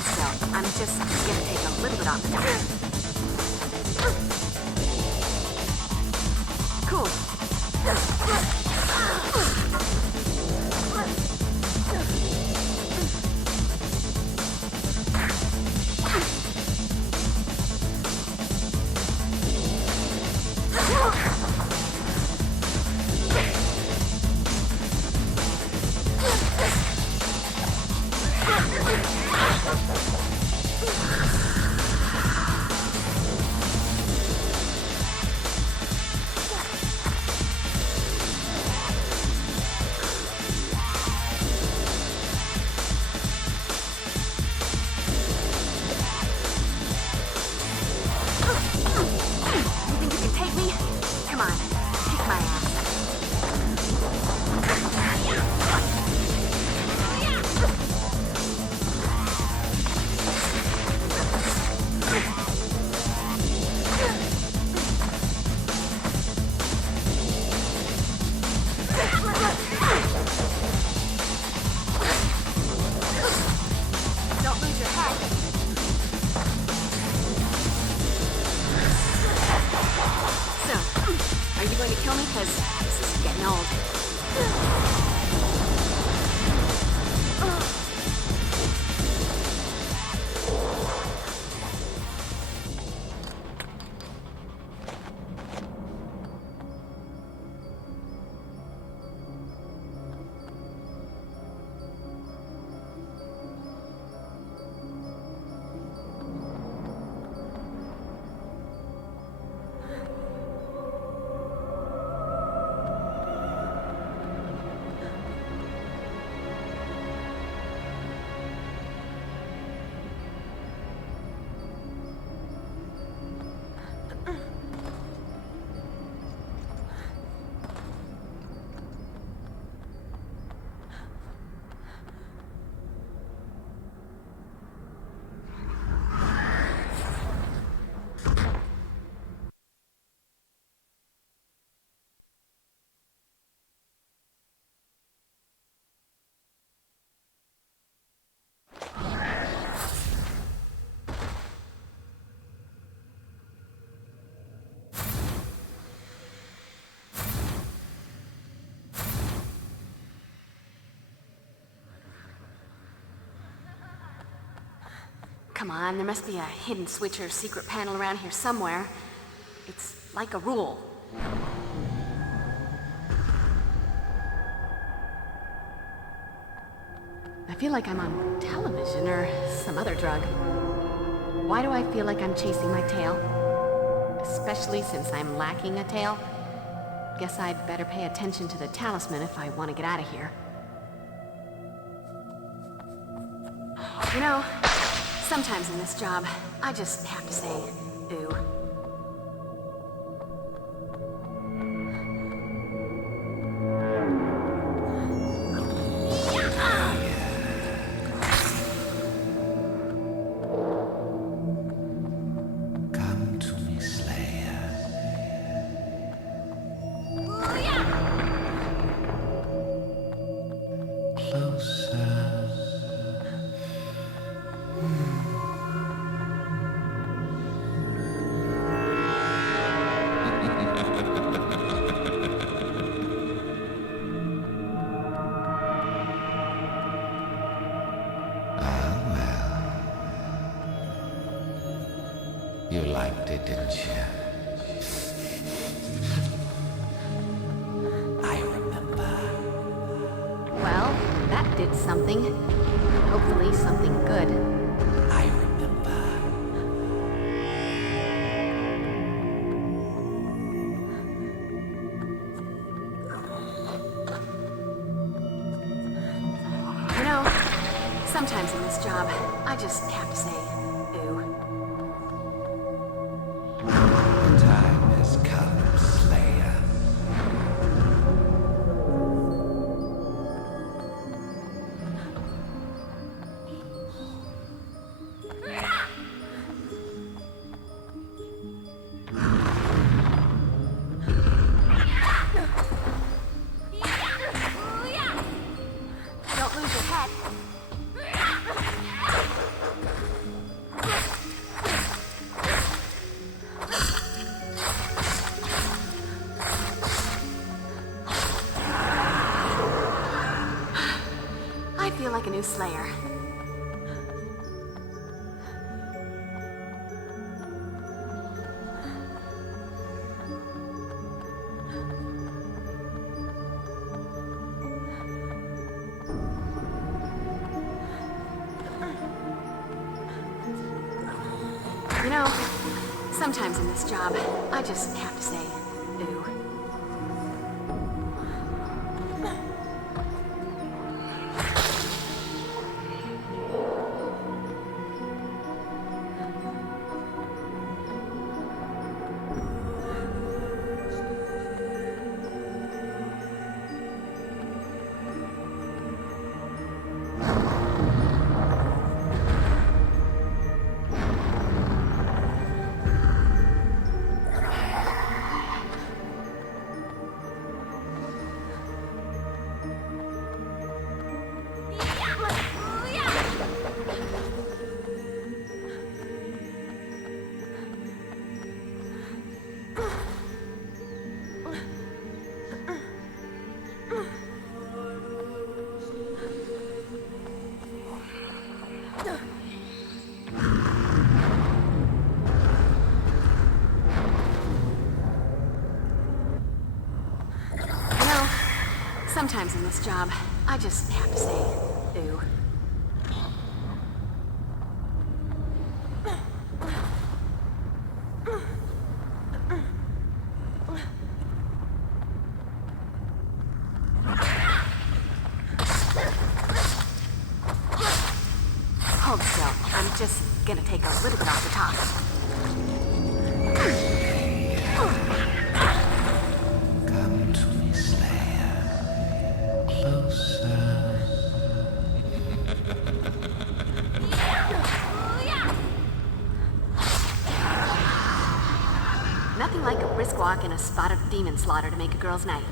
So, I'm just gonna take a little bit off the top. Cool. Come on, there must be a hidden switch or secret panel around here somewhere. It's like a rule. I feel like I'm on television or some other drug. Why do I feel like I'm chasing my tail? Especially since I'm lacking a tail. Guess I'd better pay attention to the talisman if I want to get out of here. You know, sometimes in this job, I just have to say, ooh. You liked it, didn't you? I remember. Well, that did something. Hopefully something good. I remember. You know, sometimes in this job, I just have to say, ooh. The time has come, Slayer. Don't lose your head. new slayer. You know, sometimes in this job, I just have to say, ooh. Sometimes in this job, I just have to say, ooh. Hold still. I'm just gonna take a little bit off the top. Come to me, Slayer. Closer. Nothing like a brisk walk and a spot of demon slaughter to make a girl's night.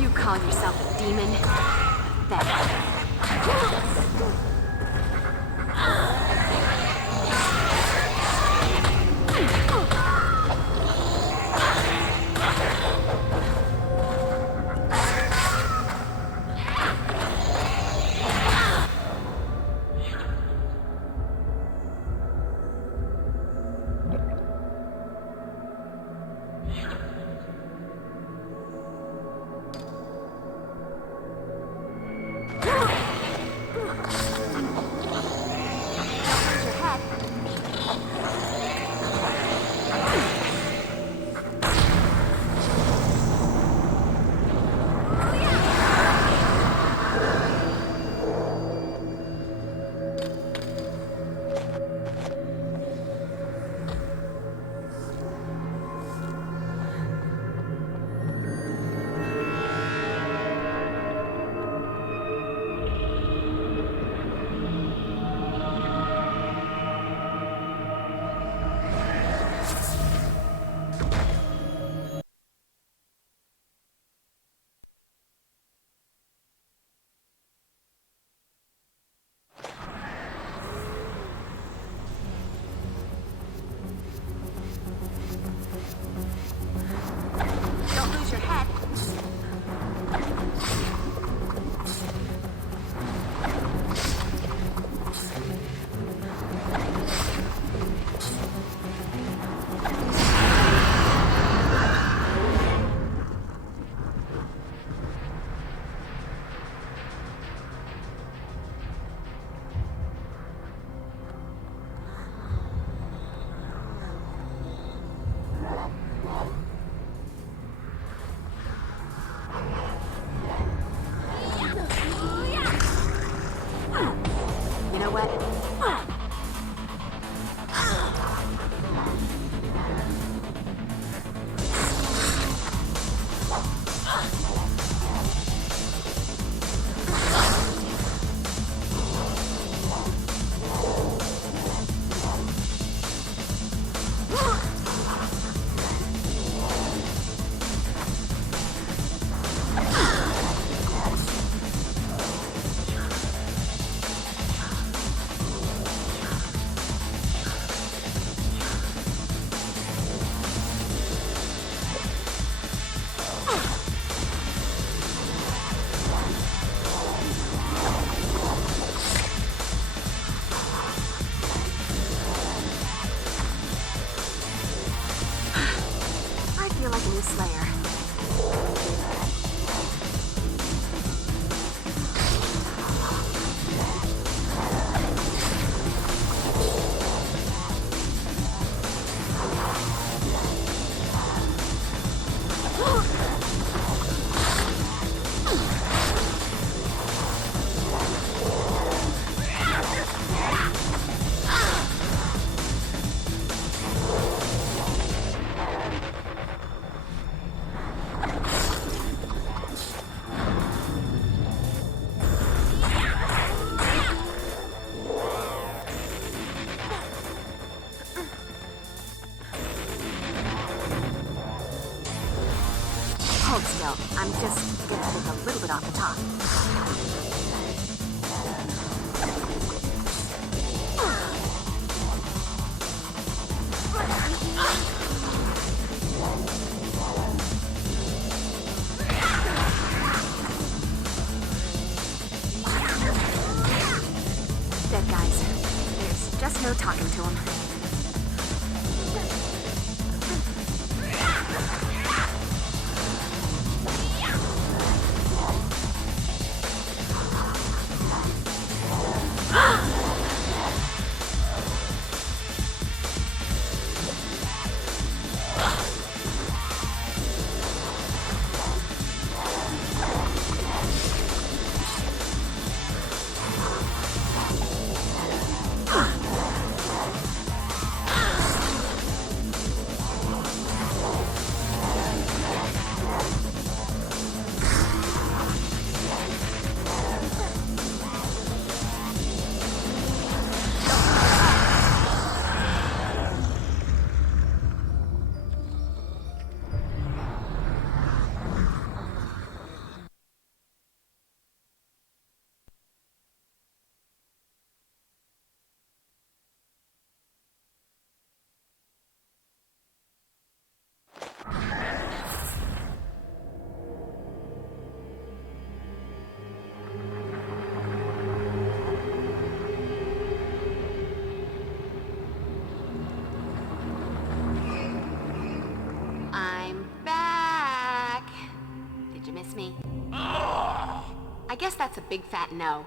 You call yourself a demon? That. Slayer. Hold still. I'm just gonna take a little bit off the top. Dead guys. There's just no talking to them. I'm back. Did you miss me? I guess that's a big fat no.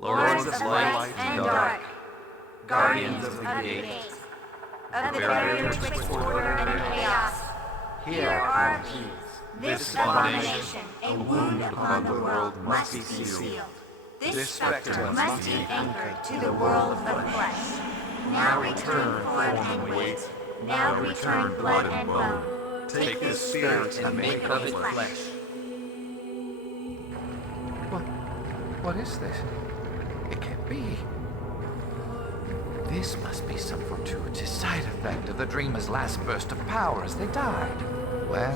Lords of light and dark, guardians of the gate, of the barrier twixt order and chaos, here are keys. This abomination, a wound upon the world, must be sealed. This spectre must be anchored to the world of the flesh. Now return form and weight. Now return blood and bone. Take this spirit and make of it flesh. What is this? It can't be. This must be some fortuitous side effect of the dreamer's last burst of power as they died. Well.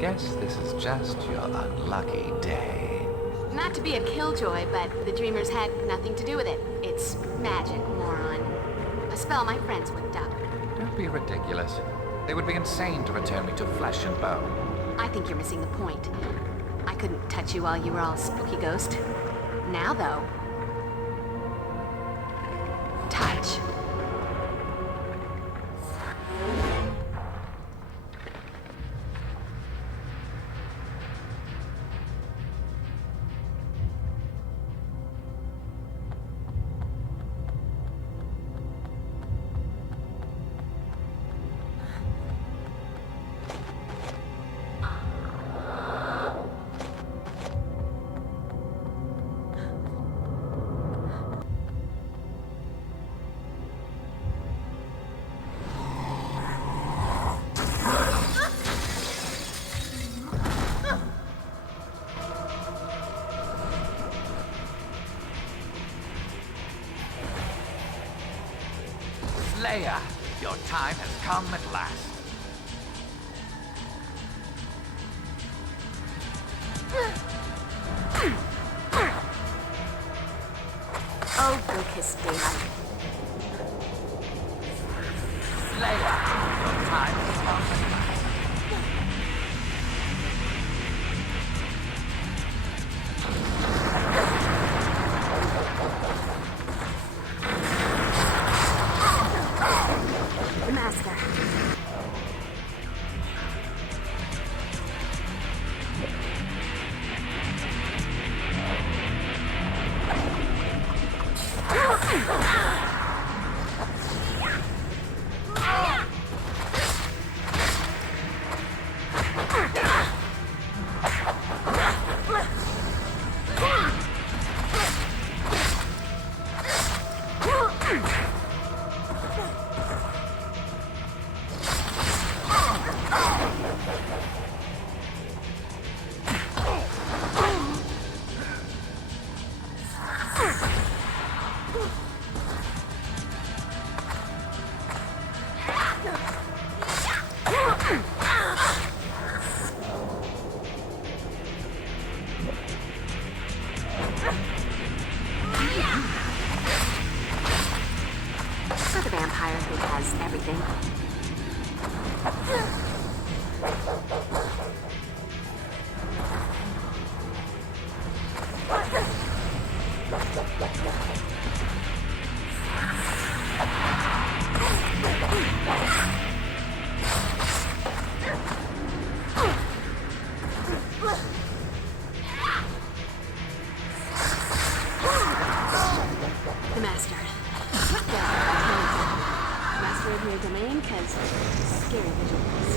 Guess this is just your unlucky day. Not to be a killjoy, but the dreamers had nothing to do with it. It's magic, moron. A spell my friends whipped up. Don't be ridiculous. They would be insane to return me to flesh and bone. I think you're missing the point. I couldn't touch you while you were all spooky ghost. Now, though... touch. Slayer, your time has come at last. Oh, go kiss daylight. Slayer, your time has come at last. Master. vampire who has everything. The Master. Master of your domain, cause scary visuals.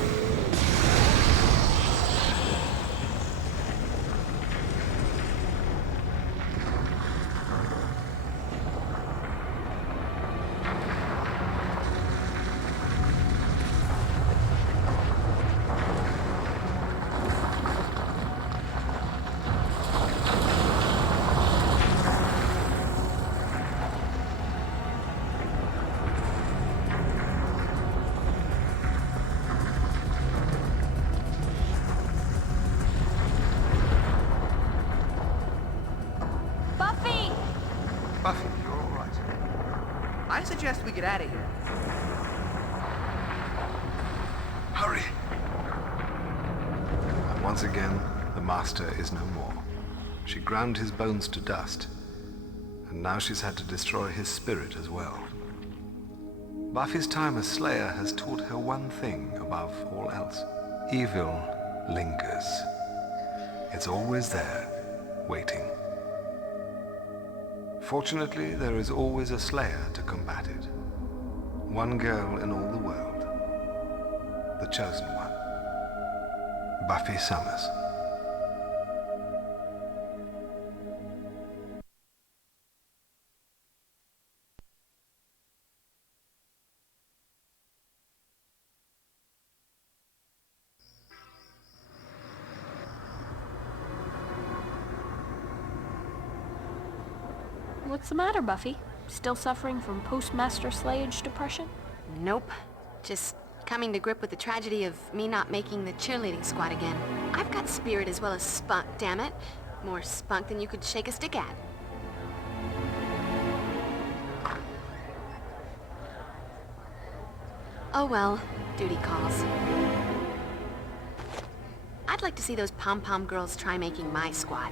Buffy, you're all right. I suggest we get out of here. Hurry! And once again, the Master is no more. She ground his bones to dust, and now she's had to destroy his spirit as well. Buffy's time as Slayer has taught her one thing above all else. Evil lingers. It's always there, waiting. Fortunately, there is always a Slayer to combat it. One girl in all the world. The chosen one. Buffy Summers. What's the matter, Buffy? Still suffering from post-Master Slayage depression? Nope. Just coming to grip with the tragedy of me not making the cheerleading squad again. I've got spirit as well as spunk, damn it. More spunk than you could shake a stick at. Oh well, duty calls. I'd like to see those pom-pom girls try making my squad.